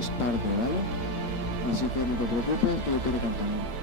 más tarde, ¿vale? Así que no te preocupes, que yo te iré contando.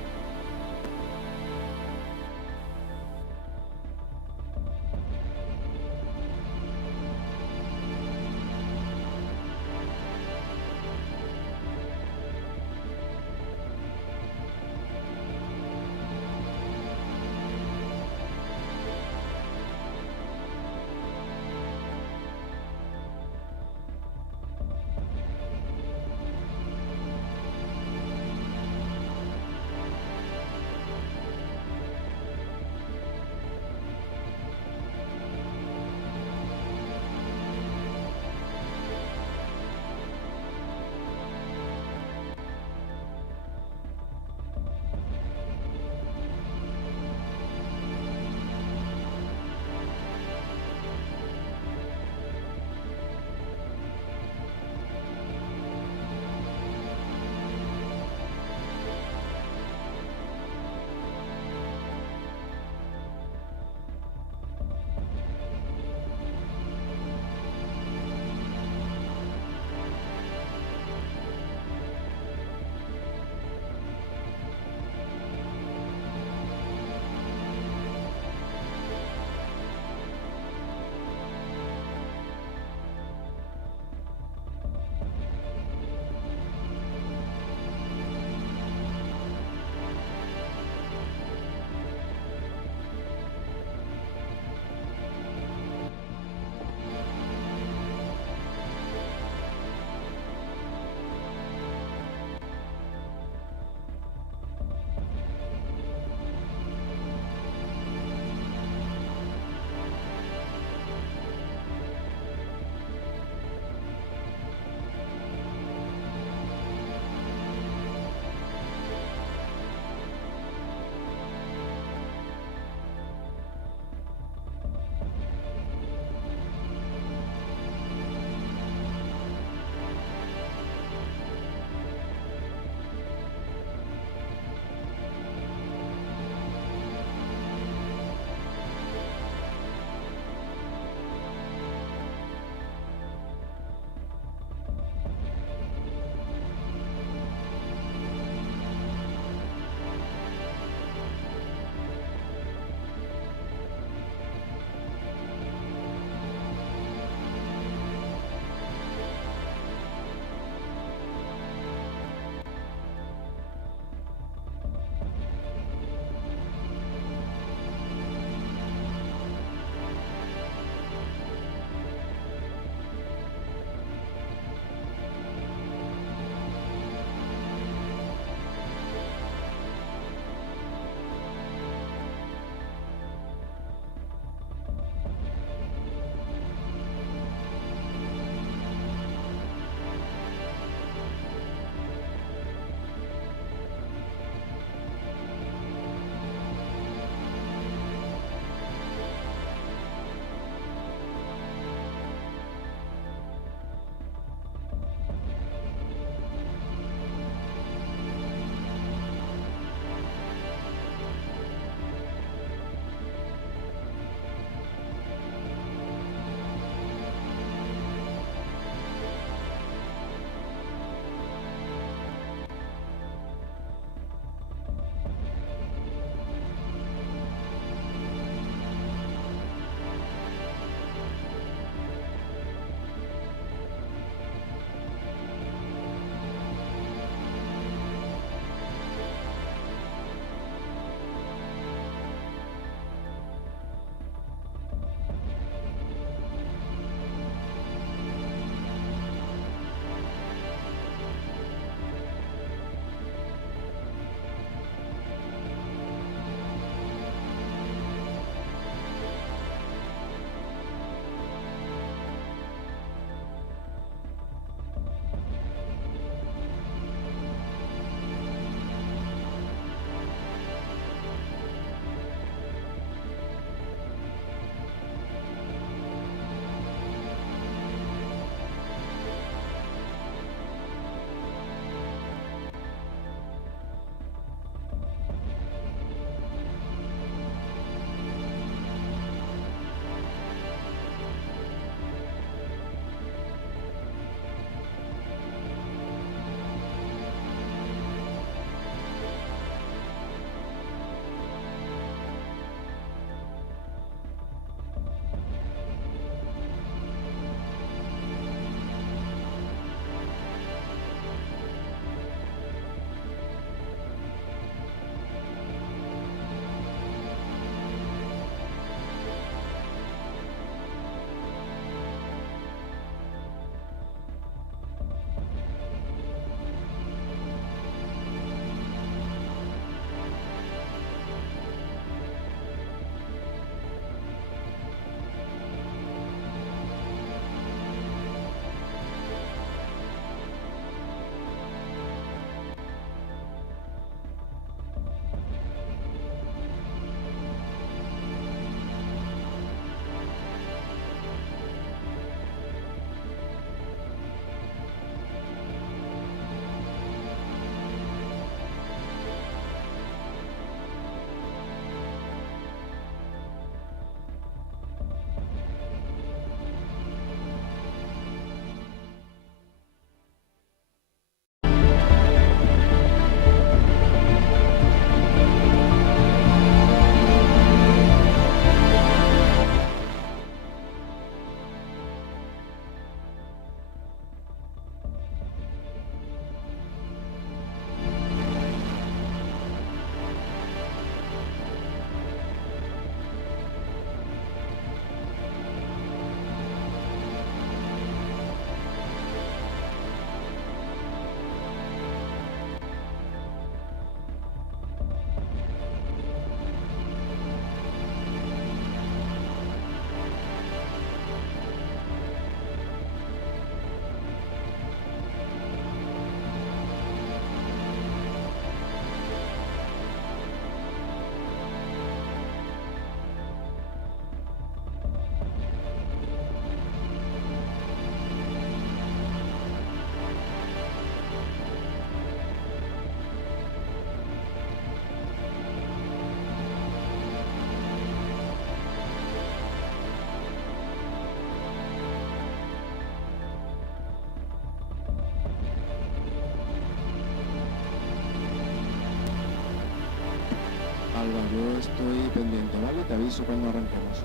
Alba, yo estoy pendiente, ¿vale? Te aviso cuando arranquemos.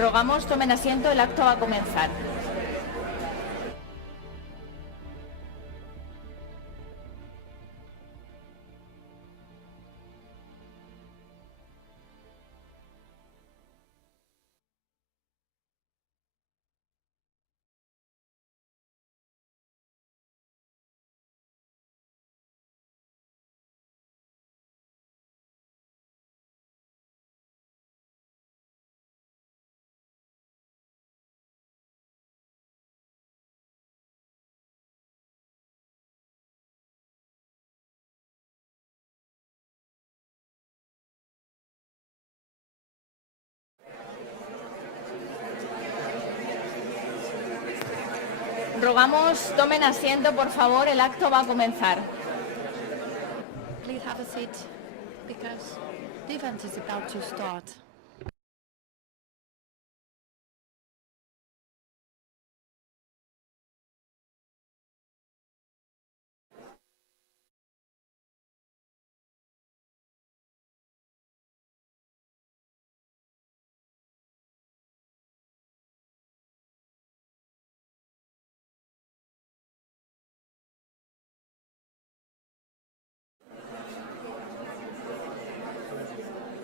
Rogamos tomen asiento, el acto va a comenzar. Rogamos tomen asiento, por favor, el acto va a comenzar. Please have a seat because the event is about to start.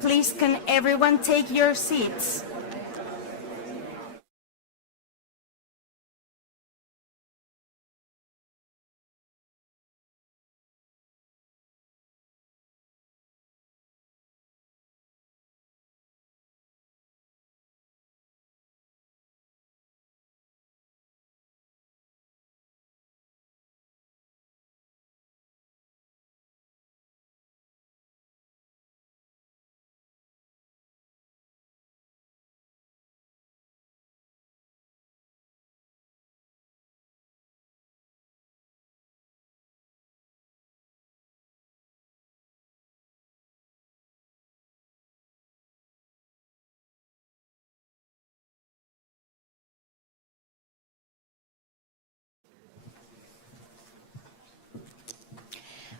Please, can everyone take your seats?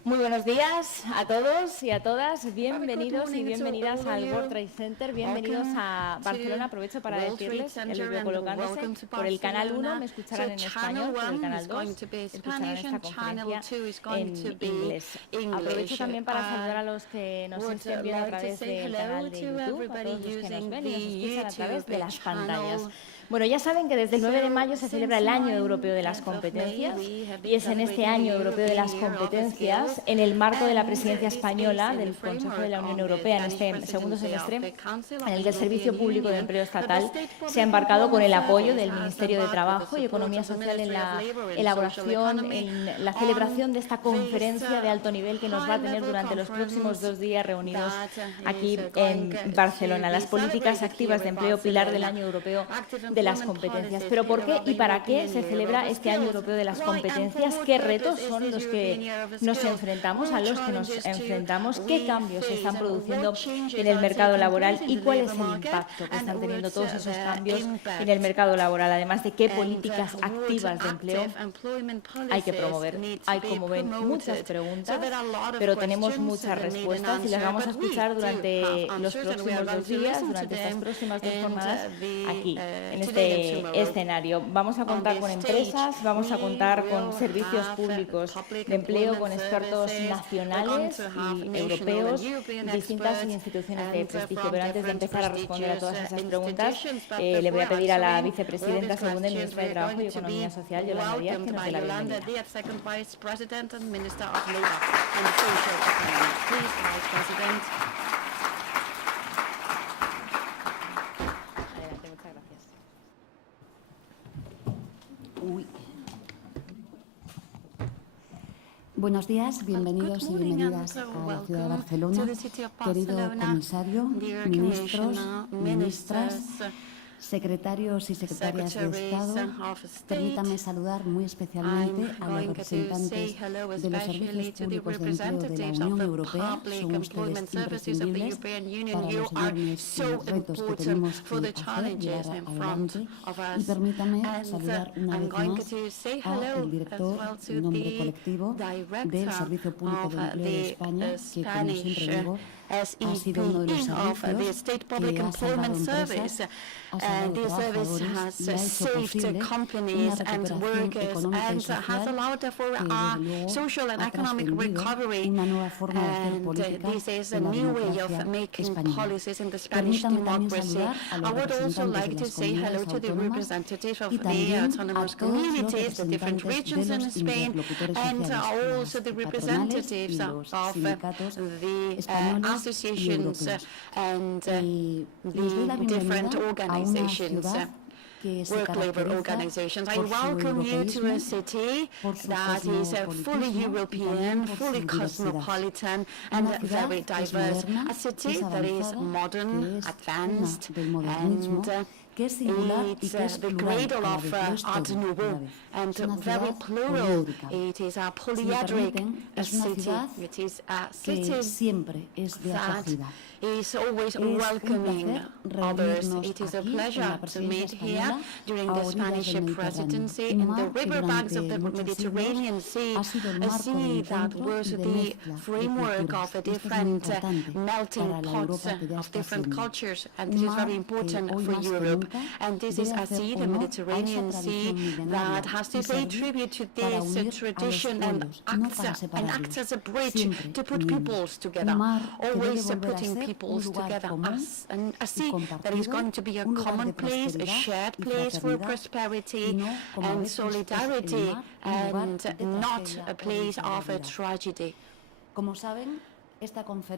Muy buenos días a todos y a todas. Bienvenidos y bienvenidas al World Trade Center. Bienvenidos a Barcelona. Aprovecho para decirles, el video colocándose, por el canal 1 me escucharán en español, por el canal 2 escucharán esta conferencia en inglés. Aprovecho también para saludar a los que nos estén viendo a través del canal de YouTube, a todos los que nos ven y nos escuchan a través de las pantallas. Bueno, ya saben que desde el 9 de mayo se celebra el Año Europeo de las Competencias y es en este Año Europeo de las Competencias, en el marco de la presidencia española del Consejo de la Unión Europea en este segundo semestre, en el que el Servicio Público de Empleo Estatal se ha embarcado con el apoyo del Ministerio de Trabajo y Economía Social en la elaboración, en la celebración de esta conferencia de alto nivel que nos va a tener durante los próximos 2 días reunidos aquí en Barcelona. Las políticas activas de empleo, pilar del Año Europeo de las competencias. ¿Pero por qué y para qué se celebra este Año Europeo de las Competencias? ¿Qué retos son los que nos enfrentamos, a los que nos enfrentamos? ¿Qué cambios se están produciendo en el mercado laboral y cuál es el impacto que están teniendo todos esos cambios en el mercado laboral? Además de qué políticas activas de empleo hay que promover. Hay, como ven, muchas preguntas, pero tenemos muchas respuestas y las vamos a escuchar durante los próximos 2 días, durante estas próximas 2 jornadas, aquí, en este escenario. Vamos a contar con empresas, vamos a contar con servicios públicos de empleo, con expertos nacionales y europeos, distintas instituciones de prestigio. Pero antes de empezar a responder a todas esas preguntas, le voy a pedir a la vicepresidenta segunda y ministra de Trabajo y Economía Social, Yolanda Díaz, que nos dé la bienvenida. Buenos días, bienvenidos y bienvenidas a la ciudad de Barcelona. Querido comisario, ministros, ministras, secretarios y secretarias de Estado, permítanme saludar muy especialmente a los representantes de los servicios públicos de empleo de la Unión Europea. Son ustedes imprescindibles para los enormes retos que tenemos que hacer, llevar adelante. Y permítanme saludar una vez más al director en nombre colectivo del Servicio Público de Empleo de España, que, como siempre digo, ha sido uno de los servicios que ha salvado empresas, ha salvado trabajadores y ha hecho posible una recuperación económica y social que, desde luego, ha trascendido una nueva forma de hacer política en la democracia española. Permítanme también saludar a los representantes de las comunidades autónomas y también a todos los representantes de los interlocutores sociales, patronales y los sindicatos españoles associations and different organizations, work labor organizations. I welcome you to a city that is fully European, fully cosmopolitan and very diverse. A city that is modern, advanced, and it's the cradle of Art Nouveau and very plural. It is a polyandric city. It is a city that is always welcoming others. It is a pleasure to meet here during the Spanish presidency in the riverbanks of the Mediterranean Sea, a sea that was the framework of a different melting pots of different cultures, and this is very important for Europe. And this is a sea, the Mediterranean Sea, that has to pay tribute to this tradition and acts as a bridge to put peoples together, always putting peoples together, and a sea that is going to be a common place, a shared place for prosperity and solidarity, and not a place of a tragedy.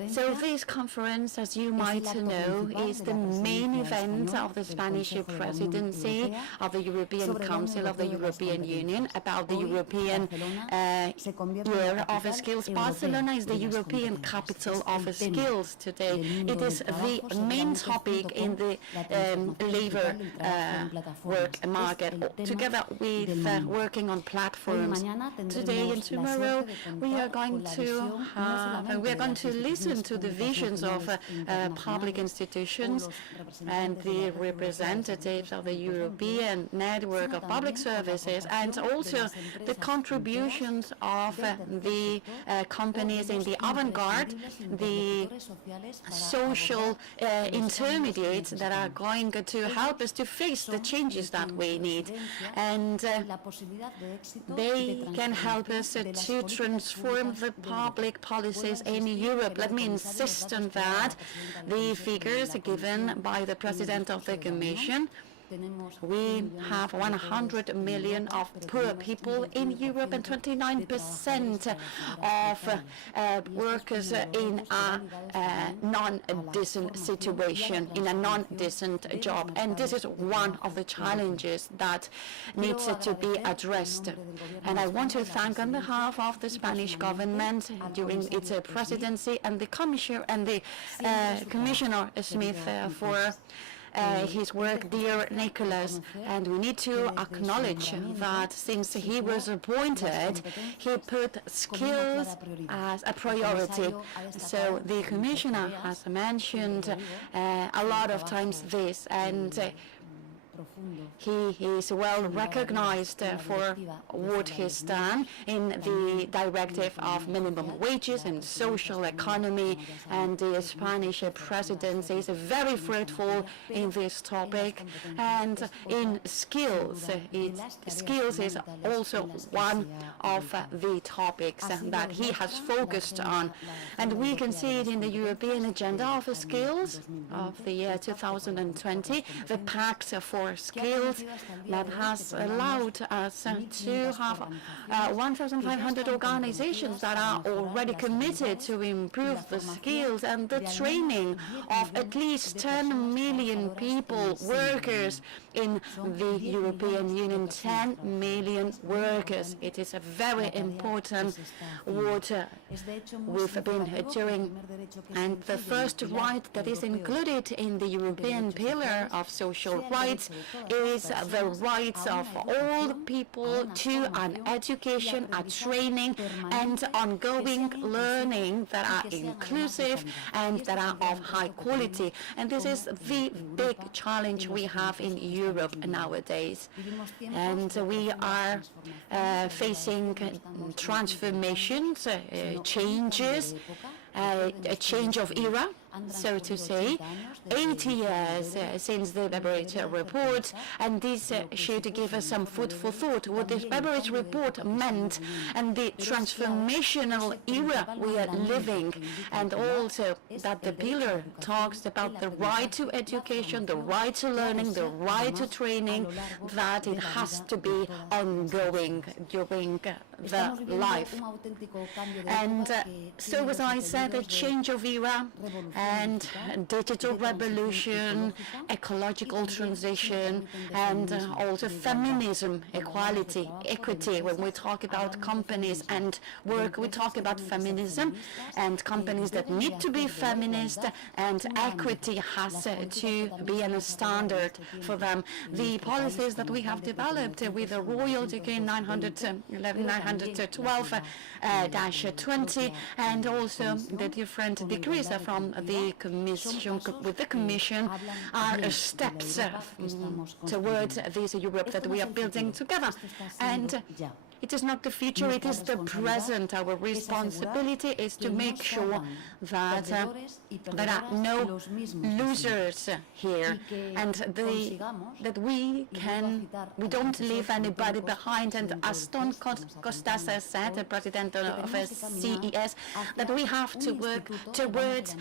So this conference, as you might know, is the main event of the Spanish presidency of the European Council of the European Union about the European Year of Skills. Barcelona is the European capital of skills today. It is the main topic in the labor work market, together with working on platforms. Today and tomorrow we are going to want to listen to the visions of public institutions and the representatives of the European network of public services, and also the contributions of the companies in the avant-garde, the social intermediates that are going to help us to face the changes that we need. And they can help us to transform the public policies in Europe. Let me insist on that. The figures given by the President of the Commission, we have 100 million of poor people in Europe and 29% of workers in a non-decent situation, in a non-decent job. And this is one of the challenges that needs to be addressed. And I want to thank on behalf of the Spanish government during its presidency and the Commissioner Smith for his work, dear Nicholas. And we need to acknowledge that since he was appointed, he put skills as a priority. So the Commissioner has mentioned a lot of times this, and he is well recognized for what he's done in the directive of minimum wages and social economy, and the Spanish presidency is very fruitful in this topic. And in skills, skills is also one of the topics that he has focused on. And we can see it in the European Agenda of Skills of the year 2020, the Pact for Skills, that has allowed us to have 1,500 organizations that are already committed to improve the skills and the training of at least 10 million people, workers in the European Union, 10 million workers. It is a very important what we've been doing. And the first right that is included in the European Pillar of Social Rights is the rights of all people to an education, a training, and ongoing learning that are inclusive and that are of high quality. And this is the big challenge we have in Europe nowadays. And we are facing transformations, changes, a change of era, so to say. 80 years since the Beveridge report, and this should give us some food for thought what this Beveridge report meant and the transformational era we are living, and also that the pillar talks about the right to education, the right to learning, the right to training, that it has to be ongoing during the life. And so, as I said, a change of era and digital revolution, ecological transition, and also feminism, equality, equity. When we talk about companies and work, we talk about feminism and companies that need to be feminist, and equity has to be a standard for them. The policies that we have developed with the Royal Decree 912-20 and also the different decrees from the Commission, with the Commission, are steps towards this Europe that we are building together. And it is not the future, it is the present. Our responsibility is to make sure that there are no losers here, and that we don't leave anybody behind. And as Don Costas said, the president of CES, that we have to work towards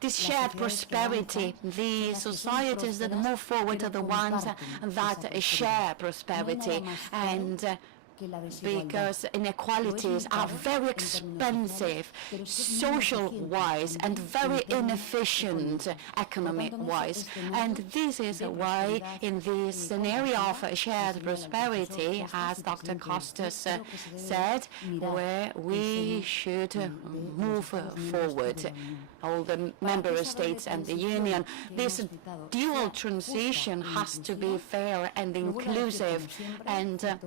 this shared prosperity. The societies that move forward are the ones that share prosperity. And because inequalities are very expensive social-wise and very inefficient economic-wise. And this is why in the scenario of shared prosperity, as Dr. Costas said, where we should move forward, all the member states and the Union, this dual transition has to be fair and inclusive. And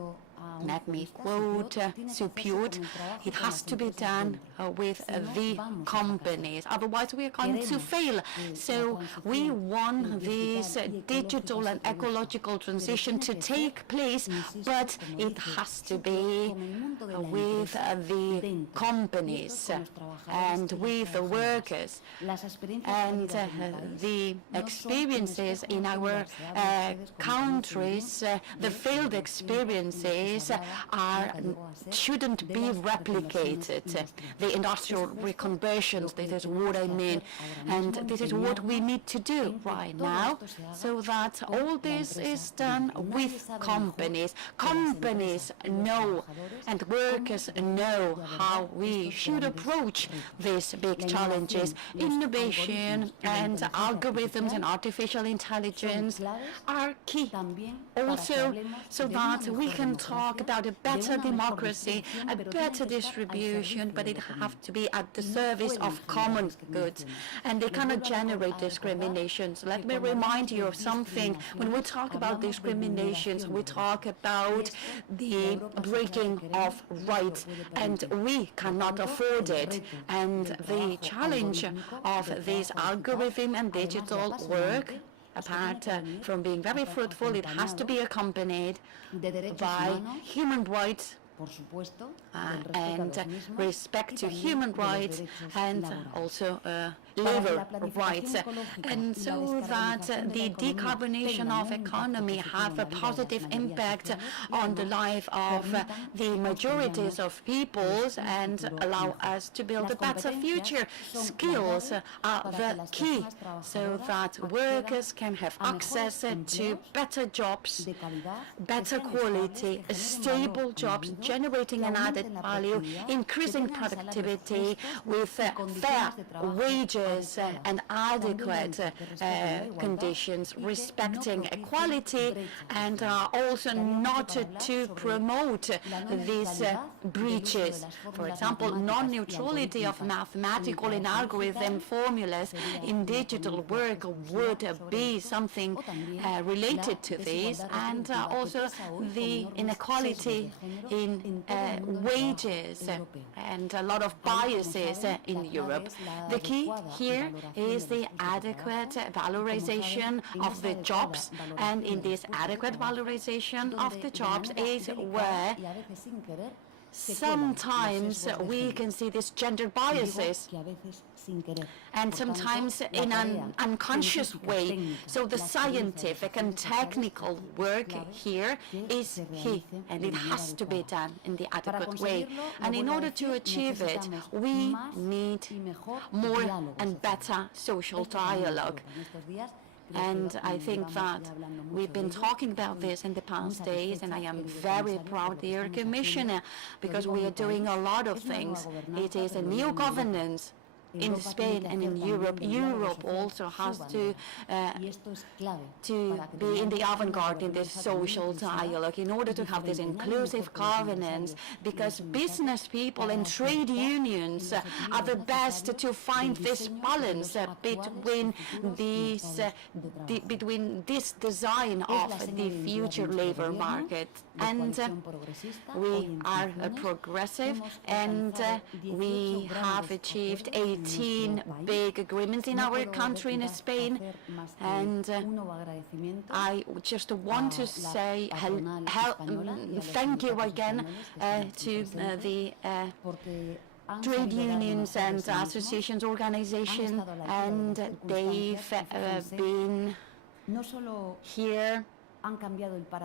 let me quote, support, it has to be done with the companies, otherwise we are going to fail. So we want this digital and ecological transition to take place, but it has to be with the companies and with the workers. And the experiences in our countries, the failed experiences shouldn't be replicated. The industrial reconversions, this is what I mean, and this is what we need to do right now, so that all this is done with companies. Companies know and workers know how we should approach these big challenges. Innovation and algorithms and artificial intelligence are key also, so that we can talk about a better democracy, a better distribution, but it has to be at the service of common goods, and they cannot generate discriminations. Let me remind you of something. When we talk about discriminations, we talk about the breaking of rights, and we cannot afford it. And the challenge of this algorithm and digital work, apart from being very fruitful, it has to be accompanied by human rights and respect to human rights, and also labor rights, and so that the decarbonation of economy have a positive impact on the life of the majorities of peoples and allow us to build a better future. Skills are the key, so that workers can have access to better jobs, better quality, stable jobs, generating an added value, increasing productivity with fair wages and adequate conditions, respecting equality, and also not to promote these breaches. For example, non-neutrality of mathematical and algorithm formulas in digital work would be something related to this, and also the inequality in wages and a lot of biases in Europe. The key here is the adequate valorization of the jobs, and in this adequate valorization of the jobs is where sometimes we can see these gender biases, and sometimes in an unconscious way. So the scientific and technical work here is key, and it has to be done in the adequate way. And in order to achieve it, we need more and better social dialogue. And I think that we've been talking about this in the past days, and I am very proud, dear Commissioner, because we are doing a lot of things. It is a new governance in Spain and in Europe. Europe also has to be in the avant-garde in this social dialogue in order to have this inclusive governance, because business people and trade unions are the best to find this balance between this design of the future labor market. And we are progressive, and we have achieved 18 big agreements in our country, in Spain, and I just want to say thank you again to the trade unions and associations, organizations, and they've been here.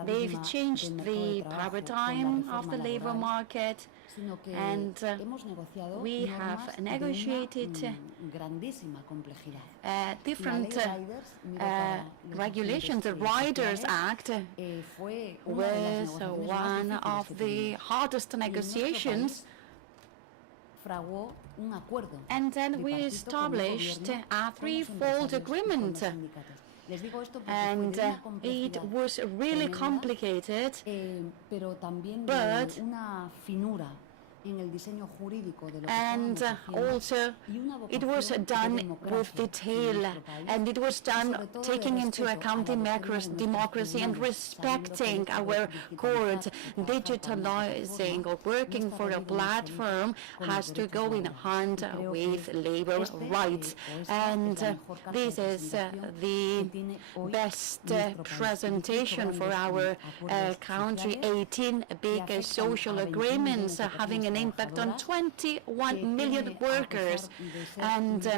They've changed the paradigm of the labor market, and we have negotiated different regulations. The Riders Act was one of the hardest negotiations, and then we established a threefold agreement. And it was really complicated, but And also, it was done with detail, and it was done taking into account democracy and respecting our courts. Digitalizing or working for a platform has to go in hand with labor rights, and this is the best presentation for our country. 18 big social agreements having an impact on 21 million workers, and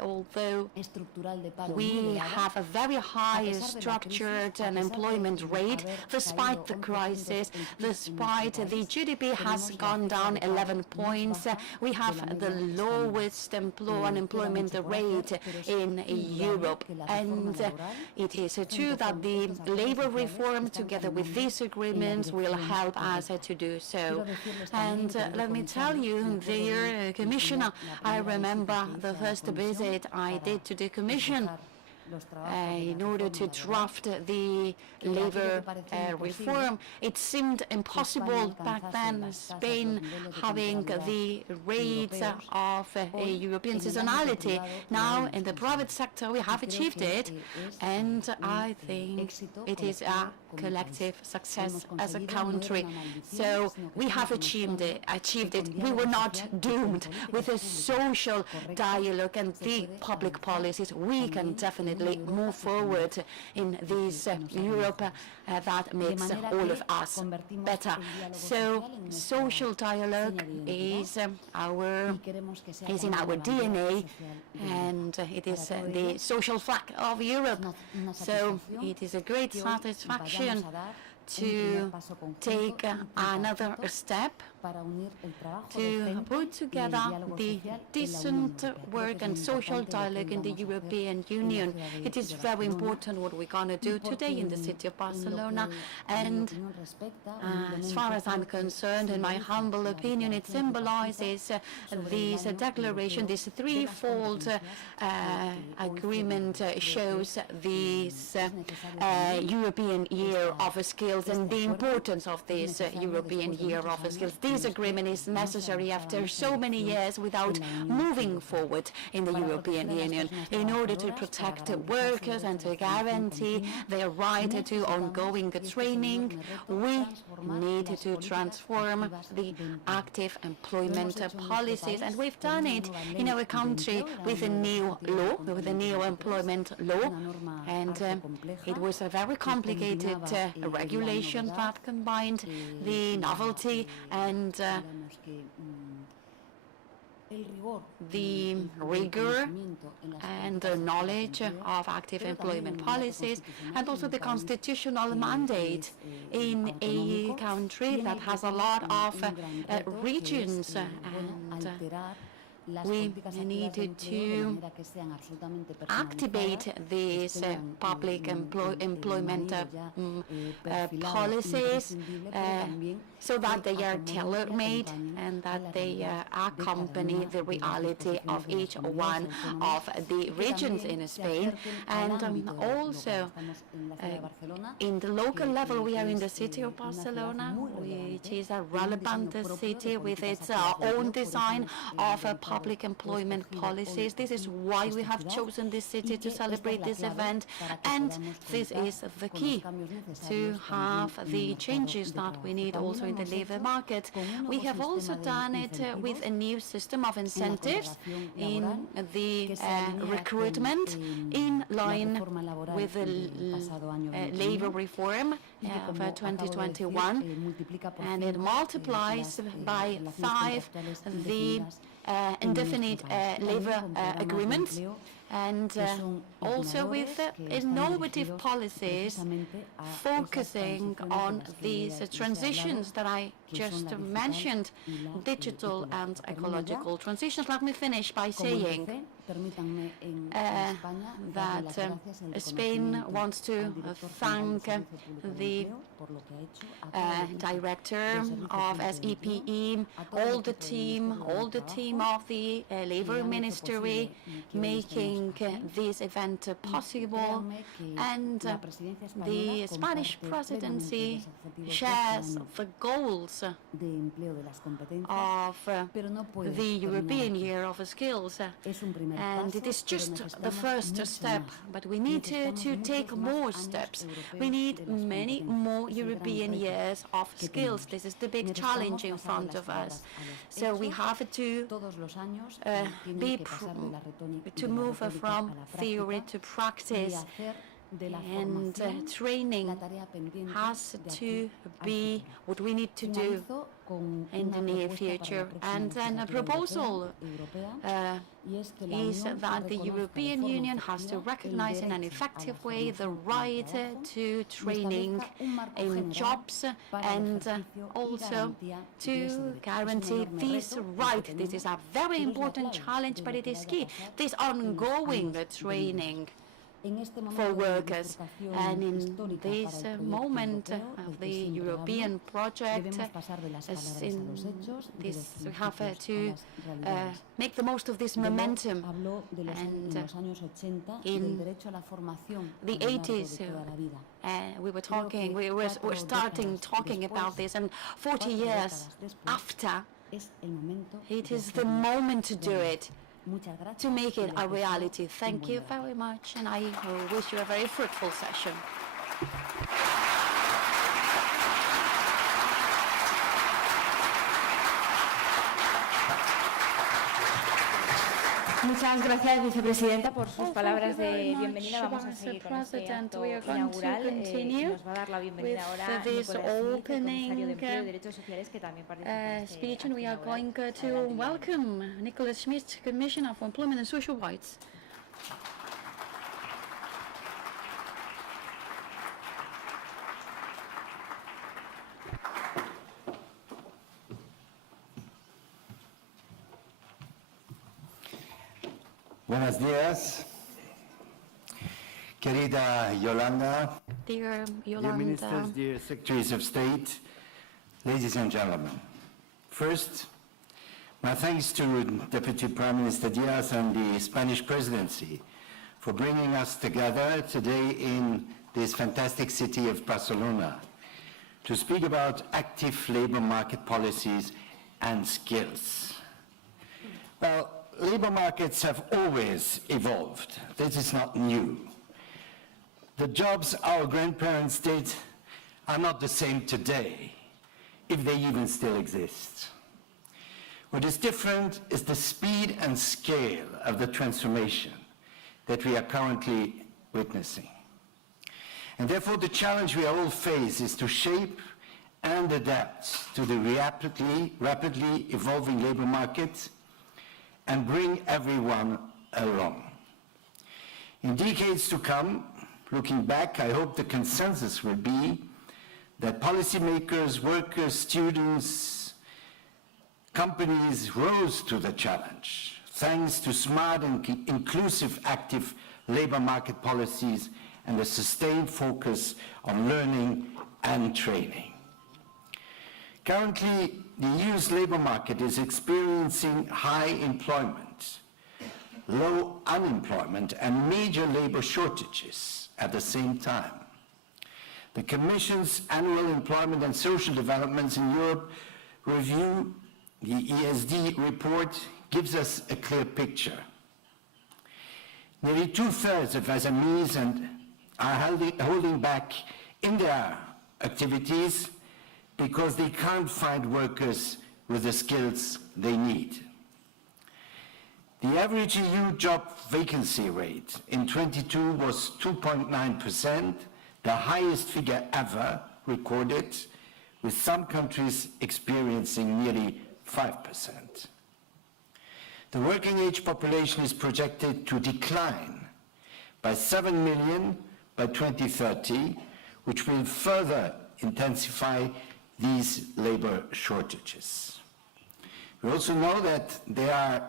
although we have a very high structured unemployment rate, despite the crisis, despite the GDP has gone down 11 points, we have the lowest unemployment rate in Europe, and it is true that the labor reform together with these agreements will help us to do so. And let me tell you, dear Commissioner, I remember the first visit I did to the Commission in order to draft the labor reform. It seemed impossible back then, Spain having the rate of European seasonality. Now, in the private sector, we have achieved it, and I think it is a collective success as a country. So we have achieved it. We were not doomed. With a social dialogue and the public policies, we can definitely move forward in this Europe that makes all of us better. So social dialogue is in our DNA, and it is the social flag of Europe. So it is a great satisfaction to take another step to put together the decent work and social dialogue in the European Union. It is very important what we're going to do today in the city of Barcelona, and as far as I'm concerned, in my humble opinion, it symbolizes this declaration, this threefold agreement shows this European Year of Skills and the importance of this European Year of Skills. This agreement is necessary after so many years without moving forward in the European Union in order to protect workers and to guarantee their right to ongoing training. We need to transform the active employment policies, and we've done it in our country with a new law, with a new employment law, and it was a very complicated regulation that combined the novelty and the rigor and the knowledge of active employment policies, and also the constitutional mandate in a country that has a lot of regions, and we needed to activate these public employment policies so that they are tailor-made and that they accompany the reality of each one of the regions in Spain. And also in the local level, we are in the city of Barcelona, which is a relevant city with its own design of public employment policies. This is why we have chosen this city to celebrate this event, and this is the key to have the changes that we need also in the labor market. We have also done it with a new system of incentives in the recruitment in line with the labor reform of 2021, and it multiplies by 5 the indefinite labor agreements, and also with innovative policies focusing on these transitions that I just mentioned, digital and ecological transitions. Let me finish by saying that Spain wants to thank the director of SEPE, all the team of the Labor Ministry making this event possible, and the Spanish presidency shares the goals goals de empleo de las competencias, of pero no puede the European terminar aquí. Year of Skills. Es un primer And paso, it is pero just the necesitamos first mucho step, más. but we need to Necesitamos take muchos more más años steps. europeos We need de las many competencias. more Es el gran European reto years of que skills. tenemos. This is the big Necesitamos challenge in pasar de front las of palabras us. a los So we hechos. have to Todos los años be tienen que pasar de la retórica to move a from la theory práctica to y practice, hacer de la and formación training la tarea pendiente has de aquí to al be futuro. what we need to do Finalizo con in the una near propuesta para future. la próxima And then a legislatura proposal europea, y es que la is Unión that the reconozca de European forma Union has to efectiva recognize el in an derecho a la effective way the formación y al right trabajo, to y training establezca un marco in general jobs para el and ejercicio y also garantía de ese to derecho. Es guarantee un enorme this reto el que right. This is a tenemos, very pero es la important clave challenge, de but lo it que is vaya a key. pasar This en los ongoing años training venideros. En este momento for de workers, bifurcación and in histórica this para el proyecto moment europeo del of que the siempre European hablo, project, debemos pasar de las as palabras a in los hechos, de this, los we have principios a to las realidades. make the most of this De lo momentum. habló de los, And en los años 80 in del derecho a la formación the a lo largo de 80s, toda la vida. we were Creo talking, que we're cuatro starting décadas talking about después, this, and 40 cuatro years décadas después, after, es el momento it de is the hacerlo moment to do realidad. it, Muchas gracias to make y it les a deseo reality. un Thank buen you debate. very much, and I wish you a very fruitful session. Muchas gracias, vicepresidenta, por sus palabras de bienvenida. Vamos a seguir con este acto inaugural. Nos va a dar la bienvenida ahora Nicolás Smith, el comisario de Empleo y Derechos Sociales, que también participa en este Speech, acto and we are inaugural. going to Adelante, welcome Nicholas Schmidt, Commissioner for Employment and Social Rights. Buenos días, querida Yolanda, Dear dear ministers, Yolanda, dear secretaries of state, ladies and gentlemen. First, my thanks to Deputy Prime Minister Diaz and the Spanish presidency for bringing us together today in this fantastic city of Barcelona to speak about active labor market policies and skills. Well, labor markets have always evolved. This is not new. The jobs our grandparents did are not the same today, if they even still exist. What is different is the speed and scale of the transformation that we are currently witnessing. And therefore, the challenge we all face is to shape and adapt to the rapidly evolving labor market and bring everyone along. In decades to come, looking back, I hope the consensus will be that policymakers, workers, students, companies rose to the challenge thanks to smart and inclusive active labor market policies and a sustained focus on learning and training. Currently, the EU's labor market is experiencing high employment, low unemployment, and major labor shortages at the same time. The Commission's annual employment and social developments in Europe review, the ESD report, gives us a clear picture. Nearly 2/3 of SMEs are holding back in their activities because they can't find workers with the skills they need. The average EU job vacancy rate in 22 was 2.9%, the highest figure ever recorded, with some countries experiencing nearly 5%. The working age population is projected to decline by 7 million by 2030, which will further intensify these labor shortages. We also know that there are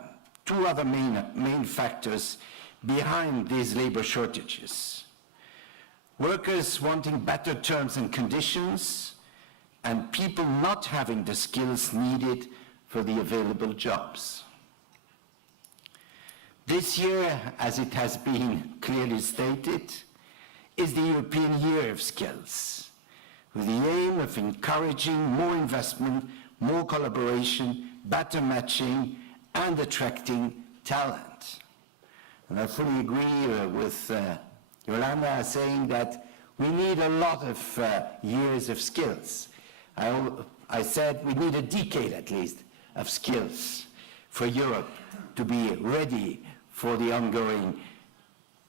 two other main factors behind these labor shortages. Workers wanting better terms and conditions, and people not having the skills needed for the available jobs. This year, as it has been clearly stated, is the European Year of Skills. with the aim of encouraging more investment, more collaboration, better matching, and attracting talent. And I fully agree with Yolanda saying that we need a lot of years of skills. I said we need a decade at least of skills for Europe to be ready for the ongoing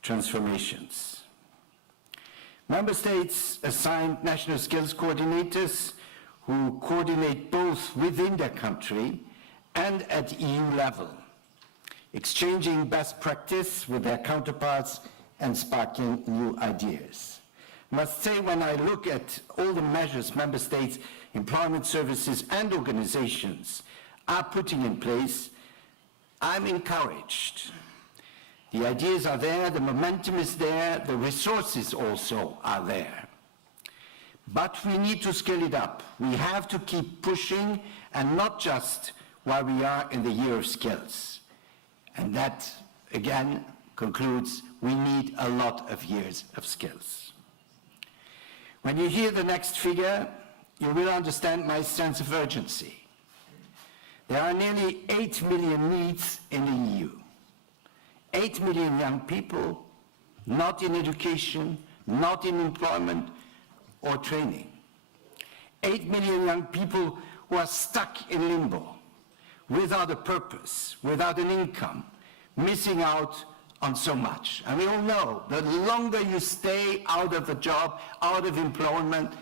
transformations. Member states assigned national skills coordinators who coordinate both within their country and at EU level, exchanging best practice with their counterparts and sparking new ideas. I must say, when I look at all the measures member states, employment services and organizations are putting in place, I'm encouraged. The ideas are there, the momentum is there, the resources also are there. But we need to scale it up. We have to keep pushing, and not just while we are in the year of skills. And that, again, concludes we need a lot of years of skills. When you hear the next figure, you will understand my sense of urgency. There are nearly 8 million needs in the EU. 8 million young people not in education, not in employment or training. 8 million young people who are stuck in limbo, without a purpose, without an income, missing out on so much. And we all know the longer you stay out of a job, out of employment,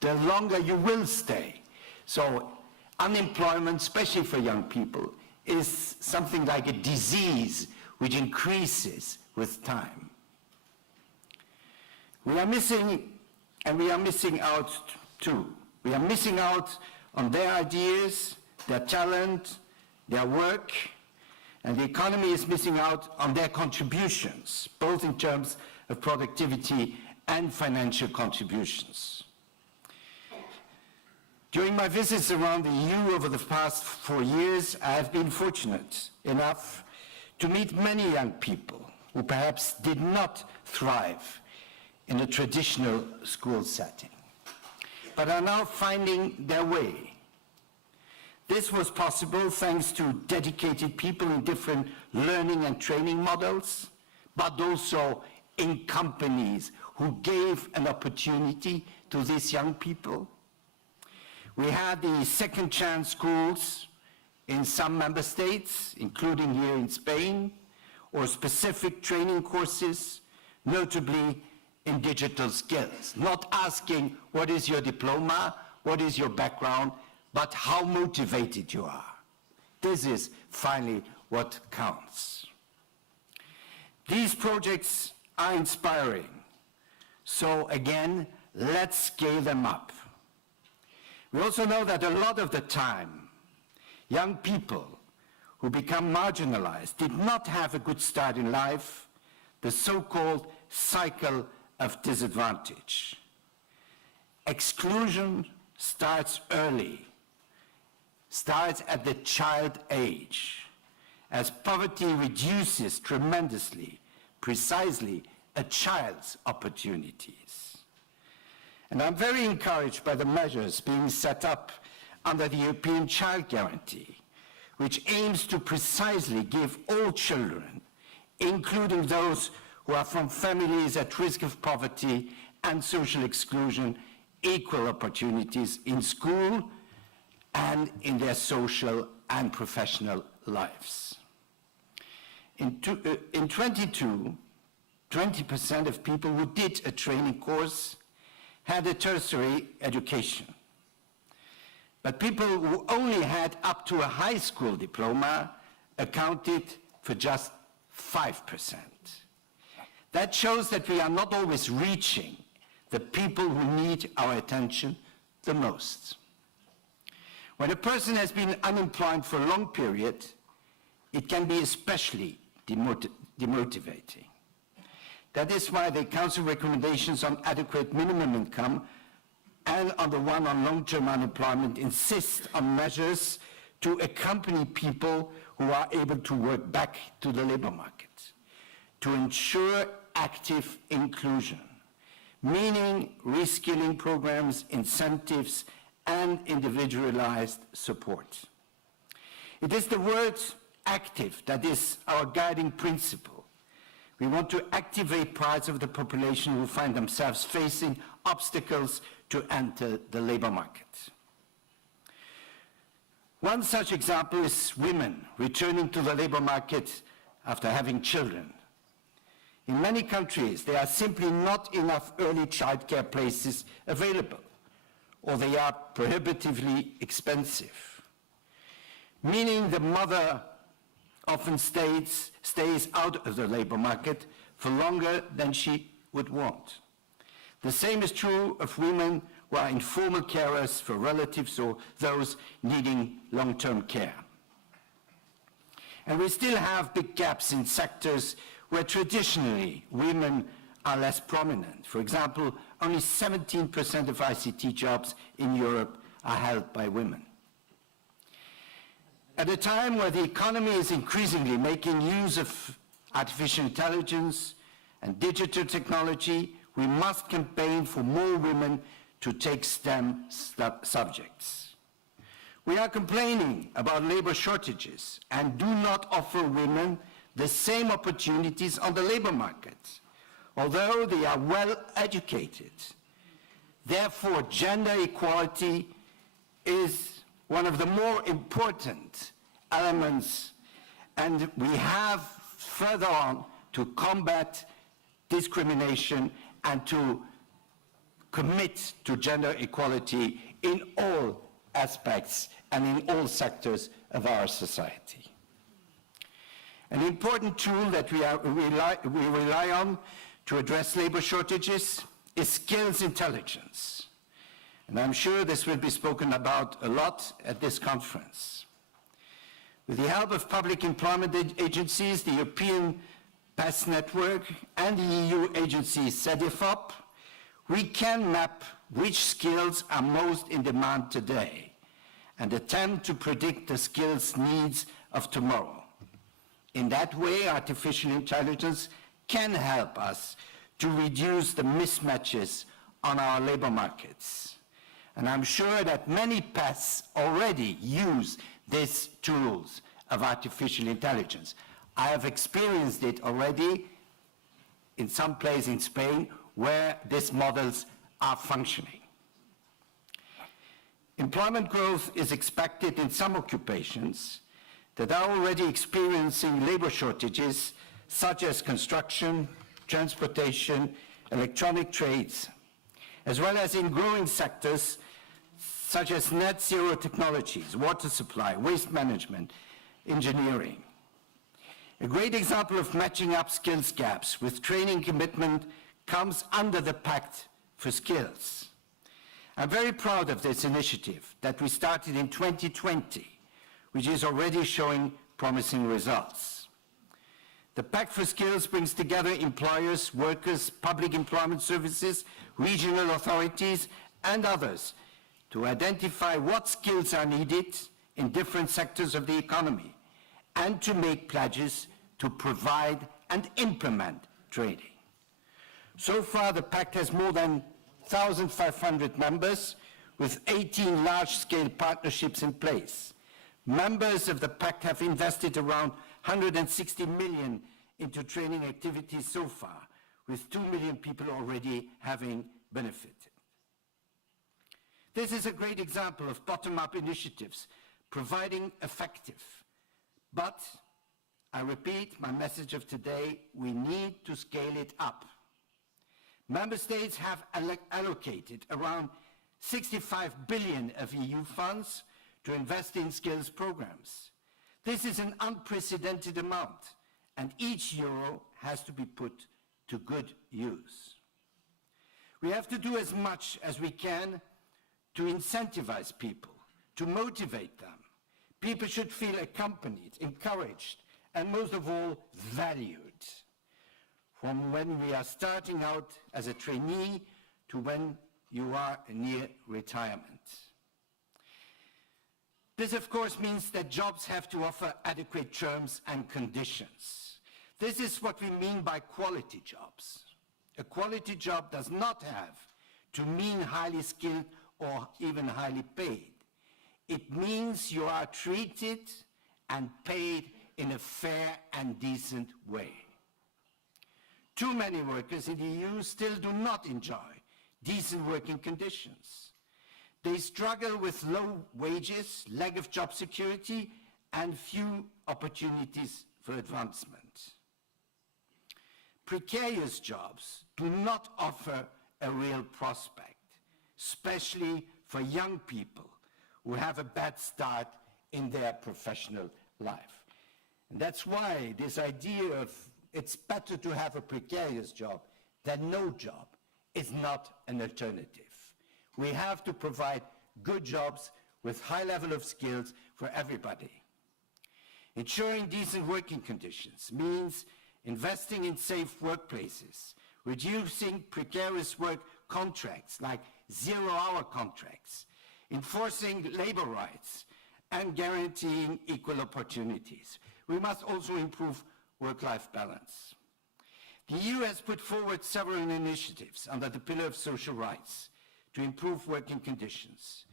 the longer you will stay. So unemployment, especially for young people, is something like a disease which increases with time. We are missing, and we are missing out too. We are missing out on their ideas, their talent, their work, and the economy is missing out on their contributions, both in terms of productivity and financial contributions. During my visits around the EU over the past 4 years, I have been fortunate enough to meet many young people who perhaps did not thrive in a traditional school setting, but are now finding their way. This was possible thanks to dedicated people in different learning and training models, but also in companies who gave an opportunity to these young people. We had the second chance schools in some member states, including here in Spain, or specific training courses, notably in digital skills, not asking what is your diploma, what is your background, but how motivated you are. This is finally what counts. These projects are inspiring, so again, let's scale them up. We also know that a lot of the time, young people who become marginalized did not have a good start in life, the so-called cycle of disadvantage. Exclusion starts early, starts at the child age, as poverty reduces tremendously, precisely a child's opportunities. And I'm very encouraged by the measures being set up under the European Child Guarantee, which aims to precisely give all children, including those who are from families at risk of poverty and social exclusion, equal opportunities in school and in their social and professional lives. In 22, 20% of people who did a training course had a tertiary education. But people who only had up to a high school diploma accounted for just 5%. That shows that we are not always reaching the people who need our attention the most. When a person has been unemployed for a long period, it can be especially demotivating. That is why the Council recommendations on adequate minimum income and on the one on long-term unemployment insist on measures to accompany people who are able to work back to the labor market, to ensure active inclusion, meaning reskilling programs, incentives, and individualized support. It is the word active that is our guiding principle. We want to activate parts of the population who find themselves facing obstacles to enter the labor market. One such example is women returning to the labor market after having children. In many countries, there are simply not enough early childcare places available, or they are prohibitively expensive, meaning the mother often stays out of the labor market for longer than she would want. The same is true of women who are informal carers for relatives or those needing long-term care. And we still have big gaps in sectors where traditionally women are less prominent. For example, only 17% of ICT jobs in Europe are held by women. At a time where the economy is increasingly making use of artificial intelligence and digital technology, we must campaign for more women to take STEM subjects. We are complaining about labor shortages and do not offer women the same opportunities on the labor market, although they are well educated. Therefore, gender equality is one of the more important elements, and we have further on to combat discrimination and to commit to gender equality in all aspects and in all sectors of our society. An important tool that we rely on to address labor shortages is skills intelligence. And I'm sure this will be spoken about a lot at this conference. With the help of public employment agencies, the European PASS network, and the EU agency SEPE, we can map which skills are most in demand today and attempt to predict the skills needs of tomorrow. In that way, artificial intelligence can help us to reduce the mismatches on our labor markets. And I'm sure that many PASS already use these tools of artificial intelligence. I have experienced it already in some place in Spain where these models are functioning. Employment growth is expected in some occupations that are already experiencing labor shortages, such as construction, transportation, electronic trades, as well as in growing sectors such as net zero technologies, water supply, waste management, engineering. A great example of matching up skills gaps with training commitment comes under the Pact for Skills. I'm very proud of this initiative that we started in 2020, which is already showing promising results. The Pact for Skills brings together employers, workers, public employment services, regional authorities, and others to identify what skills are needed in different sectors of the economy and to make pledges to provide and implement training. So far, the Pact has more than 1,500 members with 18 large-scale partnerships in place. Members of the Pact have invested around 160 million into training activities so far, with 2 million people already having benefited. This is a great example of bottom-up initiatives providing effective. But, I repeat my message of today, we need to scale it up. Member States have allocated around 65 billion of EU funds to invest in skills programs. This is an unprecedented amount, and each euro has to be put to good use. We have to do as much as we can to incentivize people, to motivate them. People should feel accompanied, encouraged, and most of all, valued. From when we are starting out as a trainee to when you are near retirement. This, of course, means that jobs have to offer adequate terms and conditions. This is what we mean by quality jobs. A quality job does not have to mean highly skilled or even highly paid. It means you are treated and paid in a fair and decent way. Too many workers in the EU still do not enjoy decent working conditions. They struggle with low wages, lack of job security, and few opportunities for advancement. Precarious jobs do not offer a real prospect, especially for young people who have a bad start in their professional life. And that's why this idea of it's better to have a precarious job than no job is not an alternative. We have to provide good jobs with high level of skills for everybody. Ensuring decent working conditions means investing in safe workplaces, reducing precarious work contracts like zero-hour contracts, enforcing labor rights, and guaranteeing equal opportunities. We must also improve work-life balance. The EU has put forward several initiatives under the pillar of social rights to improve working conditions.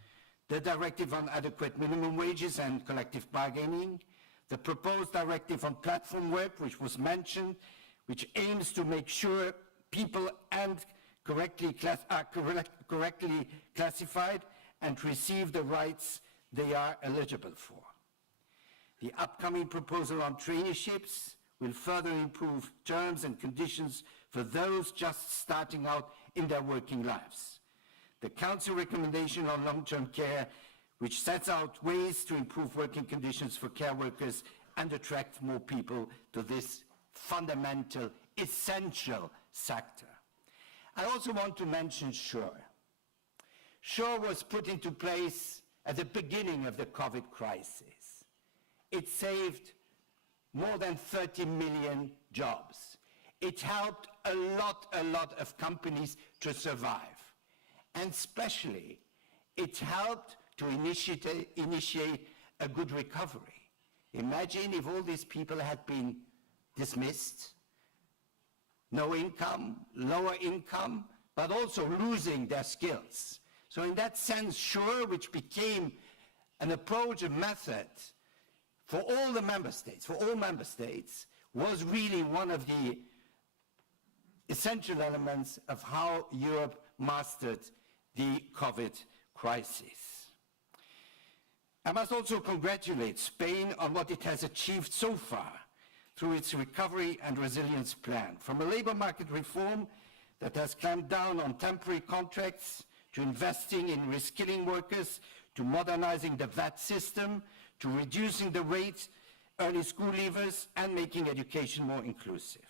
The directive on adequate minimum wages and collective bargaining, the proposed directive on platform work, which was mentioned, which aims to make sure people are correctly classified and receive the rights they are eligible for. The upcoming proposal on traineeships will further improve terms and conditions for those just starting out in their working lives. The Council recommendation on long-term care, which sets out ways to improve working conditions for care workers and attract more people to this fundamental, essential sector. I also want to mention SURE. SURE was put into place at the beginning of the COVID crisis. It saved more than 30 million jobs. It helped a lot of companies to survive. And especially, it helped to initiate a good recovery. Imagine if all these people had been dismissed, no income, lower income, but also losing their skills. So in that sense, SURE, which became an approach, a method for all the member states, for all member states, was really one of the essential elements of how Europe mastered the COVID crisis. I must also congratulate Spain on what it has achieved so far through its recovery and resilience plan, from a labor market reform that has clamped down on temporary contracts, to investing in reskilling workers, to modernizing the VAT system, to reducing the rate, early school leavers, and making education more inclusive.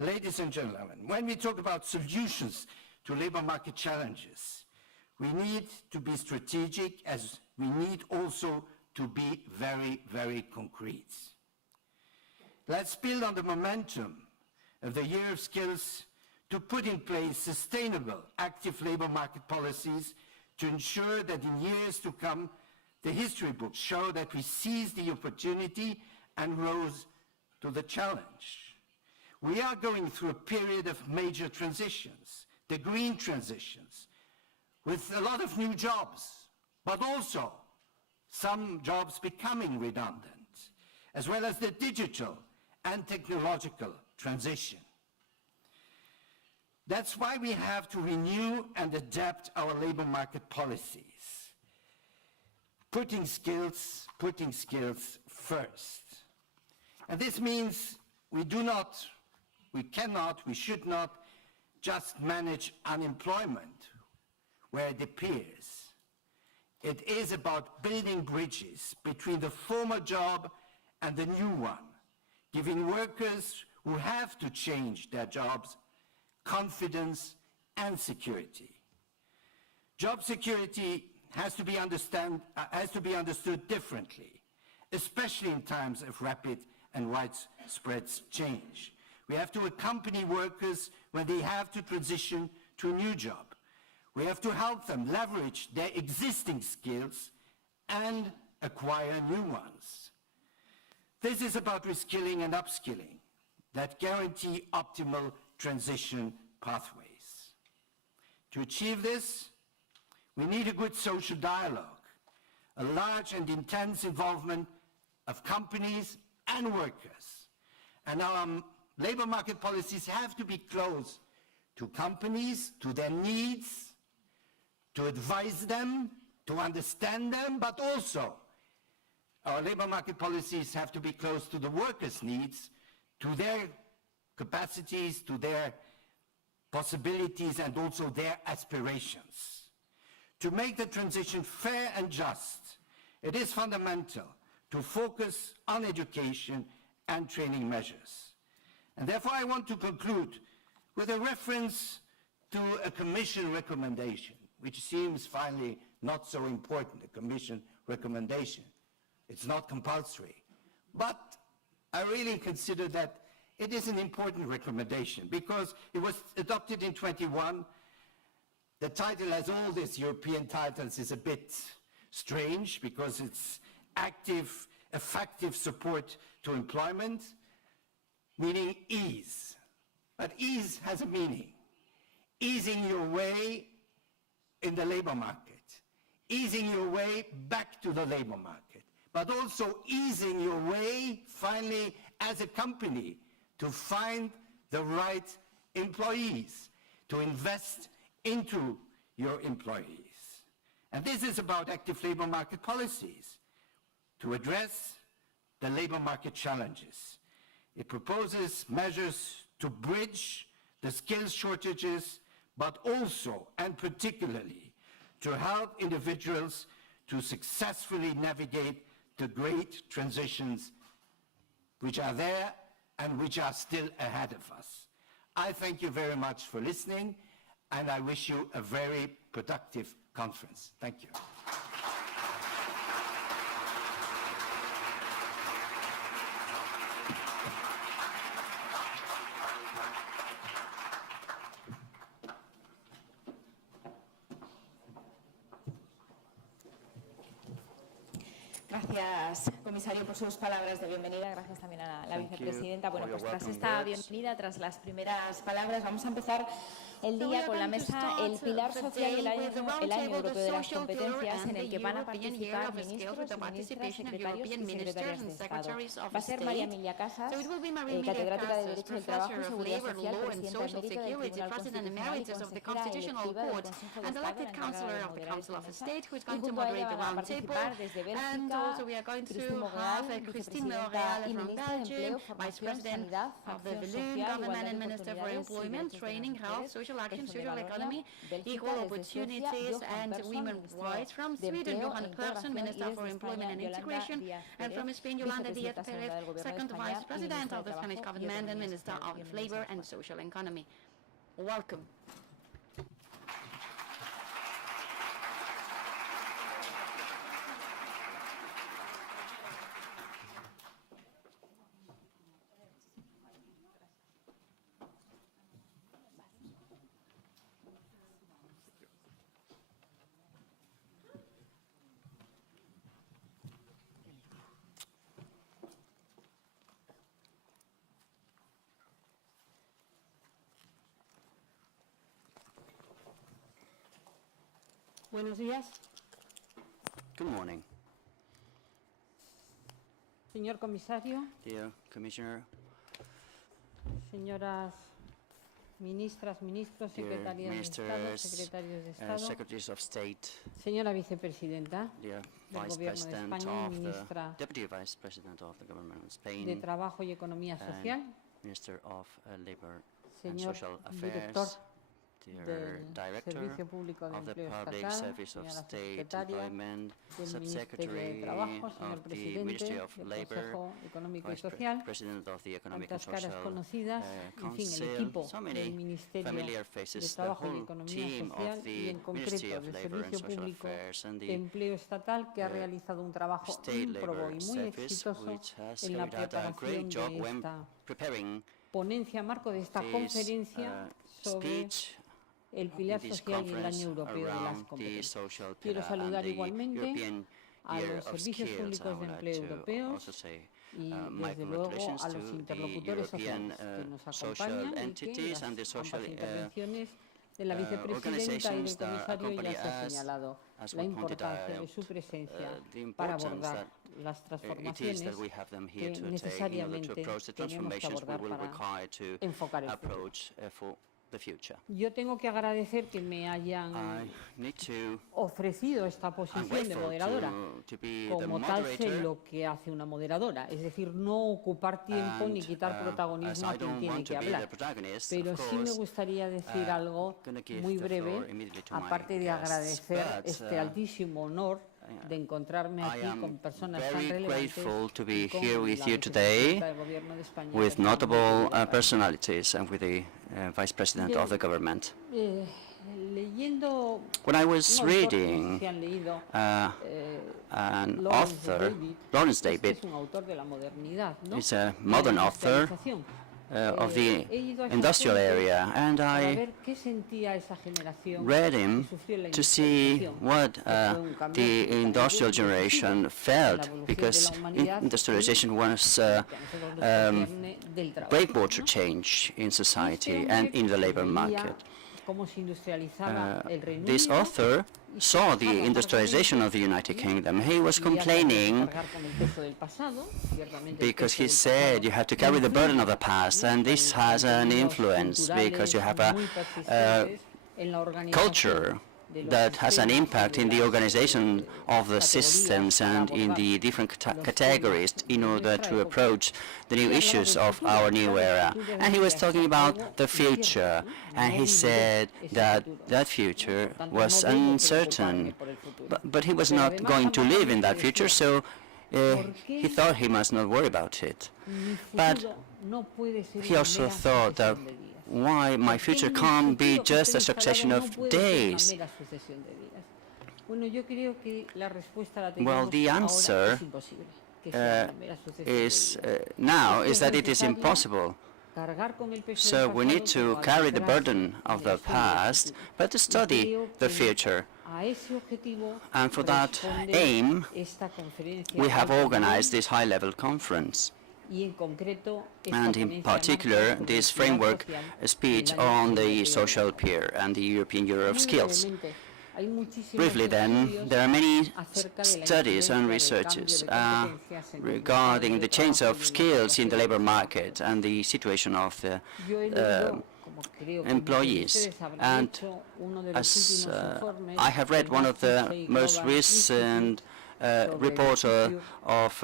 Ladies and gentlemen, when we talk about solutions to labor market challenges, we need to be strategic, as we need also to be very, very concrete. Let's build on the momentum of the Year of Skills to put in place sustainable, active labor market policies to ensure that in years to come, the history books show that we seized the opportunity and rose to the challenge. We are going through a period of major transitions, the green transitions, with a lot of new jobs, but also some jobs becoming redundant, as well as the digital and technological transition. That's why we have to renew and adapt our labor market policies, putting skills first. And this means we should not just manage unemployment where it appears. It is about building bridges between the former job and the new one, giving workers who have to change their jobs confidence and security. Job security has to be understood differently, especially in times of rapid and widespread change. We have to accompany workers when they have to transition to a new job. We have to help them leverage their existing skills and acquire new ones. This is about reskilling and upskilling. that guarantee optimal transition pathways. To achieve this, we need a good social dialogue, a large and intense involvement of companies and workers. And our labor market policies have to be close to companies, to their needs, to advise them, to understand them, but also our labor market policies have to be close to the workers' needs, to their capacities, to their possibilities, and also their aspirations. To make the transition fair and just, it is fundamental to focus on education and training measures. And therefore I want to conclude with a reference to a Commission recommendation, which seems finally not so important, a Commission recommendation. It's not compulsory. But I really consider that it is an important recommendation because it was adopted in 21. The title, as all these European titles, is a bit strange because it's active, effective support to employment, meaning ease. But ease has a meaning. Easing your way in the labor market, easing your way back to the labor market, but also easing your way, finally, as a company, to find the right employees, to invest into your employees. And this is about active labor market policies to address the labor market challenges. It proposes measures to bridge the skills shortages, but also and particularly to help individuals to successfully navigate the great transitions which are there and which are still ahead of us. I thank you very much for listening, and I wish you a very productive conference. Thank you. Gracias, comisario, por sus palabras de bienvenida. Gracias también a la vicepresidenta. Bueno, pues tras esta bienvenida, tras las primeras palabras, vamos a empezar el día con la mesa El Pilar Social y el año Europeo de las Competencias, en el que van a participar ministros, ministras, secretarios y secretarias de Estado. Va a ser María Emilia Casas, catedrática de Derecho del Trabajo y Seguridad Social, presidenta emérita del Tribunal Constitucional y consejera electiva del Consejo de Estado, encargada de moderar esta mesa. Y junto a ella van a participar desde Bélgica Christine Moreal y ministra de Empleo, Formación, Sanidad, Acción Social, Igualdad de Oportunidades, Training, Health, Social Action, Social Economy, Equal Opportunities and Women's Rights. From Sweden, Johan Persson, Minister for Employment and Integration, and from Spain, Yolanda Díaz Pérez, Second Vice President of the Spanish Government and Minister of Labour and Social Economy. Welcome. Buenos días. Good morning. Señor comisario, Dear Commissioner, señoras ministras, ministros, dear secretarias de Estado, ministers, secretarios de Estado, secretaries of state, señora vicepresidenta dear del Vice Gobierno de President España y of the ministra Deputy Vice President of the Government of Spain, de Trabajo y Economía Social, and Minister of Labor and señor Social director Affairs, dear del Director Servicio Público de of the Empleo Public Estatal, Service of señora State secretaria Employment, del Ministerio de Subsecretary Trabajo, señor of the Ministry presidente of del Labor, Consejo Económico y Vice Social, President of the Economic and tantas caras Social conocidas, en fin, el Council, equipo so del many Ministerio familiar de faces, the Trabajo y whole Economía team Social of y the en concreto Ministry of del Labor and Servicio Social Público Affairs and de the Empleo Estatal, que ha realizado un trabajo State ímprobo Labor y muy Service, exitoso which has en la carried out a preparación great job de when esta preparing ponencia marco de esta this conferencia sobre speech, el pilar this social y el conference año europeo de las around the competencias. social Quiero pillar and saludar the igualmente European a Year los of servicios Skills. I públicos de would like empleo to europeos also say My desde luego congratulations a to los the interlocutores European sociales que nos social acompañan y que entities and the las social ambas intervenciones de la vicepresidenta y del organizations that comisario ya se ha accompany us, señalado as la we pointed importancia de out, su presencia the para importance abordar that las it is transformaciones that we have them here que to take in order to necesariamente approach the tenemos que transformations we abordar will para require to enfocar el futuro. approach for the future. Yo tengo que agradecer que me hayan I need to ofrecido esta I'm posición de grateful moderadora. to be the Como tal sé moderator. lo que hace una moderadora, es decir, no ocupar tiempo ni quitar As protagonismo I a quien don't tiene want que to be the hablar. protagonist, Pero of sí me course, gustaría decir algo gonna give muy the floor breve, immediately to my aparte de guests, agradecer but, este altísimo honor de encontrarme I aquí am con personas tan very relevantes grateful to be y con here with la you today vicepresidenta del Gobierno de España, with Fernando notable Fernández. personalities and with the Vice President of the government. Leyendo When I was un autor, no sé reading si han leído, an Lawrence author, David, Lawrence este David, es un autor de la modernidad, ¿no? is a De la modern author industrialización. of the He ido a esa industrial fuente area, and para I ver qué sentía esa generación read que him sufrió la to see industrialización, what que fue un cambio the absolutamente industrial positivo generation en la felt, evolución because de la humanidad industrialization was que a nosotros nos concierne del trabajo, breakwater ¿no? change in Y este society hombre and in the labor veía market. cómo se industrializaba el Reino This Unido author y saw se the dejaba industrialization of the United Kingdom. He was complaining cargar con el peso del pasado, ciertamente el because peso he del said pasado you have to carry the burden of the past, and this has an influence because you have a muy persistentes en la organización culture de los that has an sistemas y impact de in the las, organization of the categorías systems para and in abordar the different los categories temas in de order nuestra to época. approach the new Y hablaba issues del of futuro, our claro, new el era. futuro And he was debería talking ser about algo the incierto, future, ¿no? and No he viviré said ese that futuro. that future Por tanto, was no debo uncertain, preocuparme por el futuro. but he was Pero not además going to amaba live in mucho that future, decía, so ¿por he qué thought he must not worry about it. mi But futuro no puede ser he una also mera thought that sucesión de días? why my ¿Por qué future mi can't be futuro que just estoy a succession instalado of no puede ser una days? mera sucesión de días? Bueno, yo creo que la respuesta la Well, tenemos the ahora, answer es imposible que sea una mera sucesión de is días. now Es is that it is necesario impossible. cargar con el peso So del we need pasado, to pero carry the adentrarse burden en of el the estudio del past, futuro. but to Y study creo the que future. a ese objetivo And for that responde aim, esta conferencia we have alto organized nivel this high-level conference, y en concreto esta and in ponencia particular, marca sobre this equidad framework social speech en el ámbito on the europeo. social peer and the European Year of Muy Skills. brevemente, hay muchísimos Briefly then, estudios there are many acerca de la studies and incidencia del cambio researches de competencias en los regarding mercados the de change trabajo of y en la skills in the labor población. market and the situation of the Yo he leído, como creo que employees. muchos de ustedes habrán And hecho, uno de los as últimos informes I have read del one of the McKinsey most Global recent Institute sobre el report future of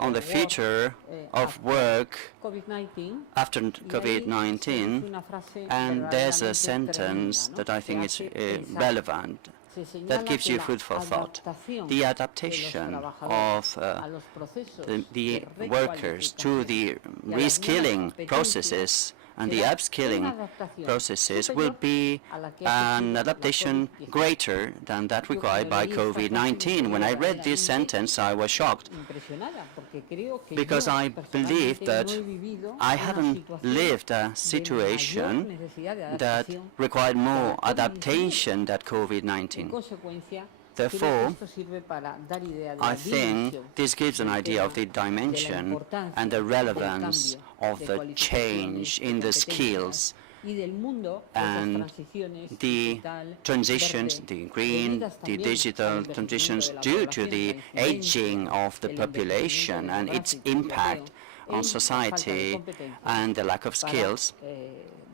on the work, future of after work COVID-19, after y ahí se dice COVID-19, una frase and there's a verdaderamente sentence tremenda, ¿no? that I think que is hace pensar. relevant, Se señala that gives que you la food for thought. adaptación The de los adaptation trabajadores of a los procesos the de workers to the recualificación y a las nuevas reskilling competencias processes and the será upskilling una adaptación processes superior will be a la que ha an sufrido la adaptation COVID-19. greater than that Yo required by cuando leí esta frase me COVID-19. When I quedé read this verdaderamente sentence, I was shocked impresionada, porque creo que because yo I believe personalmente that no he vivido I una haven't situación lived a de mayor situation necesidad de that adaptación required more que la COVID-19. adaptation than En COVID-19. consecuencia, Therefore, creo que esto sirve para dar idea de I la think dimensión this gives an del idea of the tema, de la dimension importancia and the del relevance cambio of de the cualificaciones, change de in the competencias skills y del mundo de esas and transiciones the digital, transitions, verde, the green, debidas the también al digital envejecimiento transitions de la due to población, the la incidencia aging of the del population envejecimiento and its demográfico y impact europeo on en la falta de society competencias and the lack of para, skills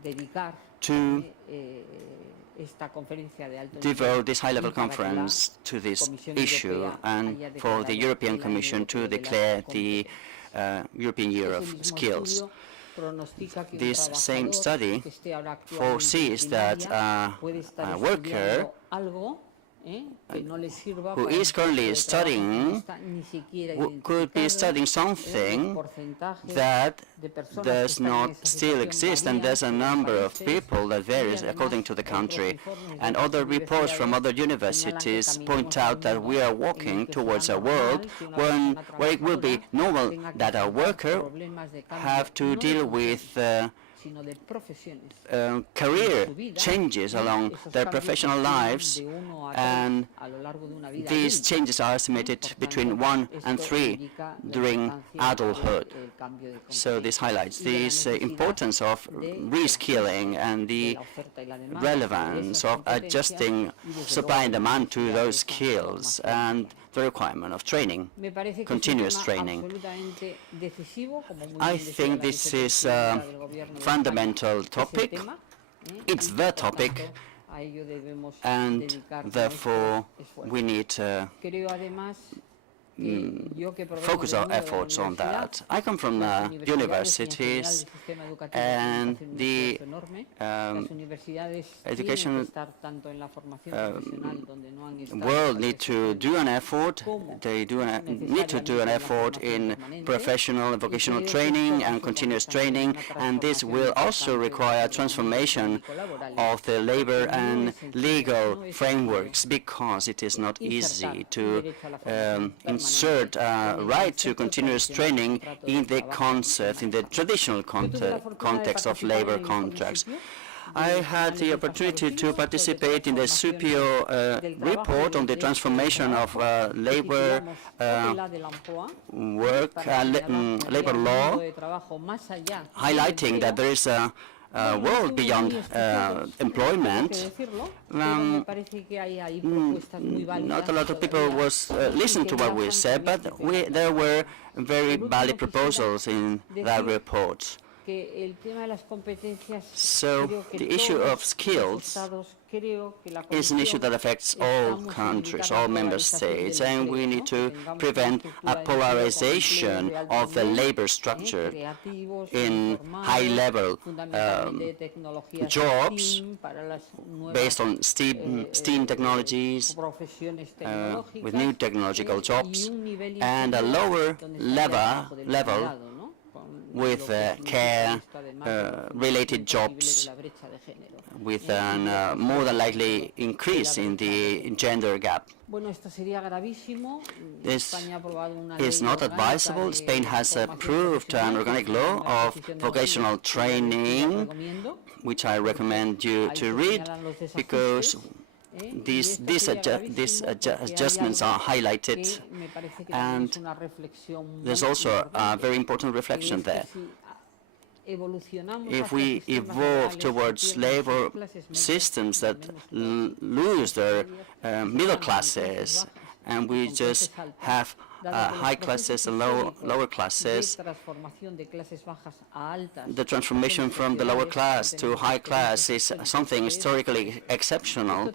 dedicar to esta conferencia de alto devote nivel this high-level y para que la conference to this Comisión issue Europea and haya for the declarado European el año Commission to europeo de las declare the competencias. European Year Ese of mismo Skills. estudio pronostica que un This same trabajador study que esté ahora actualmente foresees en that primaria puede estar a worker estudiando algo que no le sirva who para is un currently puesto de trabajo que no studying está ni siquiera could be identificado, studying los something porcentajes that de personas que does están en not esa still situación exist, and varían there's a según number of países, people that y varies además according to the otros country. informes de And otras other reports from other universidades señalan que universities point caminamos out that a un we are mundo en el walking que towards será a world normal que una when, persona where it will be trabajadora normal tenga que that a enfrentar worker problemas de cambio have to no de deal funciones, with career changes along their professional lives, and these changes are estimated between 1 and 3 during adulthood. So this highlights the importance of reskilling and the relevance of adjusting supply and demand to those skills and the requirement of training, continuous training. I think this is a fundamental topic. It's the topic, and therefore we need to focus our efforts on that. I come from universities, and the education world need to do an effort. They need to do an effort in professional and vocational training and continuous training, and this will also require transformation of the labor and legal frameworks, because it is not easy to insert right to continuous training in the concept, in the traditional context of labor contracts. I had the opportunity to participate in the Servicio report on the transformation of labor labor law, highlighting that there is a world beyond employment. Not a lot of people was listened to what we said, but there were very valid proposals in that report. So the issue of skills is an issue that affects all countries, all member states, and we need to prevent a polarization of the labor structure in high-level jobs based on STEAM technologies, with new technological jobs, and a lower level with care-related jobs, with a more than likely increase in the gender gap. This is not advisable. Spain has approved an organic law of vocational training, which I recommend you to read, because these adjustments are highlighted, and there's also a very important reflection there. If we evolve towards labor systems that lose their middle classes, and we just have high classes and lower classes, the transformation from the lower class to high class is something historically exceptional.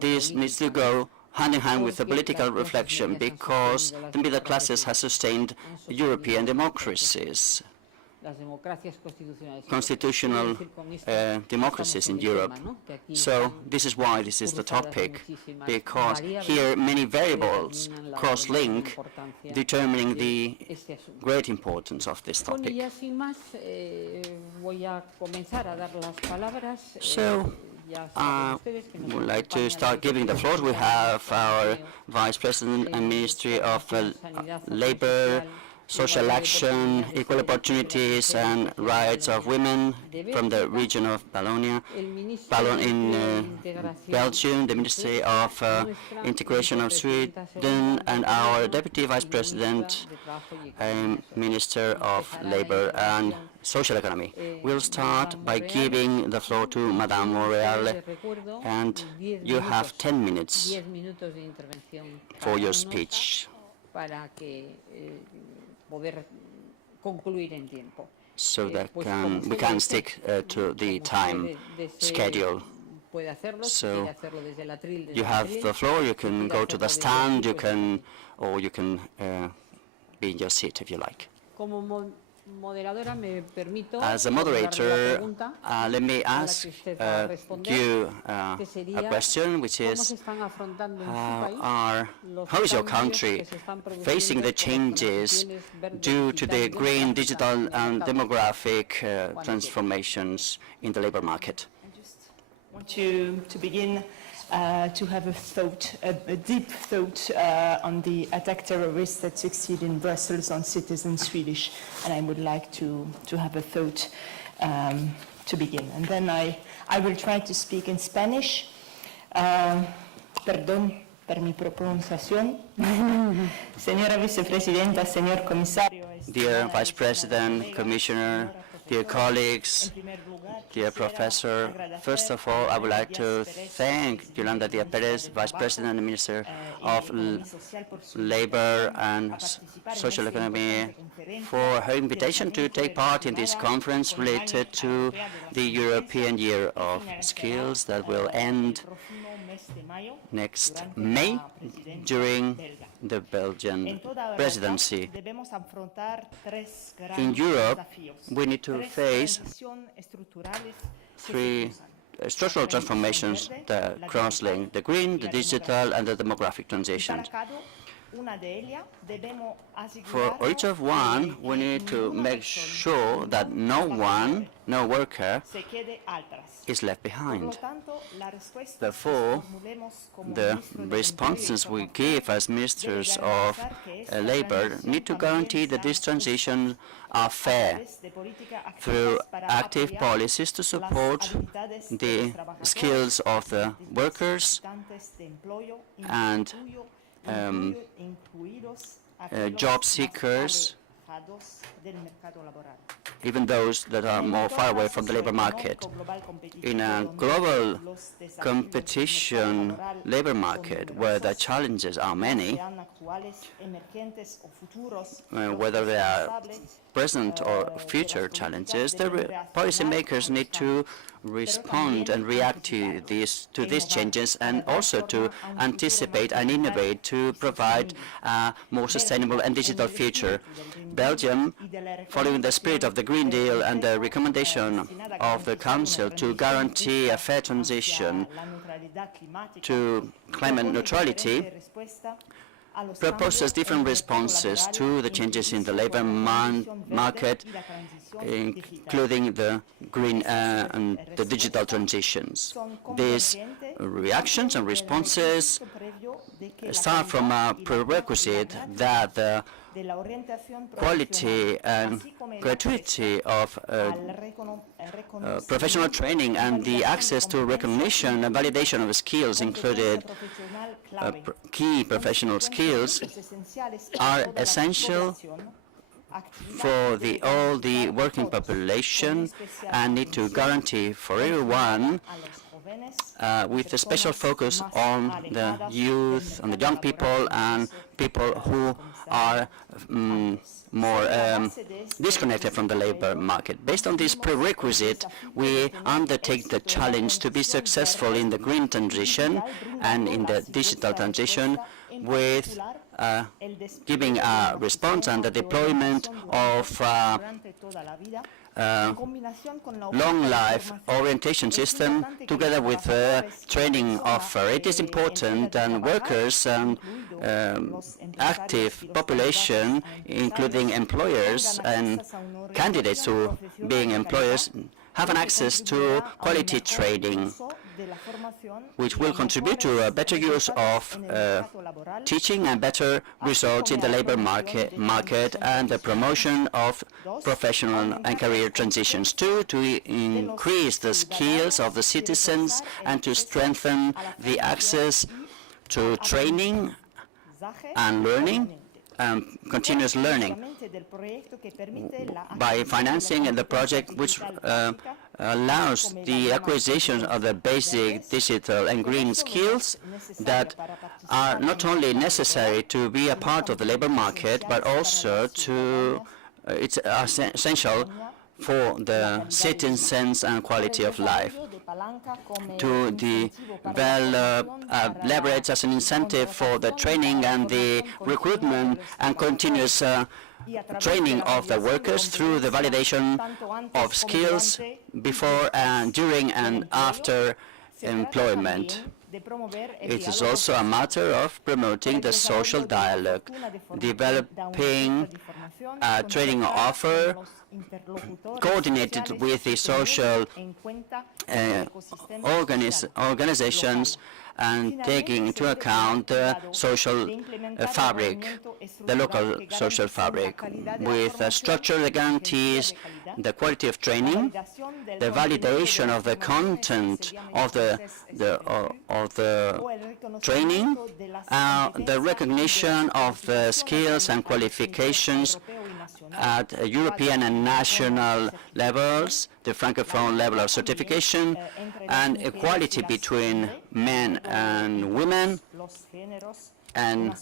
This needs to go hand in hand with the political reflection, because the middle classes have sustained European democracies, constitutional democracies in Europe. So this is why this is the topic, because here many variables cross-link, determining the great importance of this topic. So I would like to start giving the floor. We have our Vice President and Ministry of Labor, Social Action, Equal Opportunities and Rights of Women from the region of Wallonia, in Belgium, the Ministry of Integration of Sweden, and our Deputy Vice President and Minister of Labor and Social Economy. We'll start by giving the floor to Madame Montreal, and you have 10 minutes for your speech, so that we can stick to the time schedule. So you have the floor. You can go to the stand. Or you can be in your seat if you like. As a moderator, let me ask you a question, which is how is your country facing the changes due to the green, digital and demographic transformations in the labor market? I want to begin to have a thought, a deep thought on the attack terrorists that succeed in Brussels on citizen Swedish. And I would like to have a thought to begin. And then I will try to speak in Spanish. Perdón por mi pronunciación. Señora vicepresidenta, señor comisario. Dear Vice President, Commissioner, dear colleagues, dear Professor, first of all, I would like to thank Yolanda Díaz Pérez, Vice President and Minister of Labor and Social Economy, for her invitation to take part in this conference related to the European Year of Skills that will end next May during the Belgian presidency. In Europe, we need to face three structural transformations that cross-link the green, the digital, and the demographic transitions. For each of one, we need to make sure that no worker is left behind. Therefore, the responses we give as ministers of labor need to guarantee that these transitions are fair through active policies to support the skills of the workers and job seekers, even those that are more far away from the labor market. In a global competition labor market where the challenges are many, whether they are present or future challenges, the policymakers need to respond and react to these changes, and also to anticipate and innovate to provide a more sustainable and digital future. Belgium, following the spirit of the Green Deal and the recommendation of the Council to guarantee a fair transition to climate neutrality, proposes different responses to the changes in the labor market, including the green and the digital transitions. These reactions and responses start from a prerequisite that the quality and gratuity of professional training and the access to recognition and validation of skills, included key professional skills, are essential for all the working population and need to guarantee for everyone with a special focus on the youth, on the young people and people who are more disconnected from the labor market. Based on this prerequisite, we undertake the challenge to be successful in the green transition and in the digital transition with giving a response and the deployment of long life orientation system together with training offer. It is important that workers and active population, including employers and candidates to being employers, have an access to quality training, which will contribute to a better use of teaching and better results in the labor market and the promotion of professional and career transitions. Two, to increase the skills of the citizens and to strengthen the access to training and learning, continuous learning, by financing the project which allows the acquisition of the basic digital and green skills that are not only necessary to be a part of the labor market, but also it's essential for the citizens and quality of life. To develop leverage as an incentive for the training and the recruitment and continuous training of the workers through the validation of skills before and during and after employment. It is also a matter of promoting the social dialogue, developing a training offer coordinated with the social organizations and taking into account the social fabric, the local social fabric, with structural guarantees, the quality of training, the validation of the content of the training, the recognition of the skills and qualifications at European and national levels, the Francophone level of certification, and equality between men and women, and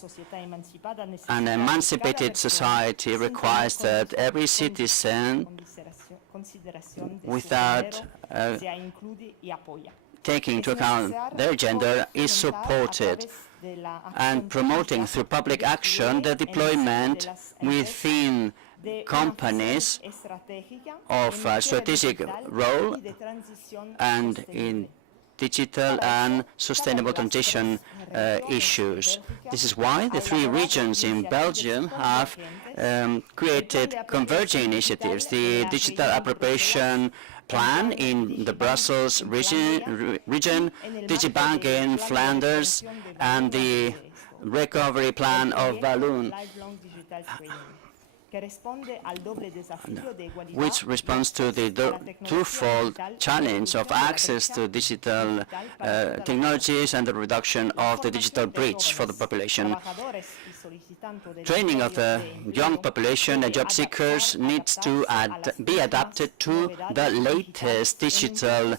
an emancipated society requires that every citizen, without taking into account their gender, is supported, and promoting through public action the deployment within companies of a strategic role and in digital and sustainable transition issues. This is why the 3 regions in Belgium have created converging initiatives: the digital appropriation plan in the Brussels region, DigiBank in Flanders, and the recovery plan of Walloon, which responds to the twofold challenge of access to digital technologies and the reduction of the digital breach for the population. Training of the young population and job seekers needs to be adapted to the latest digital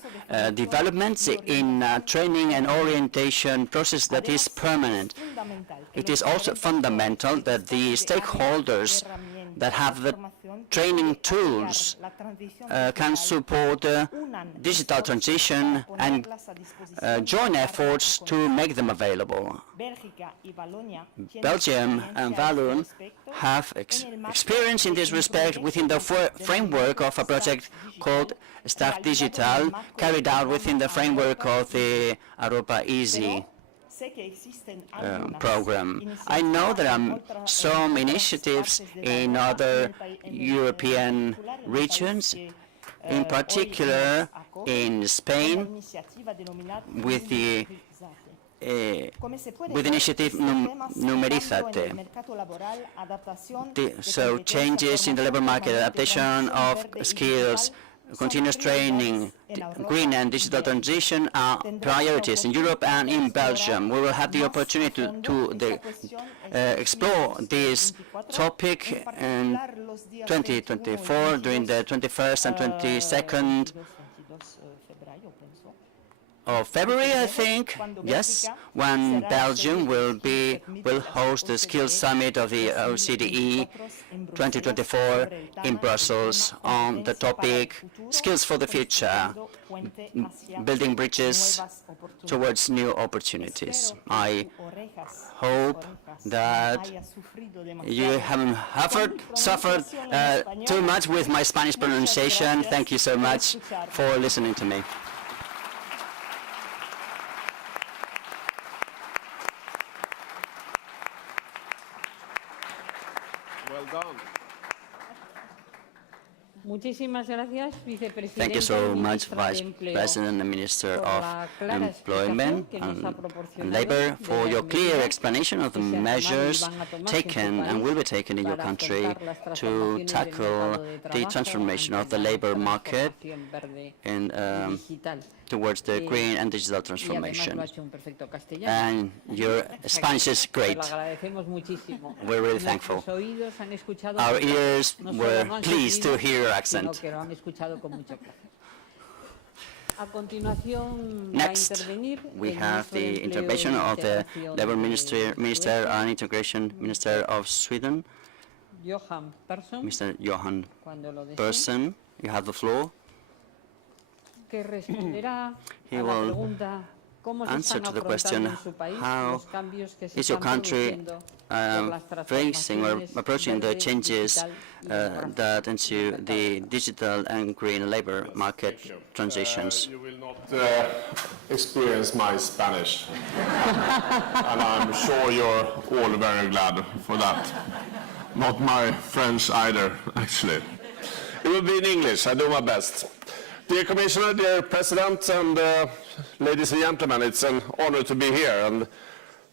developments in training and orientation process that is permanent. It is also fundamental that the stakeholders that have the training tools can support digital transition and join efforts to make them available. Belgium and Walloon have experience in this respect within the framework of a project called Start Digital, carried out within the framework of the Europa Easy program. I know there are some initiatives in other European regions, in particular in Spain, with the initiative Numerizate. So changes in the labor market, adaptation of skills, continuous training, green and digital transition are priorities in Europe and in Belgium. We will have the opportunity to explore this topic in 2024 during the 21st and 22nd of February, I think, yes, when Belgium will host the Skills Summit of the OCDE 2024 in Brussels on the topic Skills for the Future, building bridges towards new opportunities. I hope that you haven't suffered too much with my Spanish pronunciation. Thank you so much for listening to me. Thank you so much, Vice President and Minister of Employment and Labour, for your clear explanation of the measures taken and will be taken in your country to tackle the transformation of the labour market and towards the green and digital transformation. And your Spanish is great. We're really thankful. Our ears were pleased to hear your accent. Next, we have the intervention of the Labour Minister and Integration Minister of Sweden, Mr. Johan Persson. You have the floor. He will answer to the question, how is your country facing or approaching the changes that ensue the digital and green labor market transitions? You will not experience my Spanish, and I'm sure you're all very glad for that. Not my French either, actually. It will be in English, I do my best. Dear Commissioner, dear President, and ladies and gentlemen, it's an honor to be here. And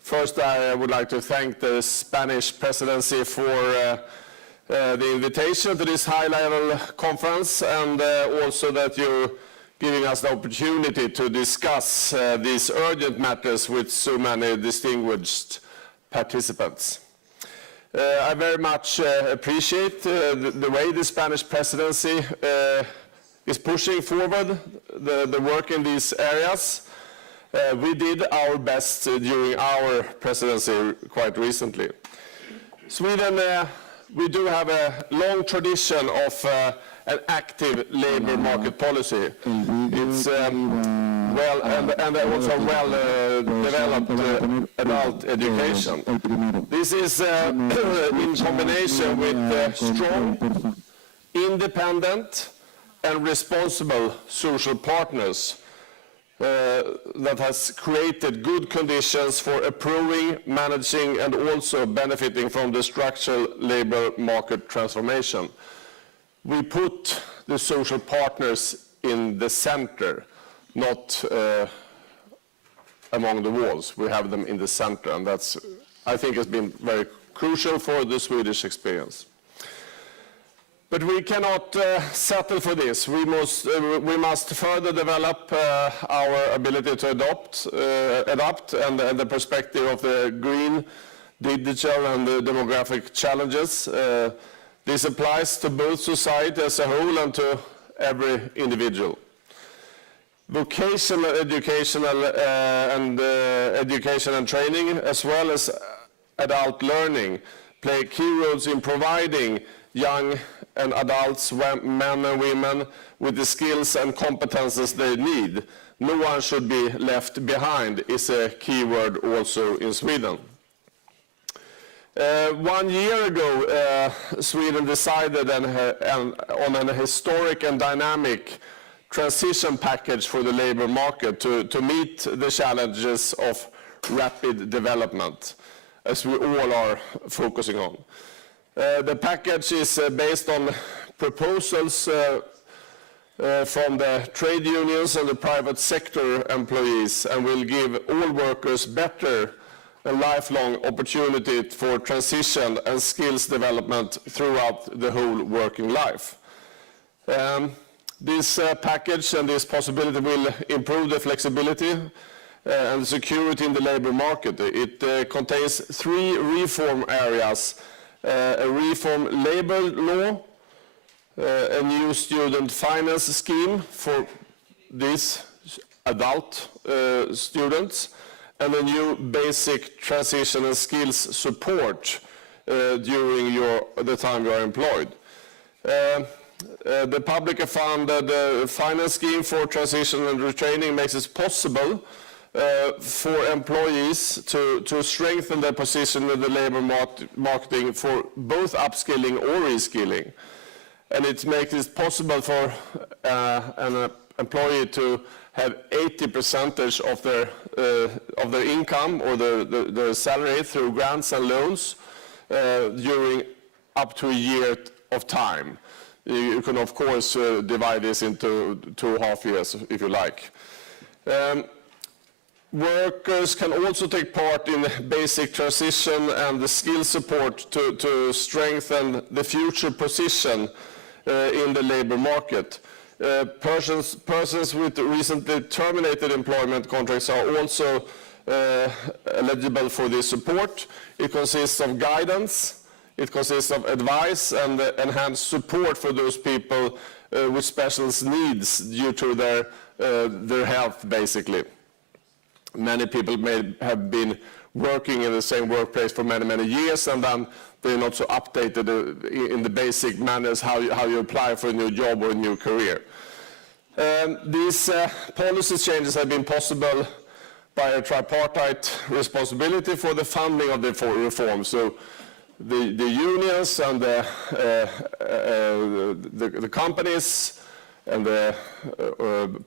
first, I would like to thank the Spanish presidency for the invitation to this high-level conference, and also that you're giving us the opportunity to discuss these urgent matters with so many distinguished participants. I very much appreciate the way the Spanish presidency is pushing forward the work in these areas. We did our best during our presidency quite recently. Sweden, we do have a long tradition of an active labor market policy. It's well and also well-developed adult education. This is in combination with strong, independent, and responsible social partners that has created good conditions for approving, managing, and also benefiting from the structural labor market transformation. We put the social partners in the center, not among the walls. We have them in the center, and that's, I think, has been very crucial for the Swedish experience. But we cannot settle for this. We must further develop our ability to adapt and the perspective of the green, digital, and the demographic challenges. This applies to both society as a whole and to every individual. Vocational education and training, as well as adult learning, play key roles in providing young and adults, men and women, with the skills and competences they need. No one should be left behind is a key word also in Sweden. 1 year ago, Sweden decided on an historic and dynamic transition package for the labor market to meet the challenges of rapid development, as we all are focusing on. The package is based on proposals from the trade unions and the private sector employees, and will give all workers better and lifelong opportunity for transition and skills development throughout the whole working life. This package and this possibility will improve the flexibility and security in the labor market. It contains 3 reform areas: a reform labor law, a new student finance scheme for these adult students, and a new basic transition and skills support during the time you are employed. The publicly funded finance scheme for transition and retraining makes it possible for employees to strengthen their position in the labor market for both upskilling or reskilling. And it makes it possible for an employee to have 80% of their income or their salary through grants and loans during up to a year of time. You can, of course, divide this into 2.5 years if you like. Workers can also take part in basic transition and the skill support to strengthen the future position in the labor market. Persons with recently terminated employment contracts are also eligible for this support. It consists of guidance, it consists of advice and enhanced support for those people with special needs due to their health, basically. Many people may have been working in the same workplace for many, many years, and then they're not so updated in the basic manners how you apply for a new job or a new career. These policy changes have been possible by a tripartite responsibility for the funding of the reform. So the unions and the companies and the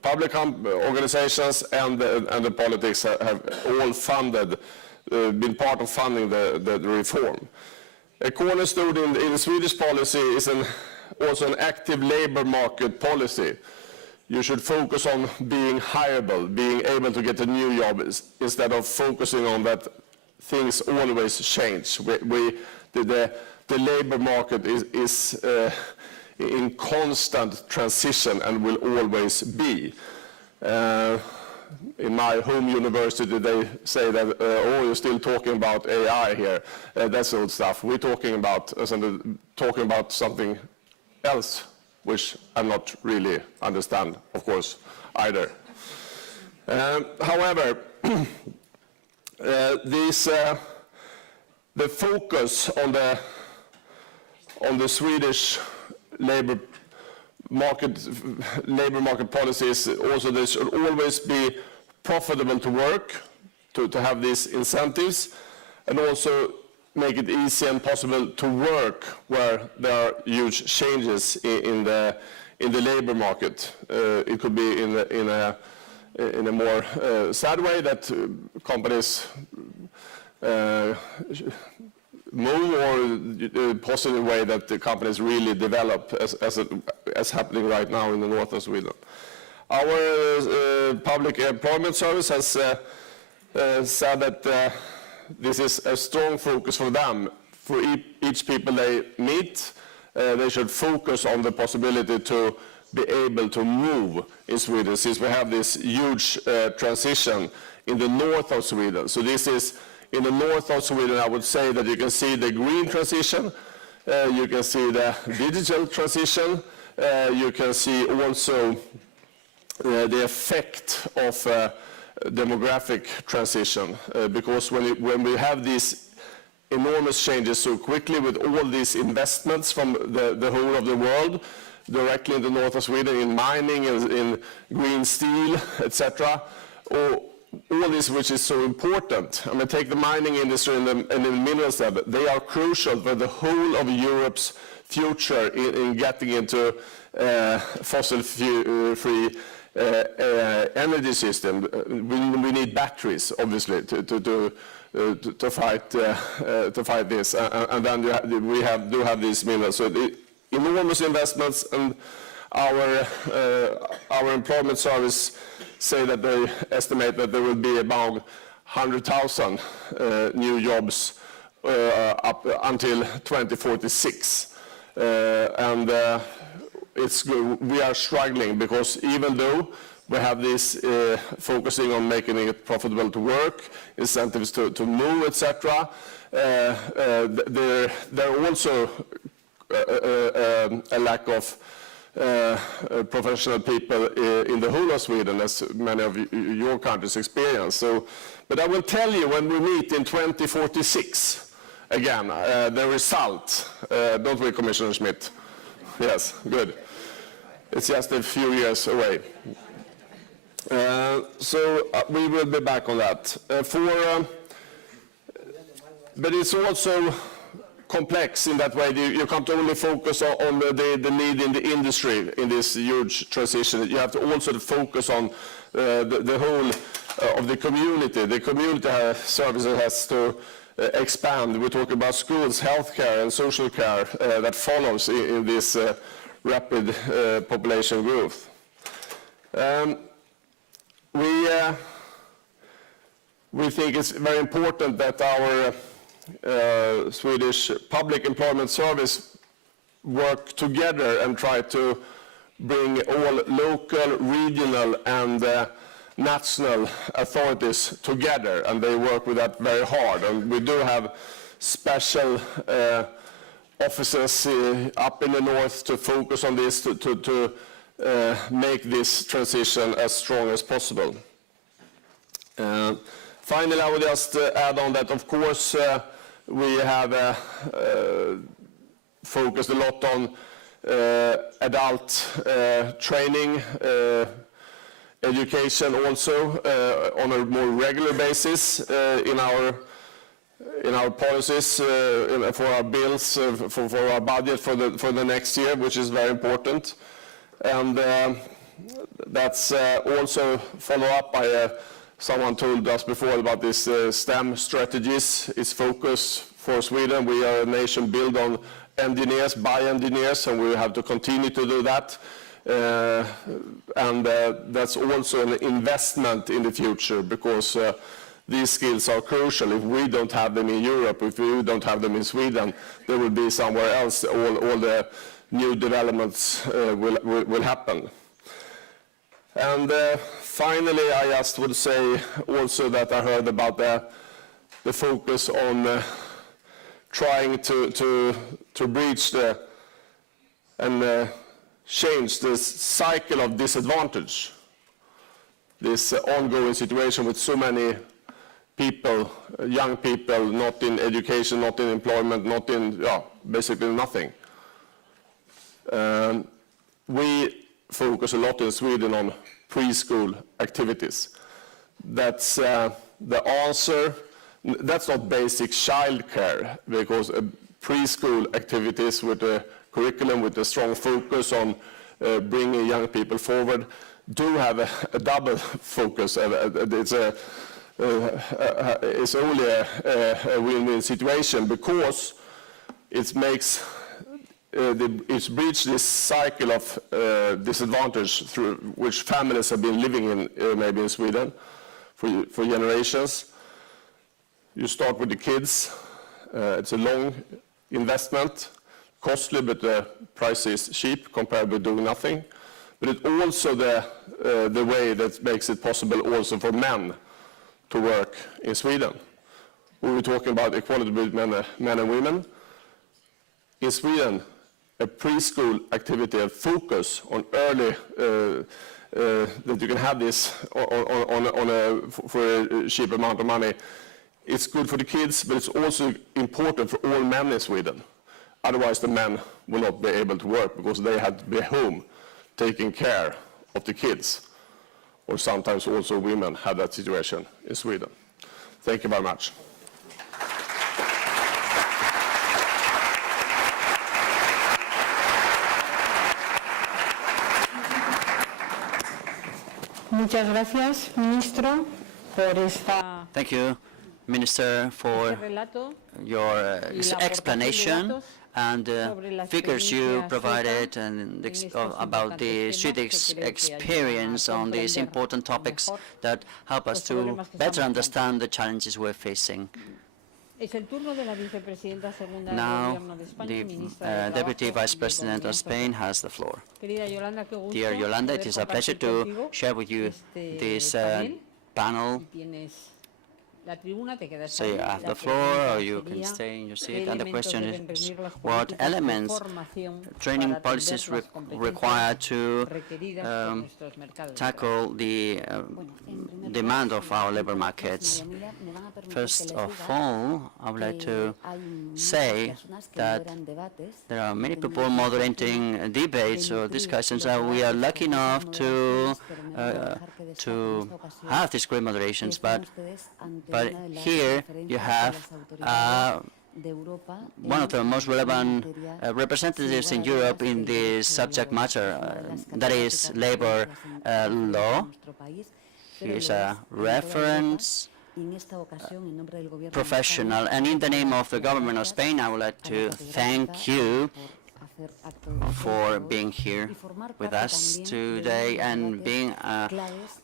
public organizations and the politics have all funded, been part of funding the reform. A cornerstone in the Swedish policy is also an active labor market policy. You should focus on being hireable, being able to get a new job, instead of focusing on that things always change. The labor market is in constant transition and will always be. In my home university, they say that, oh, you're still talking about AI here. That's old stuff. We're talking about something else, which I not really understand, of course, either. However, the focus on the Swedish labor market policy is also there should always be profitable to work, to have these incentives, and also make it easy and possible to work where there are huge changes in the labor market. It could be in a more sad way that companies move, or a positive way that the companies really develop, as happening right now in the north of Sweden. Our public employment service has said that this is a strong focus for them. For each people they meet, they should focus on the possibility to be able to move in Sweden, since we have this huge transition in the north of Sweden. So this is, in the north of Sweden, I would say that you can see the green transition, you can see the digital transition, you can see also the effect of demographic transition, because when we have these enormous changes so quickly with all these investments from the whole of the world directly in the north of Sweden, in mining, in green steel, etc., all this which is so important. I mean, take the mining industry and the minerals lab. They are crucial for the whole of Europe's future in getting into fossil-free energy system. We need batteries, obviously, to fight this, and then we do have these minerals. So the enormous investments, and our employment service say that they estimate that there will be about 100,000 new jobs up until 2046, and we are struggling, because even though we have this focusing on making it profitable to work, incentives to move, etc., there are also a lack of professional people in the whole of Sweden, as many of your countries experience. So, but I will tell you, when we meet in 2046 again, the result, don't we, Commissioner Schmidt? Yes, good. It's just a few years away. So we will be back on that. But it's also complex in that way. You can't only focus on the need in the industry in this huge transition. You have to also focus on the whole of the community. The community services has to expand. We talk about schools, healthcare, and social care that follows in this rapid population growth. We think it's very important that our Swedish public employment service work together and try to bring all local, regional, and national authorities together, and they work with that very hard. And we do have special offices up in the north to focus on this, to make this transition as strong as possible. Finally, I would just add on that, of course, we have focused a lot on adult training education also on a more regular basis in our policies, for our bills, for our budget for the next year, which is very important. And that's also follow up by someone told us before about this STEM strategies. Its focus for Sweden. We are a nation built on engineers, by engineers, and we have to continue to do that. And that's also an investment in the future, because these skills are crucial. If we don't have them in Europe, if we don't have them in Sweden, they will be somewhere else. All the new developments will happen. And finally, I just would say also that I heard about the focus on trying to breach and change this cycle of disadvantage, this ongoing situation with so many people, young people, not in education, not in employment, not in, basically nothing. We focus a lot in Sweden on preschool activities. That's the answer. That's not basic child care, because preschool activities with a curriculum with a strong focus on bringing young people forward do have a double focus. It's only a win-win situation, because it makes it's breached this cycle of disadvantage through which families have been living in, maybe in Sweden, for generations. You start with the kids. It's a long investment, costly, but the price is cheap compared with doing nothing. But it's also the way that makes it possible also for men to work in Sweden. We were talking about equality between men and women. In Sweden, a preschool activity, a focus on early, that you can have this for a cheap amount of money. It's good for the kids, but it's also important for all men in Sweden. Otherwise, the men will not be able to work, because they have to be home taking care of the kids. Or sometimes also women have that situation in Sweden. Thank you very much. Muchas gracias, ministro, por esta. Thank you, Minister, for your explanation and figures you provided and about the Swedish experience on these important topics that help us to better understand the challenges we're facing. Now, the Deputy Vice President of Spain has the floor. Dear Yolanda, it is a pleasure to share with you this panel. So you have the floor, or you can stay in your seat. And the question is, what elements training policies require to tackle the demand of our labor markets? First of all, I would like to say that there are many people moderating debates or discussions, and we are lucky enough to have these great moderations, but here you have one of the most relevant representatives in Europe in this subject matter, that is labor law. He is a reference professional, and in the name of the government of Spain, I would like to thank you for being here with us today and being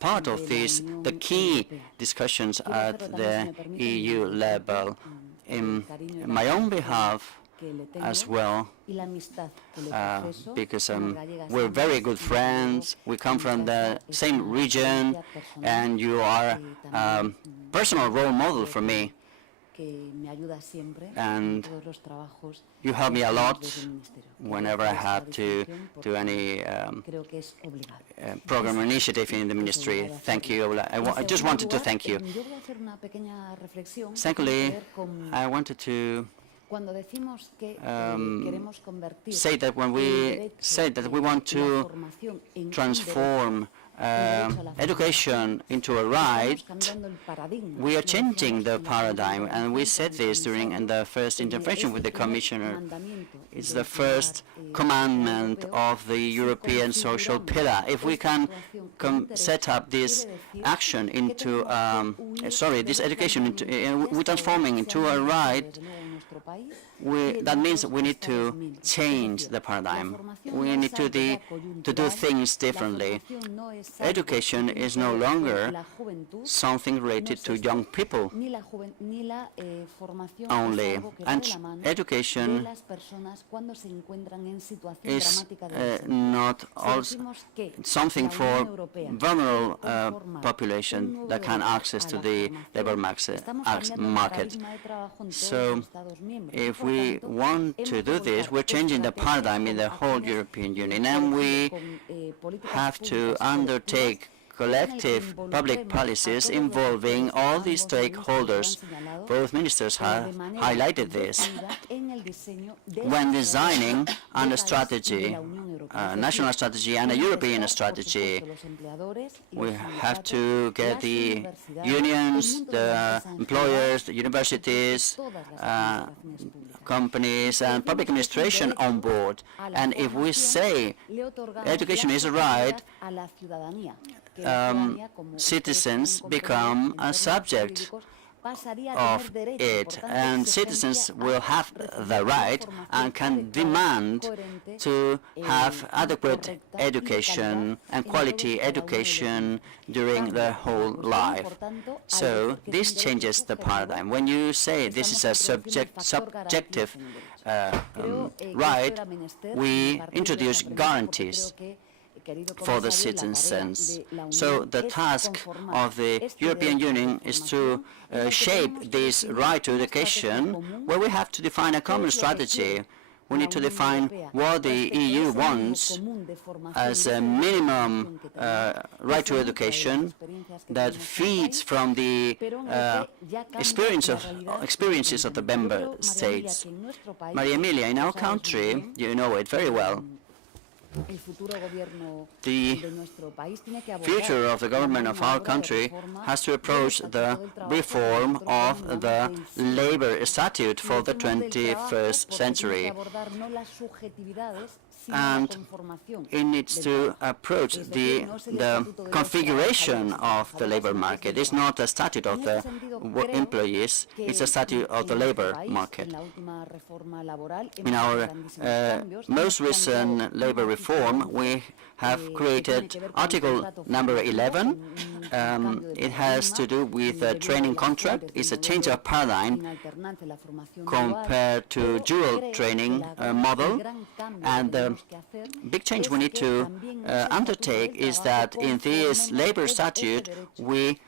part of the key discussions at the EU level. In my own behalf as well, because we're very good friends, we come from the same region, and you are a personal role model for me. And you help me a lot whenever I have to do any program or initiative in the ministry. Thank you. I just wanted to thank you. Secondly, I wanted to say that when we say that we want to transform education into a right, we are changing the paradigm, and we said this during the first intervention with the Commissioner. It's the first commandment of the European social pillar. If we can set up this action into, this education into, we're transforming into a right, that means we need to change the paradigm. We need to do things differently. Education is no longer something related to young people only. And education is not also something for vulnerable population that can access to the labor market. So if we want to do this, we're changing the paradigm in the whole European Union, and we have to undertake collective public policies involving all the stakeholders. Both ministers have highlighted this. When designing a strategy, a national strategy and a European strategy, we have to get the unions, the employers, the universities, companies and public administration on board. And if we say education is a right, citizens become a subject of it, and citizens will have the right and can demand to have adequate education and quality education during their whole life. So this changes the paradigm. When you say this is a subjective right, we introduce guarantees for the citizens. So the task of the European Union is to shape this right to education, where we have to define a common strategy. We need to define what the EU wants as a minimum right to education that feeds from the experiences of the member states. Maria Emilia, in our country, you know it very well, the future of the government of our country has to approach the reform of the labor statute for the 21st century. And it needs to approach the configuration of the labor market. It's not a statute of the employees, it's a statute of the labor market. In our most recent labor reform, we have created Article number 11. It has to do with a training contract. It's a change of paradigm compared to dual training model. And the big change we need to undertake is that in this labor statute we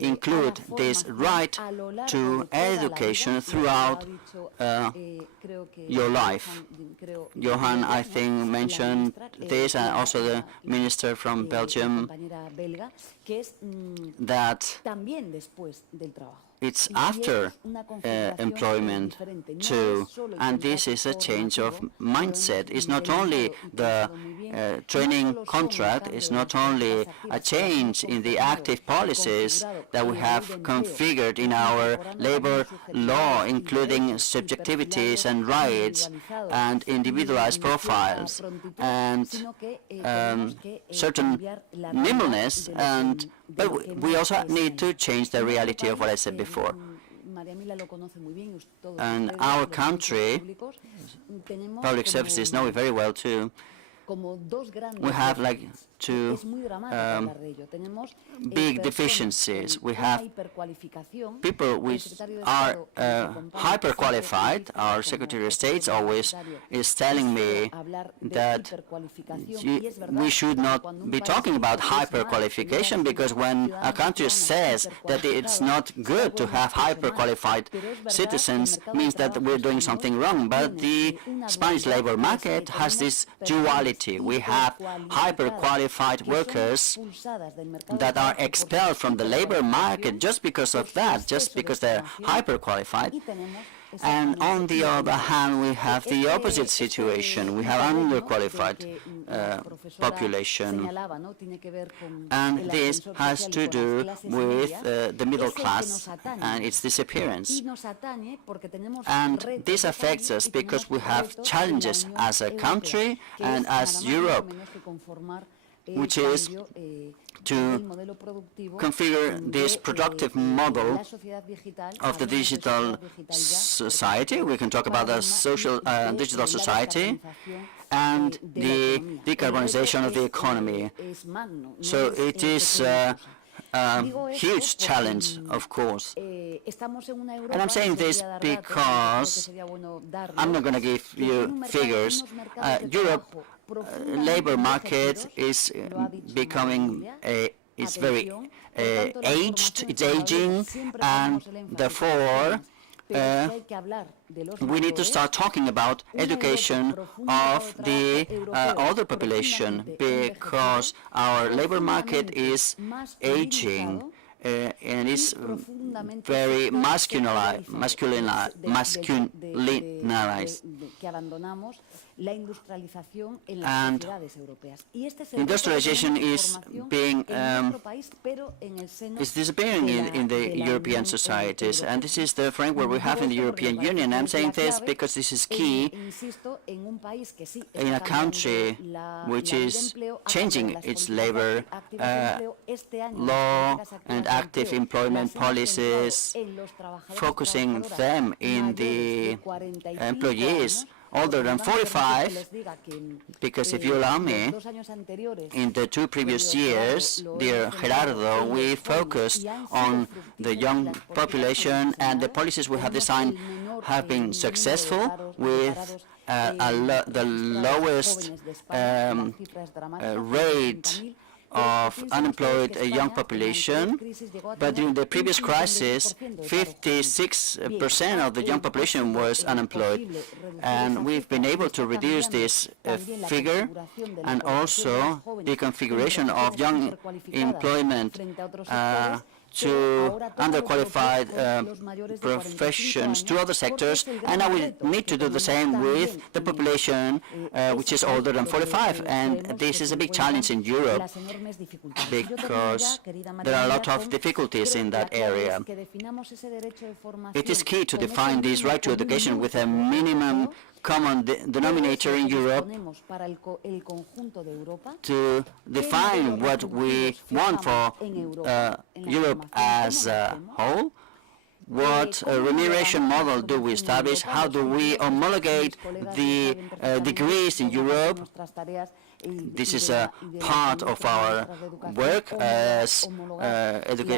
include this right to education throughout your life. Johan, I think, mentioned this, and also the minister from Belgium, that it's after employment too, and this is a change of mindset. It's not only the training contract, it's not only a change in the active policies that we have configured in our labor law, including subjectivities and rights and individualized profiles and certain nimbleness, but we also need to change the reality of what I said before. And our country, public services know it very well too. We have like two big deficiencies. We have people which are hyper-qualified. Our Secretary of State always is telling me that we should not be talking about hyper-qualification, because when a country says that it's not good to have hyper-qualified citizens, means that we're doing something wrong. But the Spanish labor market has this duality. We have hyper-qualified workers that are expelled from the labor market just because of that, just because they're hyper-qualified. And on the other hand, we have the opposite situation. We have underqualified population. And this has to do with the middle class and its disappearance. And this affects us because we have challenges as a country and as Europe, which is to configure this productive model of the digital society. We can talk about the social digital society and the decarbonization of the economy. So it is a huge challenge, of course. And I'm saying this because I'm not going to give you figures. Europe labor market is becoming it's very aged, it's aging, and therefore we need to start talking about education of the older population, because our labor market is aging and is very masculinized. And industrialization is disappearing in the European societies, and this is the framework we have in the European Union. I'm saying this because this is key in a country which is changing its labor law and active employment policies, focusing them in the employees older than 45, because if you allow me, in the 2 previous years, dear Gerardo, we focused on the young population, and the policies we have designed have been successful with the lowest rate of unemployed young population, but during the previous crisis, 56% of the young population was unemployed, and we've been able to reduce this figure, and also the configuration of young employment to underqualified professions to other sectors, and now we need to do the same with the population which is older than 45, and this is a big challenge in Europe because there are a lot of difficulties in that area. It is key to define this right to education with a minimum common denominator in Europe to define what we want for Europe as a whole. What remuneration model do we establish? How do we homologate the degrees in Europe? This is a part of our work as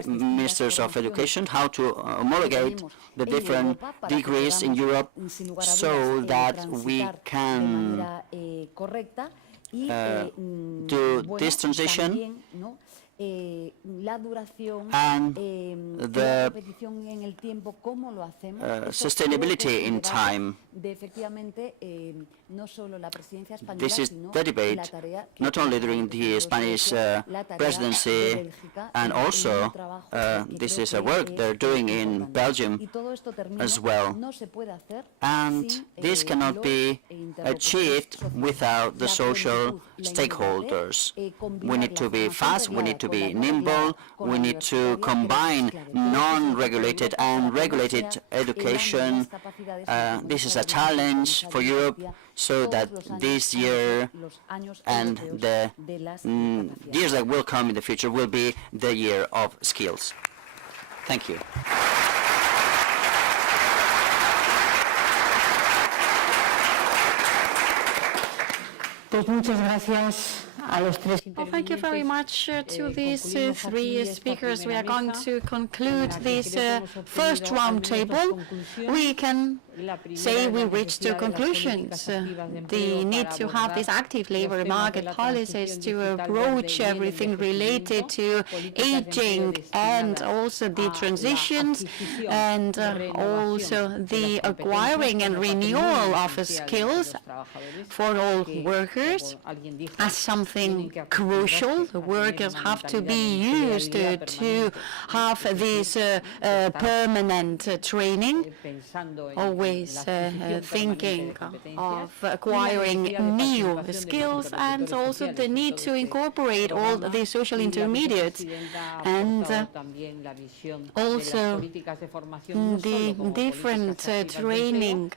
ministers of education, how to homologate the different degrees in Europe so that we can do this transition, and the sustainability in time. This is the debate not only during the Spanish presidency, and also this is a work they're doing in Belgium as well. And this cannot be achieved without the social stakeholders. We need to be fast, we need to be nimble, we need to combine non-regulated and regulated education. This is a challenge for Europe, so that this year and the years that will come in the future will be the year of skills. Thank you. Well, thank you very much to these 3 speakers. We are going to conclude this first roundtable. We can say we reached 2 conclusions. The need to have these active labor market policies to approach everything related to aging, and also the transitions, and also the acquiring and renewal of skills for all workers as something crucial. The workers have to be used to have this permanent training, always always thinking of acquiring new skills, and also the need to incorporate all the social intermediates, and also the different training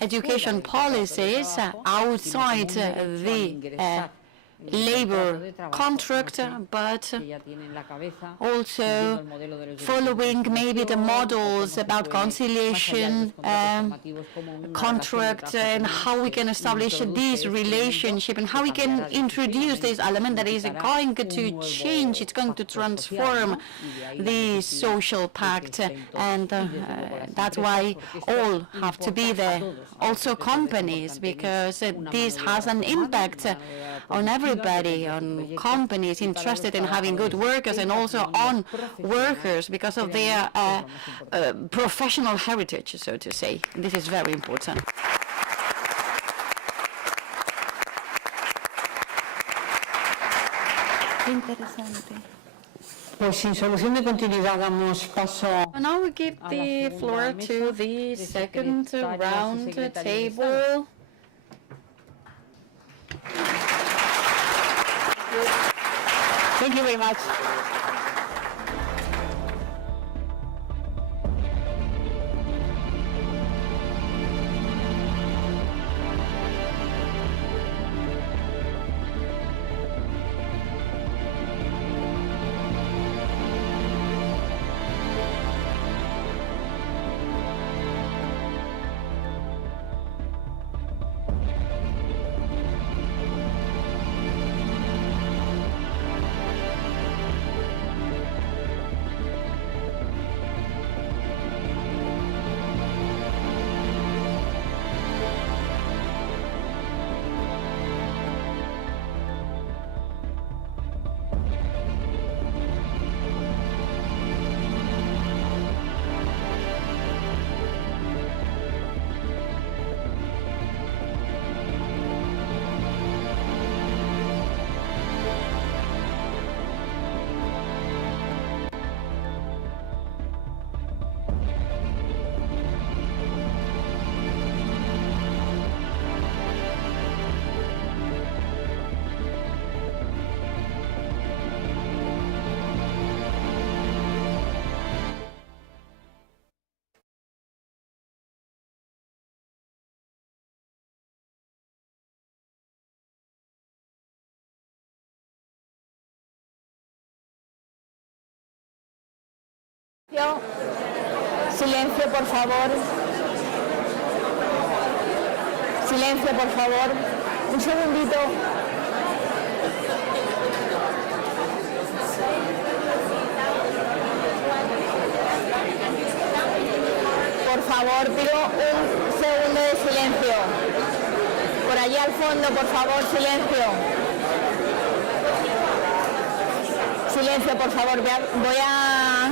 education policies outside the labor contract, but also following maybe the models about conciliation contract, and how we can establish this relationship, and how we can introduce this element that is going to change, it's going to transform the social pact, and that's why all have to be there, also companies, because this has an impact on everybody, on companies interested in having good workers, and also on workers because of their professional heritage, so to say. This is very important. Interesante. Pues sin solución de continuidad damos paso. Now we give the floor to the second round table. Thank you very much. Silencio, por favor. Silencio, por favor. Un segundito. Por favor, pido un segundo de silencio. Por allí al fondo, por favor, silencio. Silencio, por favor. Voy a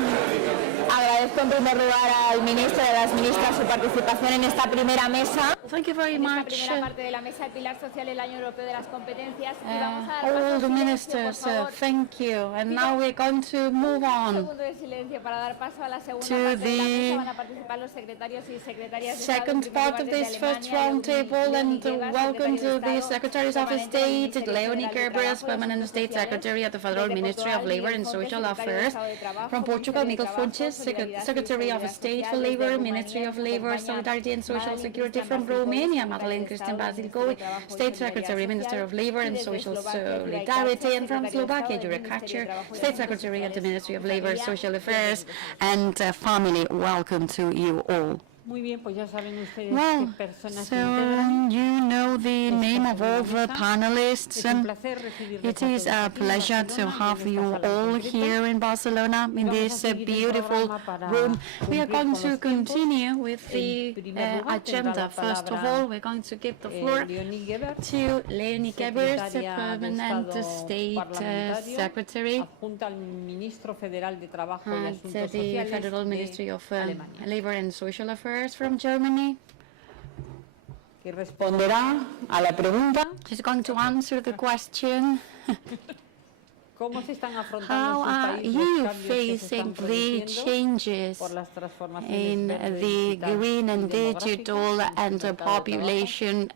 agradezco en primer lugar al ministro y a las ministras su participación en esta primera mesa. Thank you very much. Primera parte de la mesa de pilar social el año europeo de las competencias. Y vamos a dar all paso the al ministers, silencio, por favor. thank you. And now we're going to move Un on segundo de silencio para dar paso a la segunda to parte de la mesa. the Van a participar los secretarios y secretarias de Estado. En second primer part lugar, of desde this first Alemania, round table, and Leonie welcome to the Gebers, Secretaries of permanente del State, Ministerio Leonie Federal de Gebers, Trabajo y Permanent Asuntos State Sociales, Secretary at the Federal desde Ministry of Portugal, Labor Miguel and Fontes, Social secretario de Affairs. Estado de Trabajo, From Portugal, Ministerio de Miguel Trabajo, Fontes, Solidaridad Secretary y of Seguridad State for Social, Labor, desde Ministry of Rumanía, Labor, España, Solidarity and Social Madeline Security Cristian from Basicovi, Romania, secretaria Madeline de Cristian Estado del Basicovi, Ministerio de Trabajo y State Solidaridad Secretary, Minister Social, of Labor y and desde Social Eslovaquia, Solidarity, and from secretario de Slovakia, Estado del Jurek Ministerio Kacher, de Trabajo y State Asuntos Secretary at the Sociales, Ministry of y Labor, familia, Social y Affairs, Servicio. and family. Welcome to you all. Muy bien, pues ya saben ustedes Well, qué personas so integran. you know the name of all the panelists. Es un placer recibirles It a is todos a aquí en pleasure to Barcelona y have en esta you sala en all concreto. here in Barcelona in Vamos a this seguir el beautiful programa para room. We are cumplir going con to los tiempos. continue with En the primer lugar, tendrá agenda. la First of palabra, all, we're going to give the floor Leonie Gebers, to Leonie Gebers, secretaria de Permanent Estado State Parlamentario, Secretary adjunta al ministro federal de Trabajo y at Asuntos the Sociales Federal de Ministry of Alemania, Labor and Social Affairs from Germany. que responderá a la pregunta She's going to answer the question How are you facing the changes in the green and digital and population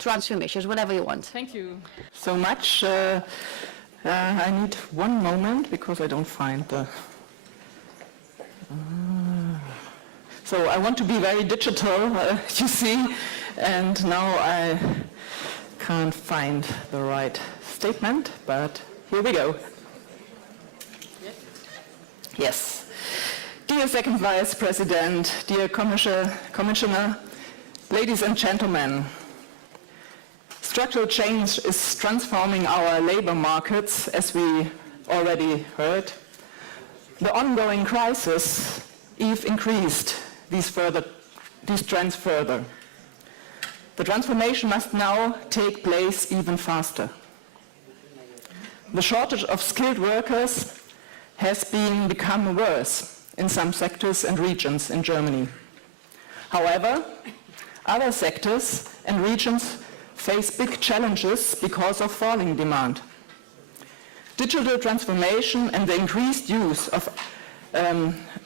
transformations, whatever you want? Thank you so much. I need one moment because I don't find the... So I want to be very digital, you see, and now I can't find the right statement, but here we go. Yes. Dear Second Vice President, dear Commissioner, ladies and gentlemen, structural change is transforming our labor markets, as we already heard. The ongoing crisis even increased these trends further. The transformation must now take place even faster. The shortage of skilled workers has become worse in some sectors and regions in Germany. However, other sectors and regions face big challenges because of falling demand. Digital transformation and the increased use of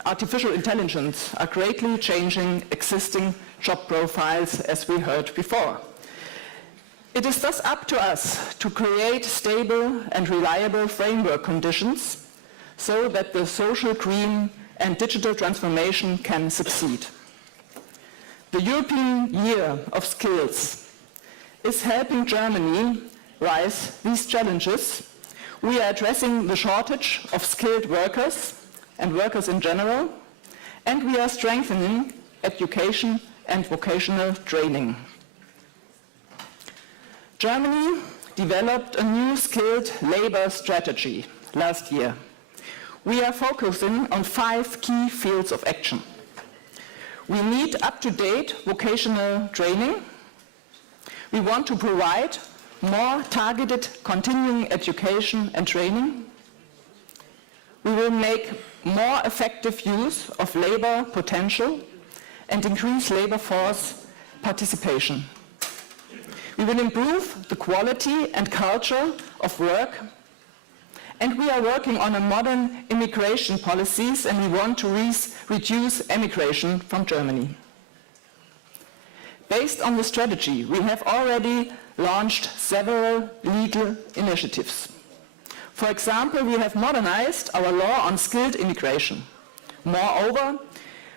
artificial intelligence are greatly changing existing job profiles, as we heard before. It is thus up to us to create stable and reliable framework conditions so that the social, green and digital transformation can succeed. The European Year of Skills is helping Germany rise these challenges. We are addressing the shortage of skilled workers and workers in general, and we are strengthening education and vocational training. Germany developed a new skilled labor strategy last year. We are focusing on 5 key fields of action. We need up-to-date vocational training. We want to provide more targeted continuing education and training. We will make more effective use of labor potential and increase labor force participation. We will improve the quality and culture of work, and we are working on a modern immigration policies, and we want to reduce emigration from Germany. Based on the strategy, we have already launched several legal initiatives. For example, we have modernized our law on skilled immigration. Moreover,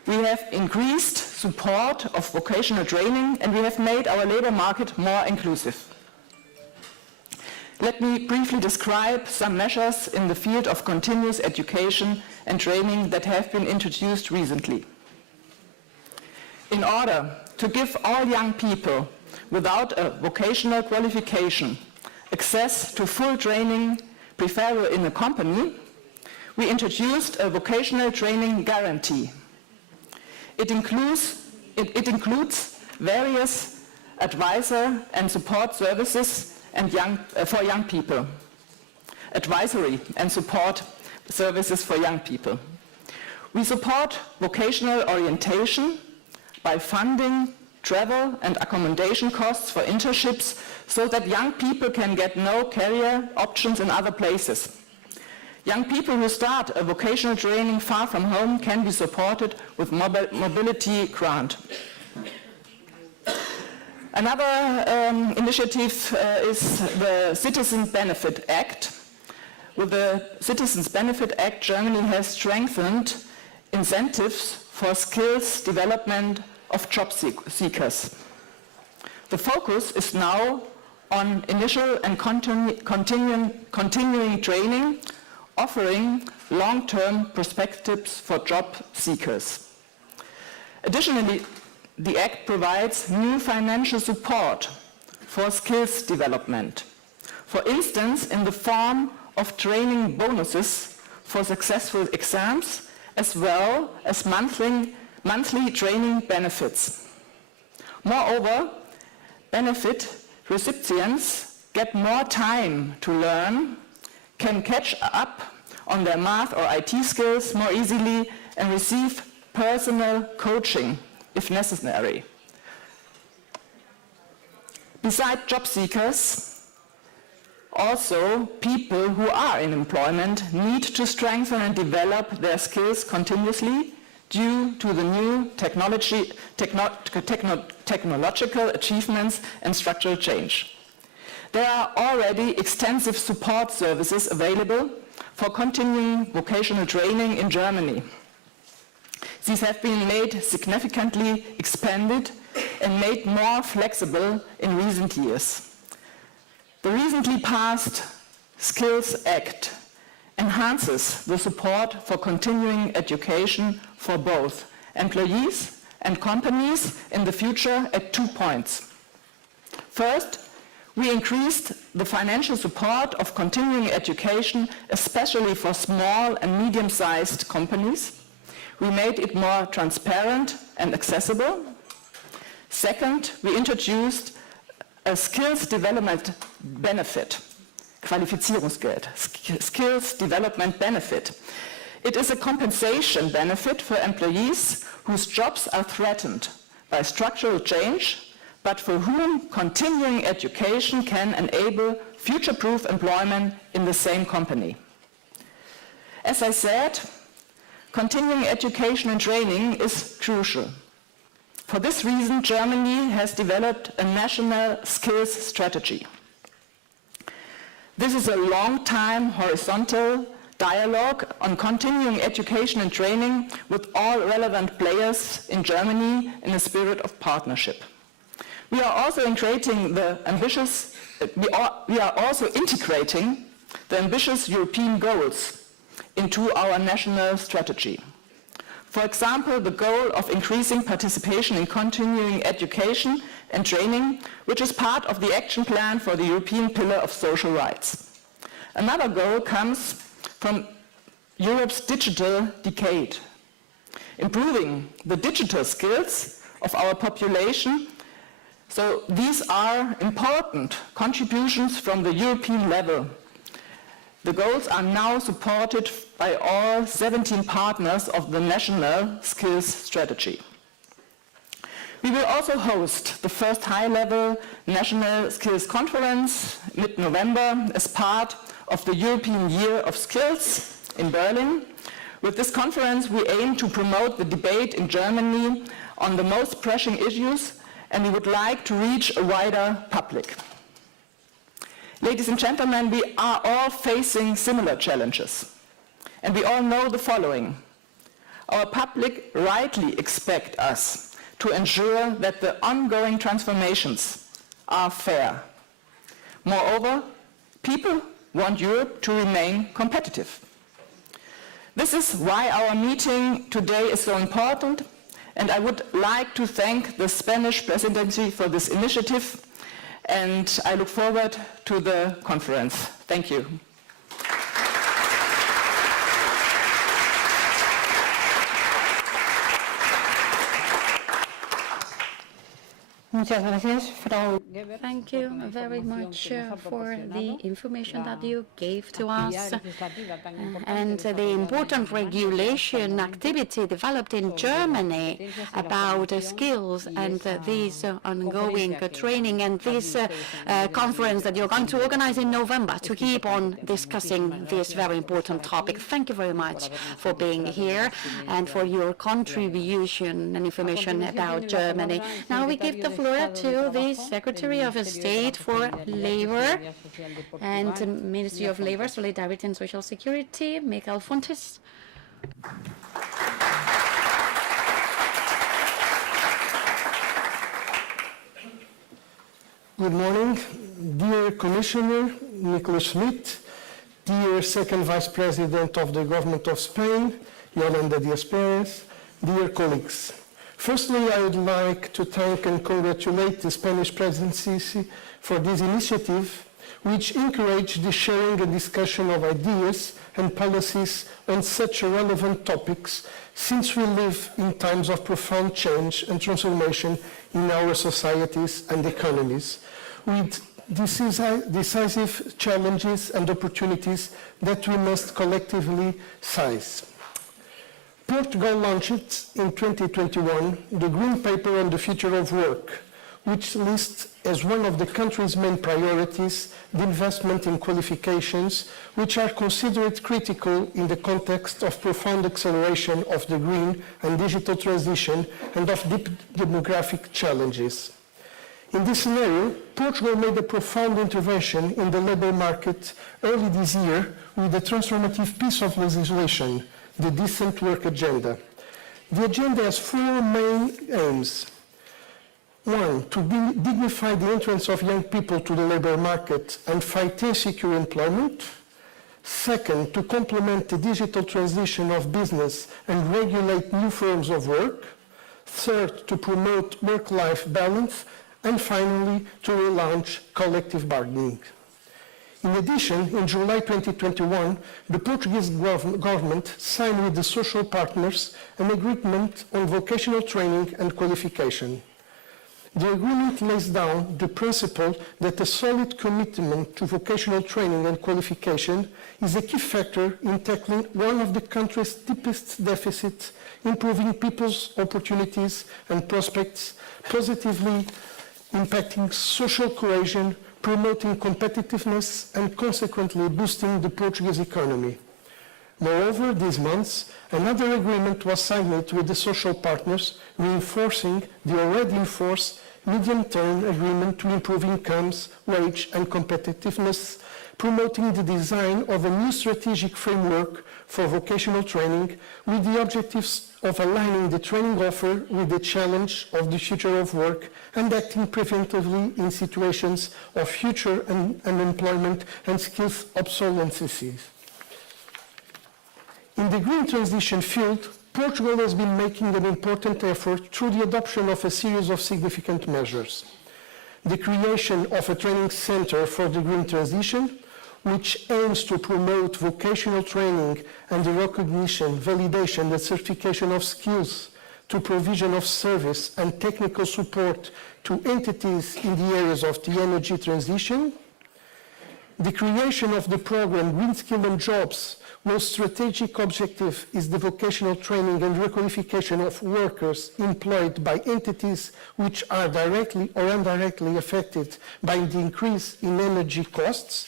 we have increased support of vocational training, and we have made our labor market more inclusive. Let me briefly describe some measures in the field of continuous education and training that have been introduced recently. In order to give all young people without a vocational qualification access to full training, preferably in a company, we introduced a vocational training guarantee. It includes various advisor and support services for young people. Advisory and support services for young people. We support vocational orientation by funding travel and accommodation costs for internships so that young people can get no career options in other places. Young people who start a vocational training far from home can be supported with mobility grant. Another initiative is the Citizens Benefit Act. With the Citizens Benefit Act, Germany has strengthened incentives for skills development of job seekers. The focus is now on initial and continuing training, offering long-term perspectives for job seekers. Additionally, the Act provides new financial support for skills development. For instance, in the form of training bonuses for successful exams, as well as monthly training benefits. Moreover, benefit recipients get more time to learn, can catch up on their math or IT skills more easily, and receive personal coaching if necessary. Besides job seekers, Also, people who are in employment need to strengthen and develop their skills continuously due to the new technological achievements and structural change. There are already extensive support services available for continuing vocational training in Germany. These have been made significantly expanded and made more flexible in recent years. The recently passed Skills Act enhances the support for continuing education for both employees and companies in the future at 2 points. First, we increased the financial support of continuing education, especially for small and medium-sized companies. We made it more transparent and accessible. Second, we introduced a skills development benefit, Qualifizierungsgeld, skills development benefit. It is a compensation benefit for employees whose jobs are threatened by structural change, but for whom continuing education can enable future-proof employment in the same company. As I said, continuing education and training is crucial. For this reason, Germany has developed a national skills strategy. This is a long-time horizontal dialogue on continuing education and training with all relevant players in Germany in a spirit of partnership. We are also integrating the ambitious European goals into our national strategy. For example, the goal of increasing participation in continuing education and training, which is part of the action plan for the European Pillar of Social Rights. Another goal comes from Europe's digital decade, improving the digital skills of our population. So these are important contributions from the European level. The goals are now supported by all 17 partners of the National Skills Strategy. We will also host the first high-level National Skills Conference mid-November as part of the European Year of Skills in Berlin. With this conference, we aim to promote the debate in Germany on the most pressing issues, and we would like to reach a wider public. Ladies and gentlemen, we are all facing similar challenges, and we all know the following. Our public rightly expect us to ensure that the ongoing transformations are fair. Moreover, people want Europe to remain competitive. This is why our meeting today is so important, and I would like to thank the Spanish presidency for this initiative, and I look forward to the conference. Thank you. Thank you very much for the information that you gave to us and the important regulation activity developed in Germany about skills and this ongoing training and this conference that you're going to organize in November to keep on discussing this very important topic. Thank you very much for being here and for your contribution and information about Germany. Now we give the floor to the Secretary of State for Labor and Ministry of Labor, Solidarity and Social Security, Miguel Fontes. Good morning, dear Commissioner Nicholas Schmidt, dear Second Vice President of the Government of Spain, Yolanda Díaz-Pérez, dear colleagues. Firstly, I would like to thank and congratulate the Spanish presidency for this initiative, which encouraged the sharing and discussion of ideas and policies on such relevant topics, since we live in times of profound change and transformation in our societies and economies, with decisive challenges and opportunities that we must collectively seize. Portugal launched in 2021 the Green Paper on the Future of Work, which lists as one of the country's main priorities the investment in qualifications, which are considered critical in the context of profound acceleration of the green and digital transition and of deep demographic challenges. In this scenario, Portugal made a profound intervention in the labour market early this year with a transformative piece of legislation, the Decent Work Agenda. The agenda has four main aims. One, to dignify the entrance of young people to the labour market and fight insecure employment. Second, to complement the digital transition of business and regulate new forms of work. Third, to promote work-life balance. And finally, to relaunch collective bargaining. In addition, in July 2021, the Portuguese government signed with the social partners an agreement on vocational training and qualification. The agreement lays down the principle that a solid commitment to vocational training and qualification is a key factor in tackling one of the country's deepest deficits, improving people's opportunities and prospects, positively impacting social cohesion, promoting competitiveness, and consequently boosting the Portuguese economy. Moreover, these months, another agreement was signed with the social partners, reinforcing the already enforced medium-term agreement to improve incomes, wage, and competitiveness, promoting the design of a new strategic framework for vocational training with the objectives of aligning the training offer with the challenge of the future of work and acting preventively in situations of future unemployment and skills obsolescences. In the green transition field, Portugal has been making an important effort through the adoption of a series of significant measures. The creation of a training center for the green transition, which aims to promote vocational training and the recognition, validation, and certification of skills to provision of service and technical support to entities in the areas of the energy transition. The creation of the program Green Skill and Jobs, whose strategic objective is the vocational training and requalification of workers employed by entities which are directly or indirectly affected by the increase in energy costs,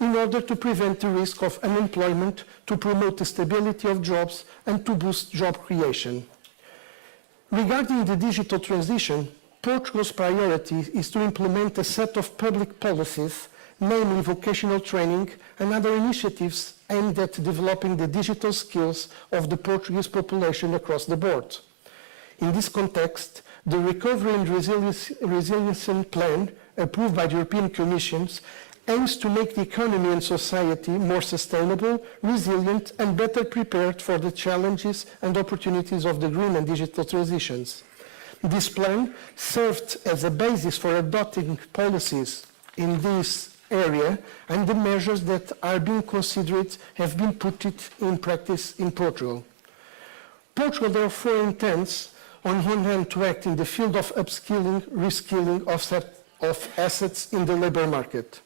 in order to prevent the risk of unemployment, to promote the stability of jobs, and to boost job creation. Regarding the digital transition, Portugal's priority is to implement a set of public policies, namely vocational training and other initiatives aimed at developing the digital skills of the Portuguese population across the board. In this context, the Recovery and Resilience Plan, approved by the European Commission, aims to make the economy and society more sustainable, resilient, and better prepared for the challenges and opportunities of the green and digital transitions. This plan served as a basis for adopting policies in this area, and the measures that are being considered have been put in practice in Portugal. Portugal therefore intends, on one hand, to act in the field of upskilling, reskilling of assets in the labour market.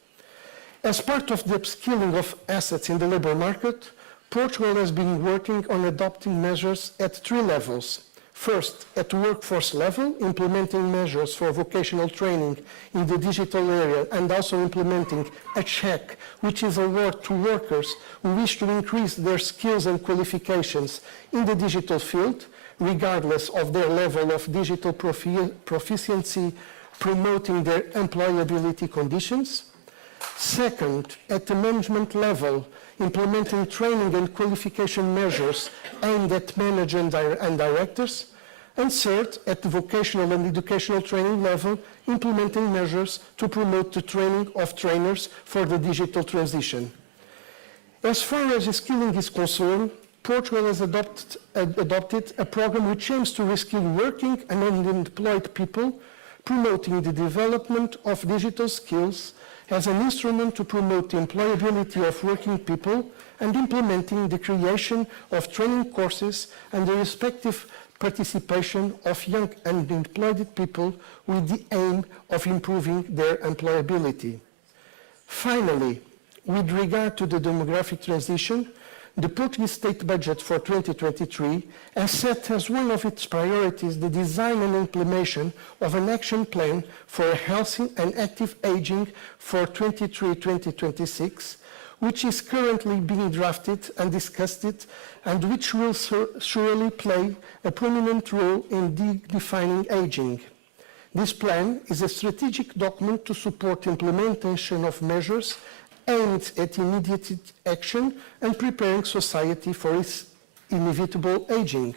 As part of the upskilling of assets in the labour market, Portugal has been working on adopting measures at three levels. First, at the workforce level, implementing measures for vocational training in the digital area and also implementing a check, which is awarded to workers who wish to increase their skills and qualifications in the digital field, regardless of their level of digital proficiency, promoting their employability conditions. Second, at the management level, implementing training and qualification measures aimed at managers and directors. And third, at the vocational and educational training level, implementing measures to promote the training of trainers for the digital transition. As far as skilling is concerned, Portugal has adopted a program which aims to reskill working and unemployed people, promoting the development of digital skills as an instrument to promote the employability of working people and implementing the creation of training courses and the respective participation of young and unemployed people with the aim of improving their employability. Finally, with regard to the demographic transition, the Portuguese state budget for 2023 has set as one of its priorities the design and implementation of an action plan for a healthy and active aging for 2023-2026, which is currently being drafted and discussed, and which will surely play a prominent role in defining aging. This plan is a strategic document to support implementation of measures aimed at immediate action and preparing society for its inevitable aging.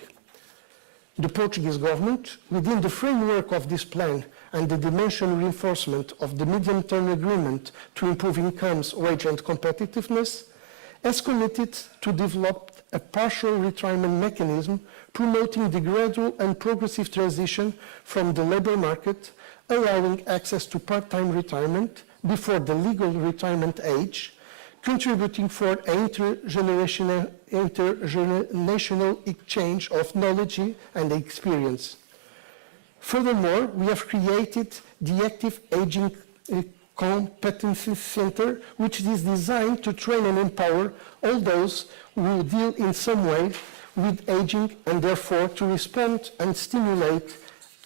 The Portuguese government, within the framework of this plan and the dimension reinforcement of the medium-term agreement to improve incomes, wage and competitiveness, has committed to develop a partial retirement mechanism promoting the gradual and progressive transition from the labour market, allowing access to part-time retirement before the legal retirement age, contributing for intergenerational exchange of knowledge and experience. Furthermore, we have created the Active Aging Competency Center, which is designed to train and empower all those who deal in some way with aging and therefore to respond and stimulate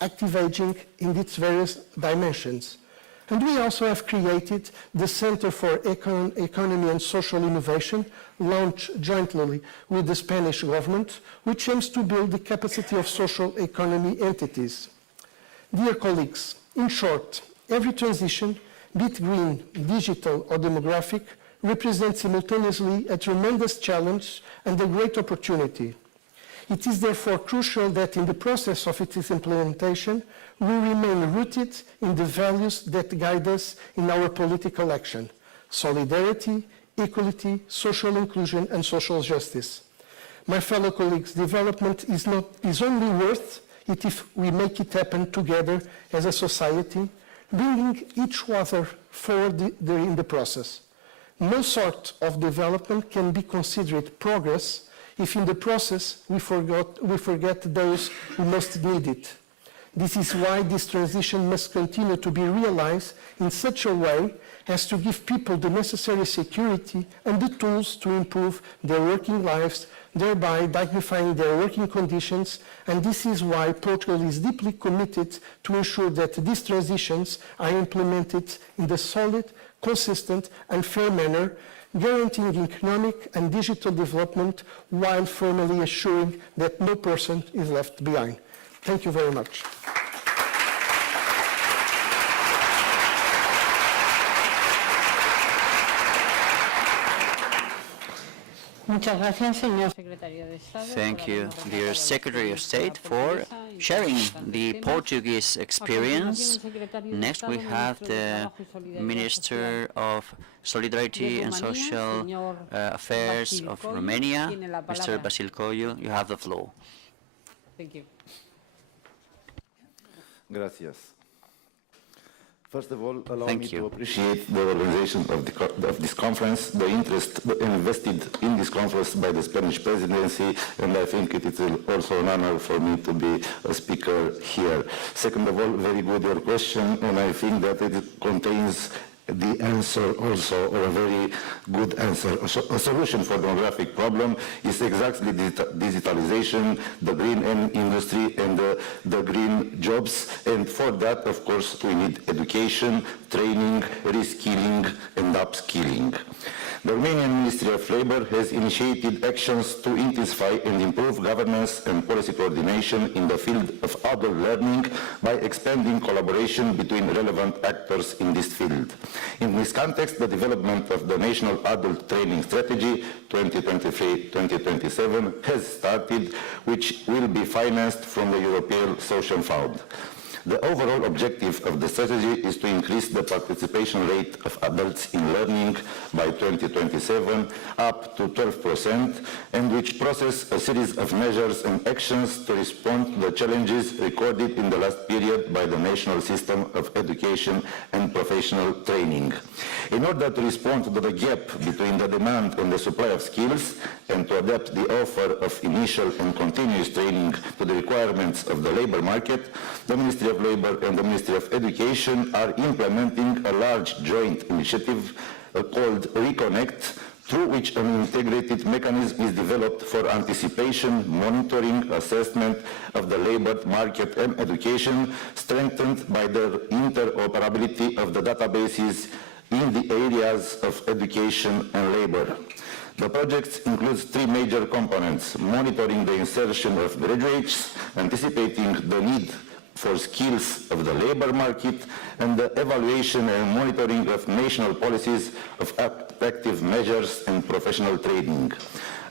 active aging in its various dimensions. And we also have created the Center for Economy and Social Innovation, launched jointly with the Spanish government, which aims to build the capacity of social economy entities. Dear colleagues, in short, every transition, be it green, digital or demographic, represents simultaneously a tremendous challenge and a great opportunity. It is therefore crucial that in the process of its implementation, we remain rooted in the values that guide us in our political action: solidarity, equality, social inclusion, and social justice. My fellow colleagues, development is only worth it if we make it happen together as a society, bringing each other forward in the process. No sort of development can be considered progress if in the process we forget those who most need it. This is why this transition must continue to be realized in such a way as to give people the necessary security and the tools to improve their working lives, thereby dignifying their working conditions. And this is why Portugal is deeply committed to ensure that these transitions are implemented in a solid, consistent and fair manner, guaranteeing economic and digital development while firmly assuring that no person is left behind. Thank you very much. Thank you, dear Secretary of State, for sharing the Portuguese experience. Next, we have the Minister of Solidarity and Social Affairs of Romania, Mr. Basilcoiu. You have the floor. Thank you. Gracias. First of all, allow Thank me you. to appreciate the organization of this conference, the interest invested in this conference by the Spanish presidency, and I think it is also an honor for me to be a speaker here. Second of all, very good your question, and I think that it contains the answer also, or a very good answer. A solution for the demographic problem is exactly digitalization, the green industry and the green jobs, and for that, of course, we need education, training, reskilling and upskilling. The Romanian Ministry of Labour has initiated actions to intensify and improve governance and policy coordination in the field of adult learning by expanding collaboration between relevant actors in this field. In this context, the development of the National Adult Training Strategy 2023-2027 has started, which will be financed from the European Social Fund. The overall objective of the strategy is to increase the participation rate of adults in learning by 2027 up to 12%, and which process a series of measures and actions to respond to the challenges recorded in the last period by the national system of education and professional training. In order to respond to the gap between the demand and the supply of skills, and to adapt the offer of initial and continuous training to the requirements of the labour market, the Ministry of Labour and the Ministry of Education are implementing a large joint initiative called Reconnect through which an integrated mechanism is developed for anticipation, monitoring, assessment of the labor market and education, strengthened by the interoperability of the databases in the areas of education and labor. The project includes three major components: monitoring the insertion of graduates, anticipating the need for skills of the labor market, and the evaluation and monitoring of national policies of active measures and professional training.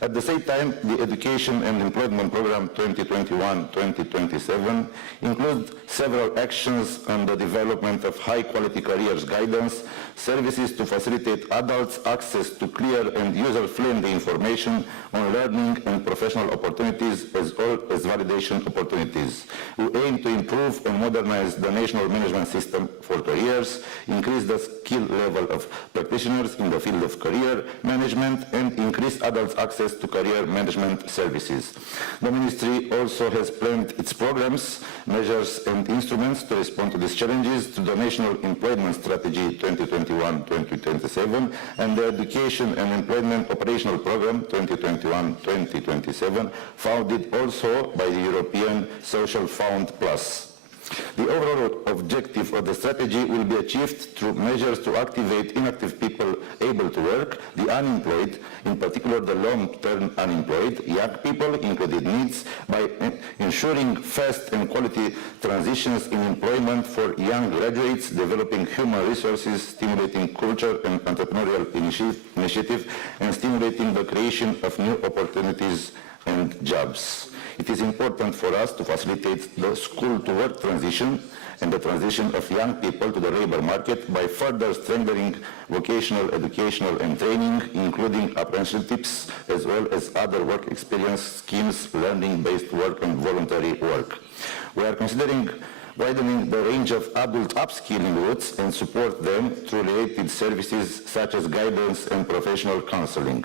At the same time, the Education and Employment Program 2021-2027 includes several actions on the development of high-quality careers guidance, services to facilitate adults' access to clear and user-friendly information on learning and professional opportunities, as well as validation opportunities. We aim to improve and modernize the national management system for careers, increase the skill level of practitioners in the field of career management, and increase adults' access to career management services. The Ministry also has planned its programs, measures, and instruments to respond to these challenges through the National Employment Strategy 2021-2027 and the Education and Employment Operational Program 2021-2027, founded also by the European Social Fund Plus. The overall objective of the strategy will be achieved through measures to activate inactive people able to work, the unemployed, in particular the long-term unemployed, young people, including needs, by ensuring fast and quality transitions in employment for young graduates, developing human resources, stimulating culture and entrepreneurial initiative, and stimulating the creation of new opportunities and jobs. It is important for us to facilitate the school-to-work transition and the transition of young people to the labor market by further strengthening vocational, educational and training, including apprenticeships, as well as other work experience schemes, learning-based work and voluntary work. We are considering widening the range of adult upskilling routes and support them through related services such as guidance and professional counseling.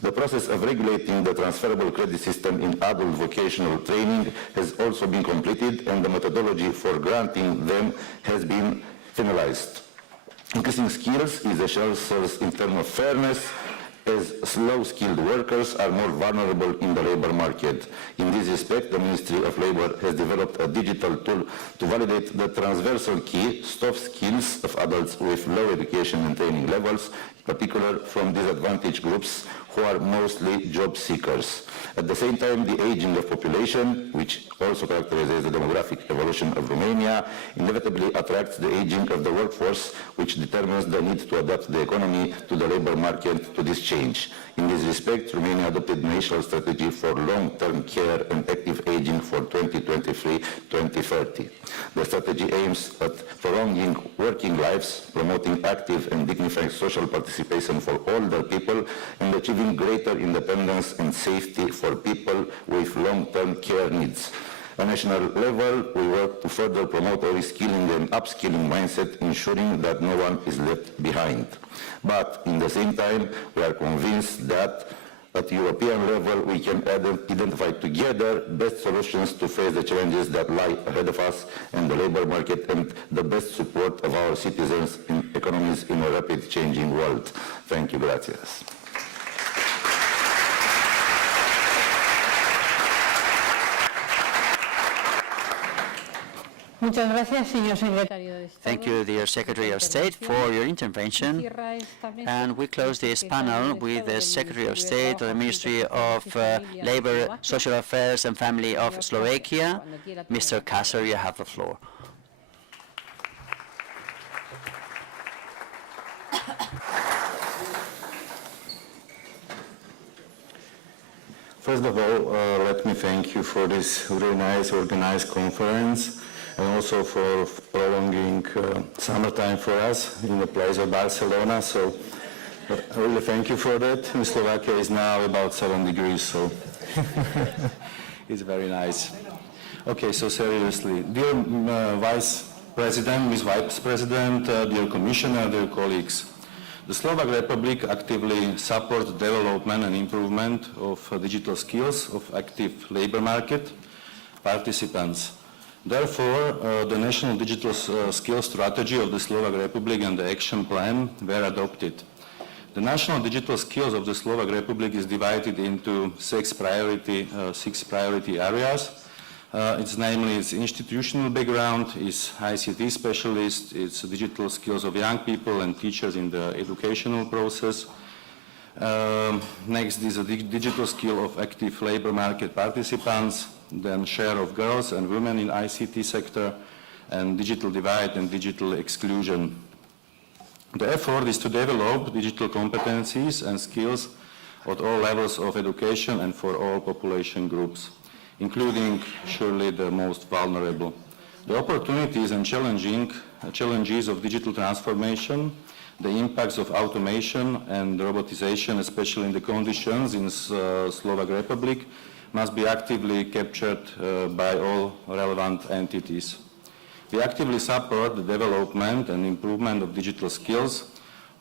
The process of regulating the transferable credit system in adult vocational training has also been completed, and the methodology for granting them has been finalized. Increasing skills is a shared source in terms of fairness, as slow-skilled workers are more vulnerable in the labor market. In this respect, the Ministry of Labor has developed a digital tool to validate the transversal key soft skills of adults with low education and training levels, particularly from disadvantaged groups who are mostly job seekers. At the same time, the aging of population, which also characterizes the demographic evolution of Romania, inevitably attracts the aging of the workforce, which determines the need to adapt the economy to the labor market to this change. In this respect, Romania adopted national strategy for long-term care and active aging for 2023-2030. The strategy aims at prolonging working lives, promoting active and dignified social participation for older people, and achieving greater independence and safety for people with long-term care needs. At national level, we work to further promote a reskilling and upskilling mindset, ensuring that no one is left behind. But in the same time, we are convinced that at European level, we can identify together best solutions to face the challenges that lie ahead of us in the labor market and the best support of our citizens in economies in a rapidly changing world. Thank you, gracias. Thank you, dear Secretary of State, for your intervention. And we close this panel with the Secretary of State of the Ministry of Labor, Social Affairs and Family of Slovakia. Mr. Kasser, you have the floor. First of all, let me thank you for this really nice organized conference, and also for prolonging summertime for us in the place of Barcelona. So I really thank you for that. In Slovakia is now about 7 degrees, so it's very nice. Okay, so seriously, dear Vice President, Ms. Vice President, dear Commissioner, dear colleagues, the Slovak Republic actively supports development and improvement of digital skills of active labor market participants. Therefore, the National Digital Skills Strategy of the Slovak Republic and the Action Plan were adopted. The national digital skills of the Slovak Republic is divided into six priority areas. It's namely its institutional background, its ICT specialist, its digital skills of young people and teachers in the educational process. Next is a digital skill of active labor market participants, then share of girls and women in ICT sector, and digital divide and digital exclusion. The effort is to develop digital competencies and skills at all levels of education and for all population groups, including surely the most vulnerable. The opportunities and challenges of digital transformation, the impacts of automation and robotization, especially in the conditions in Slovak Republic, must be actively captured by all relevant entities. We actively support the development and improvement of digital skills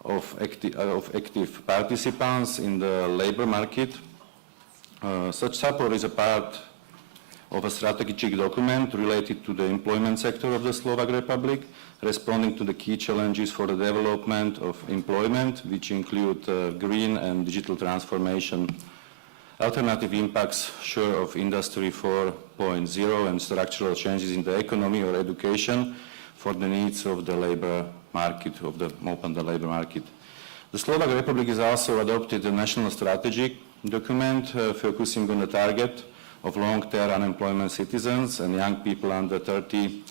of active participants in the labor market. Such support is a part of a strategic document related to the employment sector of the Slovak Republic, responding to the key challenges for the development of employment, which include green and digital transformation, alternative impacts of Industry 4.0 and structural changes in the economy or education for the needs of the labor market, of the open labor market. The Slovak Republic has also adopted a national strategic document focusing on the target of long-term unemployment citizens and young people under 30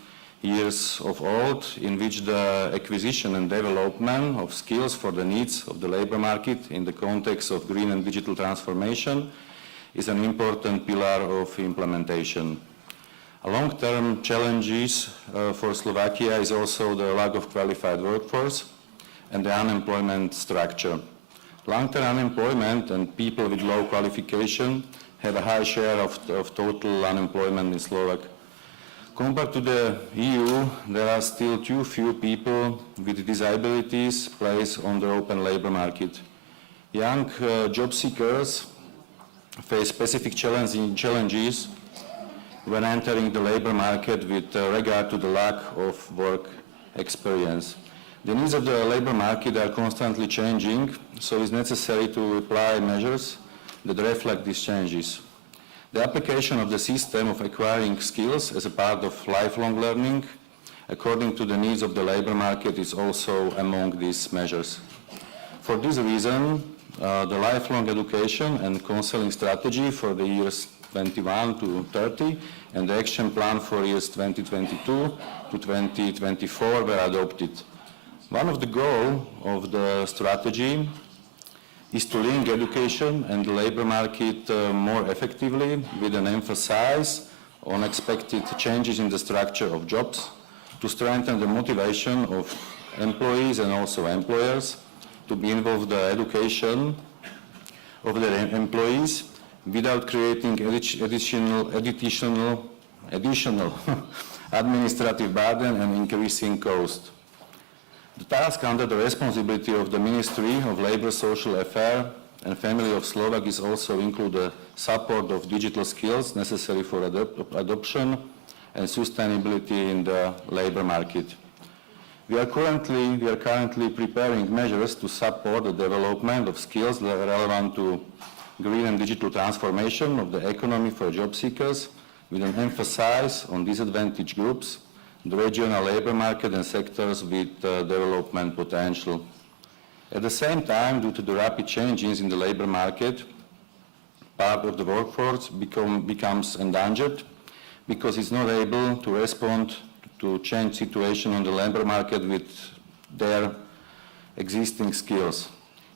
years of old, in which the acquisition and development of skills for the needs of the labor market in the context of green and digital transformation is an important pillar of implementation. A long-term challenges for Slovakia is also the lack of qualified workforce and the unemployment structure. Long-term unemployment and people with low qualification have a high share of total unemployment in Slovak. Compared to the EU, there are still too few people with disabilities placed on the open labor market. Young job seekers face specific challenges when entering the labor market with regard to the lack of work experience. The needs of the labor market are constantly changing, so it's necessary to apply measures that reflect these changes. The application of the system of acquiring skills as a part of lifelong learning, according to the needs of the labor market, is also among these measures. For this reason, the lifelong education and counseling strategy for the years 21 to 30 and the action plan for years 2022 to 2024 were adopted. One of the goals of the strategy is to link education and the labor market more effectively, with an emphasis on expected changes in the structure of jobs, to strengthen the motivation of employees and also employers to be involved in the education of their employees without creating additional administrative burden and increasing cost. The task under the responsibility of the Ministry of Labour, Social Affairs and Family of Slovak is also include the support of digital skills necessary for adoption and sustainability in the labour market. We are currently preparing measures to support the development of skills that are relevant to green and digital transformation of the economy for job seekers, with an emphasis on disadvantaged groups, the regional labour market and sectors with development potential. At the same time, due to the rapid changes in the labour market, part of the workforce becomes endangered because it's not able to respond to change situation on the labour market with their existing skills.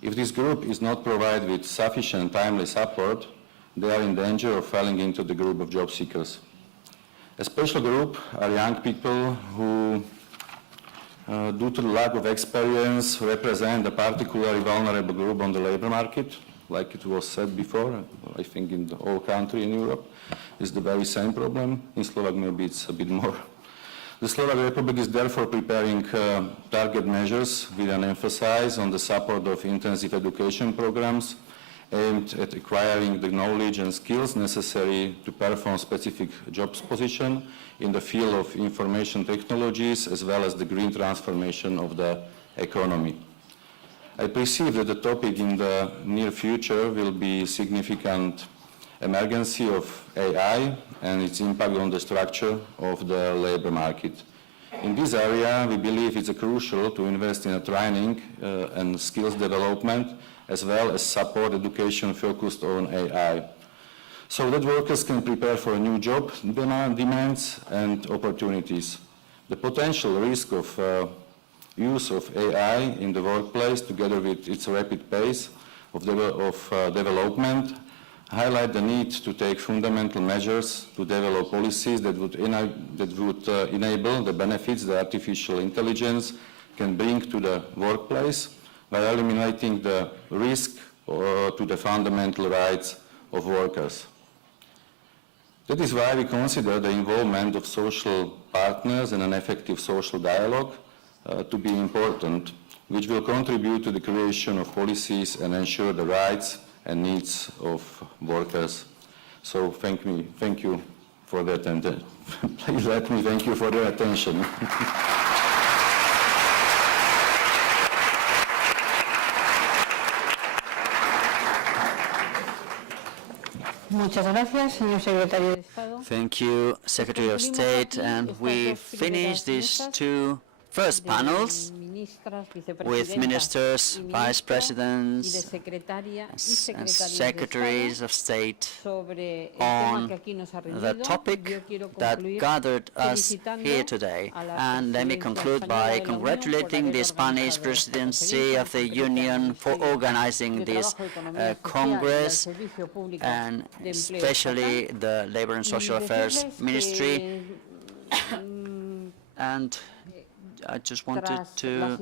If this group is not provided with sufficient timely support, they are in danger of falling into the group of job seekers. A special group are young people who, due to the lack of experience, represent a particularly vulnerable group on the labour market. Like it was said before, I think in the whole country in Europe, it's the very same problem. In Slovak, maybe it's a bit more. The Slovak Republic is therefore preparing target measures with an emphasis on the support of intensive education programs aimed at acquiring the knowledge and skills necessary to perform specific job positions in the field of information technologies, as well as the green transformation of the economy. I perceive that the topic in the near future will be significant emergency of AI and its impact on the structure of the labor market. In this area, we believe it's crucial to invest in training and skills development, as well as support education focused on AI, so that workers can prepare for new job demands and opportunities. The potential risk of use of AI in the workplace, together with its rapid pace of development, highlight the need to take fundamental measures to develop policies that would enable the benefits that artificial intelligence can bring to the workplace by eliminating the risk to the fundamental rights of workers. That is why we consider the involvement of social partners in an effective social dialogue to be important, which will contribute to the creation of policies and ensure the rights and needs of workers. So thank you for that, and please let me thank you for your attention. Muchas gracias, señor secretario de Estado. Thank you, Secretary of State, and we finish these two first panels with ministers, vice presidents, and secretaries of state on the topic that gathered us here today. And let me conclude by congratulating the Spanish presidency of the Union for organizing this Congress, and especially the Labor and Social Affairs Ministry. And I just wanted to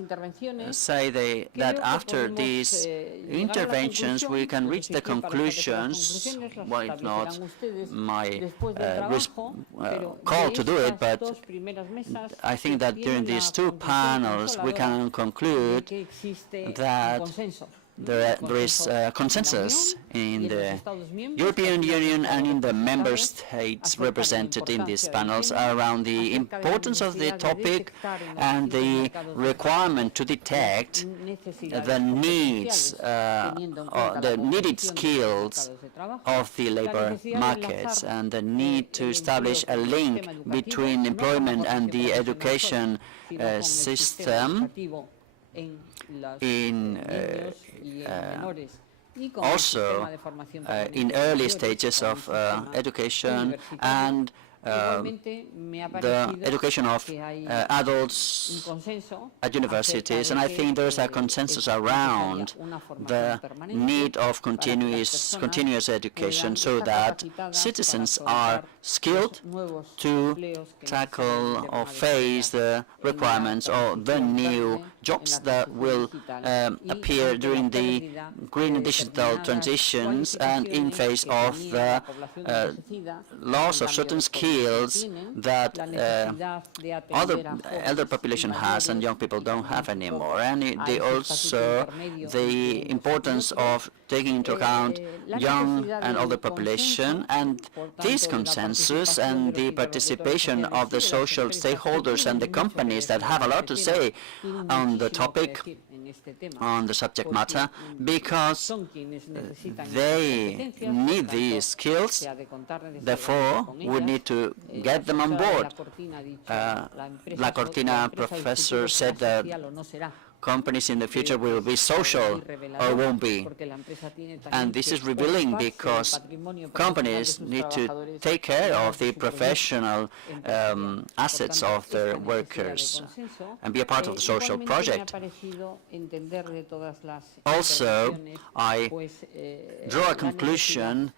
say that after these interventions we can reach the conclusions, well, if not my call to do it, but I think that during these two panels we can conclude that there is consensus in the European Union and in the member states represented in these panels around the importance of the topic and the requirement to detect the needs, the needed skills of the labor markets, and the need to establish a link between employment and the education system also in early stages of education and the education of adults at universities. And I think there's a consensus around the need of continuous education so that citizens are skilled to tackle or face the requirements or the new jobs that will appear during the green and digital transitions and in face of the loss of certain skills that elder population has and young people don't have anymore. And they also the importance of taking into account young and older population, and this consensus and the participation of the social stakeholders and the companies that have a lot to say on the topic, on the subject matter, because they need these skills. Therefore, we need to get them on board. La Cortina professor said that companies in the future will be social or won't be. And this is revealing because companies need to take care of the professional assets of their workers and be a part of the social project. Also, I draw a conclusion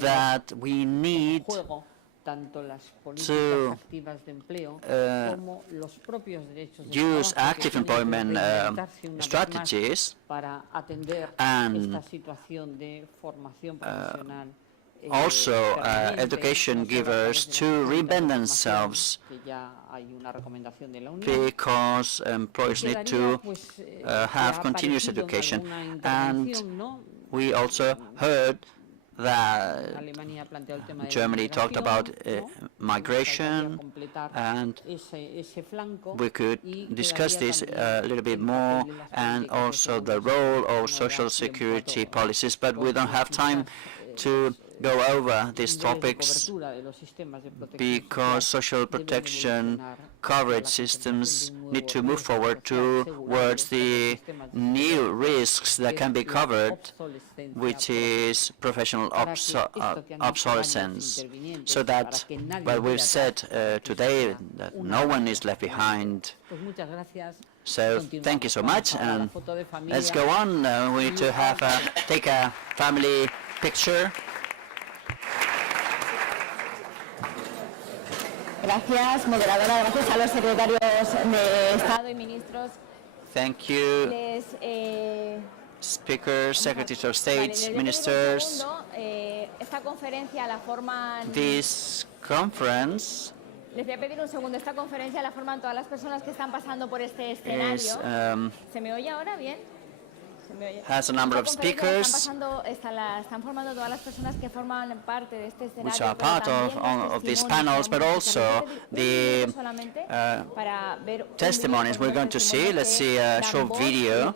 that we need to use active employment strategies and also education givers to reinvent themselves, because employers need to have continuous education. And we also heard that Germany talked about migration, and we could discuss this a little bit more, and also the role of social security policies, but we don't have time to go over these topics because social protection coverage systems need to move forward towards the new risks that can be covered, which is professional obsolescence. So that what we've said today, that no one is left behind. So thank you so much, and let's go on. We need to have take a family picture. Gracias, moderadora. Gracias a los secretarios de Estado y ministros. Thank you, speakers, secretaries of state, ministers. Esta conferencia la forman. This conference Les voy a pedir un segundo. Esta conferencia la forman todas las personas que están pasando por este escenario. ¿Se me oye ahora bien? Has a number of speakers están formando todas las personas que forman parte de este escenario, which are part of these panels, but also the testimonies we're going to see. Let's see a short video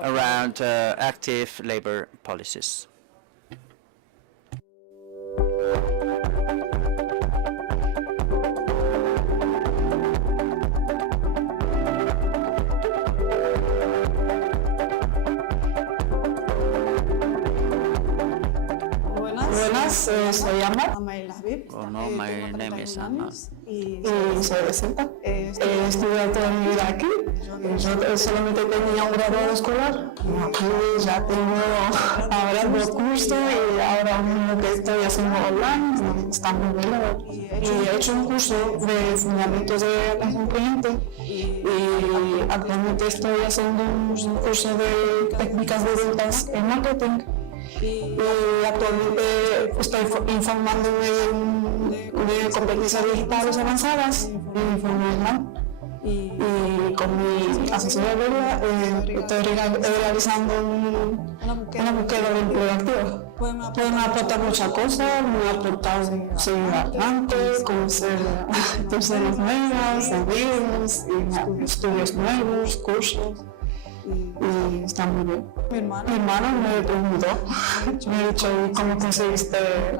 around active labor policies. Buenas, soy Amma. Oh no, my name is Anna. Y soy de SEPE. He estudiado toda mi vida aquí. Yo solamente tenía un graduado escolar. Aquí ya tengo ahora 2 cursos y ahora uno que estoy haciendo online. Está muy bien. Y he hecho un curso de fundamentos de atención al cliente. Y actualmente estoy haciendo un curso de técnicas de ventas en marketing. Y actualmente estoy informándome de competencias digitales avanzadas y con mi asesoría estoy realizando una búsqueda de empleo activo. Pueden aportar muchas cosas, me ha aportado seguir adelante, conocer personas nuevas, amigos, estudios nuevos, cursos. Y está muy bien. Mi hermano me preguntó, me ha dicho, ¿cómo conseguiste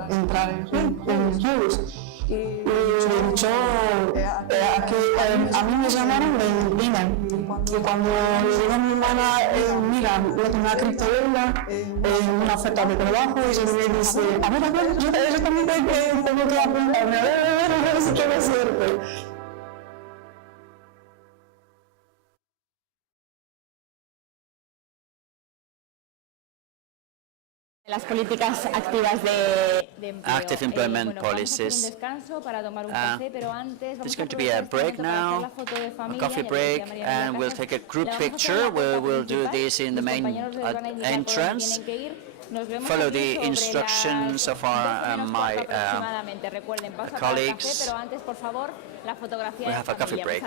entrar en Jules? Y le he dicho, aquí, a mí me llamaron de email. Y cuando le digo a mi hermana, mira, lo que me ha escrito ella, una oferta de trabajo, y ella me dice, a ver, yo también tengo que apuntarme, a ver si quiero hacer. Las políticas activas de empleo. Active employment policies. There's going to be a break now, a coffee break, and we'll take a group picture. We'll do this in the main entrance. Follow the instructions of my colleagues. We have a coffee break.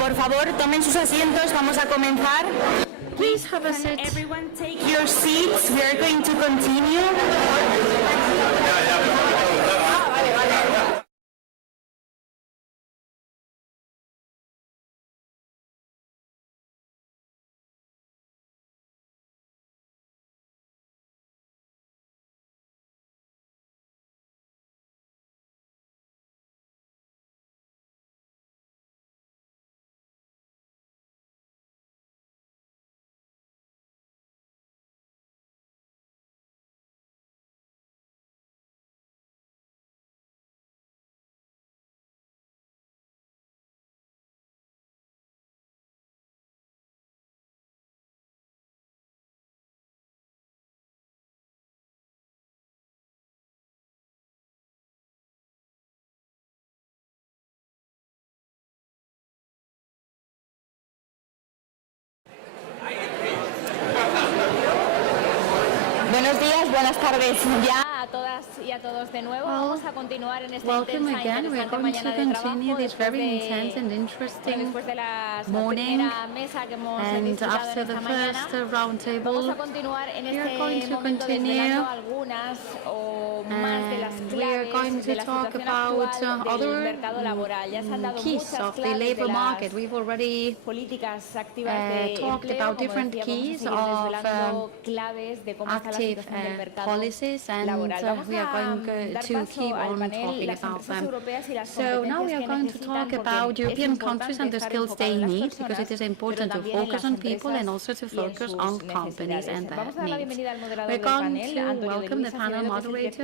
Por favor, tomen sus asientos, vamos a comenzar. Please have a seat. Everyone take your seats. We are going to continue. Buenos días, buenas tardes ya a todas y a todos de nuevo. Vamos a continuar en esta intensa interesante mañana de trabajo después de la primera mesa que hemos disfrutado en esta mañana. Vamos a continuar en este momento desvelando algunas o más de las claves de la situación actual del mercado laboral. Ya se han dado muchas claves de las políticas activas de empleo, como decíamos, vamos a seguir desvelando claves de cómo está la situación del mercado laboral. Vamos a dar paso al panel las empresas europeas y las competencias que necesitan, porque es importante estar enfocado en las personas, pero también en las empresas y en sus necesidades. Vamos a dar la bienvenida al moderador del panel,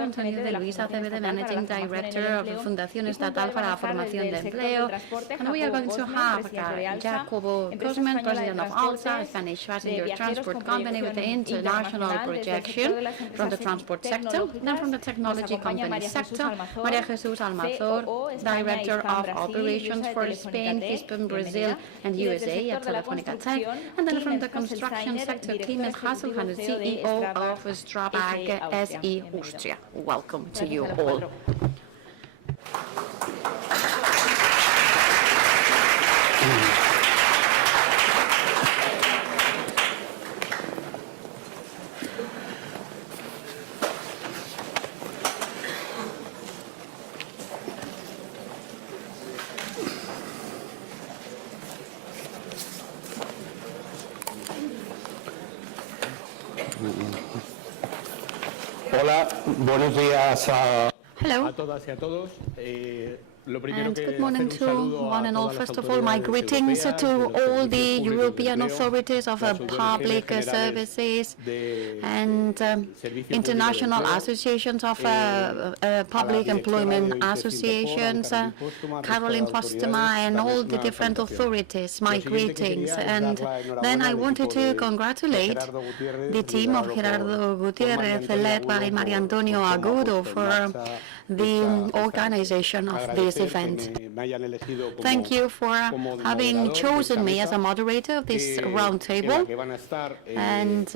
Antonio de Luis, Acevedo, director Managing Director of the Fundación Estatal para la Formación de Empleo. And we are going to have Jacobo Cosman, President of ALSA, Spanish passenger transport company with the international projection from the transport sector, then from the technology company sector, María Jesús Almazor, Director of Operations for Spain, Hispan, Brazil, and USA at Telefónica Tech, and then from the construction sector, Clemens Hasselhand, CEO of Strabag SE Austria. Welcome to you all. Hola, buenos días a Hello. todas y a todos. And good morning to one and all. First of all, my greetings to all the European authorities of public services and international associations of public employment associations, Caroline Postma and all the different authorities, my greetings. And then I wanted to congratulate the team of Gerardo Gutierrez, led by Maria Antonio Agudo, for the organization of this event. Thank you for having chosen me as a moderator of this roundtable, and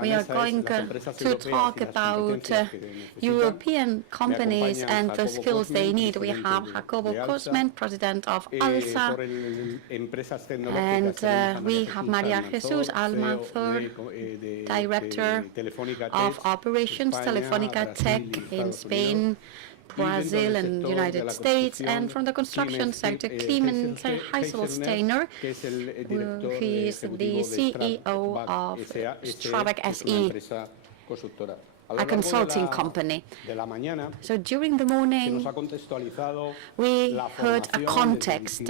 we are going to talk about European companies and the skills they need. We have Jacobo Cosmen, president of ALSA, and we have Maria Jesus Almanzor, director of operations, Telefónica Tech in Spain, Brazil and United States, and from the construction sector, Clemens Heiselsteiner, he is the CEO of Strabag SE, a consulting company. So during the morning, we heard a context,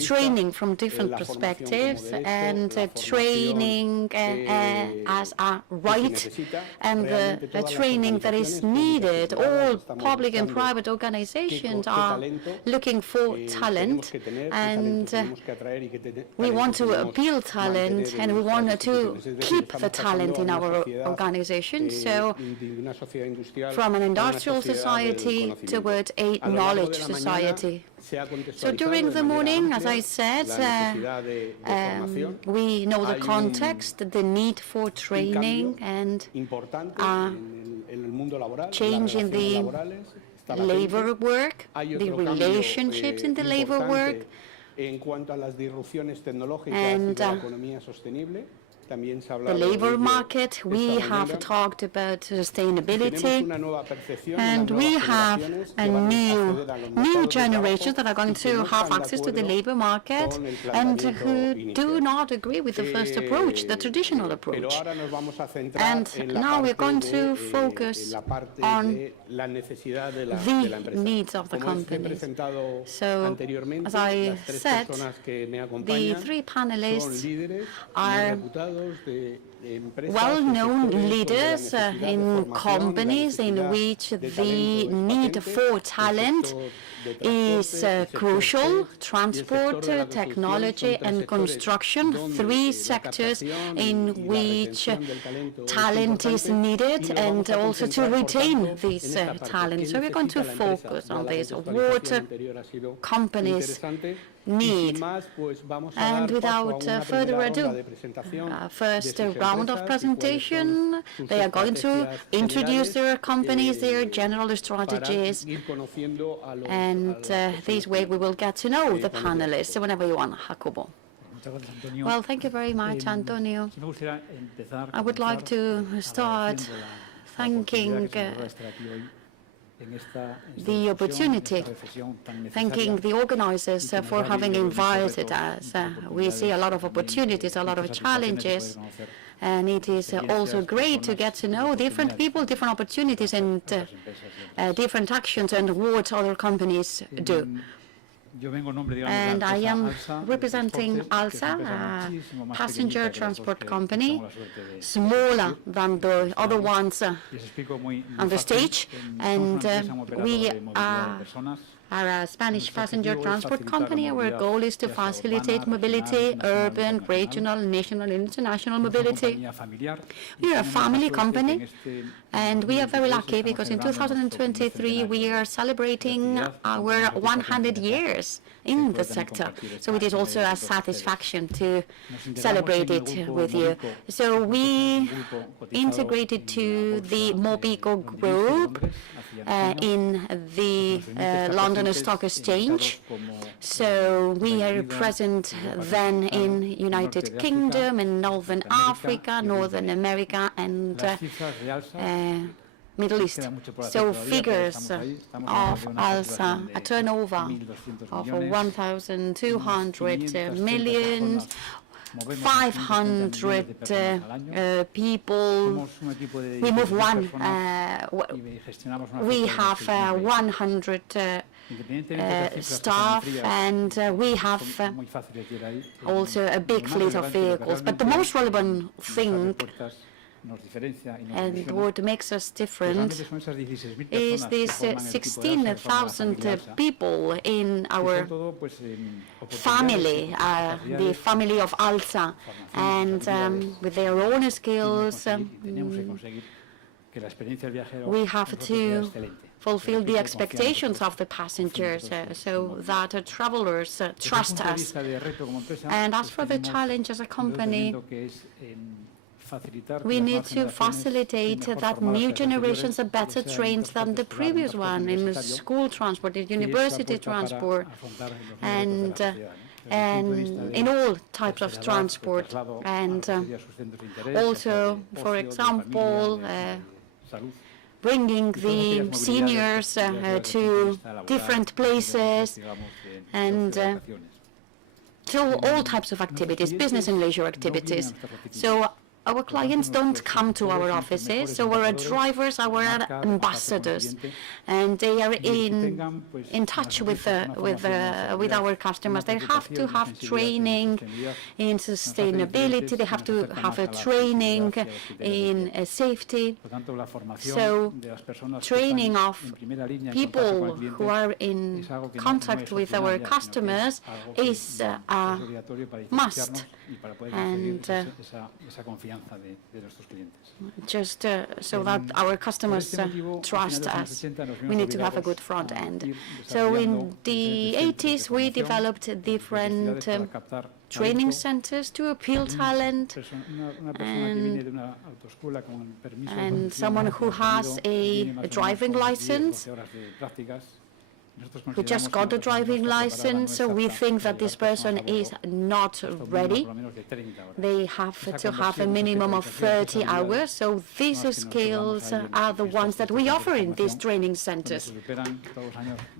training from different perspectives, and training as a right, and the training that is needed. All public and private organizations are looking for talent, and we want to build talent, and we want to keep the talent in our organization. So from an industrial society toward a knowledge society. So during the morning, as I said, we know the context, the need for training, and change in the labor work, the relationships in the labor work, and the labor market. We have talked about sustainability, and we have a new generation that are going to have access to the labor market and who do not agree with the first approach, the traditional approach. And now we're going to focus on the needs of the companies. So, as I said, the three panelists are well-known leaders in companies in which the need for talent is crucial: transport, technology and construction, three sectors in which talent is needed, and also to retain this talent. So we're going to focus on this, what companies need. And without further ado, first round of presentation, they are going to introduce their companies, their general strategies, and this way we will get to know the panelists. So whenever you want, Jacobo. Well, thank you very much, Antonio. I would like to start thanking the opportunity, thanking the organizers for having invited us. We see a lot of opportunities, a lot of challenges, and it is also great to get to know different people, different opportunities, and different actions and what other companies do. And I am representing ALSA, a passenger transport company, smaller than the other ones on the stage, and we are a Spanish passenger transport company. Our goal is to facilitate mobility, urban, regional, national, and international mobility. We are a family company, and we are very lucky because in 2023 we are celebrating our 100 years in the sector. So it is also a satisfaction to celebrate it with you. So we integrated to the Mobico group in the London Stock Exchange. So we are present then in United Kingdom, in Northern Africa, Northern America, and Middle East. So figures of ALSA, a turnover of 1,200 million, 500 people. We move one. We have 100 staff, and we have also a big fleet of vehicles. But the most relevant thing, and what makes us different, is these 16,000 people in our family, the family of ALSA, and with their own skills, we have to fulfill the expectations of the passengers so that travelers trust us. And as for the challenge as a company, we need to facilitate that new generations are better trained than the previous one in school transport, in university transport, and in all types of transport. And also, for example, bringing the seniors to different places and to all types of activities, business and leisure activities. So our clients don't come to our offices, so our drivers are our ambassadors, and they are in touch with our customers. They have to have training in sustainability, they have to have a training in safety. So training of people who are in contact with our customers is a must. And just so that our customers trust us, we need to have a good front end. So in the 80s, we developed different training centers to appeal talent, and someone who has a driving license, who just got a driving license, so we think that this person is not ready. They have to have a minimum of 30 hours, so these skills are the ones that we offer in these training centers.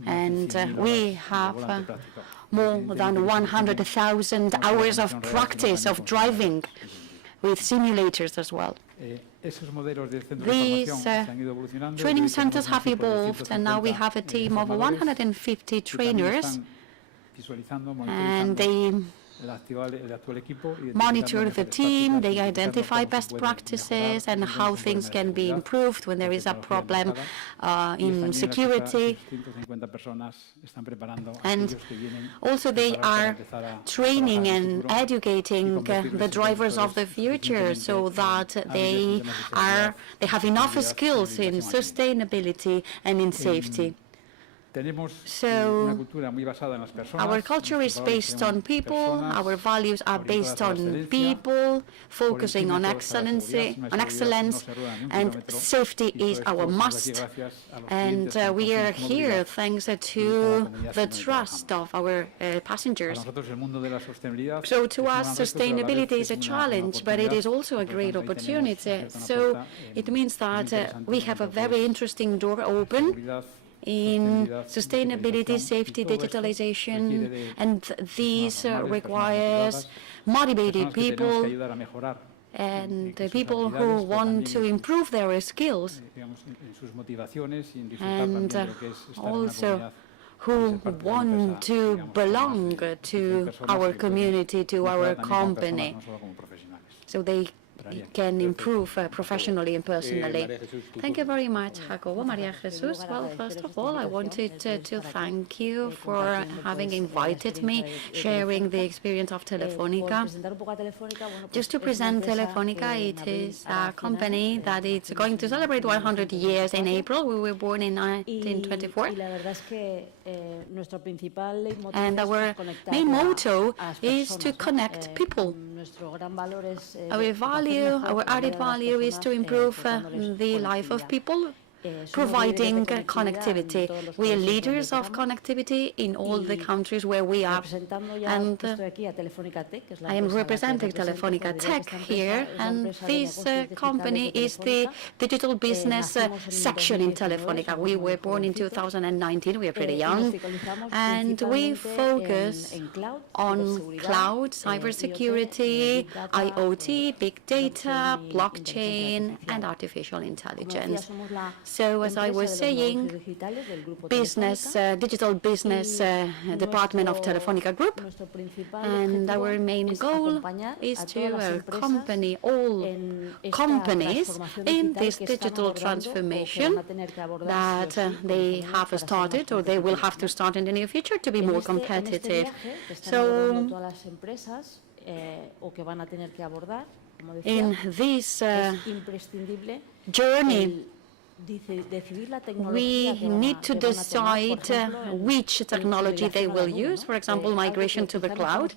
And we have more than 100,000 hours of practice of driving with simulators as well. These training centers have evolved, and now we have a team of 150 trainers, and they monitor the team, they identify best practices and how things can be improved when there is a problem in security. And also they are training and educating the drivers of the future so that they have enough skills in sustainability and in safety. So our culture is based on people, our values are based on people, focusing on excellence, and safety is our must. And we are here thanks to the trust of our passengers. So to us, sustainability is a challenge, but it is also a great opportunity. So it means that we have a very interesting door open in sustainability, safety, digitalization, and these requires motivated people and people who want to improve their skills, and also who want to belong to our community, to our company, so they can improve professionally and personally. Thank you very much, Jacobo. Maria Jesus. Well, first of all, I wanted to thank you for having invited me, sharing the experience of Telefónica. Just to present Telefónica, it is a company that is going to celebrate 100 years in April. We were born in 1924. And our main motto is to connect people. Our added value is to improve the life of people providing connectivity. We are leaders of connectivity in all the countries where we are. And I am representing Telefónica Tech here, and this company is the digital business section in Telefónica. We were born in 2019, we are pretty young, and we focus on cloud, cybersecurity, IoT, big data, blockchain, and artificial intelligence. So, as I was saying, digital business department of Telefónica Group, and our main goal is to accompany all companies in this digital transformation that they have started or they will have to start in the near future to be more competitive. So, in this journey, we need to decide which technology they will use. For example, migration to the cloud.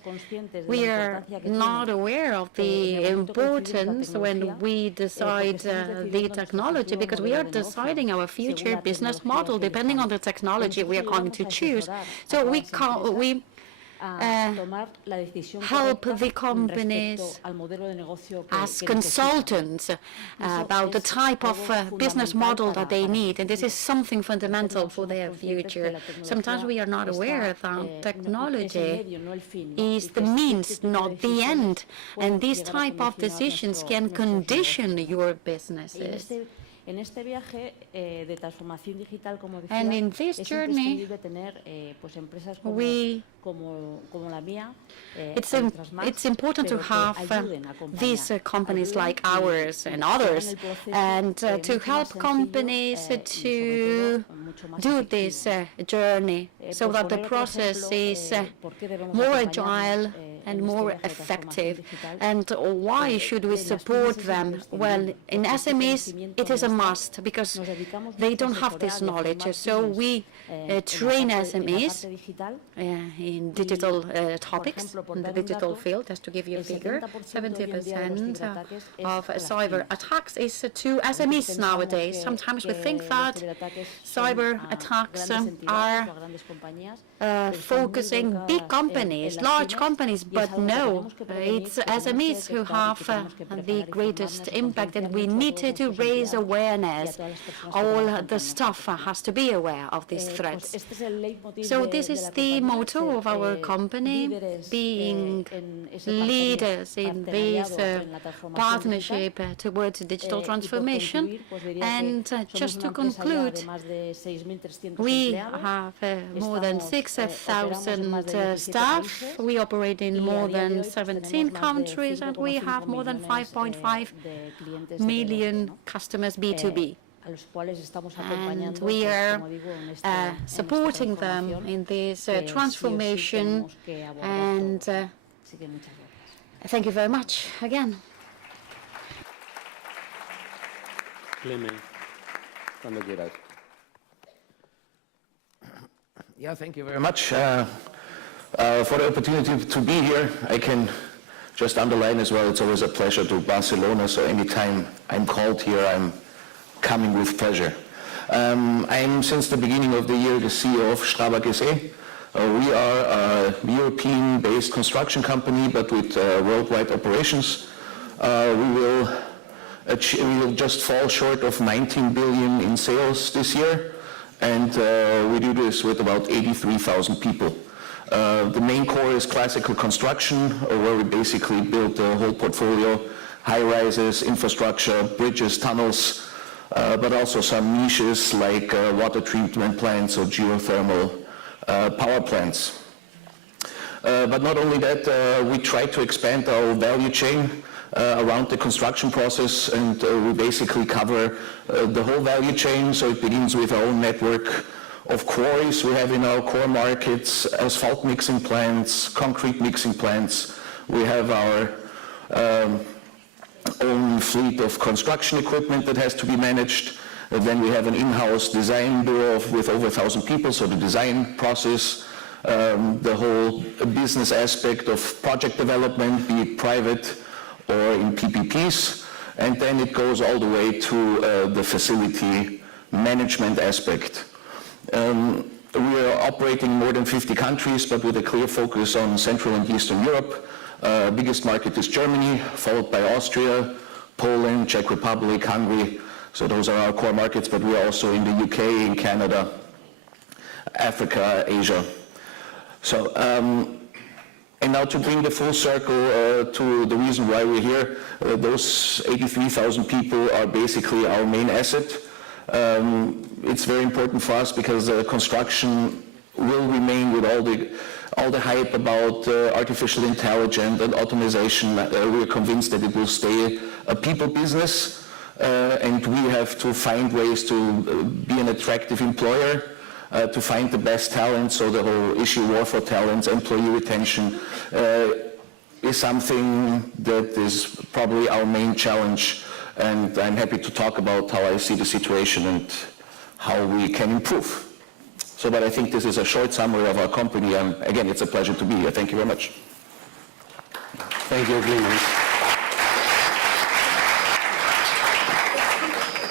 We are not aware of the importance when we decide the technology, because we are deciding our future business model depending on the technology we are going to choose. So we help the companies as consultants about the type of business model that they need, and this is something fundamental for their future. Sometimes we are not aware that technology is the means, not the end, and these type of decisions can condition your businesses. And in this journey, it's important to have these companies like ours and others, and to help companies to do this journey so that the process is more agile and more effective. And why should we support them? Well, in SMEs, it is a must because they don't have this knowledge. So we train SMEs in digital topics, in the digital field. Just to give you a figure, 70% of cyber attacks is to SMEs nowadays. Sometimes we think that cyber attacks are focusing big companies, large companies, but no, it's SMEs who have the greatest impact, and we need to raise awareness. All the staff has to be aware of these threats. So this is the motto of our company, being leaders in this partnership towards digital transformation. And just to conclude, we have more than 6,000 staff. We operate in more than 17 countries, and we have more than 5.5 million customers B2B. And we are supporting them in this transformation, and thank you very much again. Yeah, thank you very much for the opportunity to be here. I can just underline as well, it's always a pleasure to Barcelona, so anytime I'm called here, I'm coming with pleasure. I'm, since the beginning of the year, the CEO of Strabag SE. We are a European-based construction company, but with worldwide operations. We will just fall short of 19 billion in sales this year, and we do this with about 83,000 people. The main core is classical construction, where we basically build the whole portfolio, high-rises, infrastructure, bridges, tunnels, but also some niches like water treatment plants or geothermal power plants. But not only that, we try to expand our value chain around the construction process, and we basically cover the whole value chain. So it begins with our own network of quarries we have in our core markets, asphalt mixing plants, concrete mixing plants. We have our own fleet of construction equipment that has to be managed. Then we have an in-house design bureau with over 1,000 people, so the design process, the whole business aspect of project development, be it private or in PPPs, and then it goes all the way to the facility management aspect. We are operating in more than 50 countries, but with a clear focus on Central and Eastern Europe. Biggest market is Germany, followed by Austria, Poland, Czech Republic, Hungary. So those are our core markets, but we are also in the UK, in Canada, Africa, Asia. So, and now to bring the full circle to the reason why we're here, those 83,000 people are basically our main asset. It's very important for us because construction will remain with all the hype about artificial intelligence and automation. We're convinced that it will stay a people business, and we have to find ways to be an attractive employer, to find the best talent. So the whole issue war for talents, employee retention, is something that is probably our main challenge. And I'm happy to talk about how I see the situation and how we can improve. So, but I think this is a short summary of our company. Again, it's a pleasure to be here. Thank you very much. Thank you, Clemens.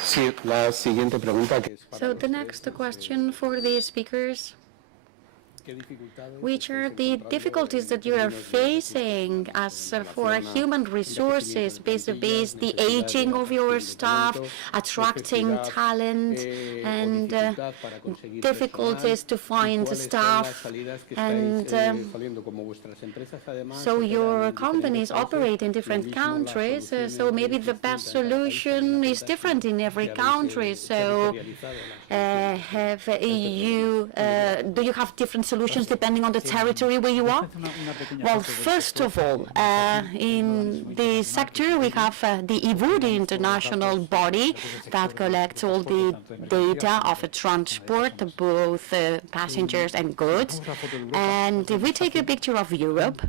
Sí, la siguiente pregunta que es para So the next question for the speakers. Which are the difficulties that you are facing as for human resources, vis-a-vis the aging of your staff, attracting talent, and difficulties to find staff? And so your companies operate in different countries, so maybe the best solution is different in every country. So do you have different solutions depending on the territory where you are? Well, first of all, in the sector we have the IVU, the international body that collects all the data of transport, both passengers and goods. And if we take a picture of Europe,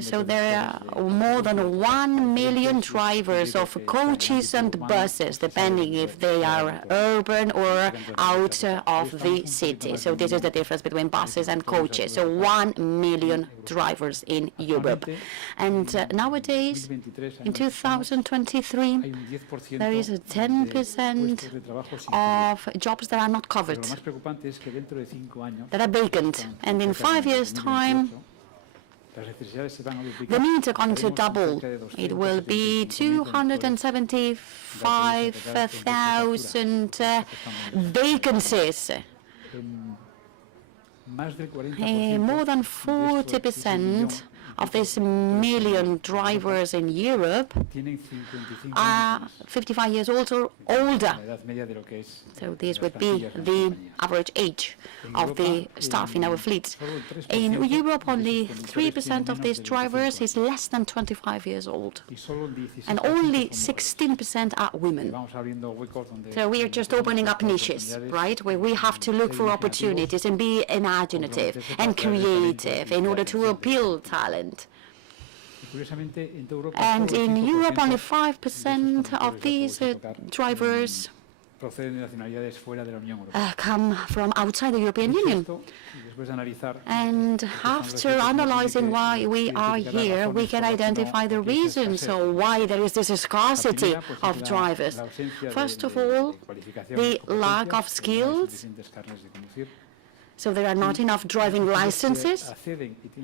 so there are more than 1 million drivers of coaches and buses, depending if they are urban or out of the city. So this is the difference between buses and coaches. So 1 million drivers in Europe. And nowadays, in 2023, there is a 10% of jobs that are not covered, that are vacant. And in 5 years' time, the needs are going to double. It will be 275,000 vacancies. More than 40% of these million drivers in Europe are 55 years old or older. So this would be the average age of the staff in our fleets. In Europe, only 3% of these drivers is less than 25 years old, and only 16% are women. So we are just opening up niches, right, where we have to look for opportunities and be imaginative and creative in order to appeal talent. And in Europe, only 5% of these drivers come from outside the European Union. And after analyzing why we are here, we can identify the reasons or why there is this scarcity of drivers. First of all, the lack of skills. So there are not enough driving licenses,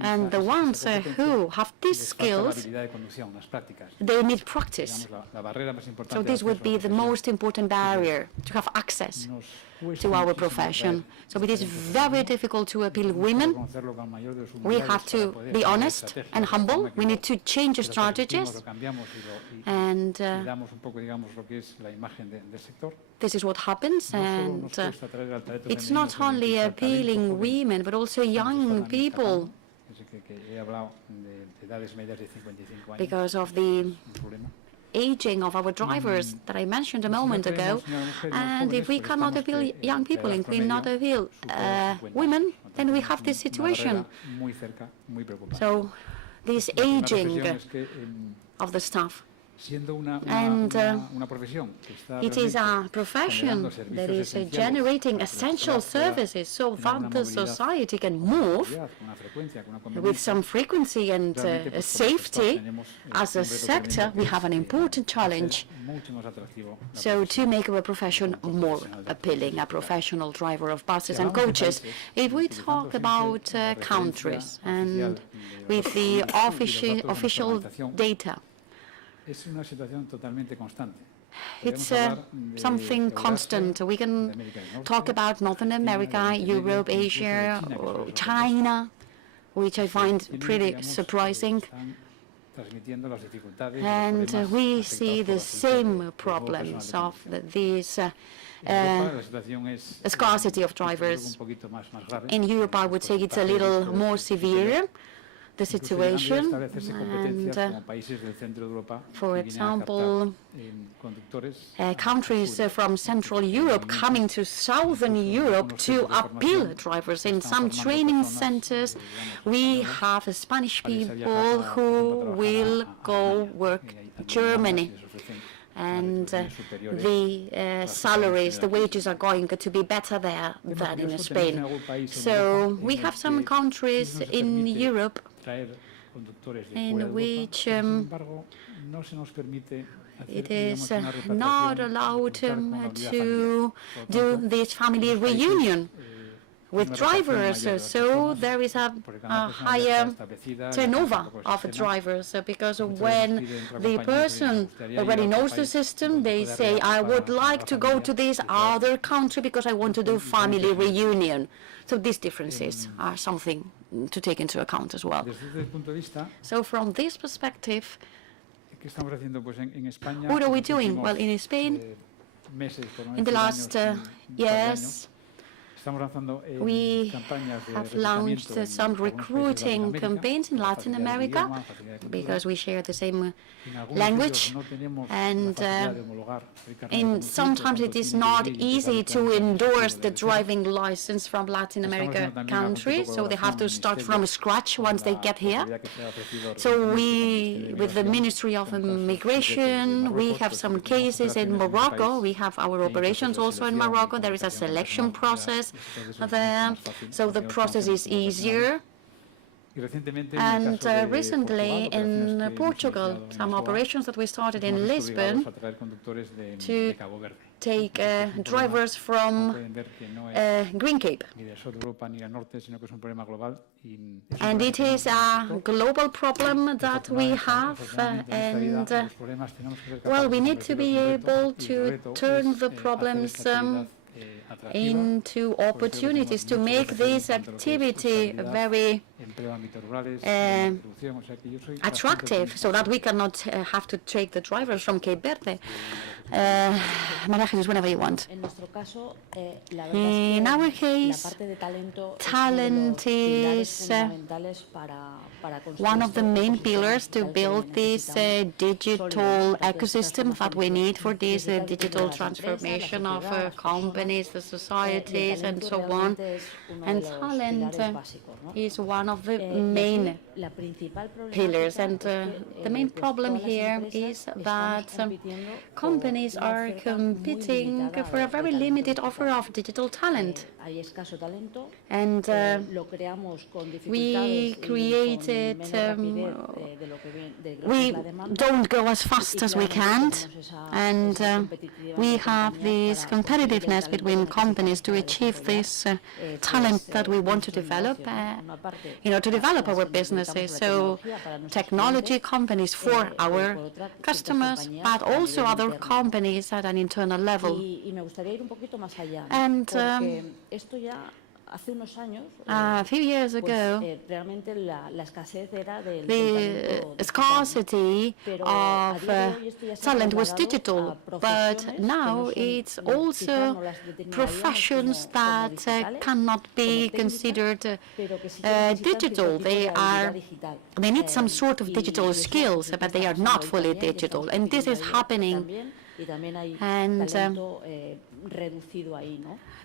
and the ones who have these skills, they need practice. So this would be the most important barrier, to have access to our profession. So it is very difficult to appeal women. We have to be honest and humble. We need to change strategies, and this is what happens. And it's not only appealing women, but also young people, because of the aging of our drivers that I mentioned a moment ago. And if we cannot appeal young people and we cannot appeal women, then we have this situation. So this aging of the staff. And it is a profession that is generating essential services so that the society can move with some frequency and safety. As a sector, we have an important challenge. So to make our profession more appealing, a professional driver of buses and coaches, if we talk about countries and with the official data, it's something constant. We can talk about Northern America, Europe, Asia, or China, which I find pretty surprising. And we see the same problems of these scarcity of drivers. In Europe, I would say it's a little more severe, the situation, and for example, countries from Central Europe coming to Southern Europe to appeal drivers. In some training centers, we have Spanish people who will go work Germany, and the salaries, the wages are going to be better there than in Spain. So we have some countries in Europe in which it is not allowed to do this family reunion with drivers, so there is a higher turnover of drivers, because when the person already knows the system, they say, I would like to go to this other country because I want to do family reunion. So these differences are something to take into account as well. So from this perspective, what are we doing? Well, in Spain, in the last years, we have launched some recruiting campaigns in Latin America because we share the same language, and sometimes it is not easy to endorse the driving license from Latin America countries, so they have to start from scratch once they get here. So we, with the Ministry of Immigration, we have some cases in Morocco. We have our operations also in Morocco. There is a selection process there, so the process is easier. And recently in Portugal, some operations that we started in Lisbon to take drivers from Green Cape. And it is a global problem that we have, and well, we need to be able to turn the problems into opportunities to make this activity very attractive, so that we cannot have to take the drivers from Cape Verde. María Jesús, whenever you want. In our case, talent is one of the main pillars to build this digital ecosystem that we need for this digital transformation of companies, the societies, and so on. And talent is one of the main pillars. And the main problem here is that companies are competing for a very limited offer of digital talent. And we created, we don't go as fast as we can, and we have this competitiveness between companies to achieve this talent that we want to develop, to develop our businesses. So technology companies for our customers, but also other companies at an internal level. And a few years ago, the scarcity of talent was digital, but now it's also professions that cannot be considered digital. They need some sort of digital skills, but they are not fully digital. And this is happening And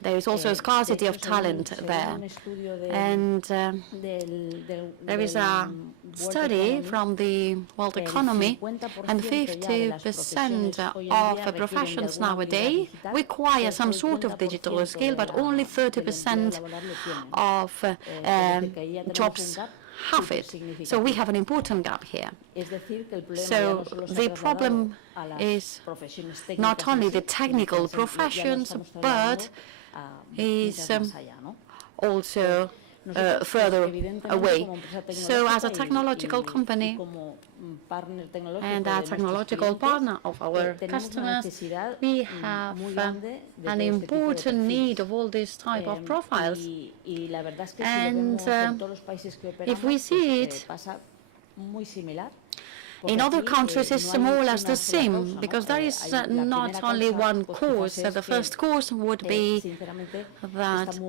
there is also a scarcity of talent there. And there is a study from the World Economy, and 50% of the professions nowadays require some sort of digital skill, but only 30% of jobs have it. So we have an important gap here. So the problem is not only the technical professions, but is also further away. So as a technological company and a technological partner of our customers, we have an important need of all these type of profiles. And if we see it, in other countries it's more or less the same, because there is not only one course. The first course would be that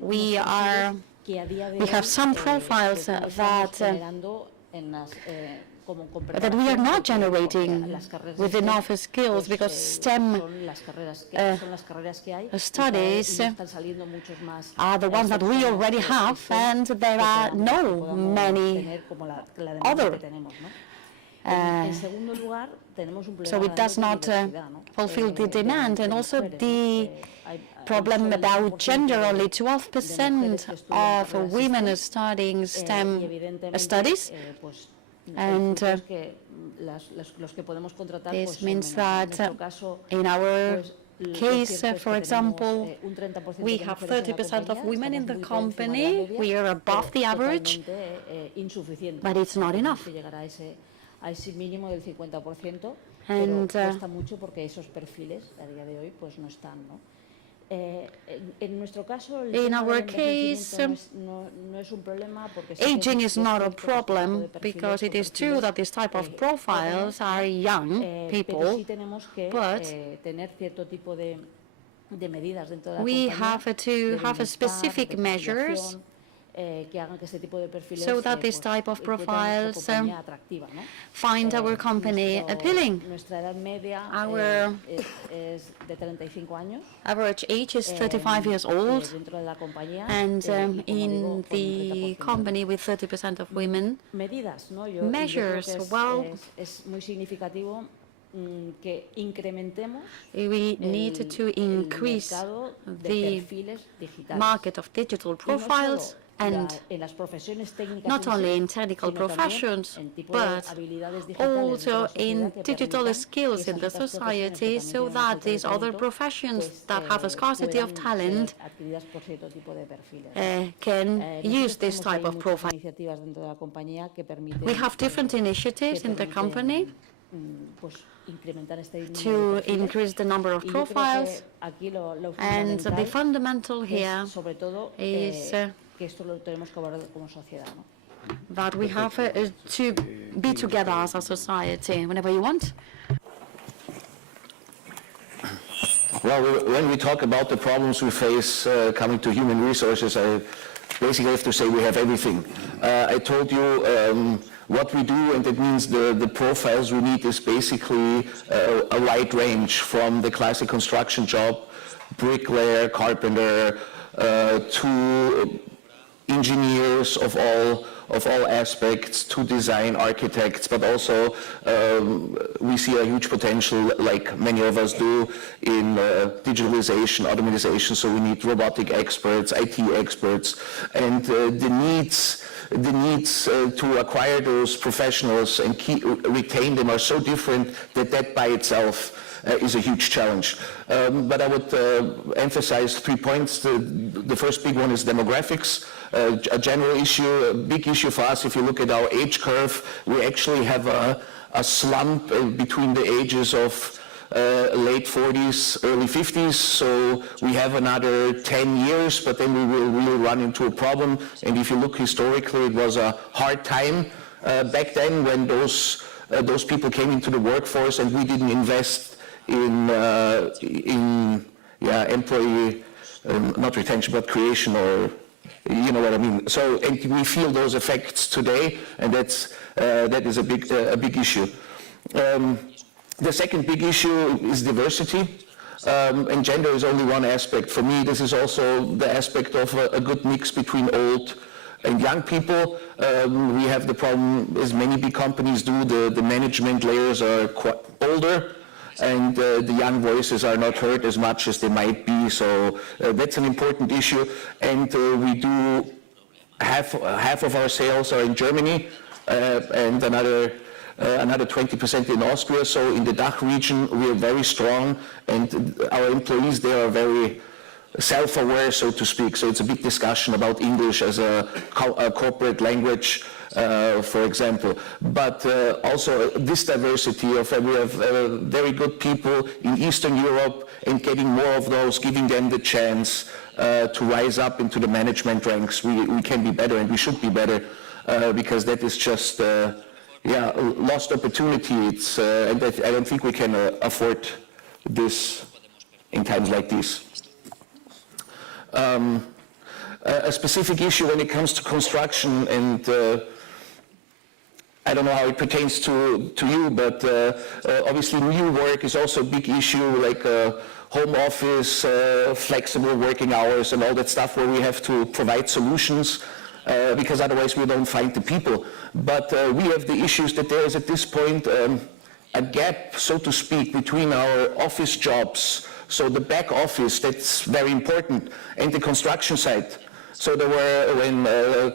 we have some profiles that we are not generating with enough skills, because STEM studies are the ones that we already have, and there are no many other. So it does not fulfill the demand. And also the problem about gender, only 12% of women are studying STEM studies, and this means that in our case, for example, we have 30% of women in the company. We are above the average, but it's not enough. And in our case, aging is not a problem, because it is true that this type of profiles are young people, but we have to have specific measures so that this type of profiles find our company appealing. Our average age is 35 years old, and in the company with 30% of women. Measures, well, we need to increase the market of digital profiles, and not only in technical professions, but also in digital skills in the society, so that these other professions that have a scarcity of talent can use this type of profile. We have different initiatives in the company to increase the number of profiles, and the fundamental here is that we have to be together as a society. Whenever you want. Well, when we talk about the problems we face coming to human resources, I basically have to say we have everything. I told you what we do, and it means the profiles we need is basically a wide range, from the classic construction job, bricklayer, carpenter, to engineers of all aspects, to design architects, but also we see a huge potential, like many of us do, in digitalization, automation. So we need robotic experts, IT experts, and the needs to acquire those professionals and retain them are so different that by itself is a huge challenge. But I would emphasize 3 points. The first big one is demographics. A general issue, a big issue for us. If you look at our age curve, we actually have a slump between the ages of late 40s, early 50s, so we have another 10 years, but then we will really run into a problem. And if you look historically, it was a hard time back then when those people came into the workforce, and we didn't invest in employee, not retention, but creation, or you know what I mean. So, and we feel those effects today, and that is a big issue. The second big issue is diversity. And gender is only one aspect. For me, this is also the aspect of a good mix between old and young people. We have the problem, as many big companies do, the management layers are quite older, and the young voices are not heard as much as they might be. So that's an important issue. And we do half of our sales are in Germany, and another 20% in Austria. So in the DACH region, we are very strong, and our employees there are very self-aware, so to speak. So it's a big discussion about English as a corporate language, for example. But also this diversity of we have very good people in Eastern Europe, and getting more of those, giving them the chance to rise up into the management ranks. We can be better, and we should be better, because that is just lost opportunity. It's and I don't think we can afford this in times like these. A specific issue when it comes to construction, and I don't know how it pertains to you, but obviously new work is also a big issue, like home office, flexible working hours, and all that stuff, where we have to provide solutions. Because otherwise we don't find the people. But we have the issues that there is at this point a gap, so to speak, between our office jobs, so the back office, that's very important, and the construction site. So there were, when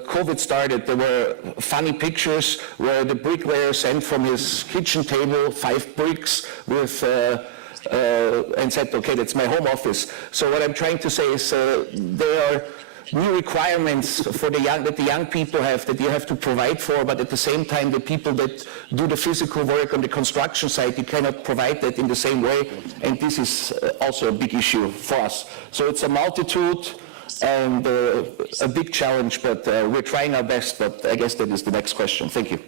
COVID started, there were funny pictures where the bricklayer sent from his kitchen table 5 bricks with and said, okay, that's my home office. So what I'm trying to say is there are new requirements for that the young people have, that you have to provide for, but at the same time the people that do the physical work on the construction site, you cannot provide that in the same way, and this is also a big issue for us. So it's a multitude and a big challenge, but we're trying our best, but I guess that is the next question. Thank you.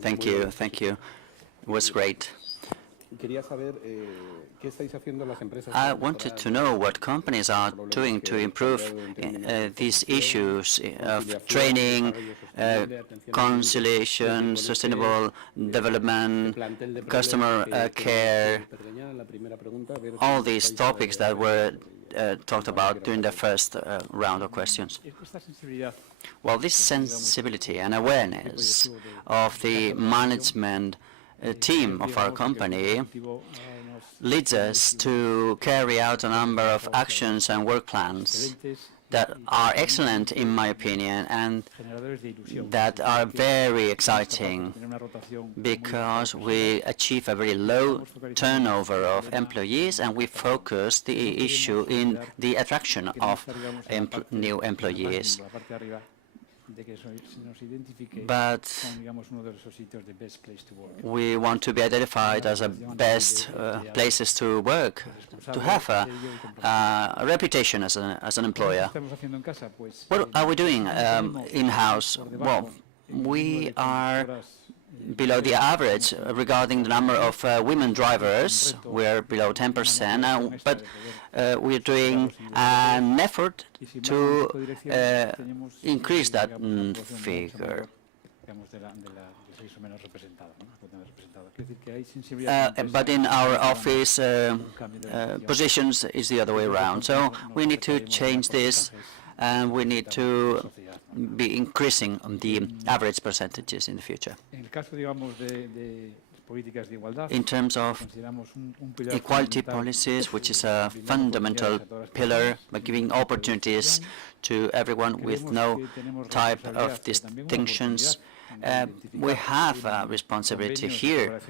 Thank you. It was great. I wanted to know what companies are doing to improve these issues of training, conciliation, sustainable development, customer care, all these topics that were talked about during the first round of questions. Well, this sensibility and awareness of the management team of our company leads us to carry out a number of actions and work plans that are excellent, in my opinion, and that are very exciting, because we achieve a very low turnover of employees, and we focus the issue in the attraction of new employees. But we want to be identified as the best places to work, to have a reputation as an employer. What are we doing in-house? Well, we are below the average regarding the number of women drivers. We're below 10%, but we're doing an effort to increase that figure. But in our office, positions is the other way around. So we need to change this, and we need to be increasing the average percentages in the future. In terms of equality policies, which is a fundamental pillar by giving opportunities to everyone with no type of distinctions, we have a responsibility here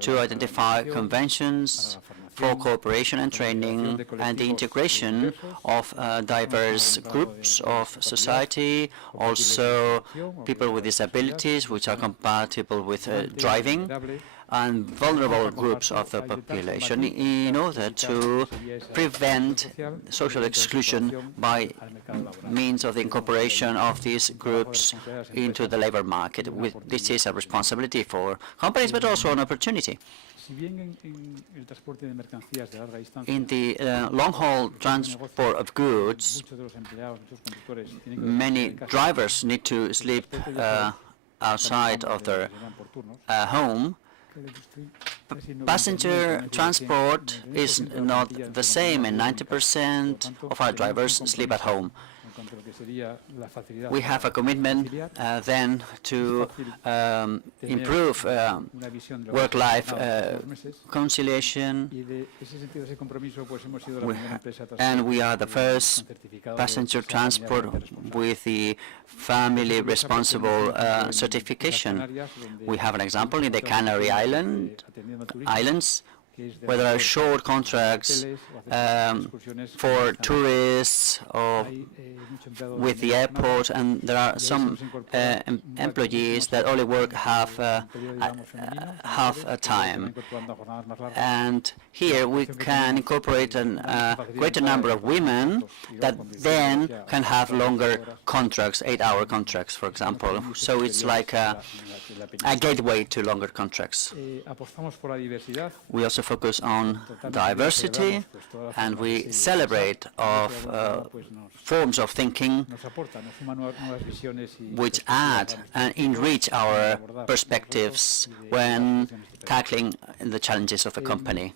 to identify conventions for cooperation and training and the integration of diverse groups of society, also people with disabilities which are compatible with driving, and vulnerable groups of the population, in order to prevent social exclusion by means of the incorporation of these groups into the labor market. This is a responsibility for companies, but also an opportunity. In the long-haul transport of goods, many drivers need to sleep outside of their home, passenger transport is not the same, and 90% of our drivers sleep at home. We have a commitment then to improve work-life conciliation, and we are the first passenger transport with the family responsible certification. We have an example in the Canary Islands, where there are short contracts for tourists or with the airport, and there are some employees that only work half a time. And here we can incorporate a greater number of women that then can have longer contracts, 8-hour contracts, for example. So it's like a gateway to longer contracts. We also focus on diversity, and we celebrate forms of thinking which add and enrich our perspectives when tackling the challenges of the company.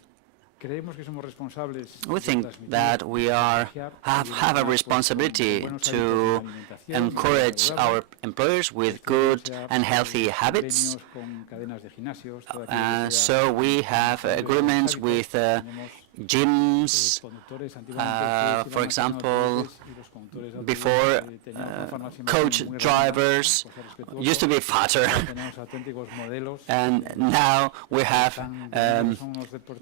We think that we have a responsibility to encourage our employers with good and healthy habits. So we have agreements with gyms, for example. Before, coach drivers used to be fatter, and now we have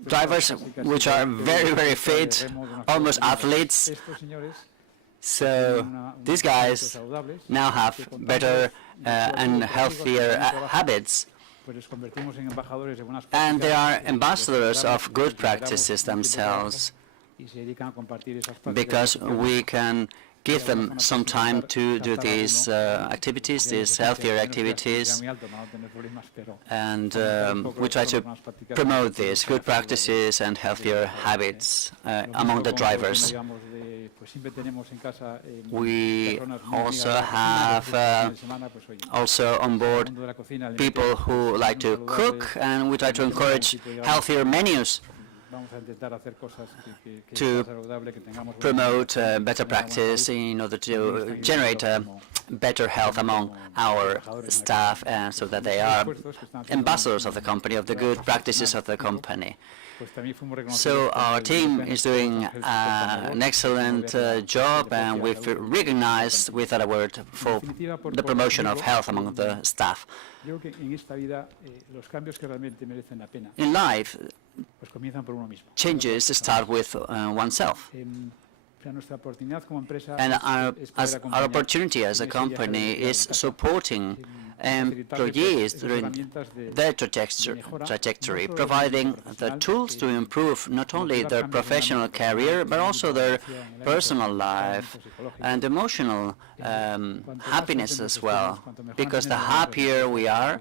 drivers which are very, very fit, almost athletes. So these guys now have better and healthier habits, and they are ambassadors of good practices themselves, because we can give them some time to do these activities, these healthier activities, and we try to promote these good practices and healthier habits among the drivers. We also have on board people who like to cook, and we try to encourage healthier menus to promote better practice in order to generate better health among our staff, so that they are ambassadors of the company, of the good practices of the company. So our team is doing an excellent job, and we've recognized with that award for the promotion of health among the staff. In life, changes start with oneself. And our opportunity as a company is supporting employees during their trajectory, providing the tools to improve not only their professional career, but also their personal life and emotional happiness as well. Because the happier we are,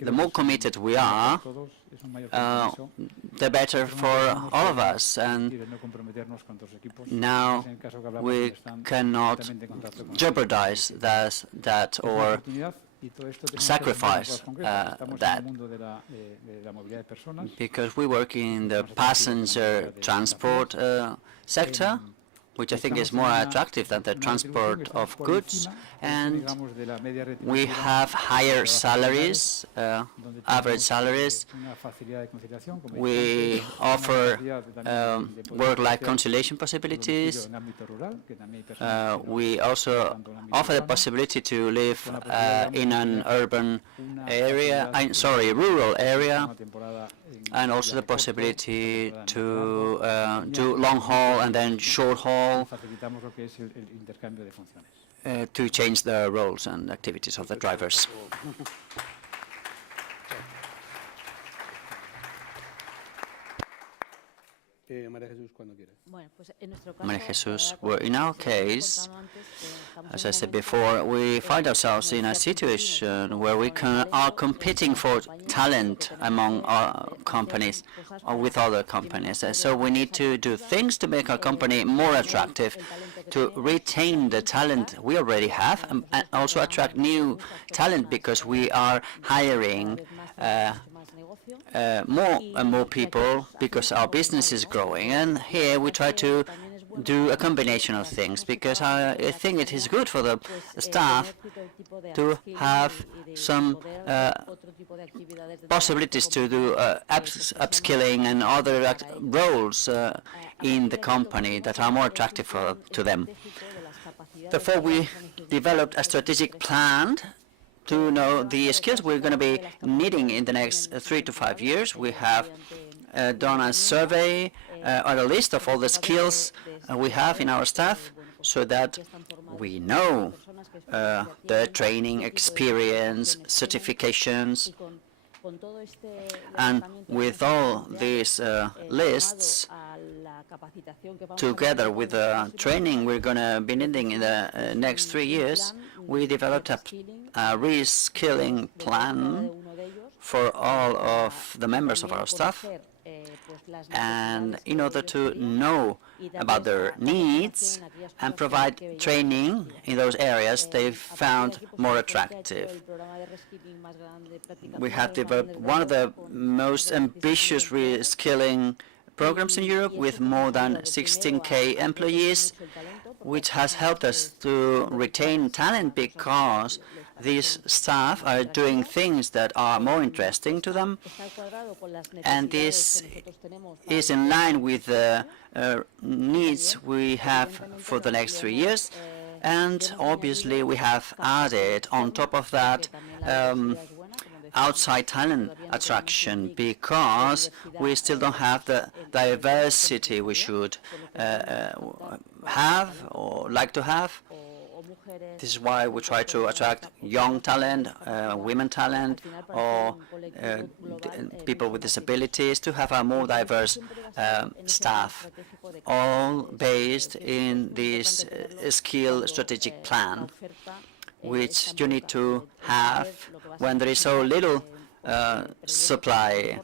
the more committed we are, the better for all of us. And now we cannot jeopardize that or sacrifice that, because we work in the passenger transport sector, which I think is more attractive than the transport of goods, and we have higher salaries, average salaries. We offer work-life conciliation possibilities. We also offer the possibility to live in an urban area, rural area, and also the possibility to do long haul and then short haul, to change the roles and activities of the drivers. Maria Jesus, well, in our case, as I said before, we find ourselves in a situation where we are competing for talent among our companies or with other companies. So we need to do things to make our company more attractive, to retain the talent we already have and also attract new talent, because we are hiring more and more people because our business is growing. And here we try to do a combination of things, because I think it is good for the staff to have some possibilities to do upskilling and other roles in the company that are more attractive to them. Therefore, we developed a strategic plan to know the skills we're going to be needing in the next 3 to 5 years. We have done a survey or a list of all the skills we have in our staff, so that we know the training, experience, certifications, and with all these lists, together with the training we're going to be needing in the next 3 years, we developed a reskilling plan for all of the members of our staff. And in order to know about their needs and provide training in those areas they found more attractive. We have developed one of the most ambitious reskilling programs in Europe with more than 16,000 employees, which has helped us to retain talent, because these staff are doing things that are more interesting to them, and this is in line with the needs we have for the next 3 years. And obviously we have added on top of that outside talent attraction, because we still don't have the diversity we should have or like to have. This is why we try to attract young talent, women talent, or people with disabilities, to have a more diverse staff, all based in this skill strategic plan, which you need to have when there is so little supply.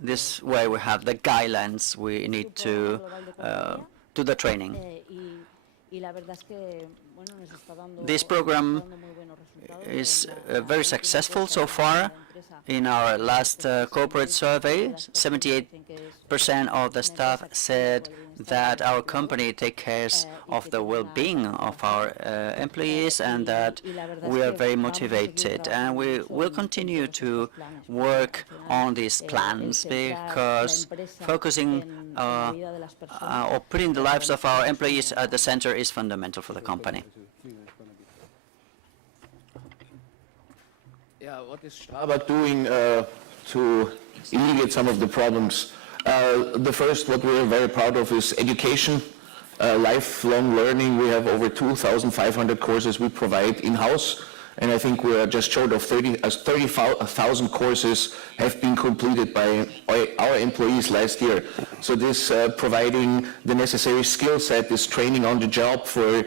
This way we have the guidelines we need to do the training. This program is very successful so far. In our last corporate survey, 78% of the staff said that our company takes care of the well-being of our employees, and that we are very motivated. And we will continue to work on these plans, because focusing or putting the lives of our employees at the center is fundamental for the company. Yeah, what is Strabag doing to alleviate some of the problems? The first, what we are very proud of, is education, lifelong learning. We have over 2,500 courses we provide in-house, and I think we are just short of 30,000 courses have been completed by our employees last year. So this providing the necessary skill set, this training on the job for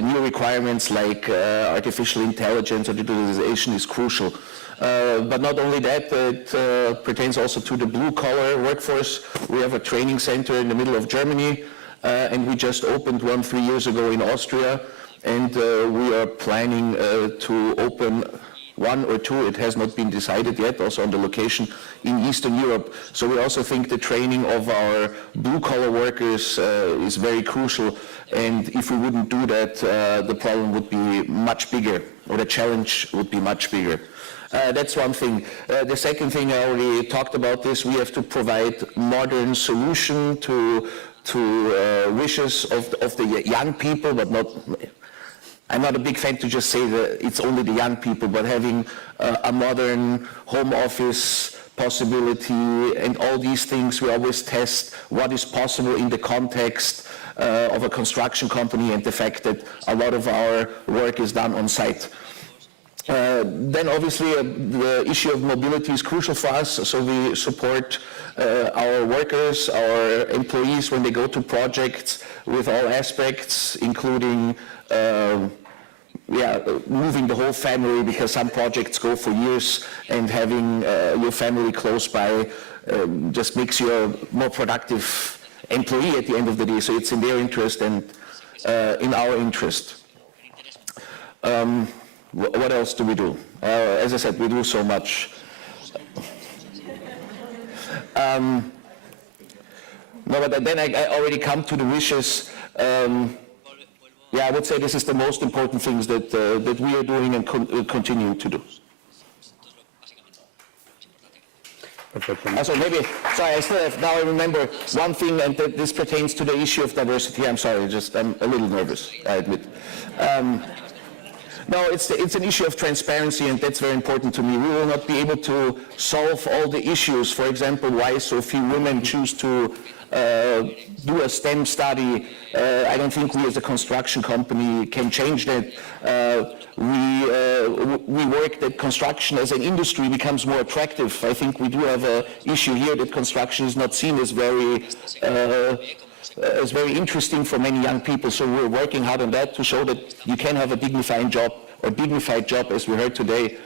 new requirements like artificial intelligence or digitalization is crucial. But not only that, it pertains also to the blue-collar workforce. We have a training center in the middle of Germany, and we just opened one 3 years ago in Austria, and we are planning to open one or two, it has not been decided yet, also on the location in Eastern Europe. So we also think the training of our blue-collar workers is very crucial, and if we wouldn't do that, the problem would be much bigger, or the challenge would be much bigger. That's one thing. The second thing, I already talked about this, we have to provide modern solution to wishes of the young people, but not, I'm not a big fan to just say that it's only the young people, but having a modern home office possibility and all these things. We always test what is possible in the context of a construction company and the fact that a lot of our work is done on site. Then obviously the issue of mobility is crucial for us, so we support our workers, our employees when they go to projects with all aspects, including moving the whole family, because some projects go for years, and having your family close by just makes you a more productive employee at the end of the day, so it's in their interest and in our interest. What else do we do? As I said, we do so much. No, but then I already come to the wishes. Yeah, I would say this is the most important things that we are doing and continue to do. So maybe, sorry, I still have, now I remember one thing, and this pertains to the issue of diversity. I'm sorry, I'm a little nervous, I admit. No, it's an issue of transparency, and that's very important to me. We will not be able to solve all the issues. For example, why so few women choose to do a STEM study. I don't think we as a construction company can change that. We work that construction as an industry becomes more attractive. I think we do have an issue here that construction is not seen as very interesting for many young people, so we're working hard on that to show that you can have a dignified job, as we heard today,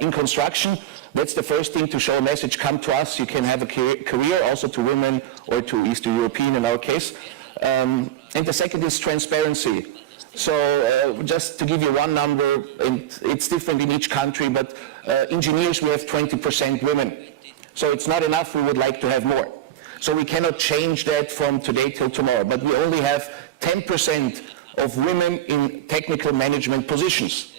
in construction. That's the first thing, to show a message: come to us, you can have a career, also to women or to Eastern European in our case. And the second is transparency. So just to give you one number, and it's different in each country, but engineers, we have 20% women. So it's not enough, we would like to have more. So we cannot change that from today till tomorrow, but we only have 10% of women in technical management positions.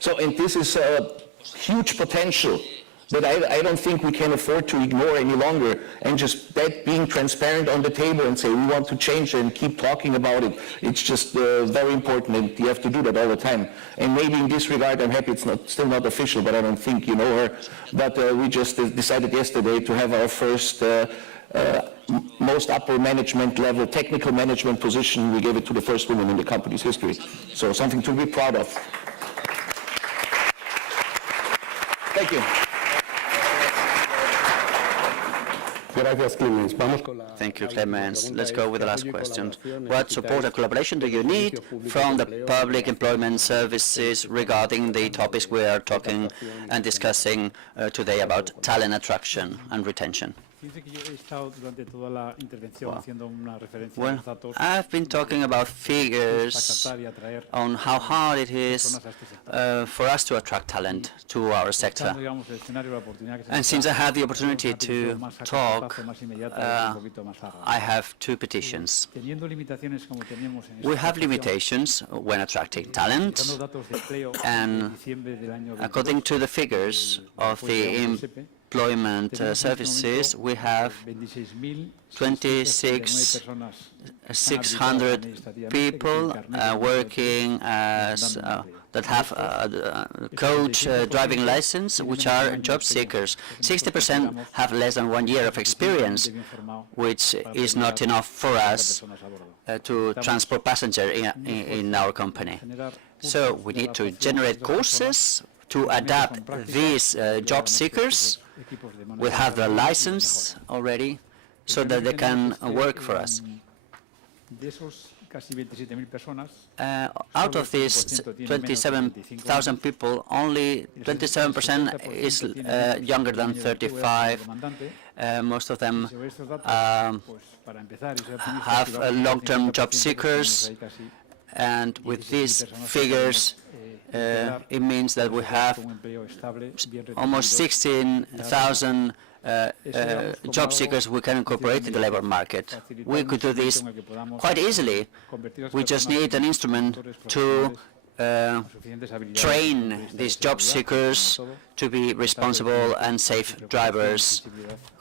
So, and this is a huge potential that I don't think we can afford to ignore any longer, and just that being transparent on the table and say we want to change it and keep talking about it, it's just very important, and you have to do that all the time. And maybe in this regard, I'm happy it's still not official, but I don't think you know her, but we just decided yesterday to have our first most upper management level technical management position. We gave it to the first woman in the company's history. So something to be proud of. Thank you. Thank you, Clemens. Let's go with the last question. What support and collaboration do you need from the public employment services regarding the topics we are talking and discussing today about talent attraction and retention? Well, I've been talking about figures on how hard it is for us to attract talent to our sector. And since I had the opportunity to talk, I have two petitions. We have limitations when attracting talent, and according to the figures of the employment services, we have 26,600 people working as that have a coach driving license, which are job seekers. 60% have less than 1 year of experience, which is not enough for us to transport passengers in our company. So we need to generate courses to adapt these job seekers. We have the license already, so that they can work for us. Out of these 27,000 people, only 27% is younger than 35. Most of them have long-term job seekers, and with these figures, it means that we have almost 16,000 job seekers we can incorporate in the labor market. We could do this quite easily. We just need an instrument to train these job seekers to be responsible and safe drivers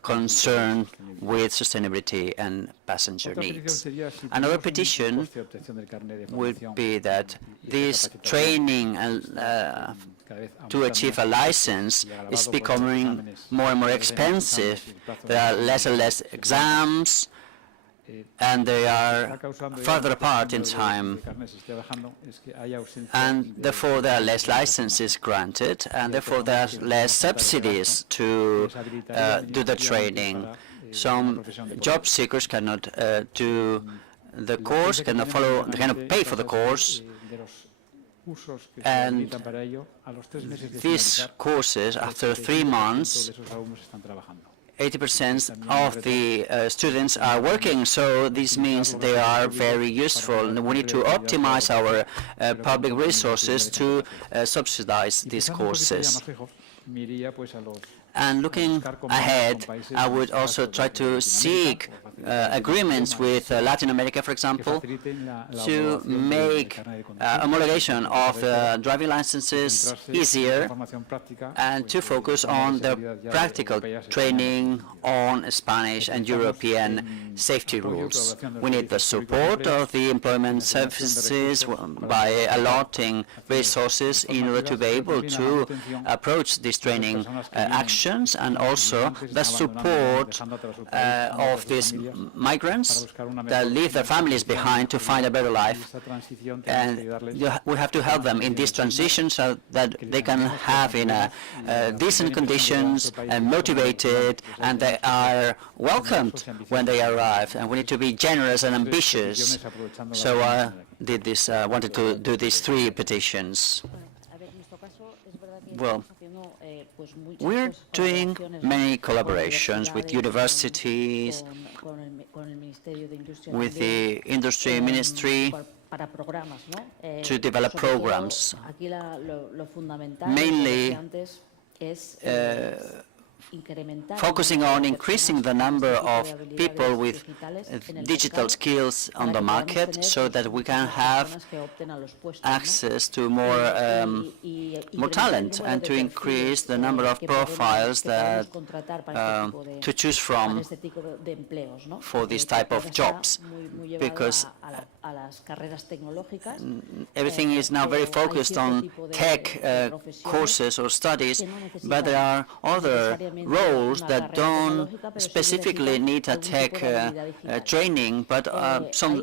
concerned with sustainability and passenger needs. Another petition would be that this training to achieve a license is becoming more and more expensive. There are less and less exams, and they are further apart in time, and therefore there are less licenses granted, and therefore there are less subsidies to do the training. Some job seekers cannot do the course, cannot pay for the course, and these courses, after 3 months, 80% of the students are working, so this means they are very useful. And we need to optimize our public resources to subsidize these courses. And looking ahead, I would also try to seek agreements with Latin America, for example, to make homologation of driving licenses easier and to focus on the practical training on Spanish and European safety rules. We need the support of the employment services by allotting resources in order to be able to approach these training actions, and also the support of these migrants that leave their families behind to find a better life. And we have to help them in this transition so that they can have in decent conditions and motivated, and they are welcomed when they arrive. And we need to be generous and ambitious. So I wanted to do these 3 petitions. Well, we're doing many collaborations with universities, with the industry ministry, to develop programs, mainly focusing on increasing the number of people with digital skills on the market so that we can have access to more talent and to increase the number of profiles that to choose from for this type of jobs, because everything is now very focused on tech courses or studies, but there are other roles that don't specifically need a tech training, but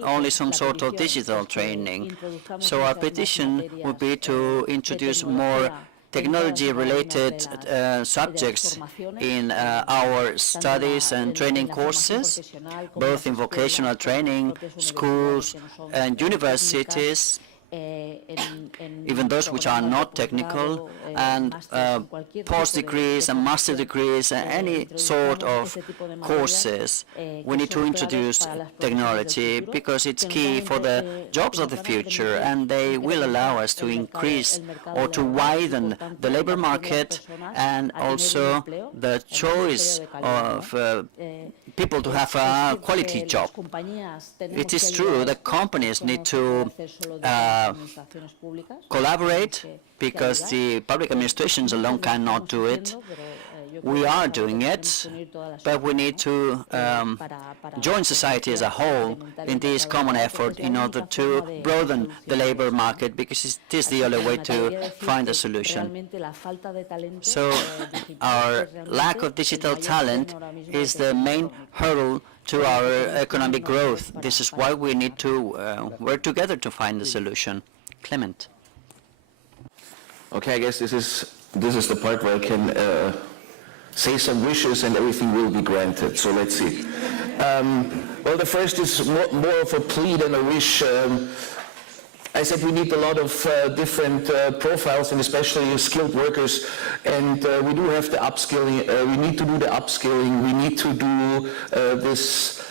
only some sort of digital training. So our petition would be to introduce more technology-related subjects in our studies and training courses, both in vocational training, schools and universities, even those which are not technical, and post-degrees and master degrees and any sort of courses. We need to introduce technology because it's key for the jobs of the future, and they will allow us to increase or to widen the labor market and also the choice of people to have a quality job. It is true that companies need to collaborate because the public administrations alone cannot do it. We are doing it, but we need to join society as a whole in this common effort in order to broaden the labor market, because it is the only way to find a solution. So our lack of digital talent is the main hurdle to our economic growth. This is why we need to work together to find the solution. Clement. Okay, I guess this is the part where I can say some wishes and everything will be granted. So let's see. Well, the first is more of a plea than a wish. I said we need a lot of different profiles, and especially skilled workers, and we do have the upskilling. We need to do the upskilling. We need to do this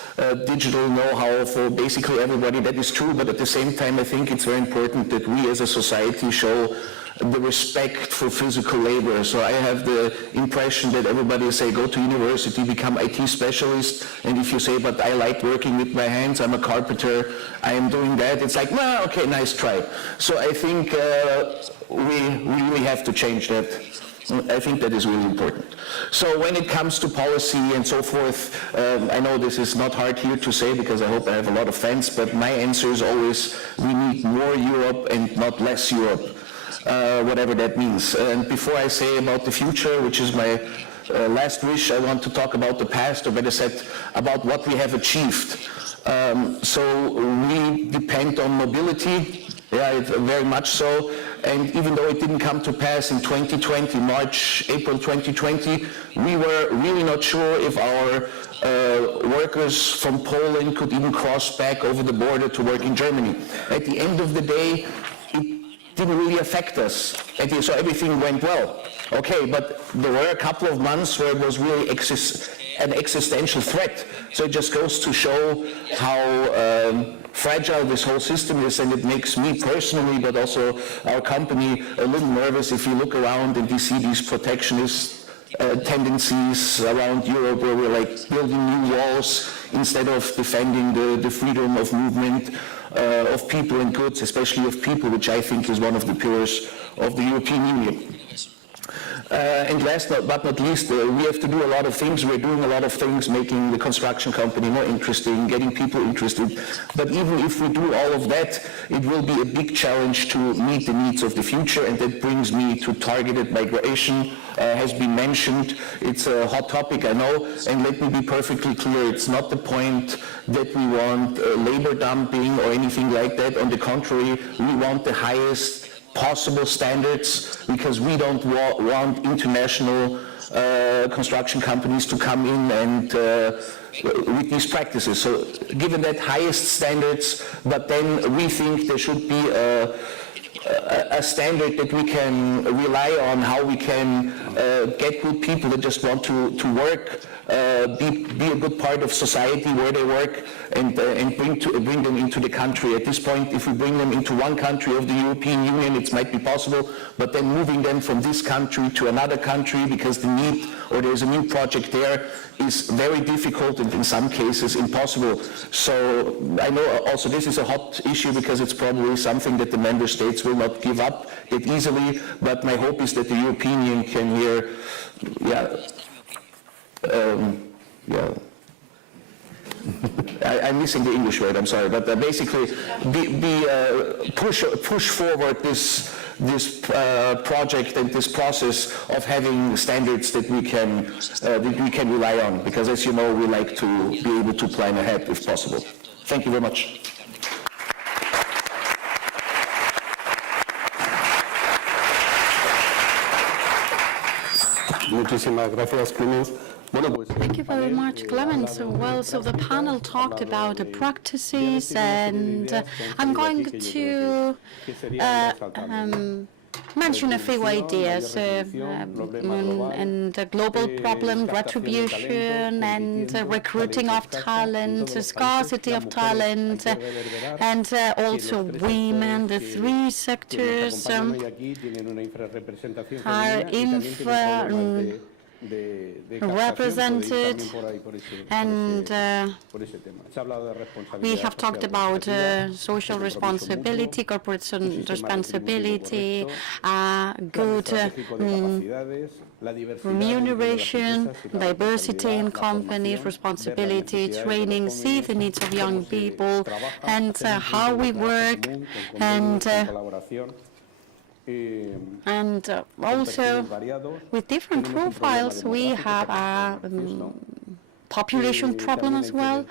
digital know-how for basically everybody. That is true, but at the same time, I think it's very important that we as a society show the respect for physical labor. So I have the impression that everybody say, go to university, become IT specialist, and if you say, but I like working with my hands, I'm a carpenter, I am doing that, it's like, well, okay, nice try. So I think we really have to change that. I think that is really important. So when it comes to policy and so forth, I know this is not hard here to say because I hope I have a lot of fans, but my answer is always we need more Europe and not less Europe, whatever that means. And before I say about the future, which is my last wish, I want to talk about the past, or better said, about what we have achieved. So we depend on mobility, yeah, very much so. And even though it didn't come to pass in 2020, April 2020, we were really not sure if our workers from Poland could even cross back over the border to work in Germany. At the end of the day, it didn't really affect us. So everything went well. Okay, but there were a couple of months where it was really an existential threat. So it just goes to show how fragile this whole system is, and it makes me personally, but also our company, a little nervous if you look around and you see these protectionist tendencies around Europe, where we're like building new walls instead of defending the freedom of movement of people and goods, especially of people, which I think is one of the pillars of the European Union. And last but not least, we have to do a lot of things. We're doing a lot of things, making the construction company more interesting, getting people interested. But even if we do all of that, it will be a big challenge to meet the needs of the future, and that brings me to targeted migration. Has been mentioned. It's a hot topic, I know, and let me be perfectly clear, it's not the point that we want labor dumping or anything like that. On the contrary, we want the highest possible standards, because we don't want international construction companies to come in and with these practices. So given that highest standards, but then we think there should be a standard that we can rely on, how we can get good people that just want to work, be a good part of society where they work, and bring them into the country. At this point, if we bring them into one country of the European Union, it might be possible, but then moving them from this country to another country because the need or there's a new project there is very difficult and in some cases impossible. So I know also this is a hot issue because it's probably something that the member states will not give up that easily, but my hope is that the European Union can here, I'm missing the English word, I'm sorry, but basically push forward this project and this process of having standards that we can rely on, because as you know, we like to be able to plan ahead if possible. Thank you very much. Muchísimas gracias, Clemens. Thank you very much, Clemens. Well, so the panel talked about the practices, and I'm going to mention a few ideas, and the global problem, retribution, and recruiting of talent, scarcity of talent, and also women. The three sectors are represented, and we have talked about social responsibility, corporate responsibility, good remuneration, diversity in companies, responsibility, training, see the needs of young people, and how we work, and also with different profiles. We have a population problem as well,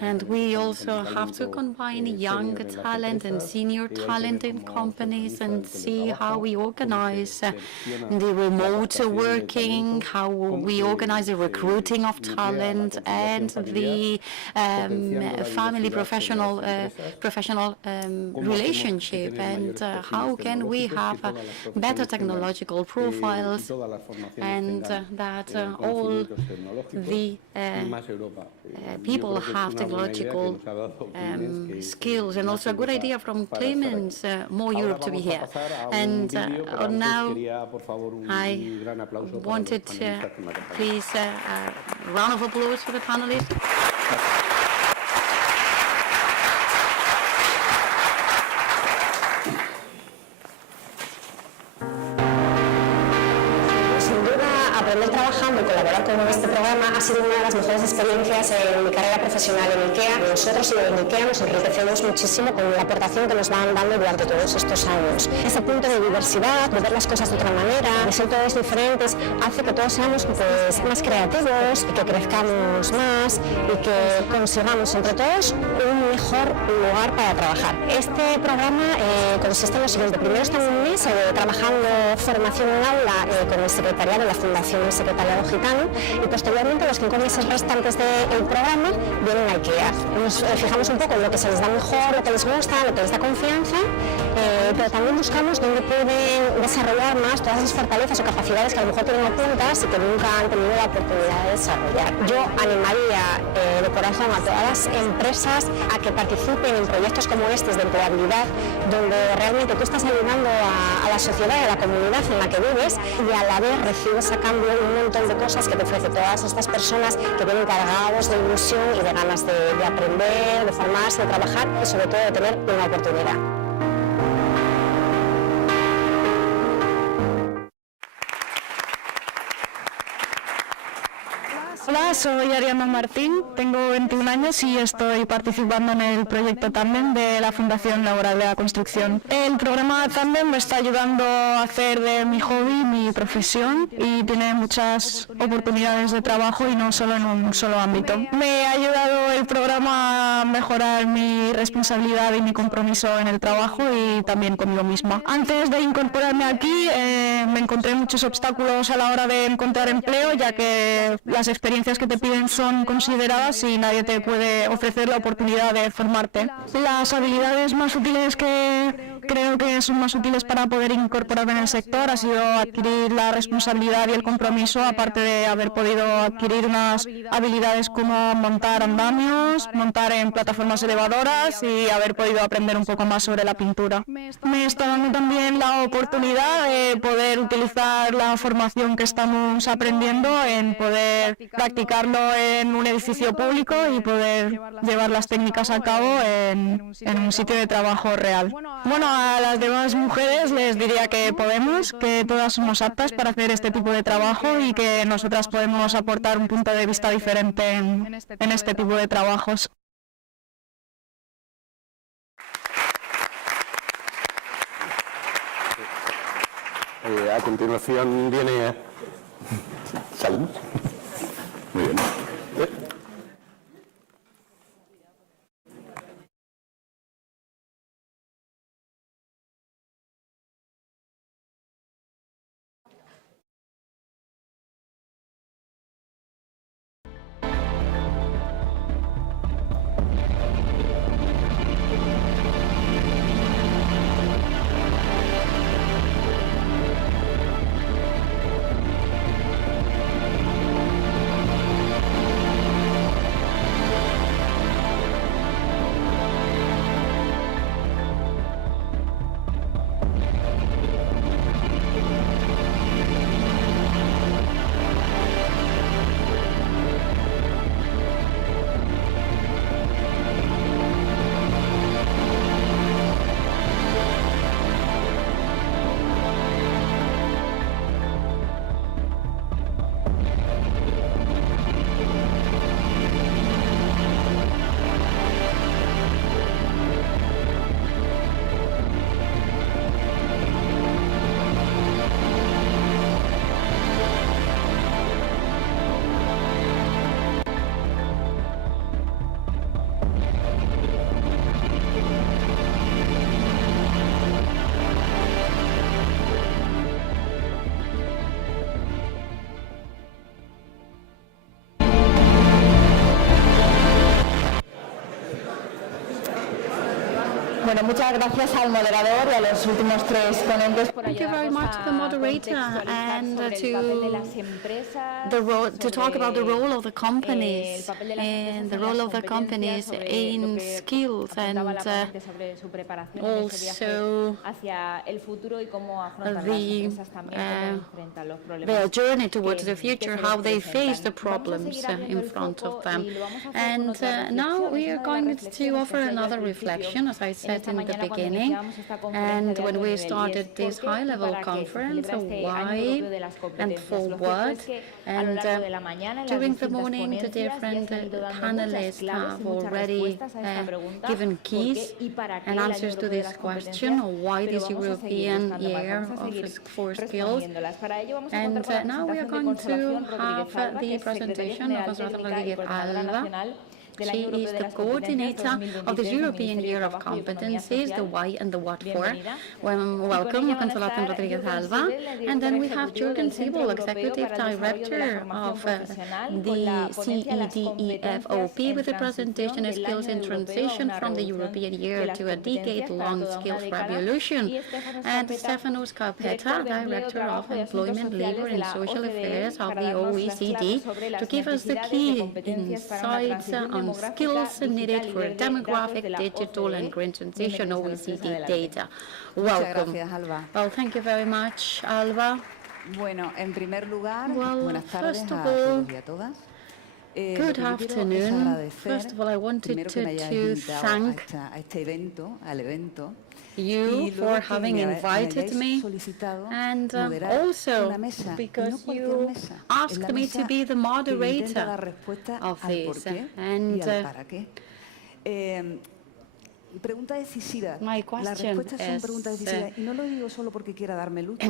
and we also have to combine young talent and senior talent in companies and see how we organize the remote working, how we organize the recruiting of talent, and the family professional relationship, and how can we have better technological profiles, and that all the people have technological skills. And also a good idea from Clemens, more Europe to be here. And now I wanted please a round of applause for the panelists. Aprender trabajando y colaborar con este programa ha sido una de las mejores experiencias en mi carrera profesional en IKEA. Nosotros en IKEA nos enriquecemos muchísimo con la aportación que nos van dando durante todos estos años. Ese punto de diversidad, de ver las cosas de otra manera, de ser todos diferentes, hace que todos seamos más creativos, y que crezcamos más y que consigamos entre todos un mejor lugar para trabajar. Este programa consiste en lo siguiente. Primero está un mes trabajando formación en aula con el secretariado de la Fundación formación del secretariado gitano y posteriormente los 5 meses restantes del programa vienen a IKEA. Nos fijamos un poco en lo que se les da mejor, lo que les gusta, lo que les da confianza, pero también buscamos dónde pueden desarrollar más todas esas fortalezas o capacidades que a lo mejor tienen ocultas y que nunca han tenido la oportunidad de desarrollar. Yo animaría de corazón a todas las empresas a que participen en proyectos como estos de empleabilidad, donde realmente tú estás ayudando a la sociedad y a la comunidad en la que vives y a la vez recibes a cambio un montón de cosas que te ofrecen todas estas personas que vienen cargados de ilusión y de ganas de aprender, de formarse, de trabajar y sobre todo de tener una oportunidad. Hola, soy Ariana Martín, tengo 21 años y estoy participando en el proyecto Tandem de la Fundación Laboral de la Construcción. El programa Tandem me está ayudando a hacer de mi hobby mi profesión y tiene muchas oportunidades de trabajo y no solo en un solo ámbito. Me ha ayudado el programa a mejorar mi responsabilidad y mi compromiso en el trabajo y también conmigo misma. Antes de incorporarme aquí me encontré muchos obstáculos a la hora de encontrar empleo, ya que las experiencias que te piden son consideradas y nadie te puede ofrecer la oportunidad de formarte. Las habilidades más útiles que creo que son más útiles para poder incorporarme en el sector ha sido adquirir la responsabilidad y el compromiso, aparte de haber podido adquirir unas habilidades como montar andamios, montar en plataformas elevadoras y haber podido aprender un poco más sobre la pintura. Me está dando también la oportunidad de poder utilizar la formación que estamos aprendiendo en poder practicarlo en un edificio público y poder llevar las técnicas a cabo en un sitio de trabajo real. Bueno, a las demás mujeres les diría que podemos, que todas somos aptas para hacer este tipo de trabajo y que nosotras podemos aportar un punto de vista diferente en este tipo de trabajos. A continuación viene... ¿Salimos? Muy bien. Bueno, muchas gracias al moderador y a los últimos 3 ponentes por ayudarnos a contextualizar sobre el papel de las empresas, to talk about the role of the companies and the role of the companies in skills and also their journey towards the future, how they face the problems in front of them. And now we are going to offer another reflection, as I said in the beginning, and when we started this high-level conference, why and for what, and during the morning the different panelists have already given keys and answers to this question, why this European Year for Skills, and now we are going to have the presentation of Alba, del She Año Europeo is de the las coordinator Competencias of the 2023 European del Year of Ministerio de Trabajo y Economía Competencies, the Social. why and the what for. Bienvenida. Welcome, ella van a Consolación estar Rodríguez Jürgen Alba. Siebel, el And then we director have ejecutivo Jürgen del Centro Siebel, Europeo Executive para el Desarrollo de la Director Formación of Profesional, con the la ponencia Las CEDEFOP, with the presentation of skills in transition from the European year to a decade-long skills revolution. And Stefano Scarpetta, Director of Employment, Labour and Social Affairs of the OECD, to give us the key insights on skills needed for demographic, digital and green transition OECD data. Welcome. Gracias, Alba. Well, thank you very much, Alba. Bueno, en primer lugar, Well, buenas tardes first a of all, todos y a todas. Good afternoon. First of all, I wanted to thank a este evento, al evento, you for having invited me, and also because you asked me to be the moderator of this. And pregunta decisiva. My Las question respuestas son preguntas is, decisivas. Y no lo digo solo porque quiera darme lucha,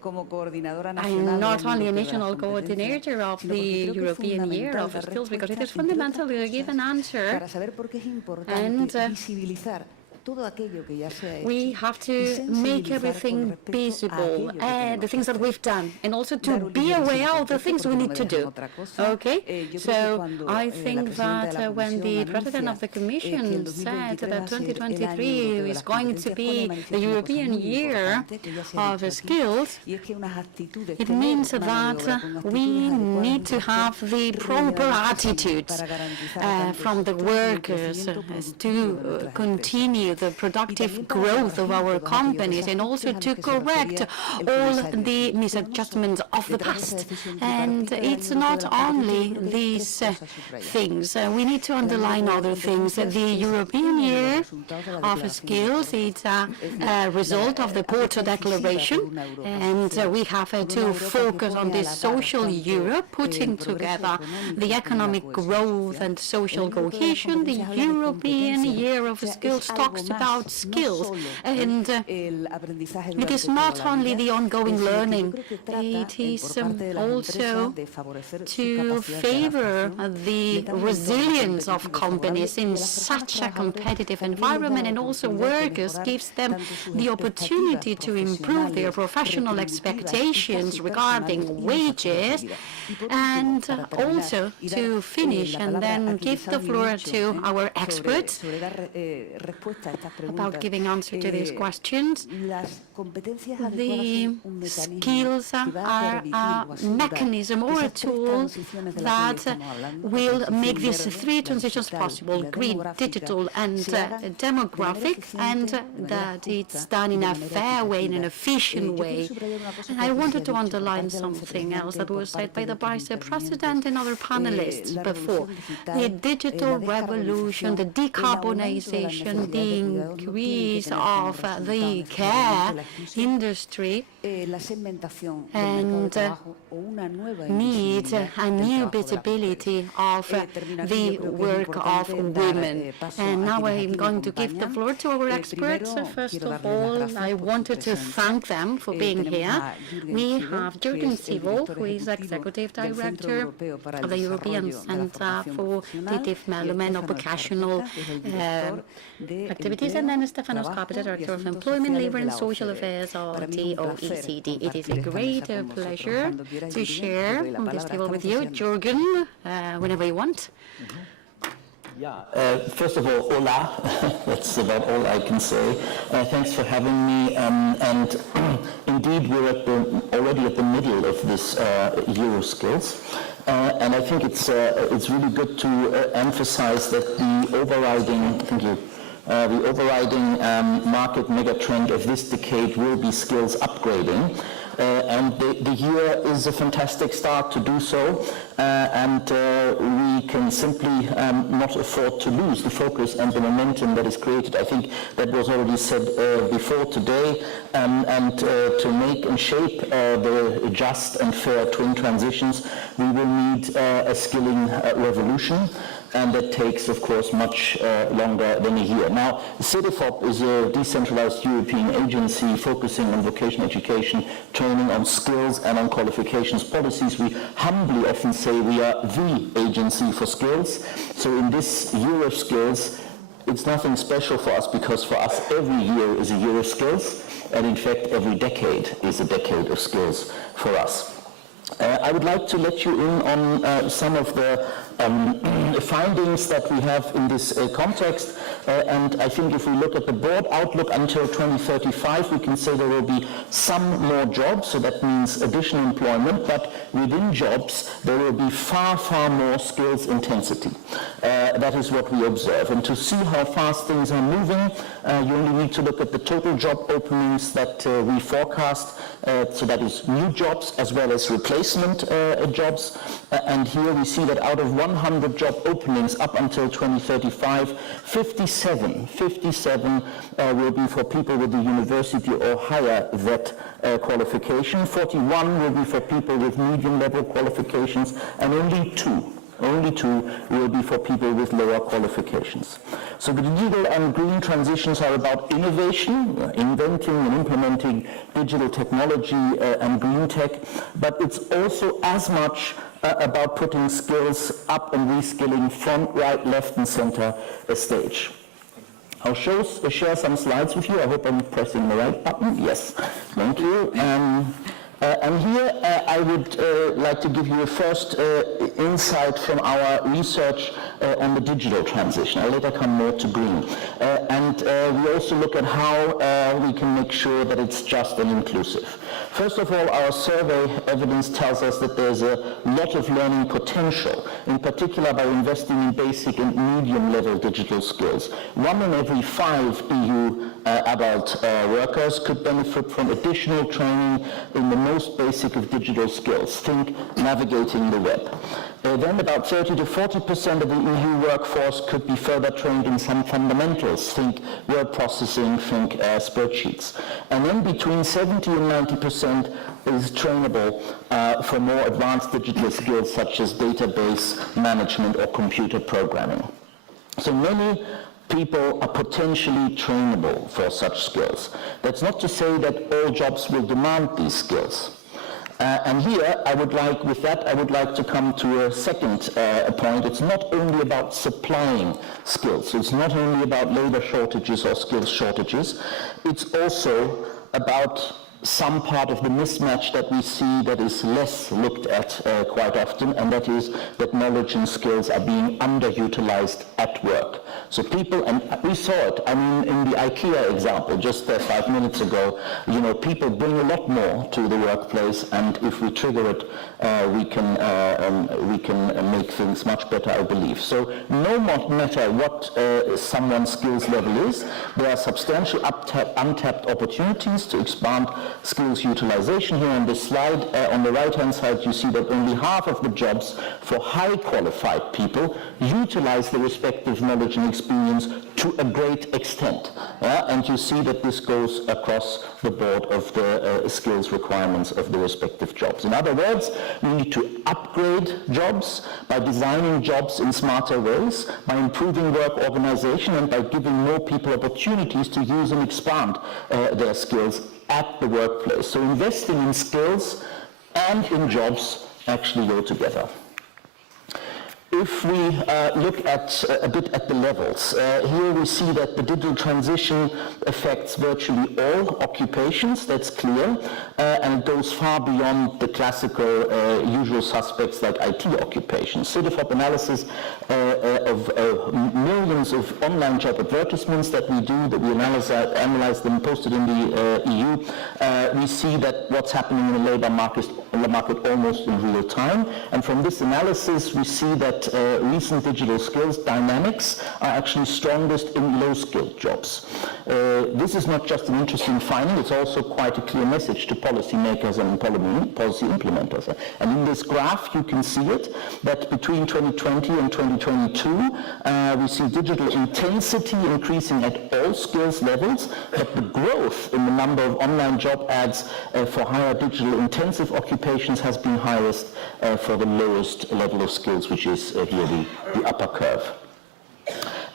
como coordinadora I'm nacional not del only a Europeo de las national Competencias, coordinator of sino the porque creo que es European Year fundamental of dar Skills, because it is respuestas, entre fundamental to give an answer. para saber por qué es importante And visibilizar todo aquello que ya se ha hecho. we have to make everything visible, the things that we've done, and also to be aware of the things we need to do. Okay, so I think that when the President of the Commission said that 2023 is going to be the European Year of Skills, it means that we need to have the proper attitudes from the workers to continue the productive growth of our companies, and also to correct all the misadjustments of the past. And it's not only these things. We need to underline other things. The European Year of Skills is a result of the Porto Declaration, and we have to focus on this social Europe, putting together the economic growth and social cohesion. The European Year of Skills talks about skills, and it is not only the ongoing learning, it is also to favor the resilience of companies in such a competitive environment, and also workers gives them the opportunity to improve their professional expectations regarding wages, and also to finish and then give the floor to our experts about giving answer to these questions. The skills are a mechanism or a tool that will make these three transitions possible: green, digital and demographic, and that it's done in a fair way, in an efficient way. And I wanted to underline something else that was said by the Vice President and other panelists before. The digital revolution, the decarbonization, the increase of the care industry, and need a new visibility of the work of women. And now I'm going to give the floor to our experts. First of all, I wanted to thank them for being here. We have Jürgen Siebel, who is Executive Director of the European Centre for Development of Vocational Activities, and then Stefano Scarpetta, Director of Employment, Labour and Social Affairs of the OECD. It is a great pleasure to share this table with you. Jürgen, whenever you want. First of all, hola. That's about all I can say. Thanks for having me. And indeed, we're already at the middle of this Euro Skills. And I think it's really good to emphasize that the overriding, the overriding market megatrend of this decade will be skills upgrading. And the year is a fantastic start to do so, and we can simply not afford to lose the focus and the momentum that is created. I think that was already said before today, and to make and shape the just and fair twin transitions, we will need a skilling revolution. and that takes, of course, much longer than a year. Now, SEPE is a decentralized European agency focusing on vocational education, training on skills and on qualifications policies. We humbly often say we are the agency for skills. So in this year of skills, it's nothing special for us, because for us every year is a year of skills, and in fact every decade is a decade of skills for us. I would like to let you in on some of the findings that we have in this context, and I think if we look at the broad outlook until 2035, we can say there will be some more jobs, so that means additional employment, but within jobs there will be far, far more skills intensity. That is what we observe, and to see how fast things are moving, you only need to look at the total job openings that we forecast, so that is new jobs as well as replacement jobs, and here we see that out of 100 job openings up until 2035, 57 will be for people with a university or higher VET qualification, 41 will be for people with medium level qualifications, and only two will be for people with lower qualifications. So the digital and green transitions are about innovation, inventing and implementing digital technology and green tech, but it's also as much about putting skills up and reskilling front, right, left and center stage. I'll share some slides with you. I hope I'm pressing the right button. Yes, thank you. And here I would like to give you a first insight from our research on the digital transition. I'll later come more to green. And we also look at how we can make sure that it's just and inclusive. First of all, our survey evidence tells us that there's a lot of learning potential, in particular by investing in basic and medium level digital skills. 1 in every 5 EU adult workers could benefit from additional training in the most basic of digital skills. Think navigating the web. Then about 30 to 40% of the EU workforce could be further trained in some fundamentals. Think word processing, think spreadsheets. And then between 70 and 90% is trainable for more advanced digital skills such as database management or computer programming. So many people are potentially trainable for such skills. That's not to say that all jobs will demand these skills. And here, I would like to come to a second point. It's not only about supplying skills. It's not only about labor shortages or skills shortages. It's also about some part of the mismatch that we see that is less looked at quite often, and that is that knowledge and skills are being underutilized at work. So people, and we saw it, I mean, in the IKEA example just 5 minutes ago, you know, people bring a lot more to the workplace, and if we trigger it, we can make things much better, I believe. So no matter what someone's skills level is, there are substantial untapped opportunities to expand skills utilization. Here on this slide, on the right-hand side, you see that only half of the jobs for high qualified people utilize the respective knowledge and experience to a great extent. And you see that this goes across the board of the skills requirements of the respective jobs. In other words, we need to upgrade jobs by designing jobs in smarter ways, by improving work organization, and by giving more people opportunities to use and expand their skills at the workplace. So investing in skills and in jobs actually go together. If we look at a bit at the levels, here we see that the digital transition affects virtually all occupations, that's clear, and it goes far beyond the classical usual suspects like IT occupations. SEPE analysis of millions of online job advertisements that we do, that we analyze them, posted in the EU, we see that what's happening in the labor market almost in real time, and from this analysis we see that recent digital skills dynamics are actually strongest in low-skilled jobs. this is not just an interesting finding, it's also quite a clear message to policymakers and policy implementers. And in this graph you can see it, that between 2020 and 2022 we see digital intensity increasing at all skills levels, but the growth in the number of online job ads for higher digital intensive occupations has been highest for the lowest level of skills, which is here the upper curve.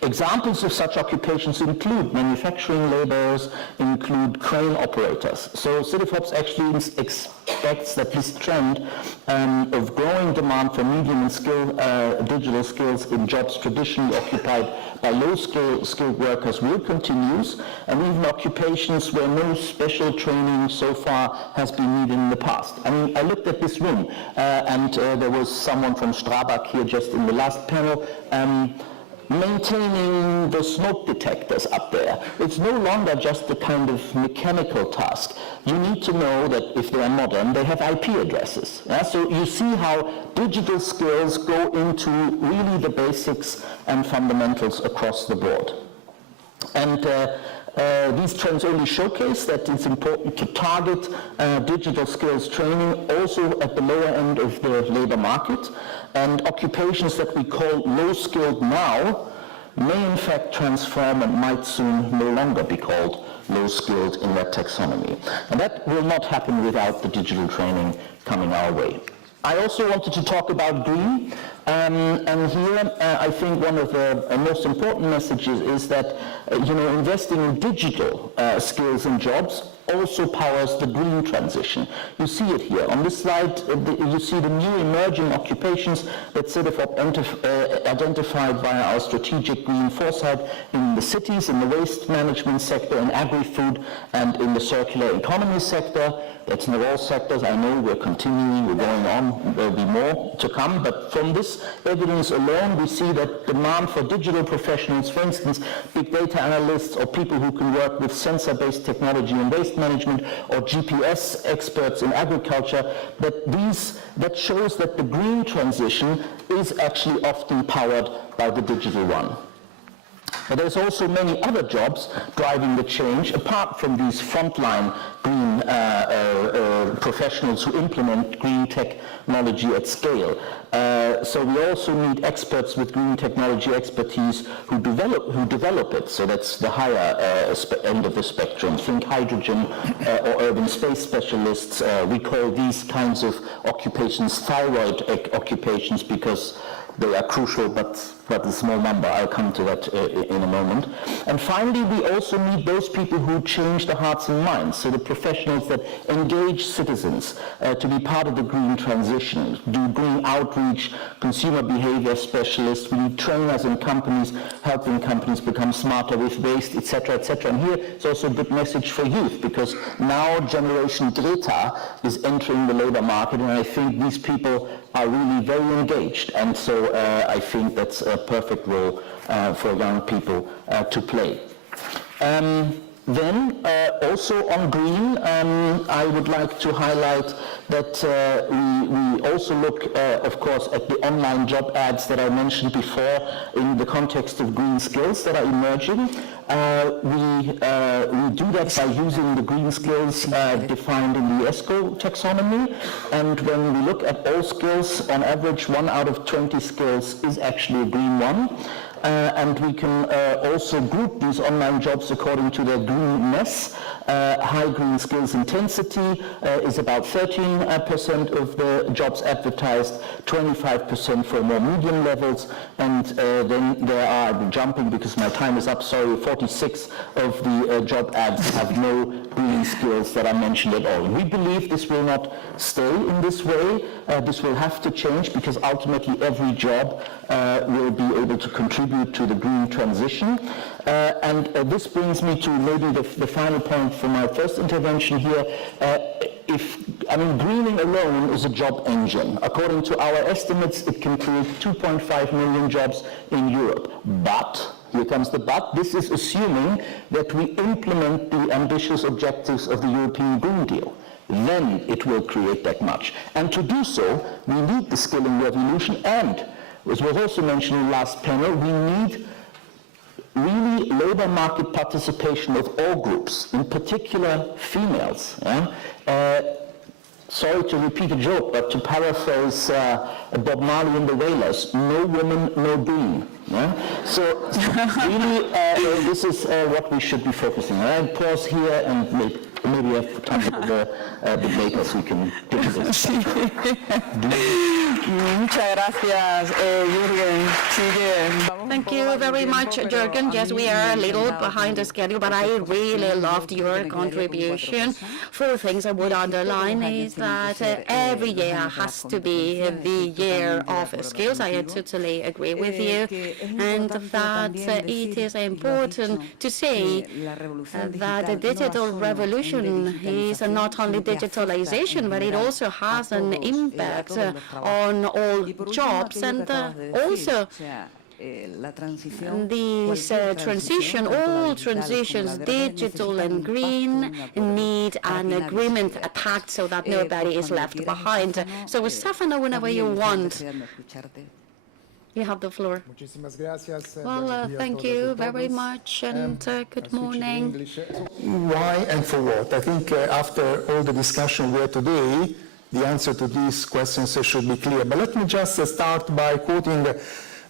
Examples of such occupations include manufacturing laborers, include crane operators. So CITIFOPS actually expects that this trend of growing demand for medium and digital skills in jobs traditionally occupied by low-skilled workers will continue, and even occupations where no special training so far has been needed in the past. I mean, I looked at this room, and there was someone from Strabag here just in the last panel, maintaining the smoke detectors up there. It's no longer just a kind of mechanical task. You need to know that if they are modern, they have IP addresses. Yeah? So you see how digital skills go into really the basics and fundamentals across the board. And these trends only showcase that it's important to target digital skills training also at the lower end of the labor market, and occupations that we call low-skilled now may in fact transform and might soon no longer be called low-skilled in that taxonomy. And that will not happen without the digital training coming our way. I also wanted to talk about green, and here I think one of the most important messages is that investing in digital skills and jobs also powers the green transition. You see it here. On this slide, you see the new emerging occupations that CITIFOP identified via our strategic green foresight in the cities, in the waste management sector, in agri-food, and in the circular economy sector. That's not all sectors. I know we're continuing, we're going on, there'll be more to come, but from this evidence alone, we see that demand for digital professionals, for instance, big data analysts or people who can work with sensor-based technology in waste management or GPS experts in agriculture, that shows that the green transition is actually often powered by the digital one. But there's also many other jobs driving the change apart from these frontline green professionals who implement green technology at scale. So we also need experts with green technology expertise who develop it. So that's the higher end of the spectrum. Think hydrogen or urban space specialists. We call these kinds of occupations thyroid occupations because they are crucial, but a small number. I'll come to that in a moment. And finally, we also need those people who change the hearts and minds, so the professionals that engage citizens to be part of the green transition, do green outreach, consumer behavior specialists. We need trainers in companies, helping companies become smarter with waste, etc., etc. And here it's also a good message for youth, because now Generation Greta is entering the labor market, and I think these people are really very engaged, and so I think that's a perfect role for young people to play. Then also on green, I would like to highlight that we also look, of course, at the online job ads that I mentioned before in the context of green skills that are emerging. We do that by using the green skills defined in the ESCO taxonomy, and when we look at all skills, on average 1 out of 20 skills is actually a green one. And we can also group these online jobs according to their greenness. High green skills intensity is about 13% of the jobs advertised, 25% for more medium levels, and then there are, jumping because my time is up, sorry, 46 of the job ads have no green skills that are mentioned at all. We believe this will not stay in this way. This will have to change, because ultimately every job will be able to contribute to the green transition. And this brings me to maybe the final point for my first intervention here. Greening alone is a job engine. According to our estimates, it can create 2.5 million jobs in Europe. But, here comes the but, this is assuming that we implement the ambitious objectives of the European Green Deal. Then it will create that much. And to do so, we need the skilling revolution, and, as was also mentioned in the last panel, we need really labor market participation of all groups, in particular females. Sorry to repeat a joke, but to paraphrase Bob Marley and the Wailers, no woman, no dream. So really, this is what we should be focusing on. I'll pause here and maybe have time for the debaters who can give this. Muchas gracias, Jürgen. Thank you very much, Jürgen. Yes, we are a little behind the schedule, but I really loved your contribution. 4 things I would underline is that every year has to be the year of skills. I totally agree with you. And that it is important to say that the digital revolution is not only digitalization, but it also has an impact on all jobs, and also this transition, all transitions, digital and green, need an agreement, a pact, so that nobody is left behind. So Stefano, whenever you want, you have the floor. Well, thank you very much, and good morning. Why and for what? I think after all the discussion we had today, the answer to these questions should be clear. But let me just start by quoting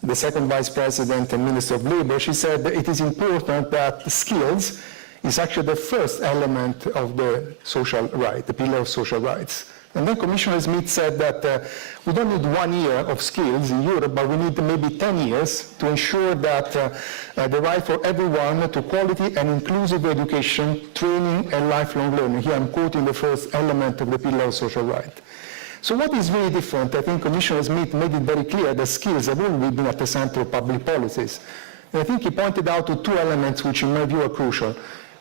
the second Vice President and Minister of Labour. She said that it is important that skills is actually the first element of the social right, the pillar of social rights. And then Commissioner Smith said that we don't need 1 year of skills in Europe, but we need maybe 10 years to ensure that the right for everyone to quality and inclusive education, training and lifelong learning. Here I'm quoting the first element of the pillar of social right. So what is really different? I think Commissioner Smith made it very clear that skills have always been at the center of public policies. And I think he pointed out to 2 elements which in my view are crucial.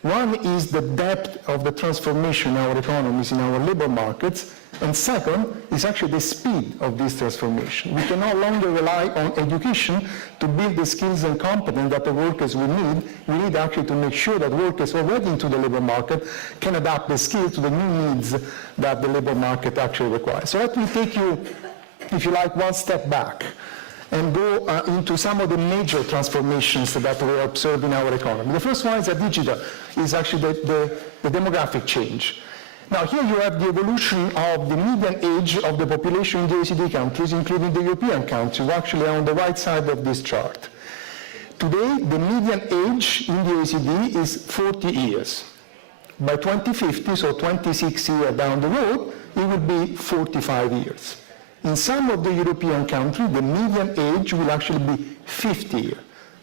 One is the depth of the transformation in our economies, in our labor markets, and second is actually the speed of this transformation. We can no longer rely on education to build the skills and competence that the workers will need. We need actually to make sure that workers already into the labor market can adapt the skills to the new needs that the labor market actually requires. So let me take you, if you like, one step back and go into some of the major transformations that we observe in our economy. The first one is that digital is actually the demographic change. Now here you have the evolution of the median age of the population in the OECD countries, including the European countries, actually on the right side of this chart. Today, the median age in the OECD is 40 years. By 2050, so 26 years down the road, it will be 45 years. In some of the European countries, the median age will actually be 50 years.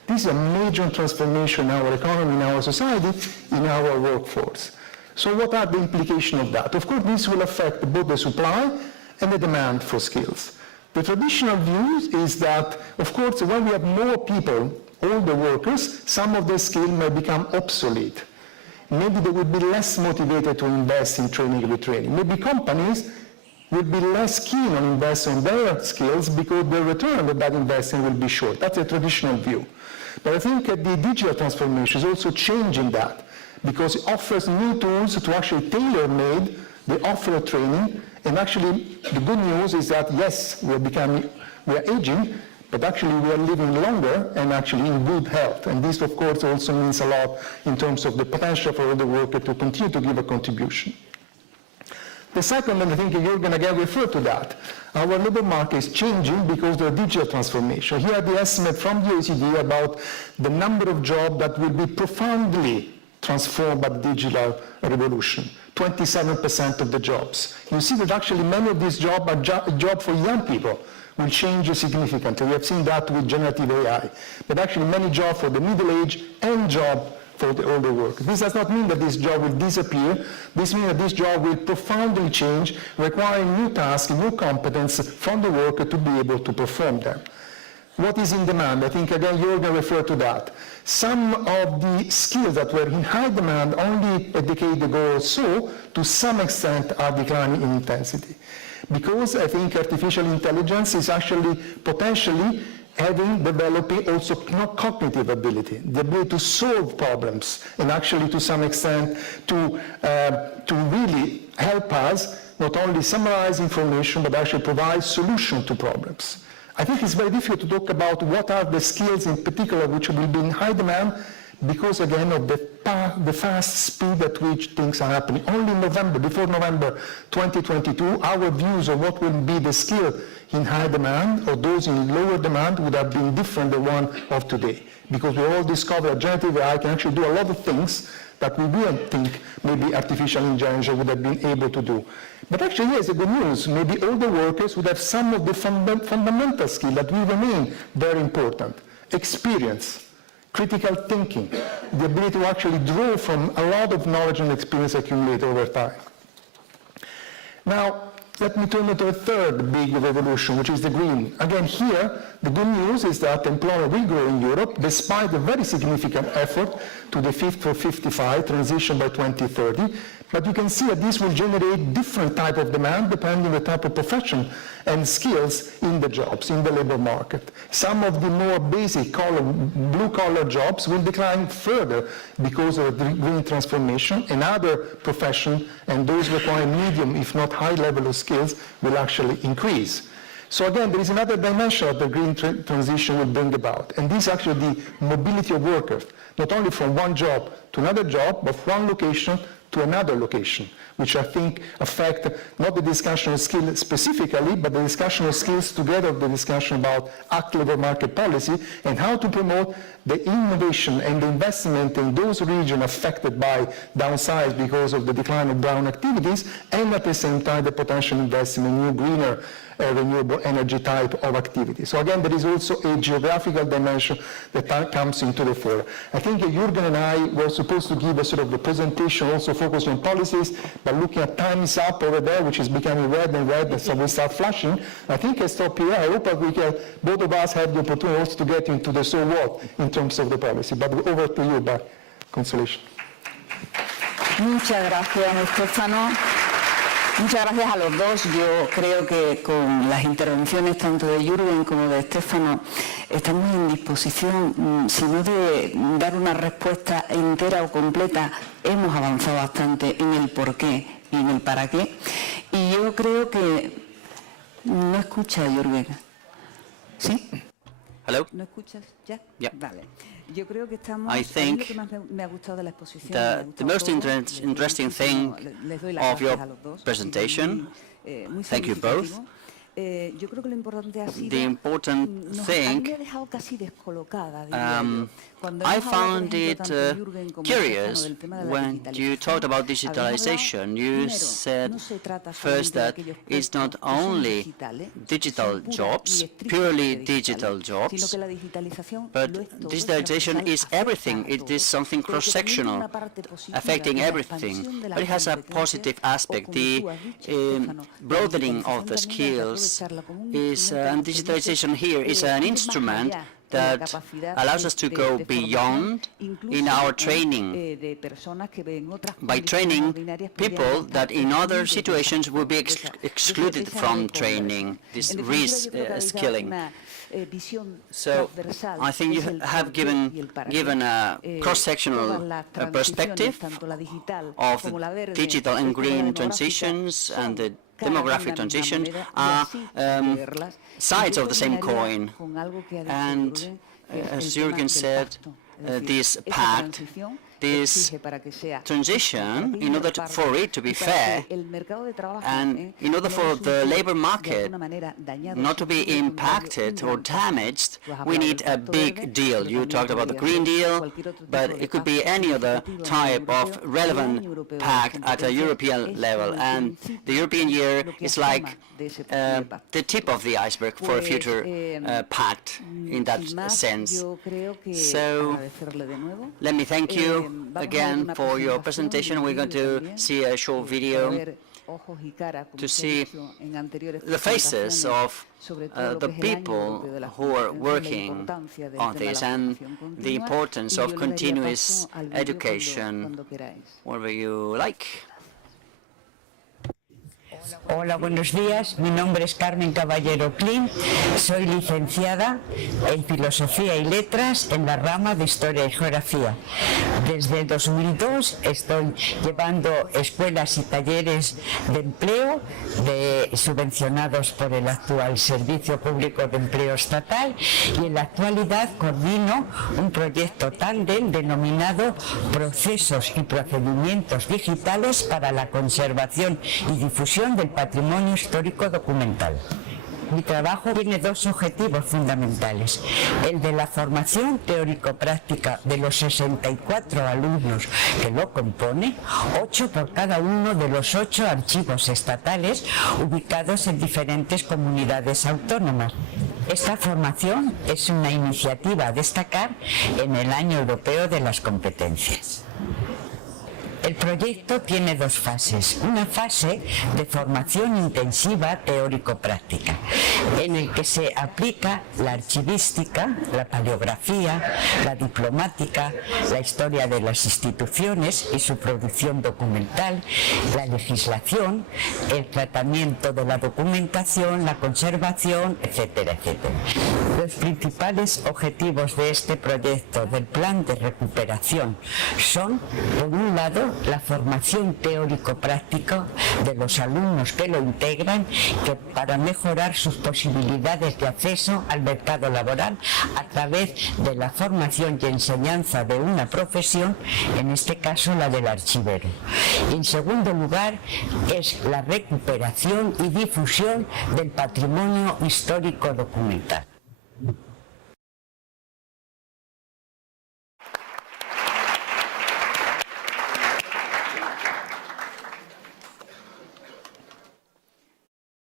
This is a major transformation in our economy, in our society, in our workforce. So what are the implications of that? Of course, this will affect both the supply and the demand for skills. The traditional view is that, of course, when we have more people, older workers, some of the skills may become obsolete. Maybe they will be less motivated to invest in training and retraining. Maybe companies will be less keen on investing on their skills because the return of that investment will be short. That's a traditional view. But I think the digital transformation is also changing that because it offers new tools to actually tailor-made the offer of training. And actually, the good news is that, yes, we are aging, but actually we are living longer and actually in good health. And this, of course, also means a lot in terms of the potential for the worker to continue to give a contribution. The second, and I think you're going to refer to that, our labor market is changing because of the digital transformation. Here are the estimate from the OECD about the number of jobs that will be profoundly transformed by the digital revolution. 27% of the jobs. You see that actually many of these jobs are jobs for young people, will change significantly. We have seen that with generative AI. But actually many jobs for the middle age and job for the older workers. This does not mean that this job will disappear. This means that this job will profoundly change, requiring new tasks, new competence from the worker to be able to perform them. What is in demand? I think, again, you're going to refer to that. Some of the skills that were in high demand only a decade ago or so, to some extent, are declining in intensity. Because I think artificial intelligence is actually potentially developing also cognitive ability, the ability to solve problems, and actually to some extent to really help us not only summarize information, but actually provide solutions to problems. I think it's very difficult to talk about what are the skills in particular which will be in high demand because, again, of the fast speed at which things are happening. Only in November, before November 2022, our views of what will be the skill in high demand or those in lower demand would have been different than one of today. Because we all discovered that generative AI can actually do a lot of things that we wouldn't think maybe artificial intelligence would have been able to do. But actually, here's the good news. Maybe all the workers would have some of the fundamental skills that will remain very important. Experience, critical thinking, the ability to actually draw from a lot of knowledge and experience accumulated over time. Now, let me turn to a third big revolution, which is the green. Again, here, the good news is that employment will grow in Europe, despite a very significant effort to the Fit for 55 transition by 2030. But you can see that this will generate different type of demand depending on the type of profession and skills in the jobs, in the labor market. Some of the more basic blue-collar jobs will decline further because of the green transformation, and other professions and those requiring medium, if not high level of skills, will actually increase. So again, there is another dimension that the green transition will bring about, and this is actually the mobility of workers, not only from one job to another job, but from one location to another location, which I think affect not the discussion of skills specifically, but the discussion of skills together with the discussion about active labor market policy and how to promote the innovation and the investment in those regions affected by downsize because of the decline of brown activities, and at the same time the potential investment in new, greener, renewable energy type of activity. So again, there is also a geographical dimension that comes into the fore. I think Jürgen and I were supposed to give a sort of a presentation also focused on policies, but looking at time is up over there, which is becoming red and red, and so we start flashing. I think I stop here. I hope that we can, both of us have the opportunity also to get into the so what in terms of the policy. But over to you, by Consolation. Muchas gracias, Stefano. Muchas gracias a los dos. Yo creo que con las intervenciones tanto de Jürgen como de Stefano estamos en disposición, si no de dar una respuesta entera o completa, hemos avanzado bastante en el por qué y en el para qué. Y yo creo que no escucha Jürgen. ¿Sí? Hello? ¿No escuchas? ¿Ya? Yeah. Vale. Yo creo que estamos, I think me ha gustado de la exposición, the most interesting thing of your presentation, thank you both. Yo creo que lo importante ha sido, The important thing, I found it curious when you talked about digitalization. You said first that it's not only digital jobs, purely digital jobs, but digitalization is everything. It is something cross-sectional, affecting everything. But it has a positive aspect. The broadening of the skills is, and digitalization here is an instrument that allows us to go beyond in our training by training people that in other situations will be excluded from training, this re-skilling. So I think you have given a cross-sectional perspective of digital and green transitions, and the demographic transition are sides of the same coin. And as Jürgen said, this pact, this transition, in order for it to be fair, and in order for the labor market not to be impacted or damaged, we need a big deal. You talked about the Green Deal, but it could be any other type of relevant pact at a European level. And the European year is like the tip of the iceberg for a future pact in that sense. So let me thank you again for your presentation. We're going to see a short video to see the faces of the people who are working on this and the importance of continuous education, wherever you like. Hola, buenos días. Mi nombre es Carmen Caballero Clín. Soy licenciada en Filosofía y Letras en la rama de Historia y Geografía. Desde el 2002 estoy llevando escuelas y talleres de empleo subvencionados por el actual Servicio Público de Empleo Estatal, y en la actualidad coordino un proyecto tándem denominado Procesos y Procedimientos Digitales para la Conservación y Difusión del Patrimonio Histórico Documental. Mi trabajo tiene dos objetivos fundamentales: el de la formación teórico-práctica de los 64 alumnos que lo componen, 8 por cada uno de los 8 archivos estatales ubicados en diferentes comunidades autónomas. Esta formación es una iniciativa a destacar en el Año Europeo de las Competencias. El proyecto tiene dos fases. Una fase de formación intensiva teórico-práctica, en el que se aplica la archivística, la paleografía, la diplomática, la historia de las instituciones y su producción documental, la legislación, el tratamiento de la documentación, la conservación, etcétera, etcétera. Los principales objetivos de este proyecto del plan de recuperación son, por un lado, la formación teórico-práctica de los alumnos que lo integran, que para mejorar sus posibilidades de acceso al mercado laboral a través de la formación y enseñanza de una profesión, en este caso la del archivero. En segundo lugar, es la recuperación y difusión del patrimonio histórico documental.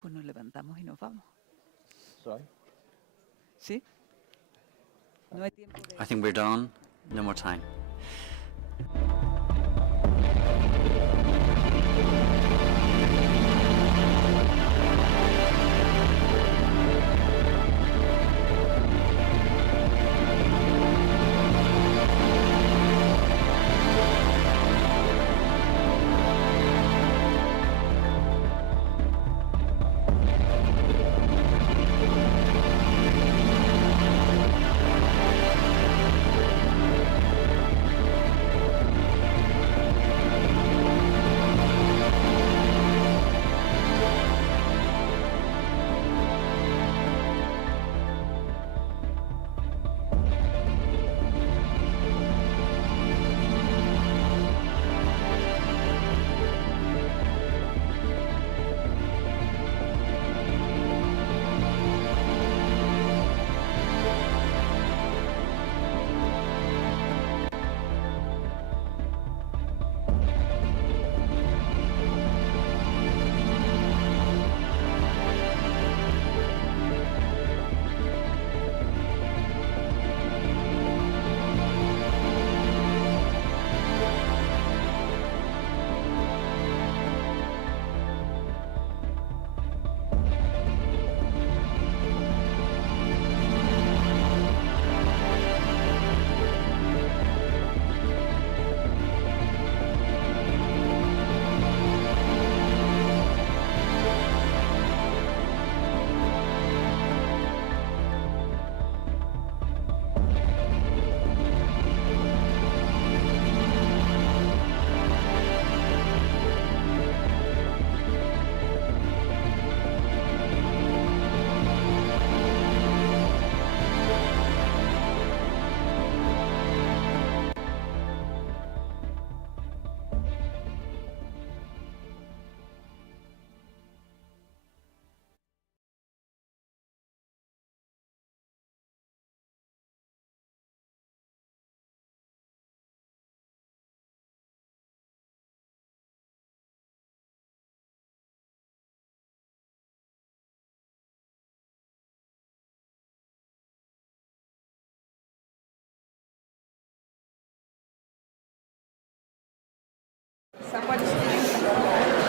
Pues nos levantamos y nos vamos. ¿Sí? No hay tiempo de... I think we're done. No more time.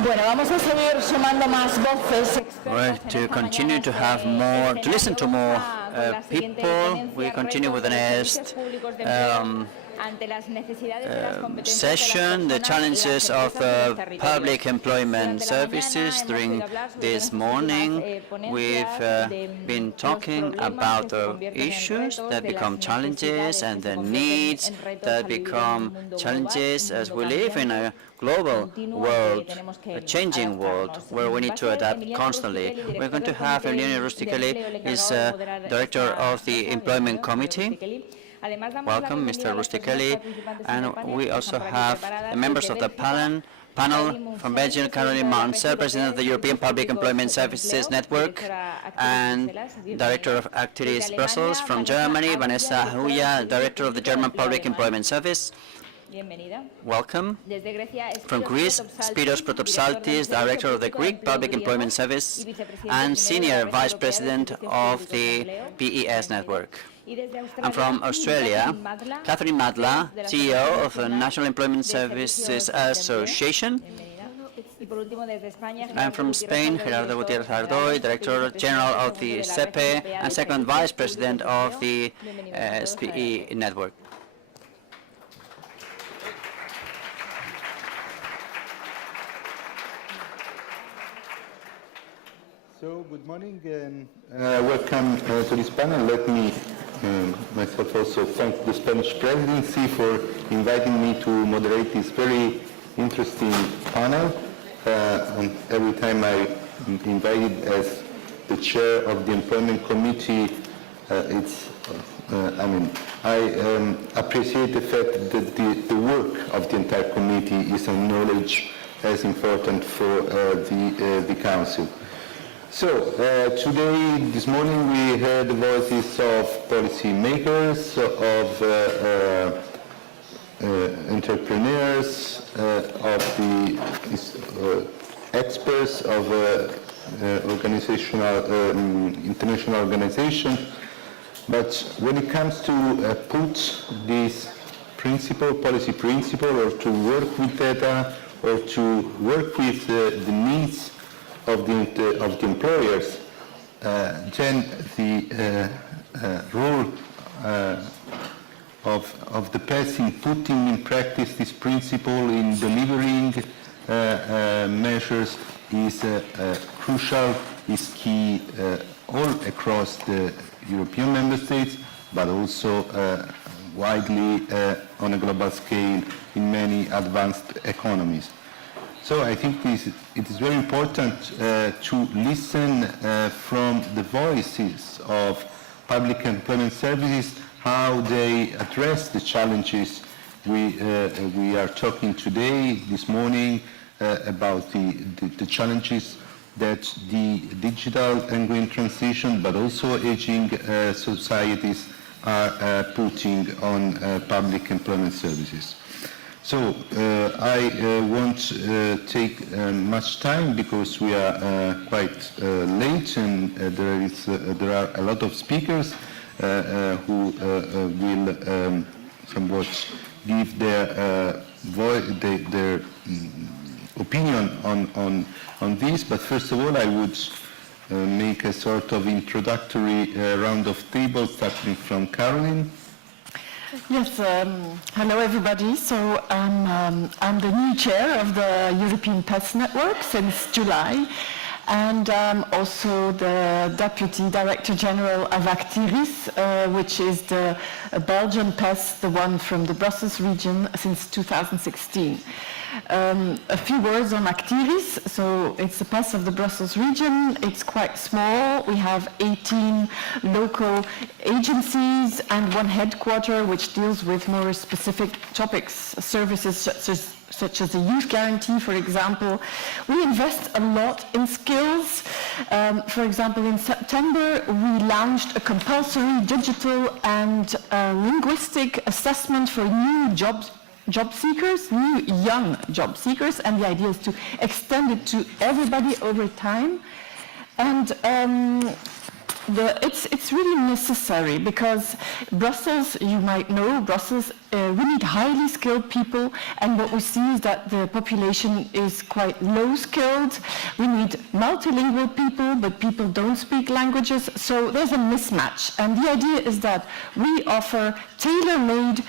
Bueno, vamos a seguir sumando más voces. Right, to continue to have more, to listen to more people, we continue with the next session, the challenges of public employment services. During this morning, we've been talking about the issues that become challenges and the needs that become challenges as we live in a global world, a changing world, where we need to adapt constantly. We're going to have Emilio Rustichelli, is Director of the Employment Committee. Welcome, Mr. Rustichelli. And we also have the members of the panel from Belgium, Caroline Mansell, President of the European Public Employment Services Network, and Director of Actiris Brussels. From Germany, Vanessa Huya, Director of the German Public Employment Service. Welcome. From Greece, Spiros Protopsaltis, Director of the Greek Public Employment Service and Senior Vice President of the PES Network. And from Australia, Catherine Madla, CEO of the National Employment Services Association. And from Spain, Gerardo Gutiérrez Ardoy, Director General of the SEPE and Second Vice President of the SPE Network. So, good morning and welcome to this panel. Let me myself also thank the Spanish presidency for inviting me to moderate this very interesting panel. And every time I'm invited as the chair of the Employment Committee, I appreciate the fact that the work of the entire committee is acknowledged as important for the Council. So, today, this morning, we heard the voices of policy makers, of entrepreneurs, of the experts, of international organizations. But when it comes to put this policy principle, or to work with data, or to work with the needs of the employers, then the role of the PES in putting in practice this principle, in delivering measures, is crucial, is key all across the European member states, but also widely on a global scale in many advanced economies. So I think it is very important to listen from the voices of public employment services, how they address the challenges we are talking today, this morning, about the challenges that the digital and green transition, but also aging societies are putting on public employment services. So I won't take much time because we are quite late, and there are a lot of speakers who will somewhat give their opinion on this. But first of all, I would make a sort of introductory round of tables, starting from Caroline. Yes, hello everybody. So I'm the new chair of the European PES Network since July, and I'm also the Deputy Director General of Actiris, which is the Belgian PES, the one from the Brussels region, since 2016. A few words on Actiris. So it's the PES of the Brussels region. It's quite small. We have 18 local agencies and one headquarter which deals with more specific topics, services such as the youth guarantee, for example. We invest a lot in skills. For example, in September, we launched a compulsory digital and linguistic assessment for new job seekers, new young job seekers, and the idea is to extend it to everybody over time. And it's really necessary because Brussels, you might know, Brussels, we need highly skilled people, and what we see is that the population is quite low skilled. We need multilingual people, but people don't speak languages, so there's a mismatch. And the idea is that we offer tailor-made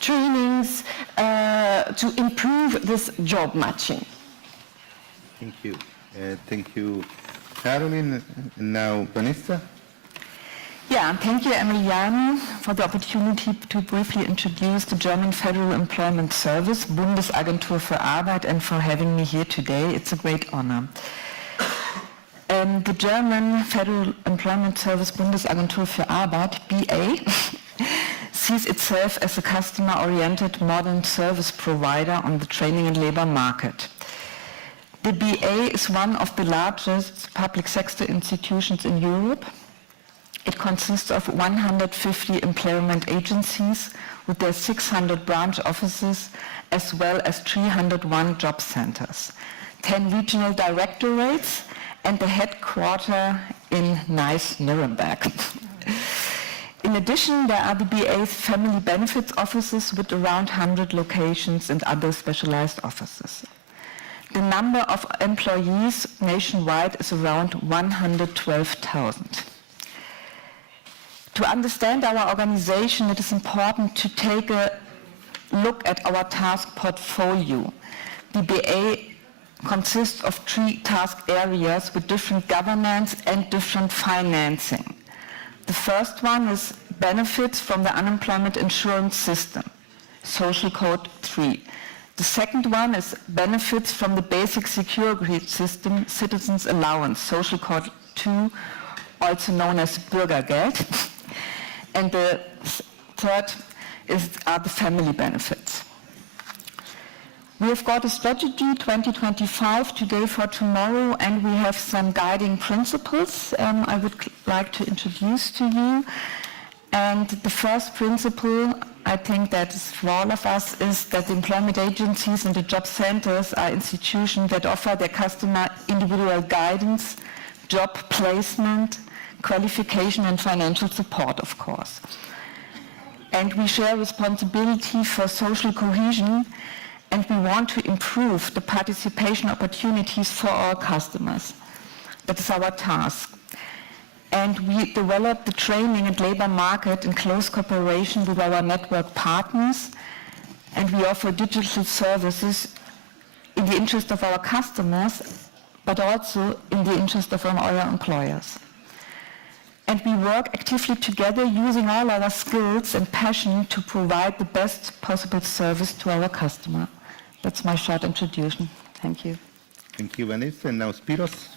trainings to improve this job matching. Thank you. Thank you, Caroline. Now, Vanessa. Yeah, thank you, Emiliano, for the opportunity to briefly introduce the German Federal Employment Service, Bundesagentur für Arbeit, and for having me here today. It's a great honor. The German Federal Employment Service, Bundesagentur für Arbeit, BA, sees itself as a customer-oriented modern service provider on the training and labor market. The BA is one of the largest public sector institutions in Europe. It consists of 150 employment agencies with their 600 branch offices as well as 301 job centers, 10 regional directorates, and the headquarters in nice Nuremberg. In addition, there are the BA's family benefits offices with around 100 locations and other specialized offices. The number of employees nationwide is around 112,000. To understand our organization, it is important to take a look at our task portfolio. The BA consists of 3 task areas with different governance and different financing. The first one is benefits from the unemployment insurance system, Social Code 3. The second one is benefits from the basic security system, Citizens Allowance, Social Code 2, also known as Bürgergeld. And the third are the family benefits. We have got a strategy 2025 today for tomorrow, and we have some guiding principles I would like to introduce to you. And the first principle, I think that is for all of us, is that the employment agencies and the job centers are institutions that offer their customer individual guidance, job placement, qualification and financial support, of course. And we share responsibility for social cohesion, and we want to improve the participation opportunities for our customers. That is our task. And we develop the training and labor market in close cooperation with our network partners, and we offer digital services in the interest of our customers, but also in the interest of our employers. And we work actively together using all our skills and passion to provide the best possible service to our customer. That's my short introduction. Thank you. Thank you, Vanessa. And now, Spiros.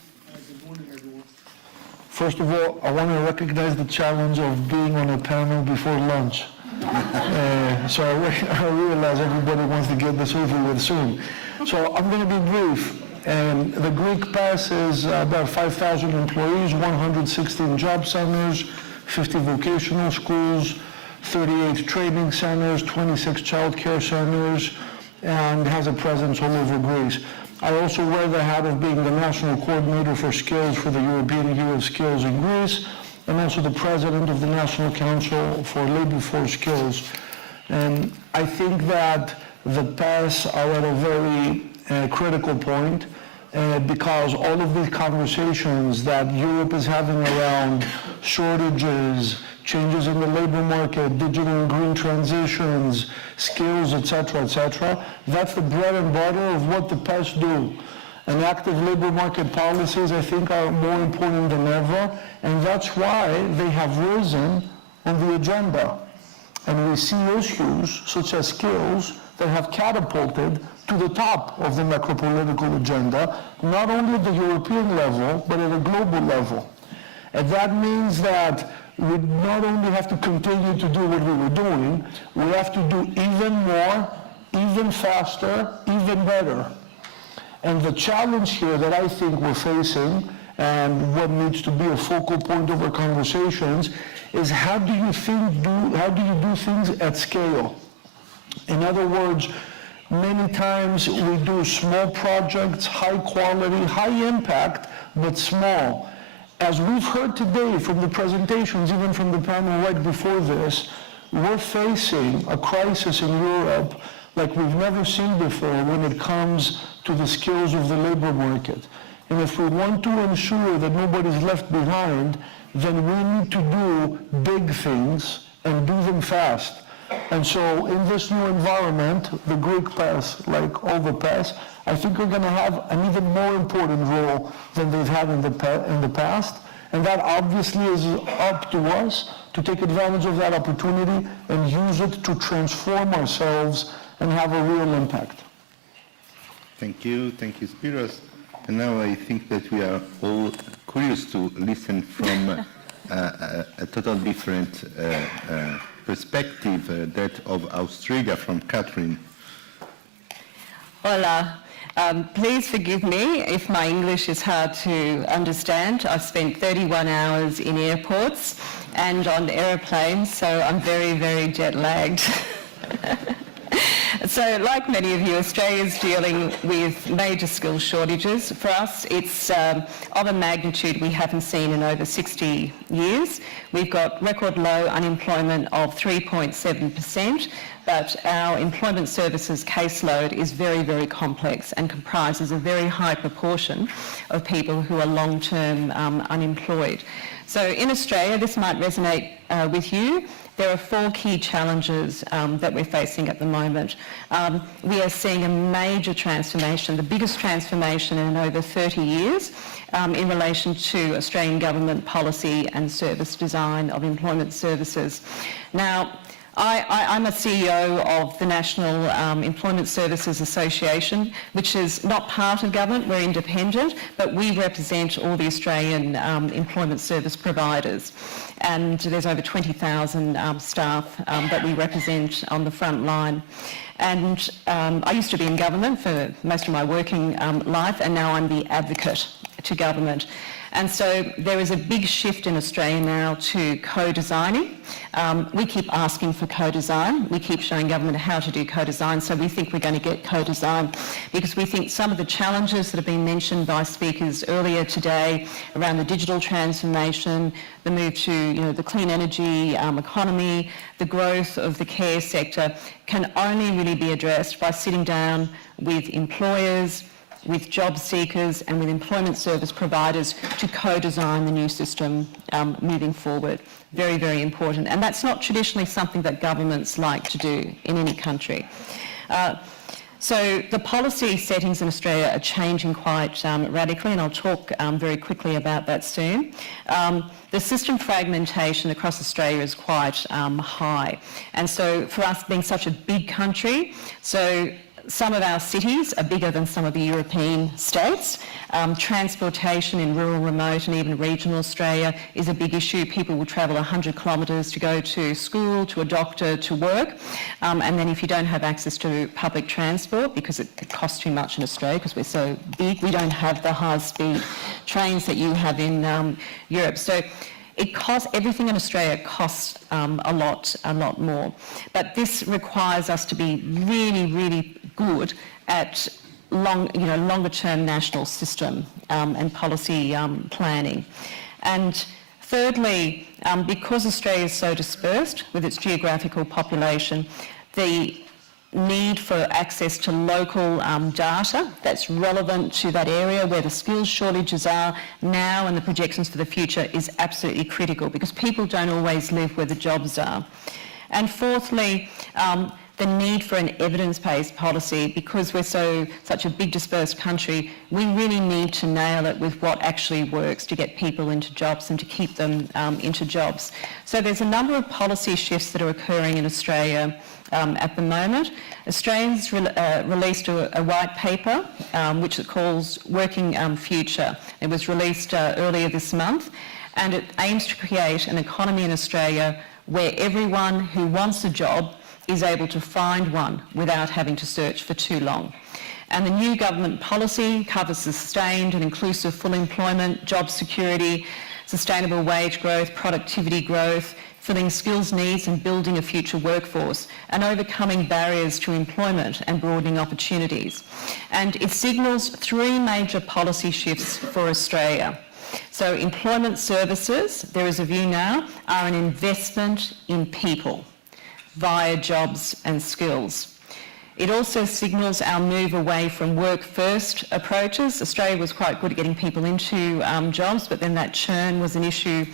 First of all, I want to recognize the challenge of being on a panel before lunch. So I realize everybody wants to get this over with soon. So I'm going to be brief. The Greek PASS is about 5,000 employees, 116 job centers, 50 vocational schools, 38 training centers, 26 child care centers, and has a presence all over Greece. I also wear the hat of being the national coordinator for skills for the European Year of Skills in Greece, and also the president of the National Council for Labor Force Skills. And I think that the PASS are at a very critical point because all of these conversations that Europe is having around shortages, changes in the labor market, digital and green transitions, skills, etc., that's the bread and butter of what the PASS do. And active labor market policies, I think, are more important than ever, and that's why they have risen on the agenda. And we see issues such as skills that have catapulted to the top of the macropolitical agenda, not only at the European level, but at a global level. And that means that we not only have to continue to do what we were doing, we have to do even more, even faster, even better. And the challenge here that I think we're facing, and what needs to be a focal point of our conversations, is how do you do things at scale? In other words, many times we do small projects, high quality, high impact, but small. as we've heard today from the presentations, even from the panel right before this, we're facing a crisis in Europe like we've never seen before when it comes to the skills of the labor market. And if we want to ensure that nobody's left behind, then we need to do big things and do them fast. And so in this new environment, the Greek pass, like all the pass, I think we're going to have an even more important role than they've had in the past. And that obviously is up to us to take advantage of that opportunity and use it to transform ourselves and have a real impact. Thank you, Spiros. And now I think that we are all curious to listen from a total different perspective, that of Australia, from Catherine. Hola. Please forgive me if my English is hard to understand. I've spent 31 hours in airports and on aeroplanes, so I'm very, very jet lagged. So like many of you, Australia is dealing with major skill shortages. For us, it's of a magnitude we haven't seen in over 60 years. We've got record low unemployment of 3.7%, but our employment services caseload is very, very complex and comprises a very high proportion of people who are long-term unemployed. So in Australia, this might resonate with you. There are 4 key challenges that we're facing at the moment. We are seeing a major transformation, the biggest transformation in over 30 years in relation to Australian government policy and service design of employment services. Now, I'm a CEO of the National Employment Services Association, which is not part of government, we're independent, but we represent all the Australian employment service providers. And there's over 20,000 staff that we represent on the front line. And I used to be in government for most of my working life, and now I'm the advocate to government. And so there is a big shift in Australia now to co-designing. We keep asking for co-design. We keep showing government how to do co-design, so we think we're going to get co-design because we think some of the challenges that have been mentioned by speakers earlier today around the digital transformation, the move to the clean energy economy, the growth of the care sector can only really be addressed by sitting down with employers, with job seekers and with employment service providers to co-design the new system moving forward. Very, very important. And that's not traditionally something that governments like to do in any country. So the policy settings in Australia are changing quite radically, and I'll talk very quickly about that soon. The system fragmentation across Australia is quite high. And so for us being such a big country, so some of our cities are bigger than some of the European states. Transportation in rural, remote and even regional Australia is a big issue. People will travel 100 kilometres to go to school, to a doctor, to work. And then if you don't have access to public transport, because it costs too much in Australia because we're so big, we don't have the high-speed trains that you have in Europe. So it costs, everything in Australia costs a lot more. But this requires us to be really, really good at longer-term national system and policy planning. And thirdly, because Australia is so dispersed with its geographical population, the need for access to local data that's relevant to that area where the skills shortages are now and the projections for the future is absolutely critical because people don't always live where the jobs are. And fourthly, the need for an evidence-based policy. Because we're such a big dispersed country, we really need to nail it with what actually works to get people into jobs and to keep them into jobs. So there's a number of policy shifts that are occurring in Australia at the moment. Australians released a white paper which it calls Working Future. It was released earlier this month, and it aims to create an economy in Australia where everyone who wants a job is able to find one without having to search for too long. And the new government policy covers sustained and inclusive full employment, job security, sustainable wage growth, productivity growth, filling skills needs and building a future workforce, and overcoming barriers to employment and broadening opportunities. And it signals 3 major policy shifts for Australia. So employment services, there is a view now, are an investment in people via jobs and skills. It also signals our move away from work-first approaches. Australia was quite good at getting people into jobs, but then that churn was an issue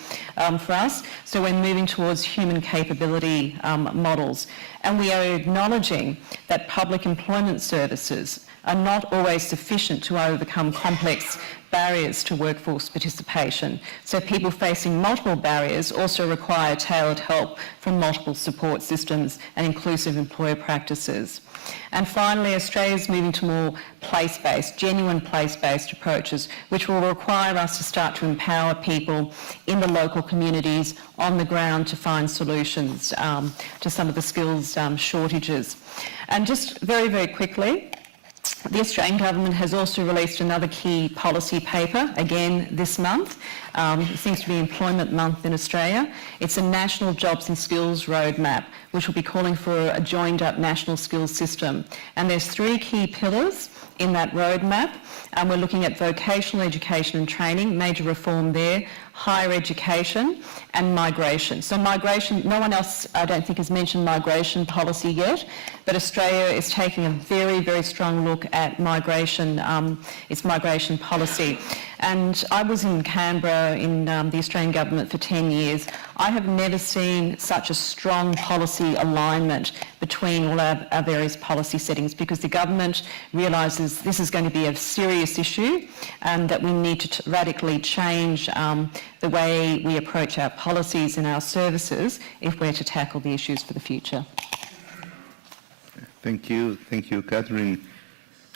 for us. So we're moving towards human capability models. And we are acknowledging that public employment services are not always sufficient to overcome complex barriers to workforce participation. So people facing multiple barriers also require tailored help from multiple support systems and inclusive employer practices. And finally, Australia is moving to more place-based, genuine place-based approaches, which will require us to start to empower people in the local communities on the ground to find solutions to some of the skills shortages. And just very, very quickly, the Australian government has also released another key policy paper, again this month. It seems to be Employment Month in Australia. It's a national jobs and skills roadmap, which will be calling for a joined-up national skills system. And there's 3 key pillars in that roadmap. We're looking at vocational education and training, major reform there, higher education and migration. So migration, no one else I don't think has mentioned migration policy yet, but Australia is taking a very, very strong look at migration, its migration policy. And I was in Canberra in the Australian government for 10 years. I have never seen such a strong policy alignment between all our various policy settings, because the government realises this is going to be a serious issue and that we need to radically change the way we approach our policies and our services if we're to tackle the issues for the future. Thank you, Catherine.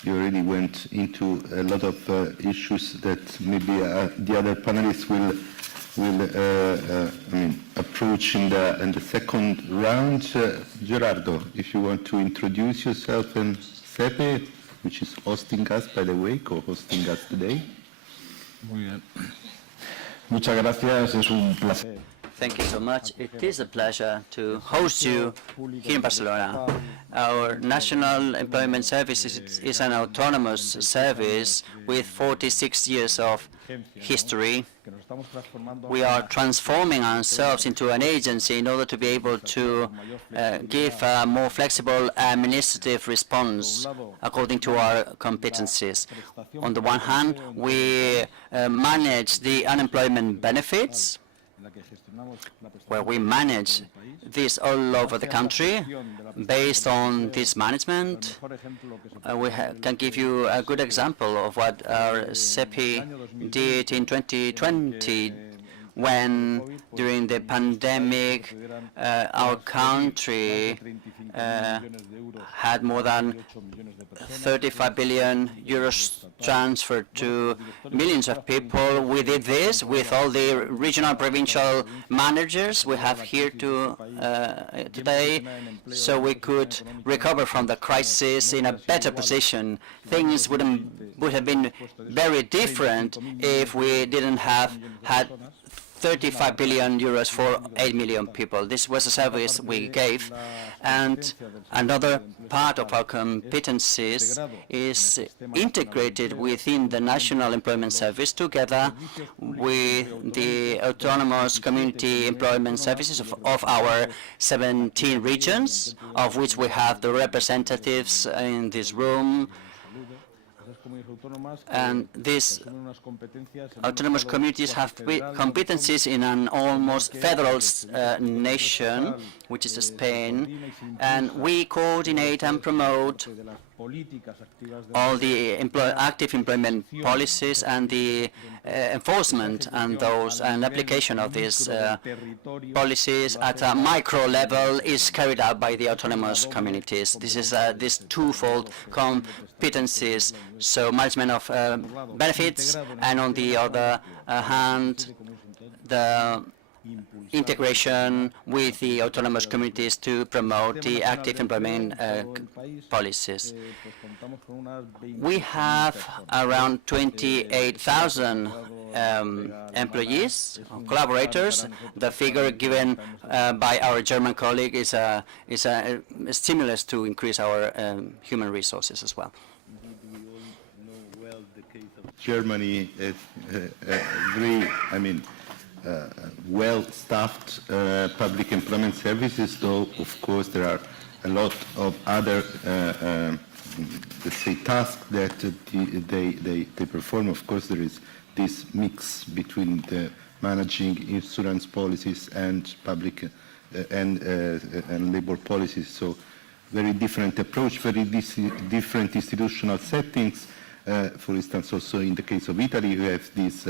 You already went into a lot of issues that maybe the other panelists will approach in the second round. Gerardo, if you want to introduce yourself and SEPE, which is hosting us, by the way, co-hosting us today. Muy bien. Muchas gracias, es un placer. Thank you so much. It is a pleasure to host you here in Barcelona. Our National Employment Service is an autonomous service with 46 years of history. We are transforming ourselves into an agency in order to be able to give a more flexible administrative response according to our competencies. On the one hand, we manage the unemployment benefits, where we manage this all over the country. Based on this management, we can give you a good example of what our SEPE did in 2020, when during the pandemic our country had more than 35 billion euros transferred to millions of people. We did this with all the regional and provincial managers we have here today, so we could recover from the crisis in a better position. Things would have been very different if we didn't have had 35 billion euros for 8 million people. This was a service we gave. And another part of our competencies is integrated within the National Employment Service, together with the autonomous community employment services of our 17 regions, of which we have the representatives in this room. And these autonomous communities have competencies in an almost federal nation, which is Spain, and we coordinate and promote all the active employment policies and the enforcement and application of these policies at a micro level is carried out by the autonomous communities. This is this twofold competencies, so management of benefits, and on the other hand, the integration with the autonomous communities to promote the active employment policies. We have around 28,000 employees, collaborators. The figure given by our German colleague is a stimulus to increase our human resources as well. We all know well the case of Germany is very, well-staffed public employment services, though of course there are a lot of other, let's say, tasks that they perform. Of course, there is this mix between the managing insurance policies and public and labor policies. So, very different approach, very different institutional settings. For instance, also in the case of Italy, you have this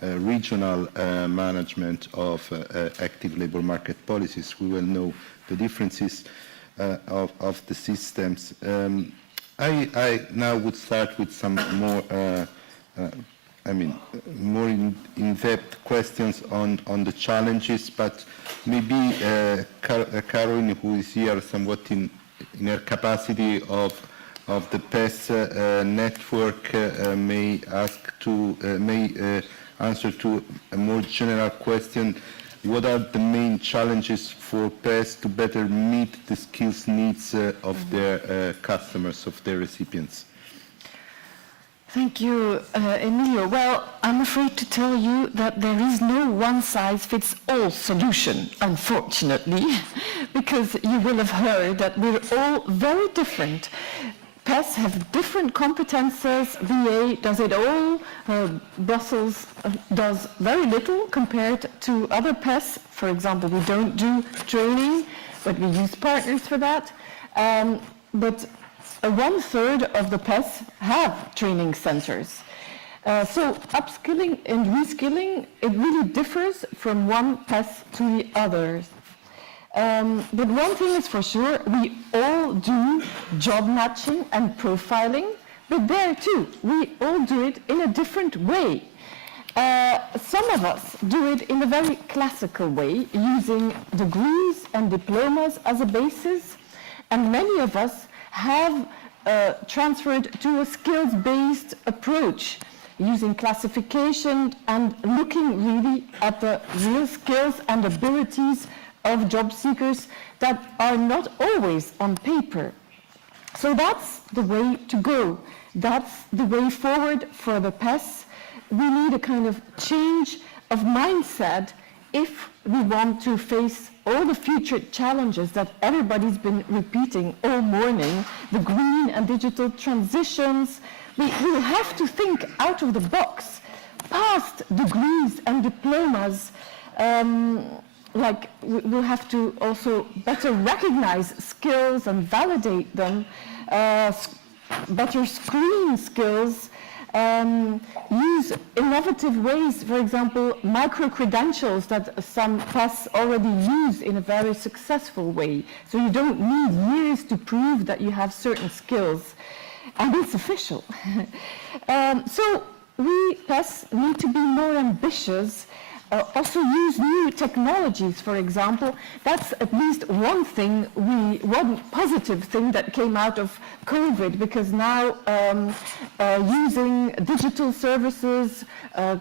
regional management of active labor market policies. We will know the differences of the systems. I now would start with some more, more in-depth questions on the challenges, but maybe Caroline, who is here somewhat in her capacity of the PES network, may answer to a more general question. What are the main challenges for PES to better meet the skills needs of their customers, of their recipients? Thank you, Emilio. Well, I'm afraid to tell you that there is no one-size-fits-all solution, unfortunately, because you will have heard that we're all very different. PES have different competences. VA does it all. Brussels does very little compared to other PES. For example, we don't do training, but we use partners for that. But 1/3 of the PES have training centers. So upskilling and reskilling, it really differs from one PES to the others. But one thing is for sure, we all do job matching and profiling, but there too, we all do it in a different way. Some of us do it in a very classical way, using degrees and diplomas as a basis, and many of us have transferred to a skills-based approach, using classification and looking really at the real skills and abilities of job seekers that are not always on paper. So that's the way to go. That's the way forward for the PES. We need a kind of change of mindset if we want to face all the future challenges that everybody's been repeating all morning, the green and digital transitions. We will have to think out of the box, past degrees and diplomas. We'll have to also better recognize skills and validate them, better screen skills, use innovative ways, for example, micro-credentials that some PES already use in a very successful way. So you don't need years to prove that you have certain skills. And it's official. So we PES need to be more ambitious, also use new technologies, for example. That's at least one positive thing that came out of COVID, because now using digital services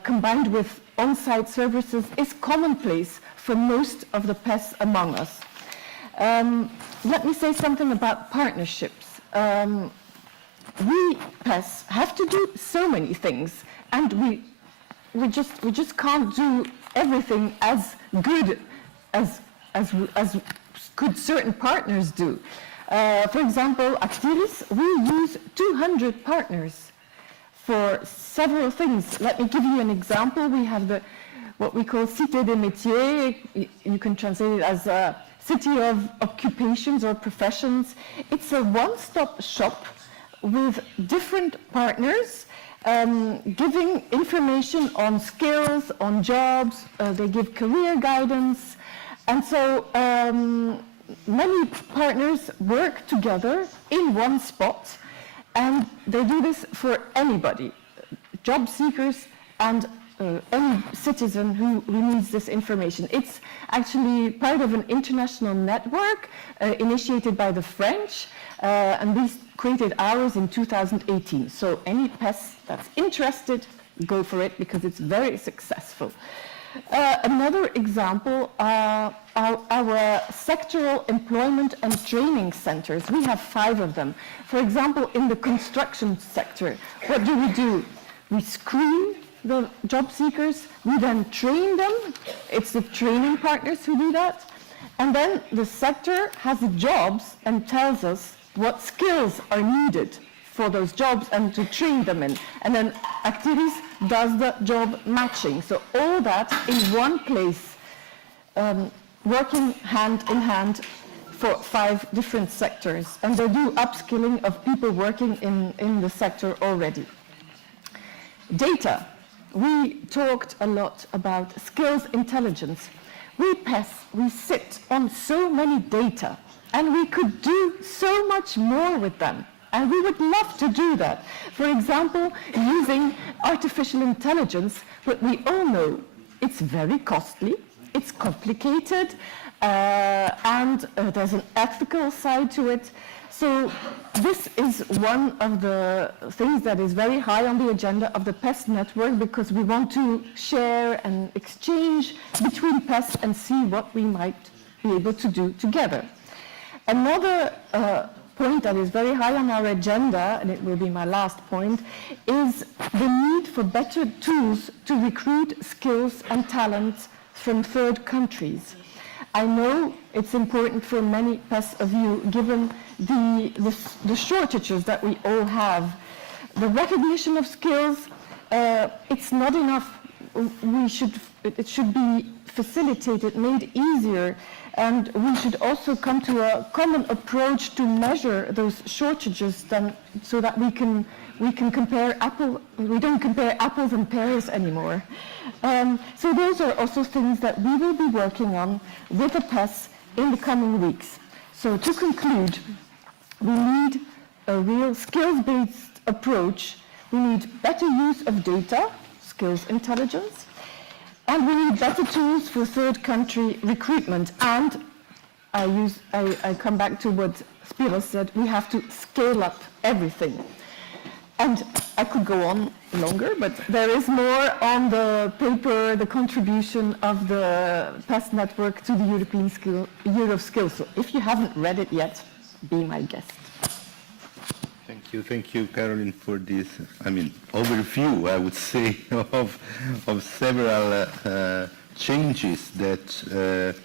combined with on-site services is commonplace for most of the PES among us. Let me say something about partnerships. We PES have to do so many things, and we just can't do everything as good as could certain partners do. For example, Actilis, we use 200 partners for several things. Let me give you an example. We have what we call Cité des Métiers. You can translate it as a city of occupations or professions. It's a one-stop shop with different partners, giving information on skills, on jobs. They give career guidance. And so many partners work together in one spot, and they do this for anybody, job seekers and any citizen who needs this information. It's actually part of an international network initiated by the French, and we created ours in 2018. So any PES that's interested, go for it, because it's very successful. Another example are our sectoral employment and training centers. We have 5 of them. For example, in the construction sector, what do? we screen the job seekers, we then train them. It's the training partners who do that. And then the sector has the jobs and tells us what skills are needed for those jobs and to train them in. And then Actiris does the job matching. So all that in one place, working hand in hand for 5 different sectors. And they do upskilling of people working in the sector already. Data. We talked a lot about skills intelligence. We sit on so many data, and we could do so much more with them. And we would love to do that. For example, using artificial intelligence, but we all know it's very costly, it's complicated, and there's an ethical side to it. So this is one of the things that is very high on the agenda of the PES network, because we want to share and exchange between PES and see what we might be able to do together. Another point that is very high on our agenda, and it will be my last point, is the need for better tools to recruit skills and talents from third countries. I know it's important for many PES of you, given the shortages that we all have. The recognition of skills, it's not enough. It should be facilitated, made easier, and we should also come to a common approach to measure those shortages, so that we can compare we don't compare apples and pears anymore. So those are also things that we will be working on with the PES in the coming weeks. So to conclude, we need a real skills-based approach. We need better use of data, skills intelligence, and we need better tools for third country recruitment. And I come back to what Spiros said, we have to scale up everything. And I could go on longer, but there is more on the paper, the contribution of the PES network to the European Year of Skills. So if you haven't read it yet, be my guest. Thank you, Caroline, for this, overview, I would say, of several changes that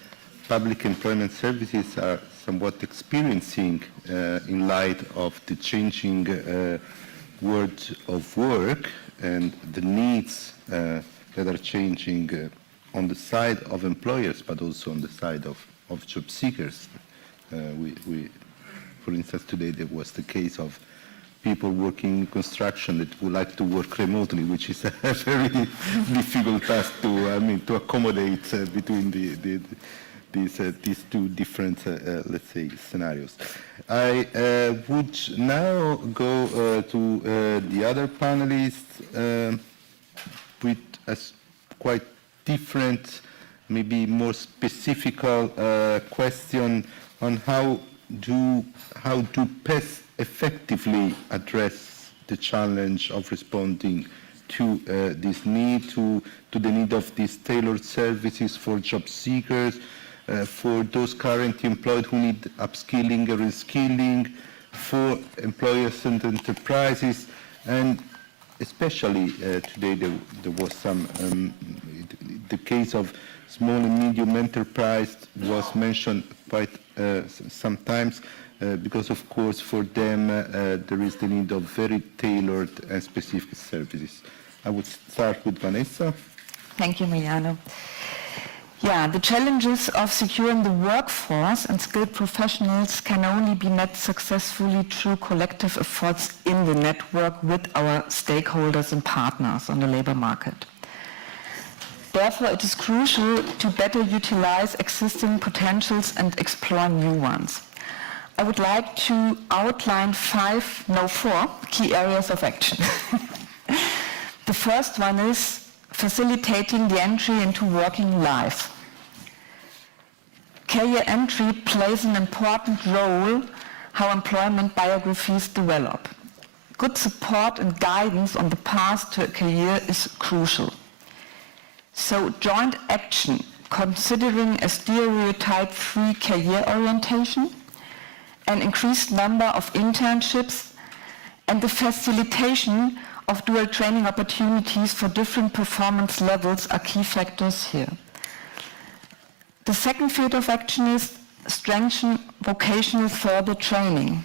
public employment services are somewhat experiencing in light of the changing world of work and the needs that are changing on the side of employers, but also on the side of job seekers. For instance, today there was the case of people working in construction that would like to work remotely, which is a very difficult task to accommodate between these two different, let's say, scenarios. I would now go to the other panelists with a quite different, maybe more specific question on how do PES effectively address the challenge of responding to this need, to the need of these tailored services for job seekers, for those currently employed who need upskilling or reskilling, for employers and enterprises, and especially today there was some, the case of small and medium enterprise was mentioned quite sometimes, because of course for them there is the need of very tailored and specific services. I would start with Vanessa. Thank you, Miliano. Yeah, the challenges of securing the workforce and skilled professionals can only be met successfully through collective efforts in the network with our stakeholders and partners on the labor market. Therefore, it is crucial to better utilize existing potentials and explore new ones. I would like to outline 4 key areas of action. The first one is facilitating the entry into working life. Career entry plays an important role how employment biographies develop. Good support and guidance on the path to a career is crucial. So joint action, considering a stereotype-free career orientation, an increased number of internships, and the facilitation of dual training opportunities for different performance levels are key factors here. The second field of action is strengthen vocational further training.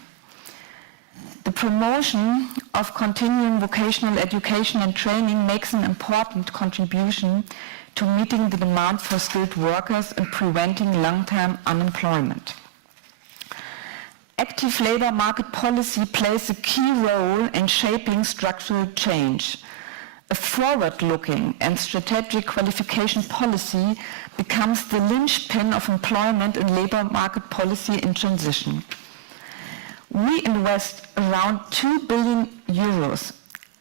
The promotion of continuing vocational education and training makes an important contribution to meeting the demand for skilled workers and preventing long-term unemployment. Active labor market policy plays a key role in shaping structural change. A forward-looking and strategic qualification policy becomes the linchpin of employment and labor market policy in transition. We invest around 2 billion euros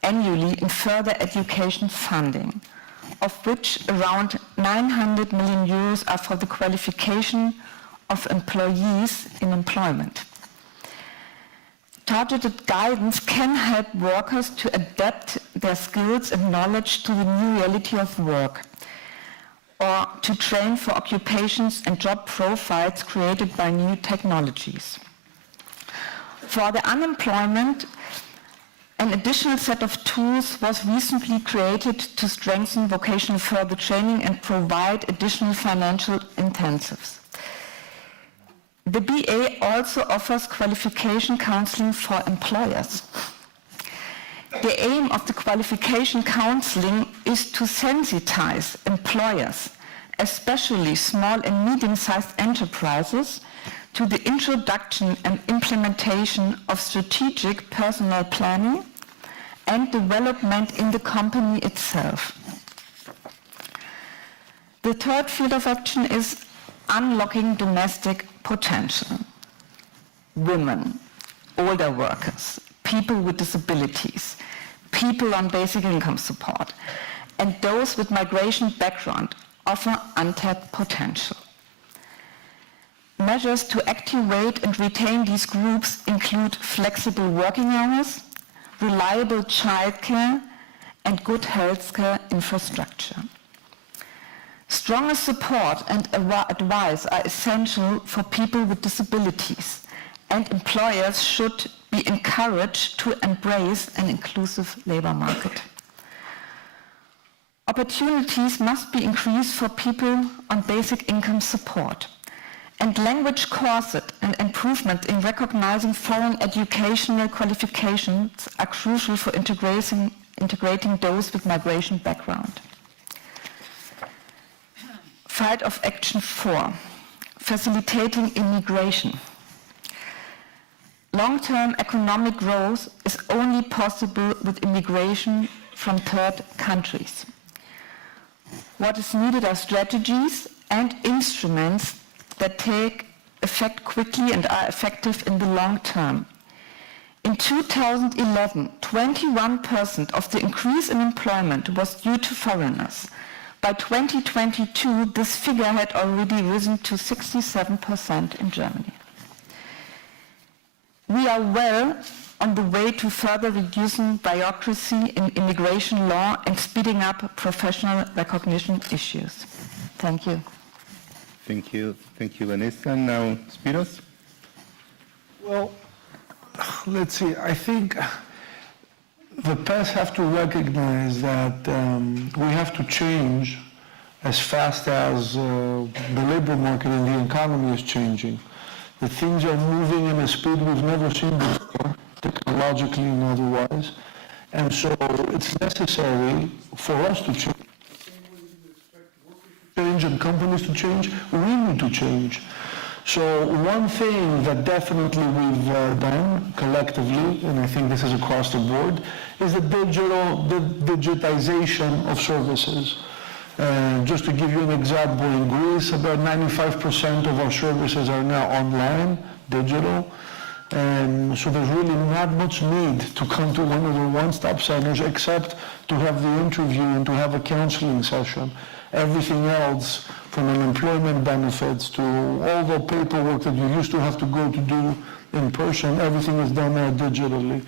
annually in further education funding, of which around 900 million euros are for the qualification of employees in employment. Targeted guidance can help workers to adapt their skills and knowledge to the new reality of work, or to train for occupations and job profiles created by new technologies. For the unemployment, an additional set of tools was recently created to strengthen vocational further training and provide additional financial incentives. The BA also offers qualification counseling for employers. The aim of the qualification counseling is to sensitize employers, especially small and medium-sized enterprises, to the introduction and implementation of strategic personnel planning and development in the company itself. The third field of action is unlocking domestic potential. Women, older workers, people with disabilities, people on basic income support, and those with migration background offer untapped potential. Measures to activate and retain these groups include flexible working hours, reliable childcare, and good healthcare infrastructure. Stronger support and advice are essential for people with disabilities, and employers should be encouraged to embrace an inclusive labor market. Opportunities must be increased for people on basic income support, and language courses and improvement in recognizing foreign educational qualifications are crucial for integrating those with migration background. Field of Action 4, facilitating immigration. Long-term economic growth is only possible with immigration from third countries. What is needed are strategies and instruments that take effect quickly and are effective in the long term. In 2011, 21% of the increase in employment was due to foreigners. By 2022, this figure had already risen to 67% in Germany. We are well on the way to further reducing bureaucracy in immigration law and speeding up professional recognition issues. Thank you. Thank you, Vanessa. Now, Spiros. Well, let's see. I think the PES have to recognize that we have to change as fast as the labor market and the economy is changing. The things are moving in a speed we've never seen before, technologically and otherwise. And so it's necessary for us to change. And companies to change, we need to change. So one thing that definitely we've done collectively, and I think this is across the board, is the digitization of services. Just to give you an example, in Greece, about 95% of our services are now online, digital. So there's really not much need to come to one of the one-stop centers except to have the interview and to have a counseling session. Everything else, from unemployment benefits to all the paperwork that you used to have to go to do in person, everything is done now digitally.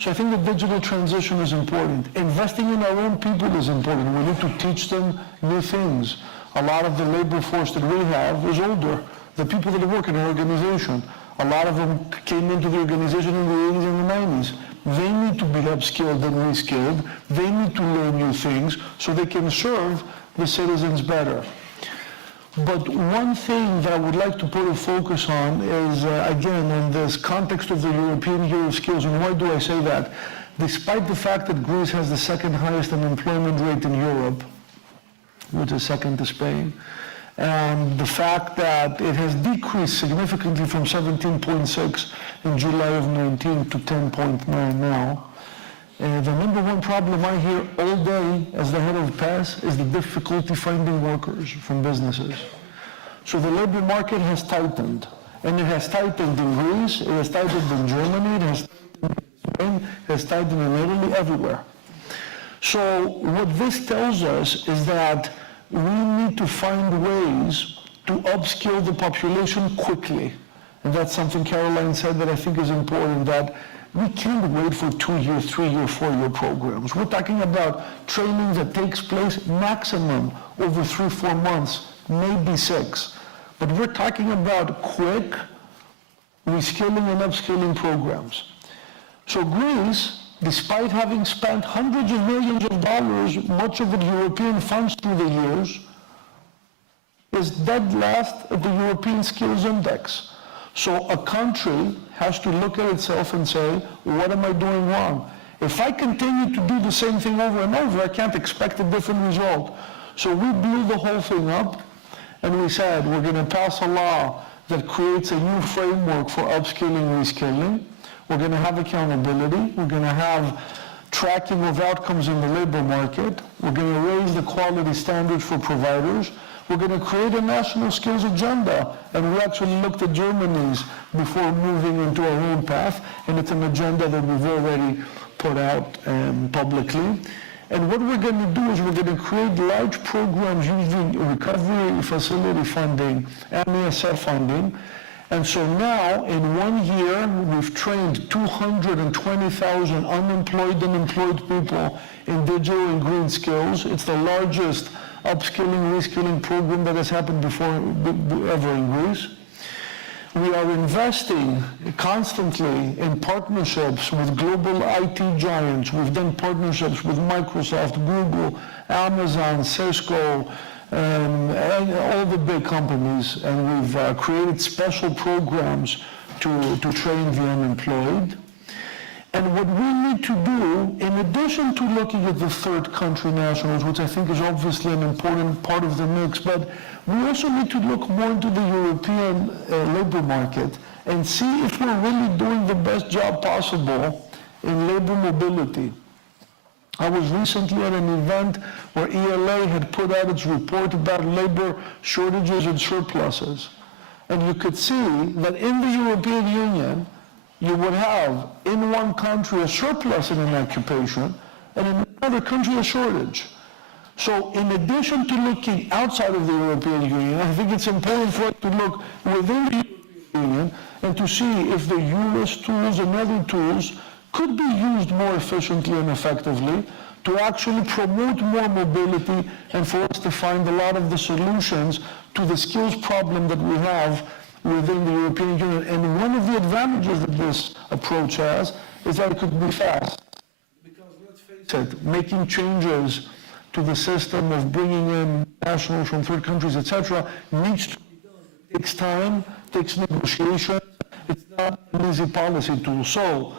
So I think the digital transition is important. Investing in our own people is important. We need to teach them new things. A lot of the labor force that we have is older. The people that work in our organization, a lot of them came into the organization in the 80s and the 90s. They need to be upskilled and reskilled. They need to learn new things so they can serve the citizens better. But one thing that I would like to put a focus on is, again, in this context of the European Year of Skills, and why do I say that? Despite the fact that Greece has the second highest unemployment rate in Europe, which is second to Spain, and the fact that it has decreased significantly from 17.6 in July of 19 to 10.9 now. The number one problem I hear all day as the head of PES is the difficulty finding workers from businesses. So the labor market has tightened, and it has tightened in Greece, it has tightened in Germany, it has tightened in Spain, it has tightened in Italy, everywhere. So what this tells us is that we need to find ways to upskill the population quickly. And that's something Caroline said that I think is important, that we can't wait for 2-year, 3-year, 4-year programs. We're talking about training that takes place maximum over 3-4 months, maybe 6. But we're talking about quick reskilling and upskilling programs. So Greece, despite having spent hundreds of millions of dollars, much of it European funds through the years, is dead last at the European Skills Index. So a country has to look at itself and say, what am I doing wrong? If I continue to do the same thing over and over, I can't expect a different result. So we blew the whole thing up, and we said we're going to pass a law that creates a new framework for upskilling and reskilling. We're going to have accountability. We're going to have tracking of outcomes in the labor market. We're going to raise the quality standards for providers. We're going to create a national skills agenda, and we actually looked at Germany's before moving into our own path, and it's an agenda that we've already put out publicly. And what we're going to do is we're going to create large programs using recovery facility funding and ESF funding. And so now, in 1 year, we've trained 220,000 unemployed and employed people in digital and green skills. It's the largest upskilling, reskilling program that has happened before ever in Greece. We are investing constantly in partnerships with global IT giants. We've done partnerships with Microsoft, Google, Amazon, Cisco, and all the big companies, and we've created special programs to train the unemployed. And what we need to do, in addition to looking at the third country nationals, which I think is obviously an important part of the mix, but we also need to look more into the European labor market and see if we're really doing the best job possible in labor mobility. I was recently at an event where ELA had put out its report about labor shortages and surpluses. And you could see that in the European Union, you would have in one country a surplus in an occupation, and in another country a shortage. So in addition to looking outside of the European Union, I think it's important for us to look within the European Union and to see if the EURES tools and other tools could be used more efficiently and effectively to actually promote more mobility and for us to find a lot of the solutions to the skills problem that we have within the European Union. And one of the advantages that this approach has is that it could be fast. Because let's face it, making changes to the system of bringing in nationals from third countries, etc., needs to be done. It takes time, takes negotiation. It's not an easy policy tool. So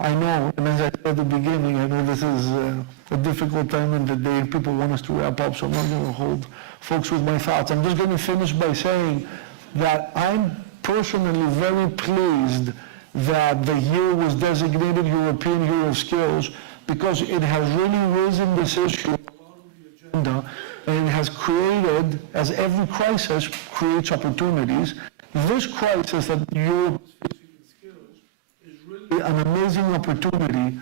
I know, and as I said at the beginning, I know this is a difficult time in the day. People want us to wrap up, so I'm not going to hold folks with my thoughts. I'm just going to finish by saying that I'm personally very pleased that the year was designated European Year of Skills, because it has really risen this issue along the agenda, and it has created, as every crisis creates opportunities, this crisis that Europe is facing in skills is really an amazing opportunity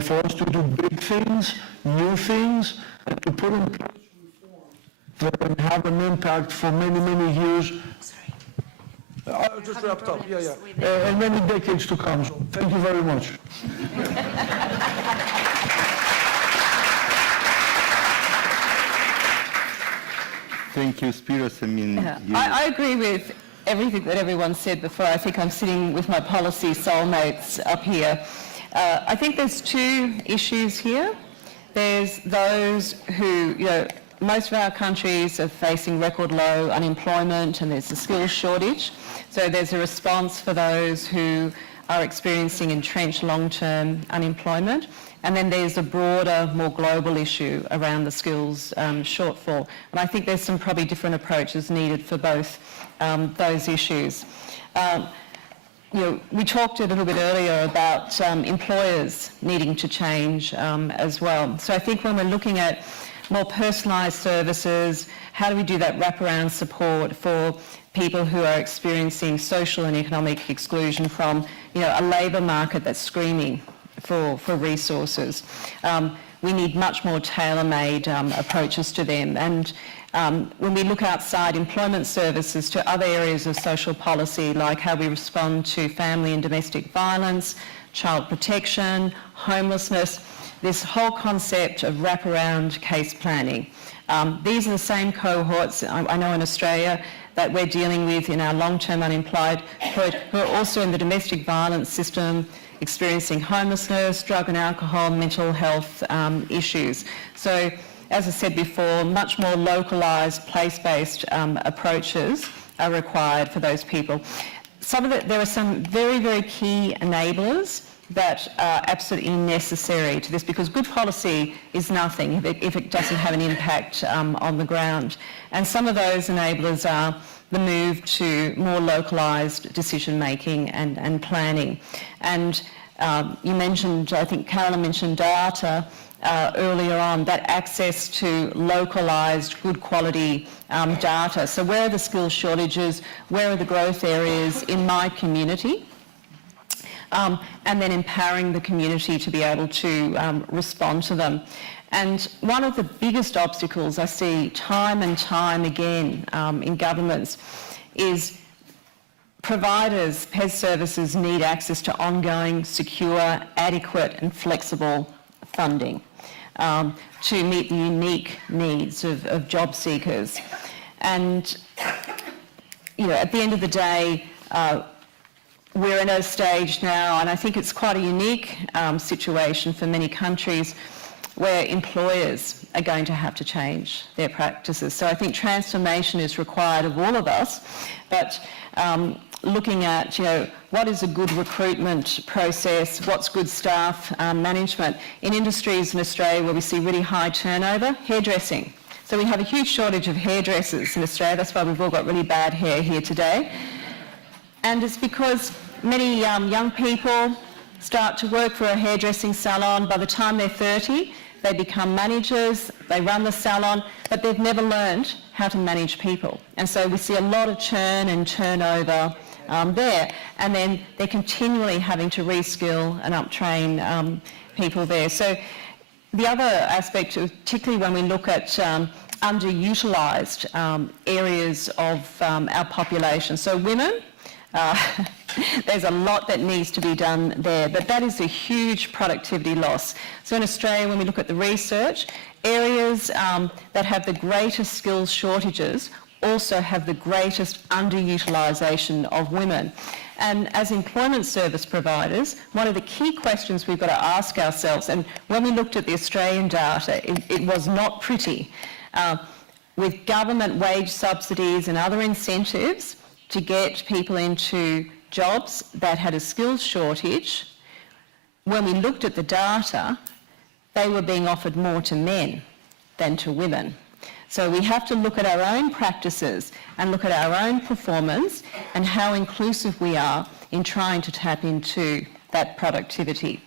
for us to do big things, new things, and to put in place reforms that can have an impact for many, many years. I just wrapped up, and many decades to come. So thank you very much. Thank you, Spiros. I mean, I agree with everything that everyone said before. I think I'm sitting with my policy soulmates up here. I think there's two issues here. There's those who, most of our countries are facing record low unemployment and there's a skills shortage. So there's a response for those who are experiencing entrenched long-term unemployment. And then there's a broader, more global issue around the skills shortfall. And I think there's some probably different approaches needed for both those issues. We talked a little bit earlier about employers needing to change as well. So I think when we're looking at more personalised services, how do we do that wraparound support for people who are experiencing social and economic exclusion from, a labour market that's screaming for resources. We need much more tailor-made approaches to them. And when we look outside employment services to other areas of social policy, like how we respond to family and domestic violence, child protection, homelessness, this whole concept of wraparound case planning. These are the same cohorts I know in Australia that we're dealing with in our long-term unemployed who are also in the domestic violence system, experiencing homelessness, drug and alcohol, mental health issues. So, as I said before, much more localised, place-based approaches are required for those people. There are some very, very key enablers that are absolutely necessary to this, because good policy is nothing if it doesn't have an impact on the ground. And some of those enablers are the move to more localised decision making and planning. And you mentioned, I think Carolyn mentioned data earlier on, that access to localised, good quality data. So where are the skills shortages? Where are the growth areas in my community? And then empowering the community to be able to respond to them. And one of the biggest obstacles I see time and time again in governments is providers, PES services, need access to ongoing, secure, adequate and flexible funding to meet the unique needs of job seekers. And, at the end of the day, we're in a stage now, and I think it's quite a unique situation for many countries, where employers are going to have to change their practices. So I think transformation is required of all of us, but looking at, what is a good recruitment process, what's good staff management. In industries in Australia where we see really high turnover, hairdressing. So we have a huge shortage of hairdressers in Australia. That's why we've all got really bad hair here today. And it's because many young people start to work for a hairdressing salon. By the time they're 30, they become managers, they run the salon, but they've never learned how to manage people. And so we see a lot of churn and turnover there. And then they're continually having to reskill and uptrain people there. So the other aspect, particularly when we look at underutilised areas of our population, so women, there's a lot that needs to be done there, but that is a huge productivity loss. So in Australia, when we look at the research, areas that have the greatest skills shortages also have the greatest underutilisation of women. And as employment service providers, one of the key questions we've got to ask ourselves, and when we looked at the Australian data, it was not pretty. With government wage subsidies and other incentives to get people into jobs that had a skills shortage, when we looked at the data, they were being offered more to men than to women. So we have to look at our own practices and look at our own performance and how inclusive we are in trying to tap into that productivity.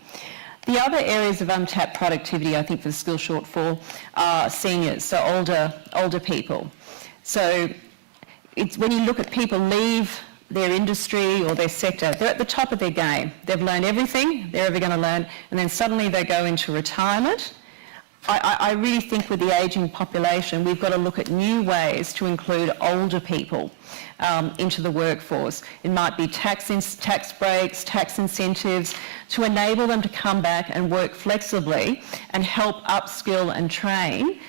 The other areas of untapped productivity, I think, for the skill shortfall are seniors, so older people. So it's when you look at people leave their industry or their sector, they're at the top of their game. They've learned everything they're ever going to learn, and then suddenly they go into retirement. I really think with the ageing population, we've got to look at new ways to include older people into the workforce. It might be tax breaks, tax incentives, to enable them to come back and work flexibly and help upskill and train,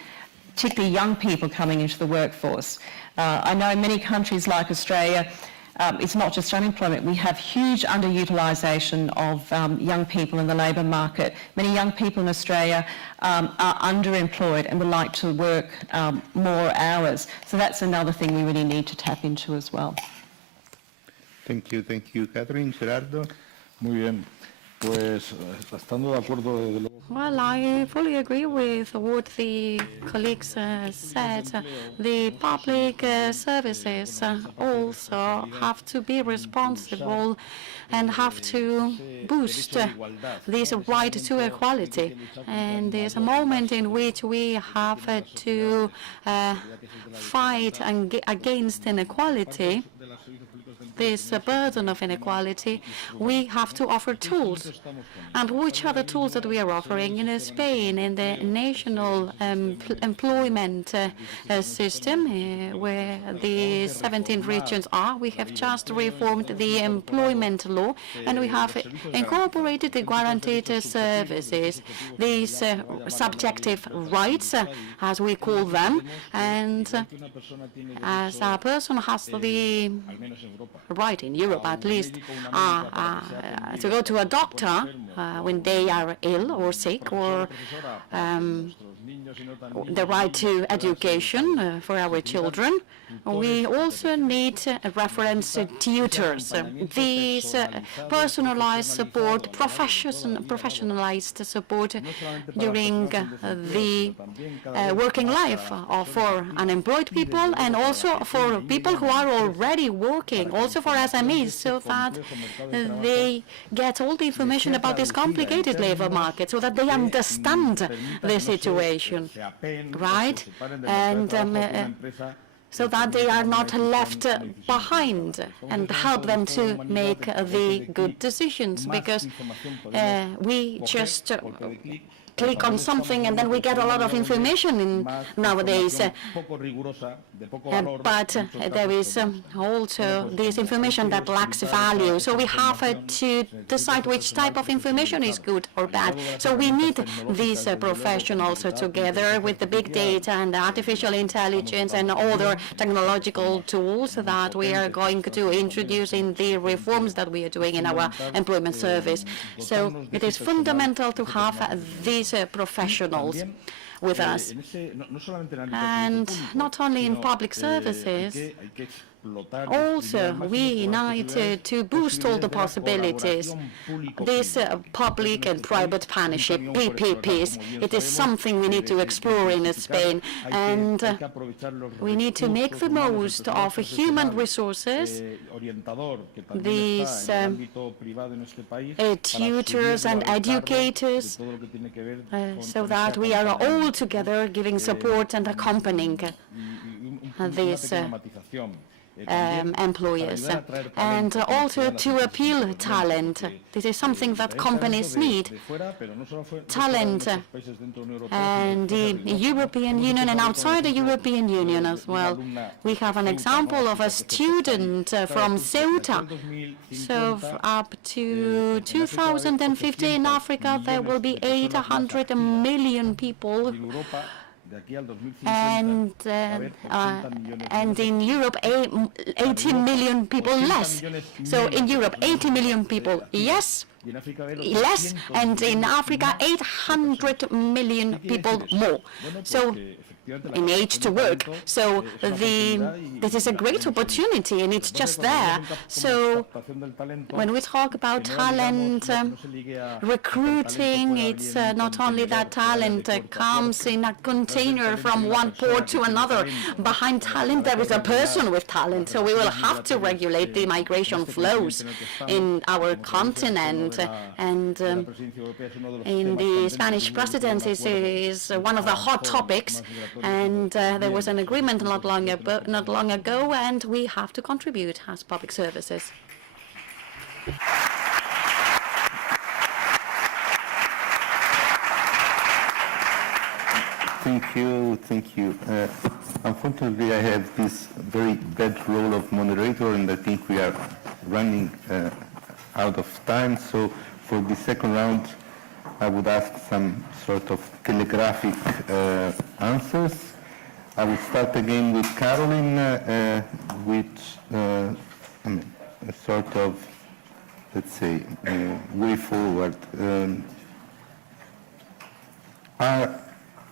particularly young people coming into the workforce. I know many countries like Australia it's not just unemployment. We have huge underutilisation of young people in the labour market. Many young people in Australia are underemployed and would like to work more hours. So that's another thing we really need to tap into as well. Thank you, Catherine. Gerardo. Muy bien. Pues estando de acuerdo desde luego. Well, I fully agree with what the colleagues said. The public services also have to be responsible and have to boost this right to equality. And there's a moment in which we have to fight against inequality, this burden of inequality. We have to offer tools. And which are the tools that we are offering? In Spain, in the national employment system, where the 17 regions are, we have just reformed the employment law, and we have incorporated the guaranteed services, these subjective rights, as we call them, and as a person has the right, in Europe at least, to go to a doctor when they are ill or sick, or the right to education for our children. We also need reference tutors. These personalized support, professionalized support during the working life for unemployed people, and also for people who are already working, also for SMEs, so that they get all the information about this complicated labor market, so that they understand the situation, right? And so that they are not left behind, and help them to make the good decisions, because we just click on something and then we get a lot of information nowadays. But there is also this information that lacks value. So we have to decide which type of information is good or bad. So we need these professionals together with the big data and the artificial intelligence and other technological tools that we are going to introduce in the reforms that we are doing in our employment service. So it is fundamental to have these professionals with us. And not only in public services, also we need to boost all the possibilities. This public and private partnership, PPPs, it is something we need to explore in Spain, and we need to make the most of human resources, these tutors and educators, so that we are all together giving support and accompanying these employers, and also to appeal talent. This is something that companies need, talent, and the European Union and outside the European Union as well. We have an example of a student from Ceuta. So up to 2050 in Africa, there will be 800 million people, and in Europe 80 million people less. So in Europe 80 million people less, and in Africa 800 million people more. So in age to work. So this is a great opportunity, and it's just there. So when we talk about talent recruiting, it's not only that talent comes in a container from one port to another. Behind talent, there is a person with talent. So we will have to regulate the migration flows in our continent. And in the Spanish presidency, this is one of the hot topics. And there was an agreement not long ago, and we have to contribute as public services. Thank you. Unfortunately, I have this very bad role of moderator, and I think we are running out of time. So for the second round, I would ask some sort of telegraphic answers. I will start again with Caroline, a sort of, let's say, way forward. Are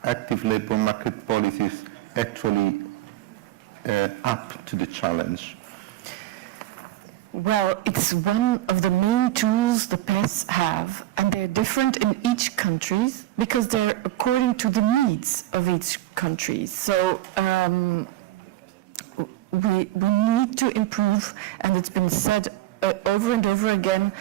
active labor market policies actually up to the challenge? Well, it's one of the main tools the PES have, and they're different in each country because they're according to the needs of each country. So we need to improve, and it's been said over and over again,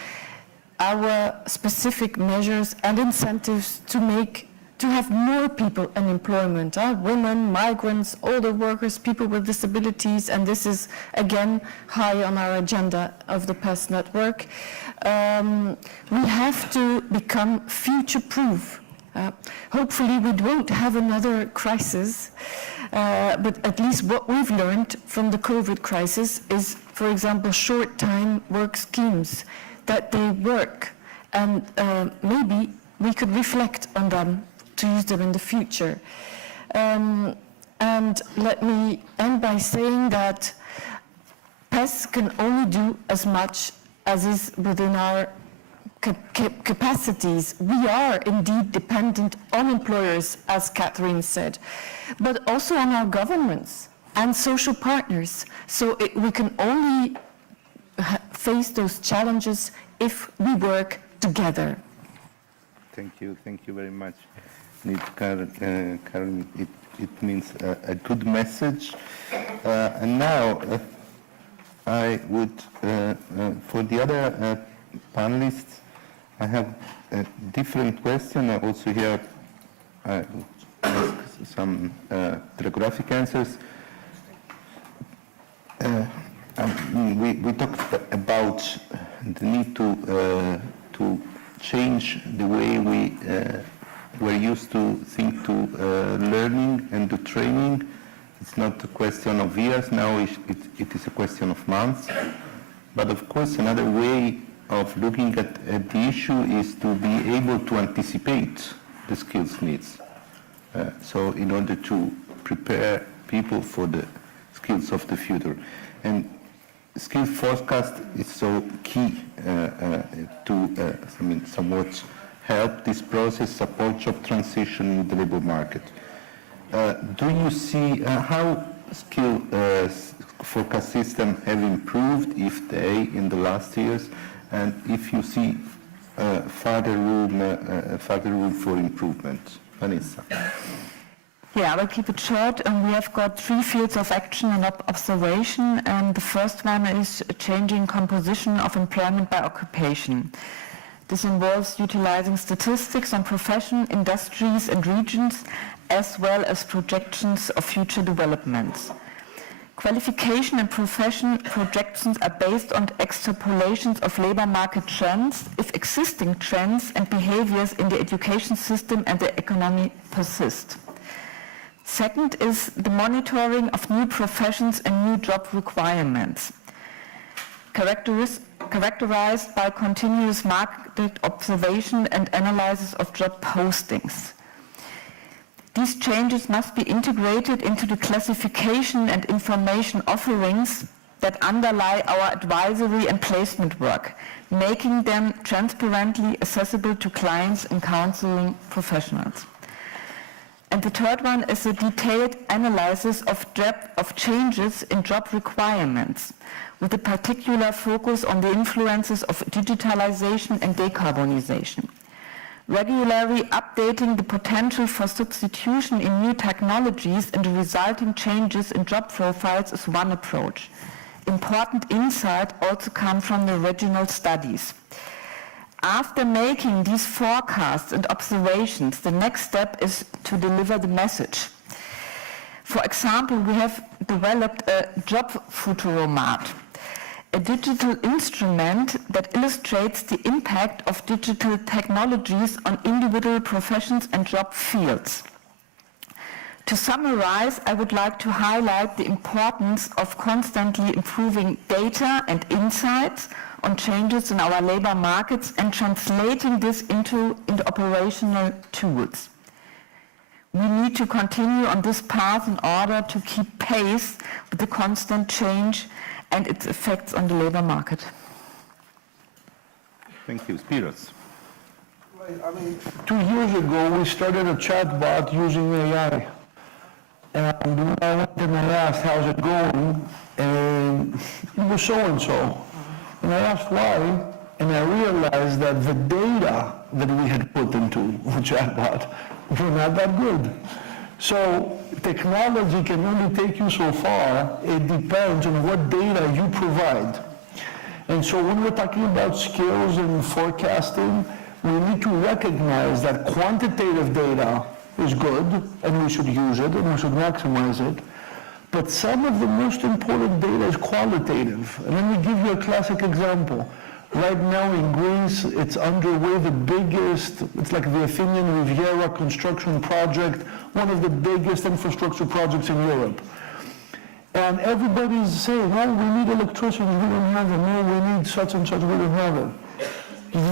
our specific measures and incentives to have more people in employment, women, migrants, older workers, people with disabilities, and this is again high on our agenda of the PES network. We have to become future-proof. Hopefully we won't have another crisis, but at least what we've learned from the COVID crisis is, for example, short-time work schemes, that they work, and maybe we could reflect on them to use them in the future. And let me end by saying that PES can only do as much as is within our capacities. We are indeed dependent on employers, as Catherine said, but also on our governments and social partners. So we can only face those challenges if we work together. Thank you very much. Karen, it means a good message. And now I would, for the other panelists, I have a different question. I also here some telegraphic answers. We talked about the need to change the way we're used to think to learning and to training. It's not a question of years now, it is a question of months. But of course another way of looking at the issue is to be able to anticipate the skills needs. So in order to prepare people for the skills of the future. And skills forecast is so key to somewhat help this process, support job transition in the labor market. Do you see how skill forecast system have improved, if they, in the last years, and if you see further room for improvement? Vanessa. Yeah, I will keep it short. We have got 3 fields of action and observation, and the first one is changing composition of employment by occupation. This involves utilizing statistics on profession, industries and regions, as well as projections of future developments. Qualification and profession projections are based on extrapolations of labor market trends if existing trends and behaviors in the education system and the economy persist. Second is the monitoring of new professions and new job requirements, characterized by continuous market observation and analysis of job postings. These changes must be integrated into the classification and information offerings that underlie our advisory and placement work, making them transparently accessible to clients and counseling professionals. And the third one is a detailed analysis of changes in job requirements, with a particular focus on the influences of digitalization and decarbonization. Regularly updating the potential for substitution in new technologies and the resulting changes in job profiles is one approach. Important insight also come from the regional studies. After making these forecasts and observations, the next step is to deliver the message. For example, we have developed a job futuromat, a digital instrument that illustrates the impact of digital technologies on individual professions and job fields. To summarize, I would like to highlight the importance of constantly improving data and insights on changes in our labor markets and translating this into operational tools. We need to continue on this path in order to keep pace with the constant change and its effects on the labor market. Thank you. Spiros. I mean, 2 years ago, we started a chatbot using AI. And when I went and I asked, how's it going? And it was so-and-so. And I asked why, and I realized that the data that we had put into the chatbot were not that good. So technology can only take you so far. It depends on what data you provide. And so when we're talking about skills and forecasting, we need to recognize that quantitative data is good, and we should use it, and we should maximize it. But some of the most important data is qualitative. And let me give you a classic example. Right now in Greece, it's underway the biggest, it's like the Athenian Riviera construction project, one of the biggest infrastructure projects in Europe. And everybody's saying, oh, we need electricity, we don't have it, no, we need such and such, we don't have it.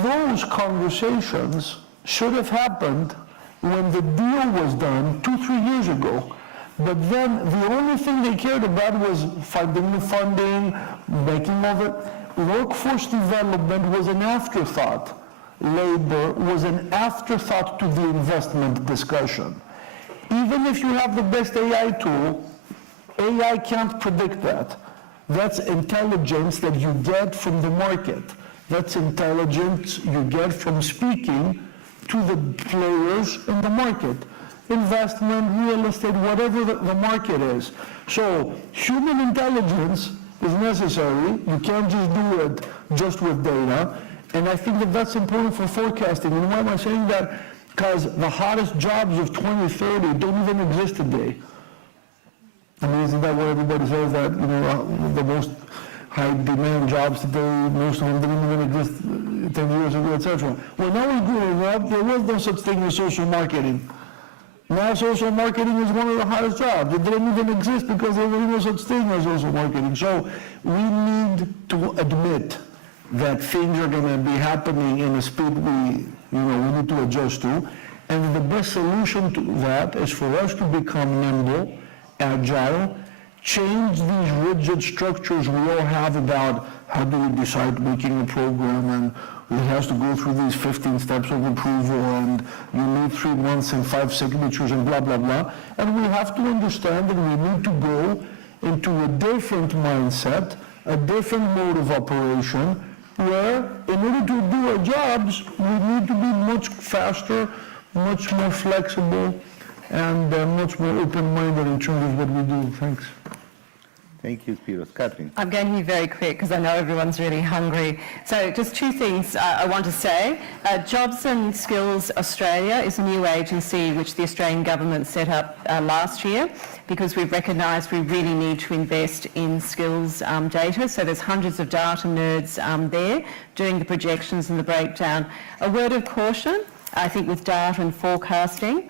Those conversations should have happened when the deal was done 2-3 years ago. But then the only thing they cared about was finding the funding, making all the workforce development was an afterthought. Labor was an afterthought to the investment discussion. Even if you have the best AI tool, AI can't predict that. That's intelligence that you get from the market. That's intelligence you get from speaking to the players in the market. Investment, real estate, whatever the market is. So human intelligence is necessary. You can't just do it just with data. And I think that that's important for forecasting. And why am I saying that? Because the hottest jobs of 2030 don't even exist today. I mean, isn't that what everybody says, that, you know, the most high demand jobs today, most of them didn't even exist 10 years ago, etc. When I was growing up, there was no such thing as social marketing. Now social marketing is one of the hottest jobs. It didn't even exist because there was no such thing as social marketing. So we need to admit that things are going to be happening in a speed we need to adjust to. And the best solution to that is for us to become nimble, agile, change these rigid structures we all have about how do we decide making a program, and it has to go through these 15 steps of approval, and you need 3 months and 5 signatures and blah, blah, blah. And we have to understand that we need to go into a different mindset, a different mode of operation, where in order to do our jobs, we need to be much faster, much more flexible, and much more open-minded in terms of what we do. Thanks. Thank you, Spiros. Catherine. I'm going to be very quick because I know everyone's really hungry. So just 2 things I want to say. Jobs and Skills Australia is a new agency which the Australian government set up last year because we've recognised we really need to invest in skills data. So there's hundreds of data nerds there doing the projections and the breakdown. A word of caution, I think, with data and forecasting.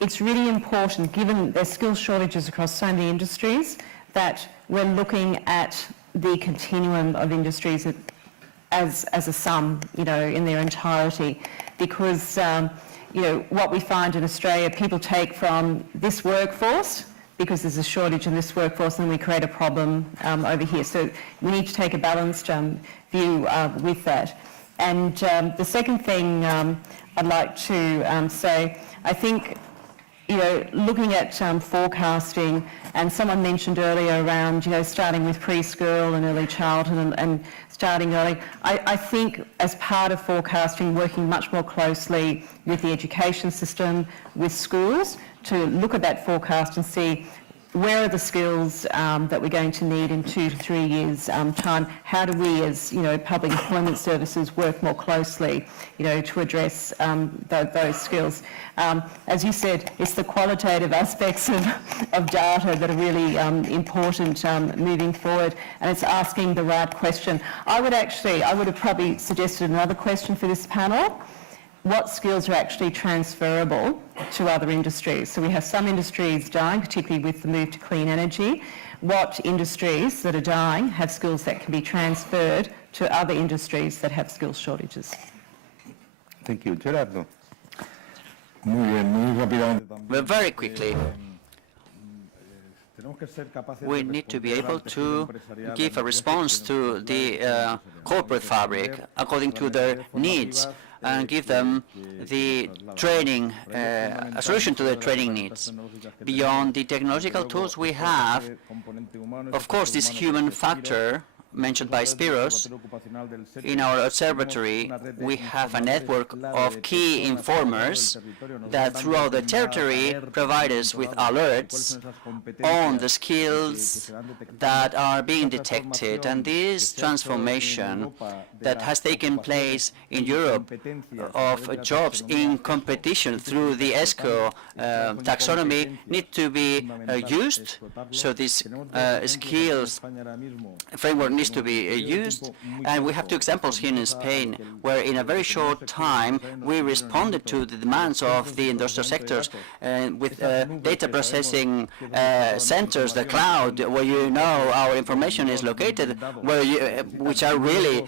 It's really important, given there's skills shortages across so many industries, that we're looking at the continuum of industries as a sum, in their entirety. Because, what we find in Australia, people take from this workforce, because there's a shortage in this workforce, and we create a problem over here. So we need to take a balanced view with that. And the second thing I'd like to say, I think, looking at forecasting, and someone mentioned earlier around, starting with preschool and early childhood and starting early. I think as part of forecasting, working much more closely with the education system, with schools, to look at that forecast and see where are the skills that we're going to need in 2 to 3 years' time? How do we, as public employment services, work more closely, to address those skills? As you said, it's the qualitative aspects of data that are really important moving forward, and it's asking the right question. I would have probably suggested another question for this panel. What skills are actually transferable to other industries? So we have some industries dying, particularly with the move to clean energy. What industries that are dying have skills that can be transferred to other industries that have skills shortages? Thank you. Gerardo. Muy bien, muy rápidamente. Well, very quickly. We need to be able to give a response to the corporate fabric according to their needs and give them the training, a solution to their training needs. Beyond the technological tools we have, of course, this human factor mentioned by Spiros, in our observatory we have a network of key informers that throughout the territory provide us with alerts on the skills that are being detected, and this transformation that has taken place in Europe of jobs in competition through the ESCO taxonomy need to be used. So this skills framework needs to be used, and we have two examples here in Spain where in a very short time we responded to the demands of the industrial sectors with data processing centers, the cloud, where you know our information is located, which are really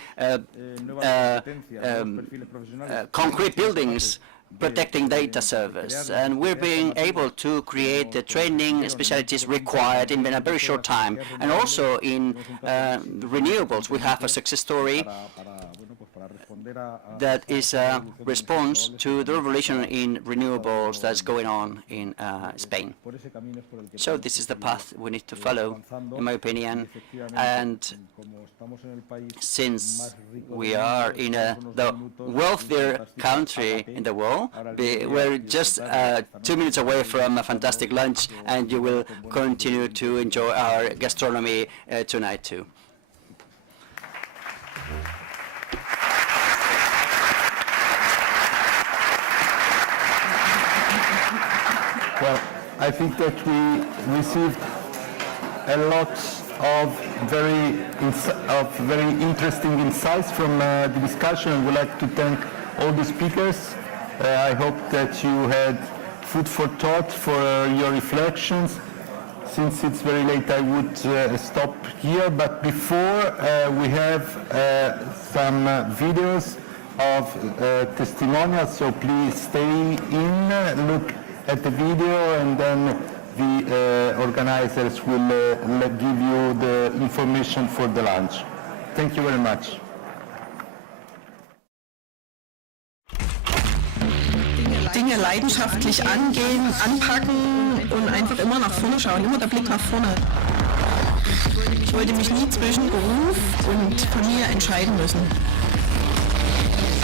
concrete buildings protecting data servers, and we're being able to create the training specialties required in a very short time. And also in renewables, we have a success story that is a response to the revolution in renewables that's going on in Spain. So this is the path we need to follow, in my opinion, and since we are in the wealthier country in the world, we're just 2 minutes away from a fantastic lunch, and you will continue to enjoy our gastronomy tonight too. Well, I think that we received a lot of very interesting insights from the discussion. I would like to thank all the speakers. I hope that you had food for thought for your reflections. Since it's very late, I would stop here. But before, we have some videos of testimonials, so please stay in, look at the video, and then the organizers will give you the information for the lunch. Thank you very much. Dinge leidenschaftlich angehen, anpacken und einfach immer nach vorne schauen, immer der Blick nach vorne. Ich wollte mich nie zwischen Beruf und Familie entscheiden müssen.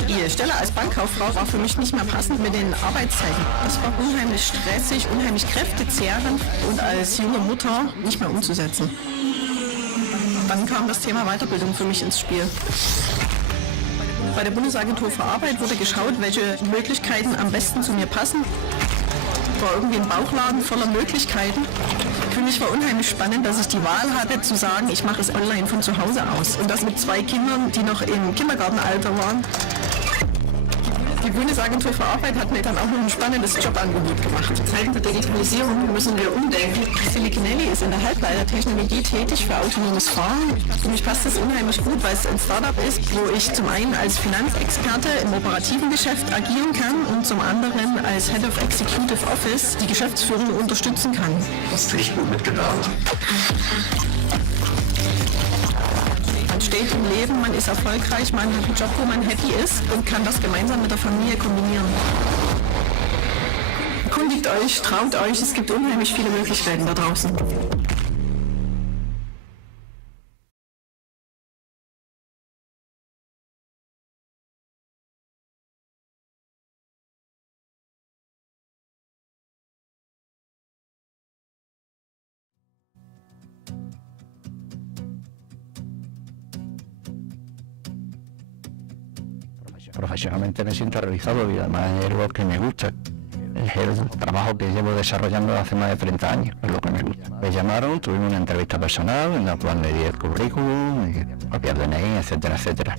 Die Stelle als Bankkauffrau war für mich nicht mehr passend mit den Arbeitszeiten. Das war unheimlich stressig, unheimlich kräftezehrend und als junge Mutter nicht mehr umzusetzen. Dann kam das Thema Weiterbildung für mich ins Spiel. Bei der Bundesagentur für Arbeit wurde geschaut, welche Möglichkeiten am besten zu mir passen. War irgendwie ein Bauchladen voller Möglichkeiten. Für mich war unheimlich spannend, dass ich die Wahl hatte, zu sagen, ich mache es online von zu Hause aus. Und das mit 2 Kindern, die noch im Kindergartenalter waren. Die Bundesagentur für Arbeit hat mir dann auch noch ein spannendes Jobangebot gemacht. In Zeiten der Digitalisierung müssen wir umdenken. Silicon Valley ist in der Halbleitertechnologie tätig für autonomes Fahren. Für mich passt das unheimlich gut, weil es ein Startup ist, wo ich zum einen als Finanzexperte im operativen Geschäft agieren kann und zum anderen als Head of Executive Office die Geschäftsführung unterstützen kann. Das ist echt gut mitgedacht. Man steht im Leben, man ist erfolgreich, man hat einen Job, wo man happy ist und kann das gemeinsam mit der Familie kombinieren. Erkundigt euch, traut euch, es gibt unheimlich viele Möglichkeiten da draußen. Profesionalmente me siento realizado y además es lo que me gusta. Es el trabajo que llevo desarrollando hace más de 30 años, es lo que me gusta. Me llamaron, tuvimos una entrevista personal en la cual le di el currículum, copia del DNI, etcétera, etcétera.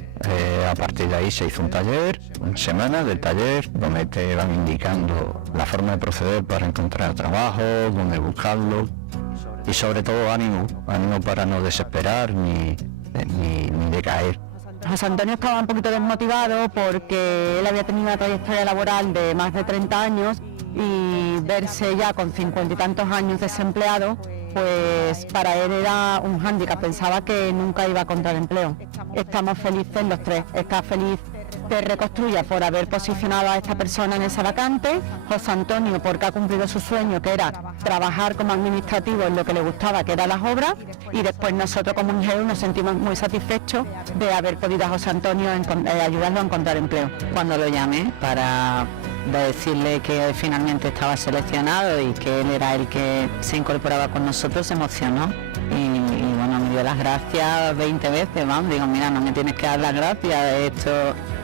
A partir de ahí se hizo un taller, una semana del taller, donde te van indicando la forma de proceder para encontrar trabajo, dónde buscarlo y sobre todo ánimo para no desesperar ni decaer. José Antonio estaba un poquito desmotivado porque él había tenido una trayectoria laboral de más de 30 años y verse ya con 50 y tantos años desempleado, pues para él era un hándicap, pensaba que nunca iba a encontrar empleo. Estamos felices los tres, está feliz de Reconstruya por haber posicionado a esta persona en esa vacante, José Antonio porque ha cumplido su sueño, que era trabajar como administrativo en lo que le gustaba, que eran las obras, y después nosotros como ingenieros nos sentimos muy satisfechos de haber podido a José Antonio ayudarlo a encontrar empleo. Cuando lo llamé para decirle que finalmente estaba seleccionado y que él era el que se incorporaba con nosotros, se emocionó y bueno, me dio las gracias 20 veces, vamos, digo, mira, no me tienes que dar las gracias, esto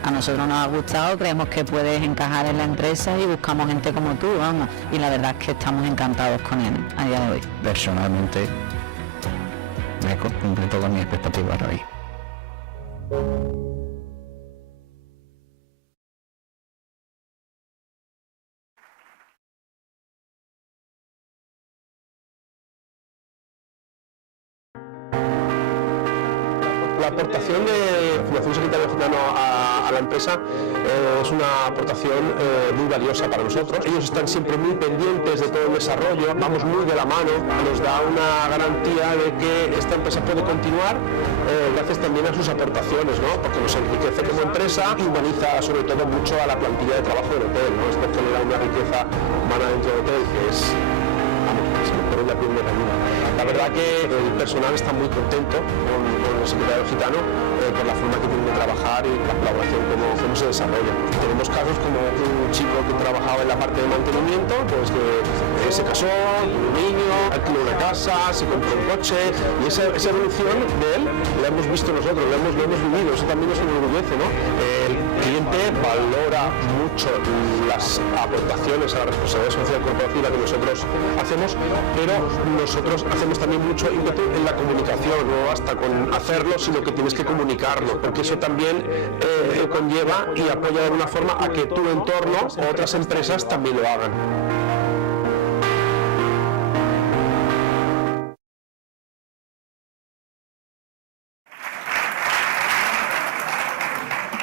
a nosotros nos ha gustado, creemos que puedes encajar en la empresa y buscamos gente como tú, vamos, y la verdad es que estamos encantados con él a día de hoy. Personalmente me cumple todas mis expectativas hoy. La aportación de Fundación Secretario Gitano a la empresa es una aportación muy valiosa para nosotros. Ellos están siempre muy pendientes de todo el desarrollo, vamos muy de la mano, nos da una garantía de que esta empresa puede continuar gracias también a sus aportaciones, ¿no? Porque nos enriquece como empresa y humaniza sobre todo mucho a la plantilla de trabajo del hotel, ¿no? Esto genera una riqueza humana dentro del hotel que es, vamos, se me pone la piel de gallina. La verdad que el personal está muy contento con el secretario gitano por la forma que tienen de trabajar y la colaboración cómo se desarrolla. Tenemos casos como un chico que trabajaba en la parte de mantenimiento, pues que se casó, tuvo un niño, alquiló una casa, se compró un coche, y esa evolución de él la hemos visto nosotros, lo hemos vivido, eso también nos enorgullece, ¿no? El cliente valora mucho las aportaciones a la responsabilidad social corporativa que nosotros hacemos, pero nosotros hacemos también mucho ímpetu en la comunicación, no basta con hacerlo, sino que tienes que comunicarlo, porque eso también conlleva y apoya de alguna forma a que tu entorno o otras empresas también lo hagan.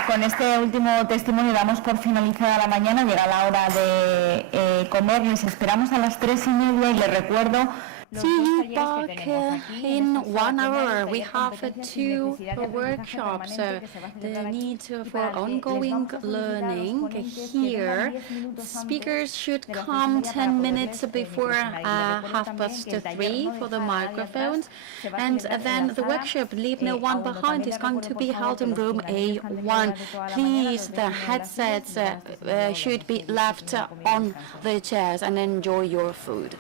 Con este último testimonio damos por finalizada la mañana, llega la hora de comer, les esperamos a las 3:30 y les recuerdo... See you back in 1 hour. We have 2 workshops. The need for ongoing learning. Here, speakers should come 10 minutes before 3:30 for the microphones. And then the workshop, Leave No One Behind, is going to be held in room A1. Please, the headsets should be left on the chairs and enjoy your food.